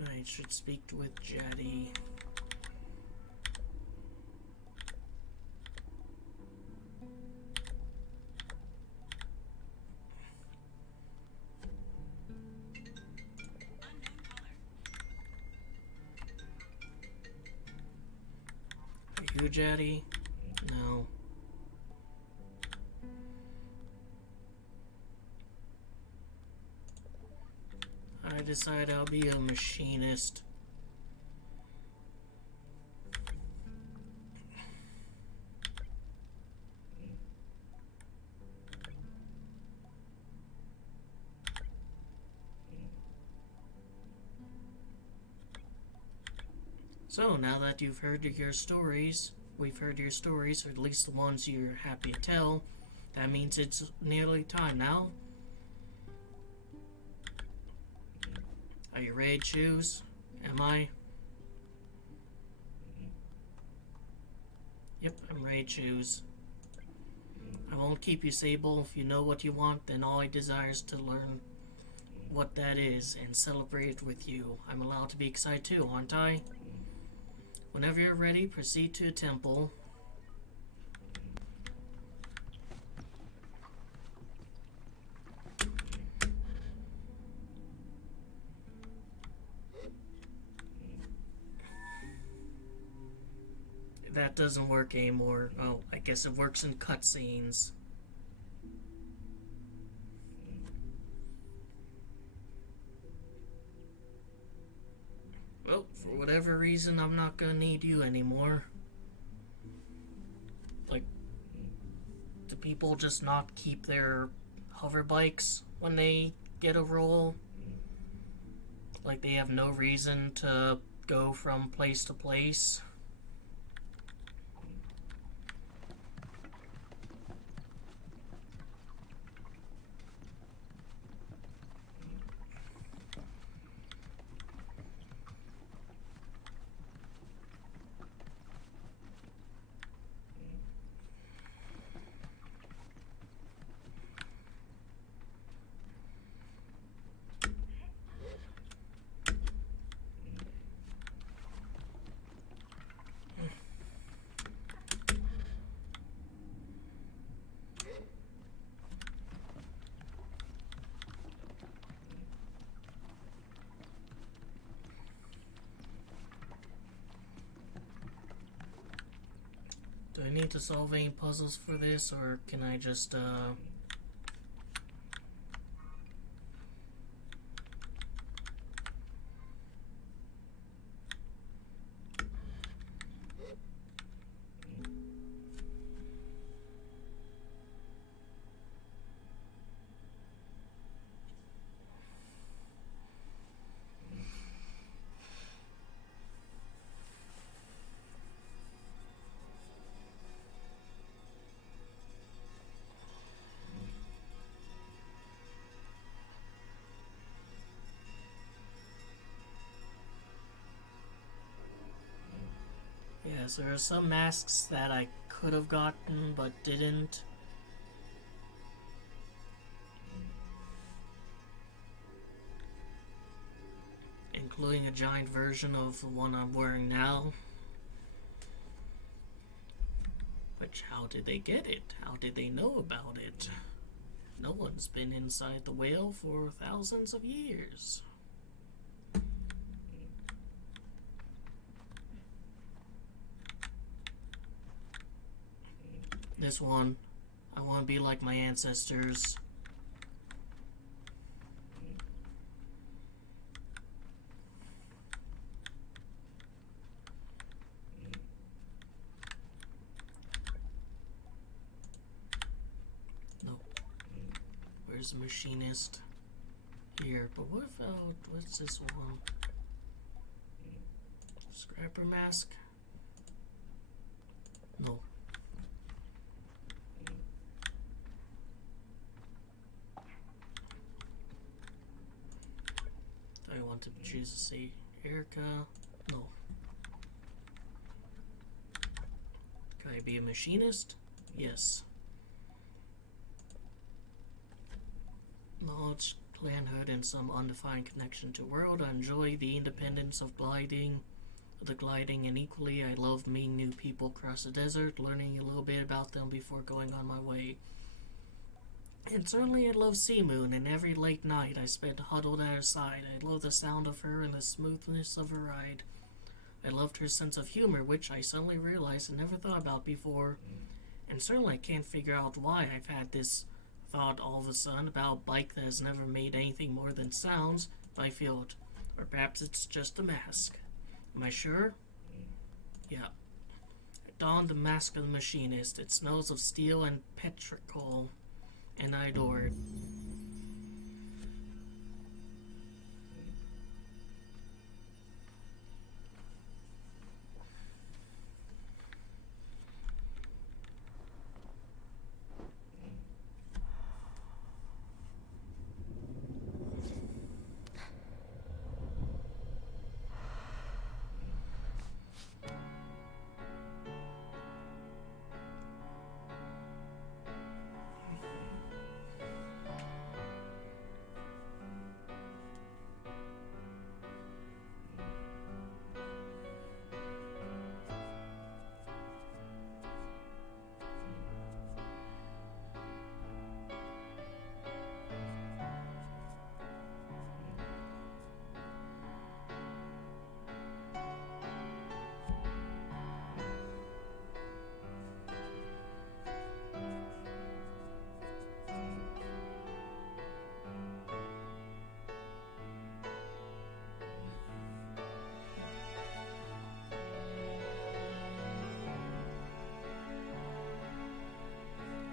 I should speak with Jetty. Are you Jetty? No. decide I'll be a machinist. So, now that you've heard your stories, we've heard your stories, or at least the ones you're happy to tell, that means it's nearly time now. Are you ready to choose? Am I? Yep, I'm ready to choose. I won't keep you, Sable. If you know what you want, then all I desire is to learn what that is and celebrate it with you. I'm allowed to be excited too, aren't I? Whenever you're ready, proceed to a temple. That doesn't work anymore. Oh, I guess it works in cutscenes. Well, for whatever reason, I'm not gonna need you anymore. Like, do people just not keep their hover bikes when they get a roll? Like, they have no reason to go from place to place? Do I need to solve any puzzles for this, or can I just, Yes, there are some masks that I could have gotten but didn't. Including a giant version of the one I'm wearing now. Which, how did they get it? How did they know about it? No one's been inside the whale for thousands of years. This one, I want to be like my ancestors. No. Where's the machinist? Here, but what about, what's this one? Scrapper mask? No. I want to choose to say Erica. No. Can I be a machinist? Yes. Knowledge, clanhood, and some undefined connection to world. I enjoy the independence of gliding, and equally I love meeting new people across the desert, learning a little bit about them before going on my way. And certainly I love Sea Moon, and every late night I spent huddled at her side. I love the sound of her and the smoothness of her ride. I loved her sense of humor, which I suddenly realized I never thought about before. And certainly I can't figure out why I've had this thought all of a sudden about a bike that has never made anything more than sounds, depth I feel it. Or perhaps it's just a mask. Am I sure? Yeah. I donned the mask of the machinist. It smells of steel and petrichor. And I adore it.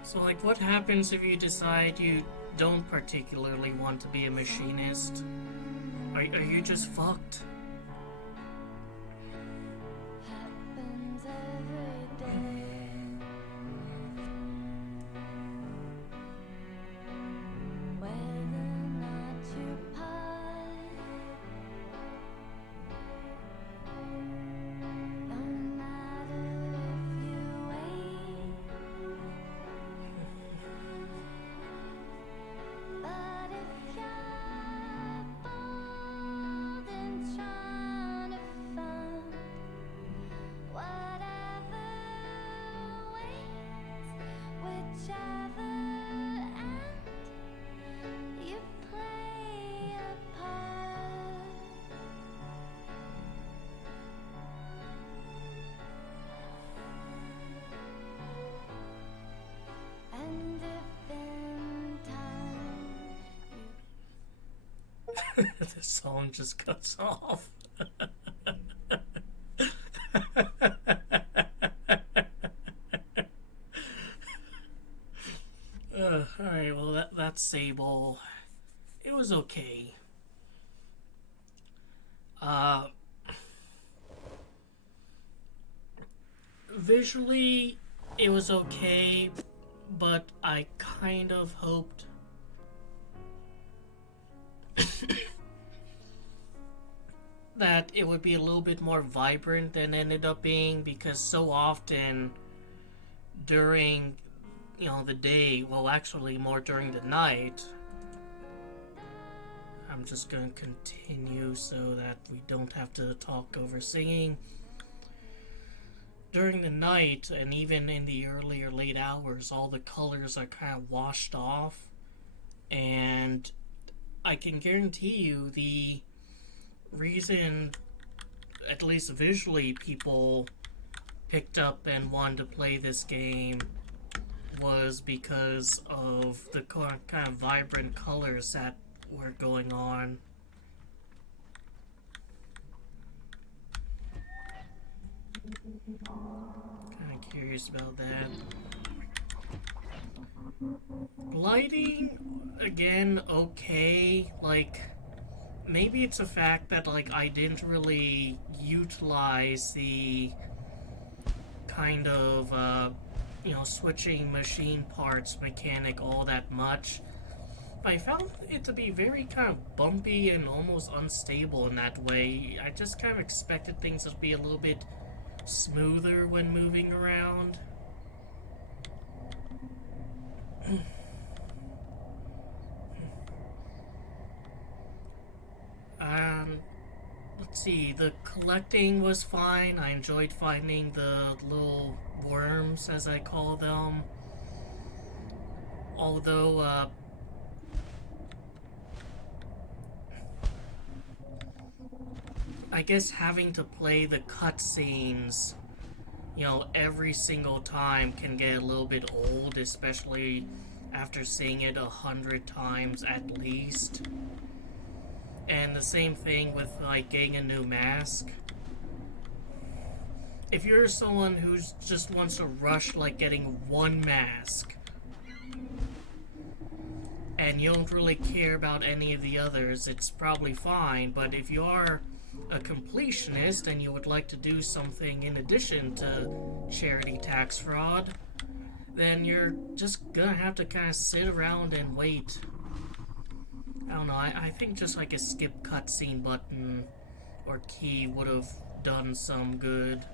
So, like, what happens if you decide you don't particularly want to be a machinist? Are you just fucked? Happens every day. Whether or not you part, no matter if you wait. But if you're bold and trying to find whatever waits, whichever end you play a part. And if in time you The song just cuts off. Alright, well, that's Sable. It was okay. Uh, Visually, it was okay, but I kind of hoped that it would be a little bit more vibrant than it ended up being, because so often during the day, well, actually more during the night, I'm just going to continue so that we don't have to talk over singing. During the night and even in the early or late hours, all the colors are kind of washed off, and I can guarantee you the reason, at least visually, people picked up and wanted to play this game was because of the kind of vibrant colors that were going on. Kind of curious about that. Lighting, again, okay. Like, maybe it's a fact that, like, I didn't really utilize the kind of, switching machine parts mechanic all that much. But I found it to be very kind of bumpy and almost unstable in that way. I just kind of expected things to be a little bit smoother when moving around. Um, let's see, the collecting was fine. I enjoyed finding the little worms, as I call them. Although, I guess having to play the cutscenes, every single time can get a little bit old, especially after seeing it 100 times at least. And the same thing with like getting a new mask. If you're someone who just wants to rush like getting one mask and you don't really care about any of the others, it's probably fine. But if you are a completionist and you would like to do something in addition to charity tax fraud, then you're just gonna have to kind of sit around and wait. I don't know, I think just like a skip cutscene button or key would have done some good.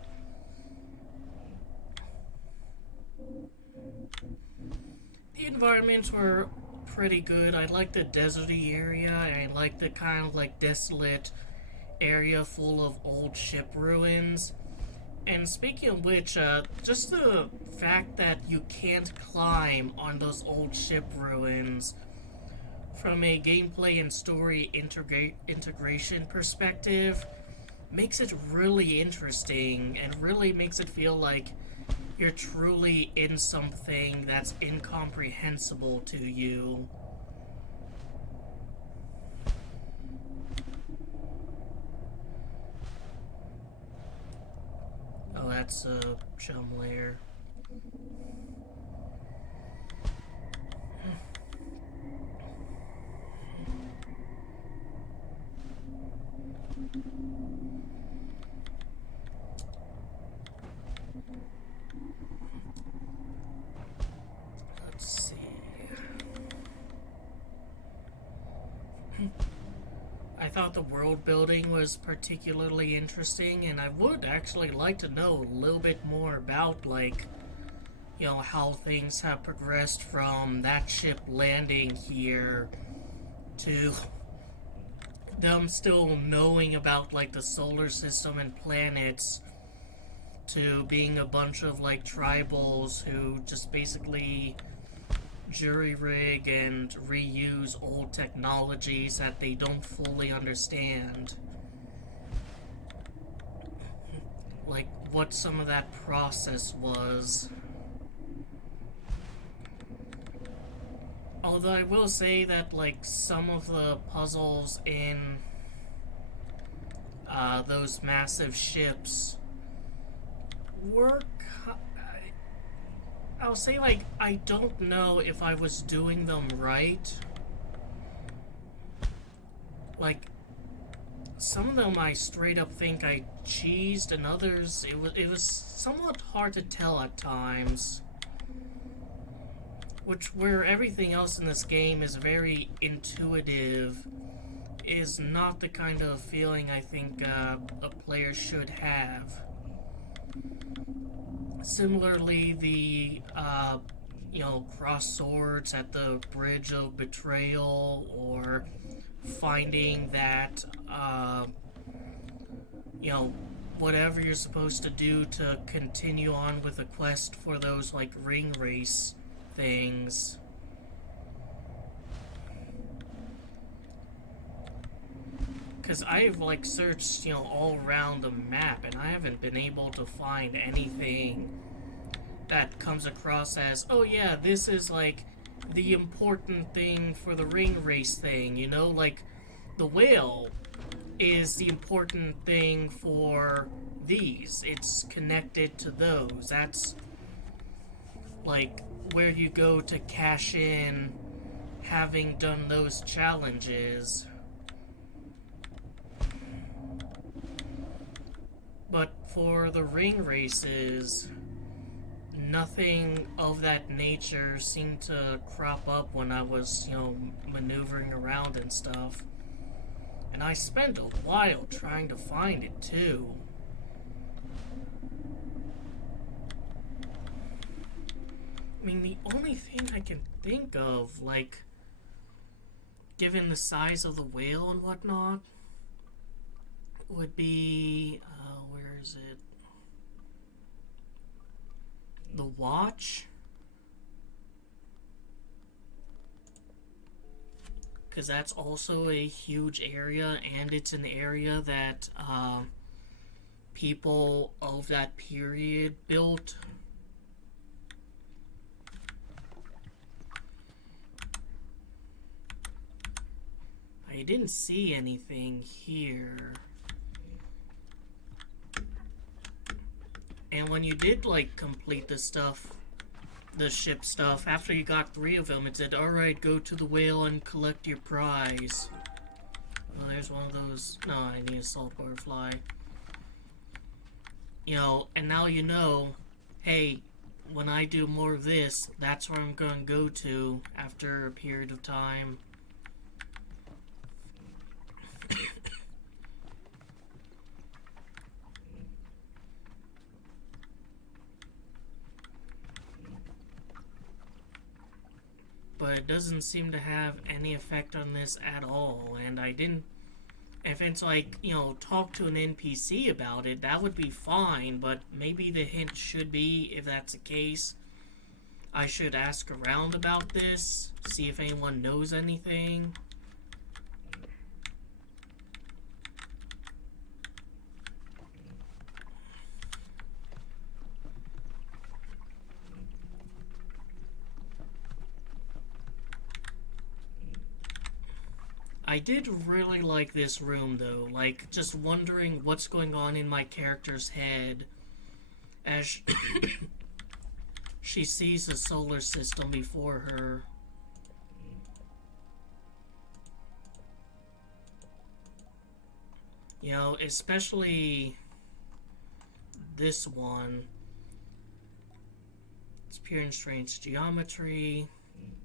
The environments were pretty good. I liked the deserty area. I liked the kind of like desolate area full of old ship ruins. And speaking of which, just the fact that you can't climb on those old ship ruins from a gameplay and story integration perspective makes it really interesting and really makes it feel like you're truly in something that's incomprehensible to you. Oh, that's a chum layer. Let's see. I thought the world building was particularly interesting, and I would actually like to know a little bit more about, like, you know, how things have progressed from that ship landing here to them still knowing about, like, the solar system and planets to being a bunch of, like, tribals who just basically jury rig and reuse old technologies that they don't fully understand. Like, what some of that process was. Although I will say that, like, some of the puzzles in those massive ships work. I'll say, like, I don't know if I was doing them right. Like, some of them I straight up think I cheesed, and others it was somewhat hard to tell at times. Which, where everything else in this game is very intuitive, is not the kind of feeling I think a player should have. Similarly, the you know, cross swords at the bridge of betrayal, or finding that you know, whatever you're supposed to do to continue on with the quest for those like ring race things. Because I've like searched, you know, all around the map, and I haven't been able to find anything that comes across as, oh yeah, this is like the important thing for the ring race thing, you know? Like, the whale is the important thing for these. It's connected to those. That's like where you go to cash in having done those challenges. But for the ring races, nothing of that nature seemed to crop up when I was, you know, maneuvering around and stuff. And I spent a while trying to find it too. I mean, the only thing I can think of, like, given the size of the whale and whatnot, would be, where is it? The watch? Because that's also a huge area, and it's an area that people of that period built. I didn't see anything here. And when you did, like, complete the stuff, the ship stuff, after you got 3 of them, it said, alright, go to the whale and collect your prize. Oh, there's one of those. No, I need a saltwater fly. You know, and now you know, hey, when I do more of this, that's where I'm going to go to after a period of time. But it doesn't seem to have any effect on this at all, and I didn't. If it's like, you know, talk to an NPC about it, that would be fine, but maybe the hint should be, if that's the case, I should ask around about this, see if anyone knows anything. I did really like this room, though. Like, just wondering what's going on in my character's head as she sees the solar system before her. You know, especially this one. It's pure and strange geometry.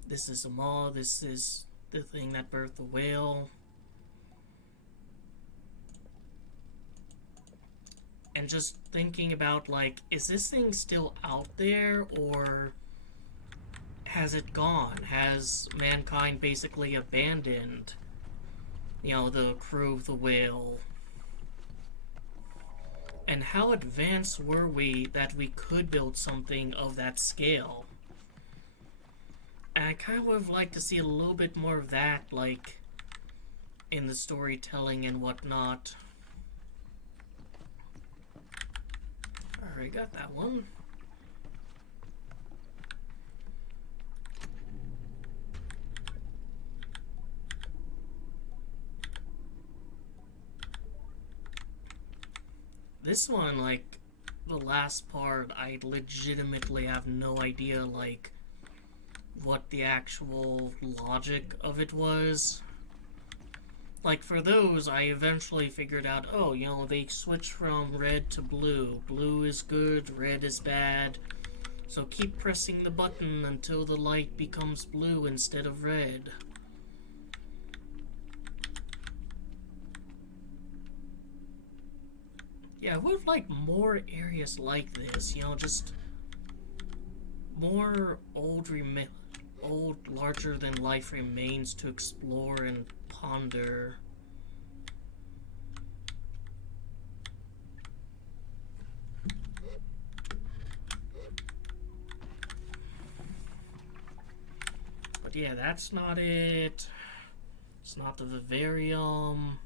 This is a maw. This is the thing that birthed the whale. And just thinking about, like, is this thing still out there, or has it gone? Has mankind basically abandoned, you know, the crew of the whale? And how advanced were we that we could build something of that scale? And I kind of would have liked to see a little bit more of that, like, in the storytelling and whatnot. Alright, got that one. This one, like, the last part, I legitimately have no idea, like, what the actual logic of it was. Like, for those, I eventually figured out, oh, you know, they switch from red to blue. Blue is good, red is bad. So keep pressing the button until the light becomes blue instead of red. Yeah, I would have liked more areas like this, you know, just more old, larger-than-life remains to explore and ponder. But yeah, that's not it. It's not the vivarium.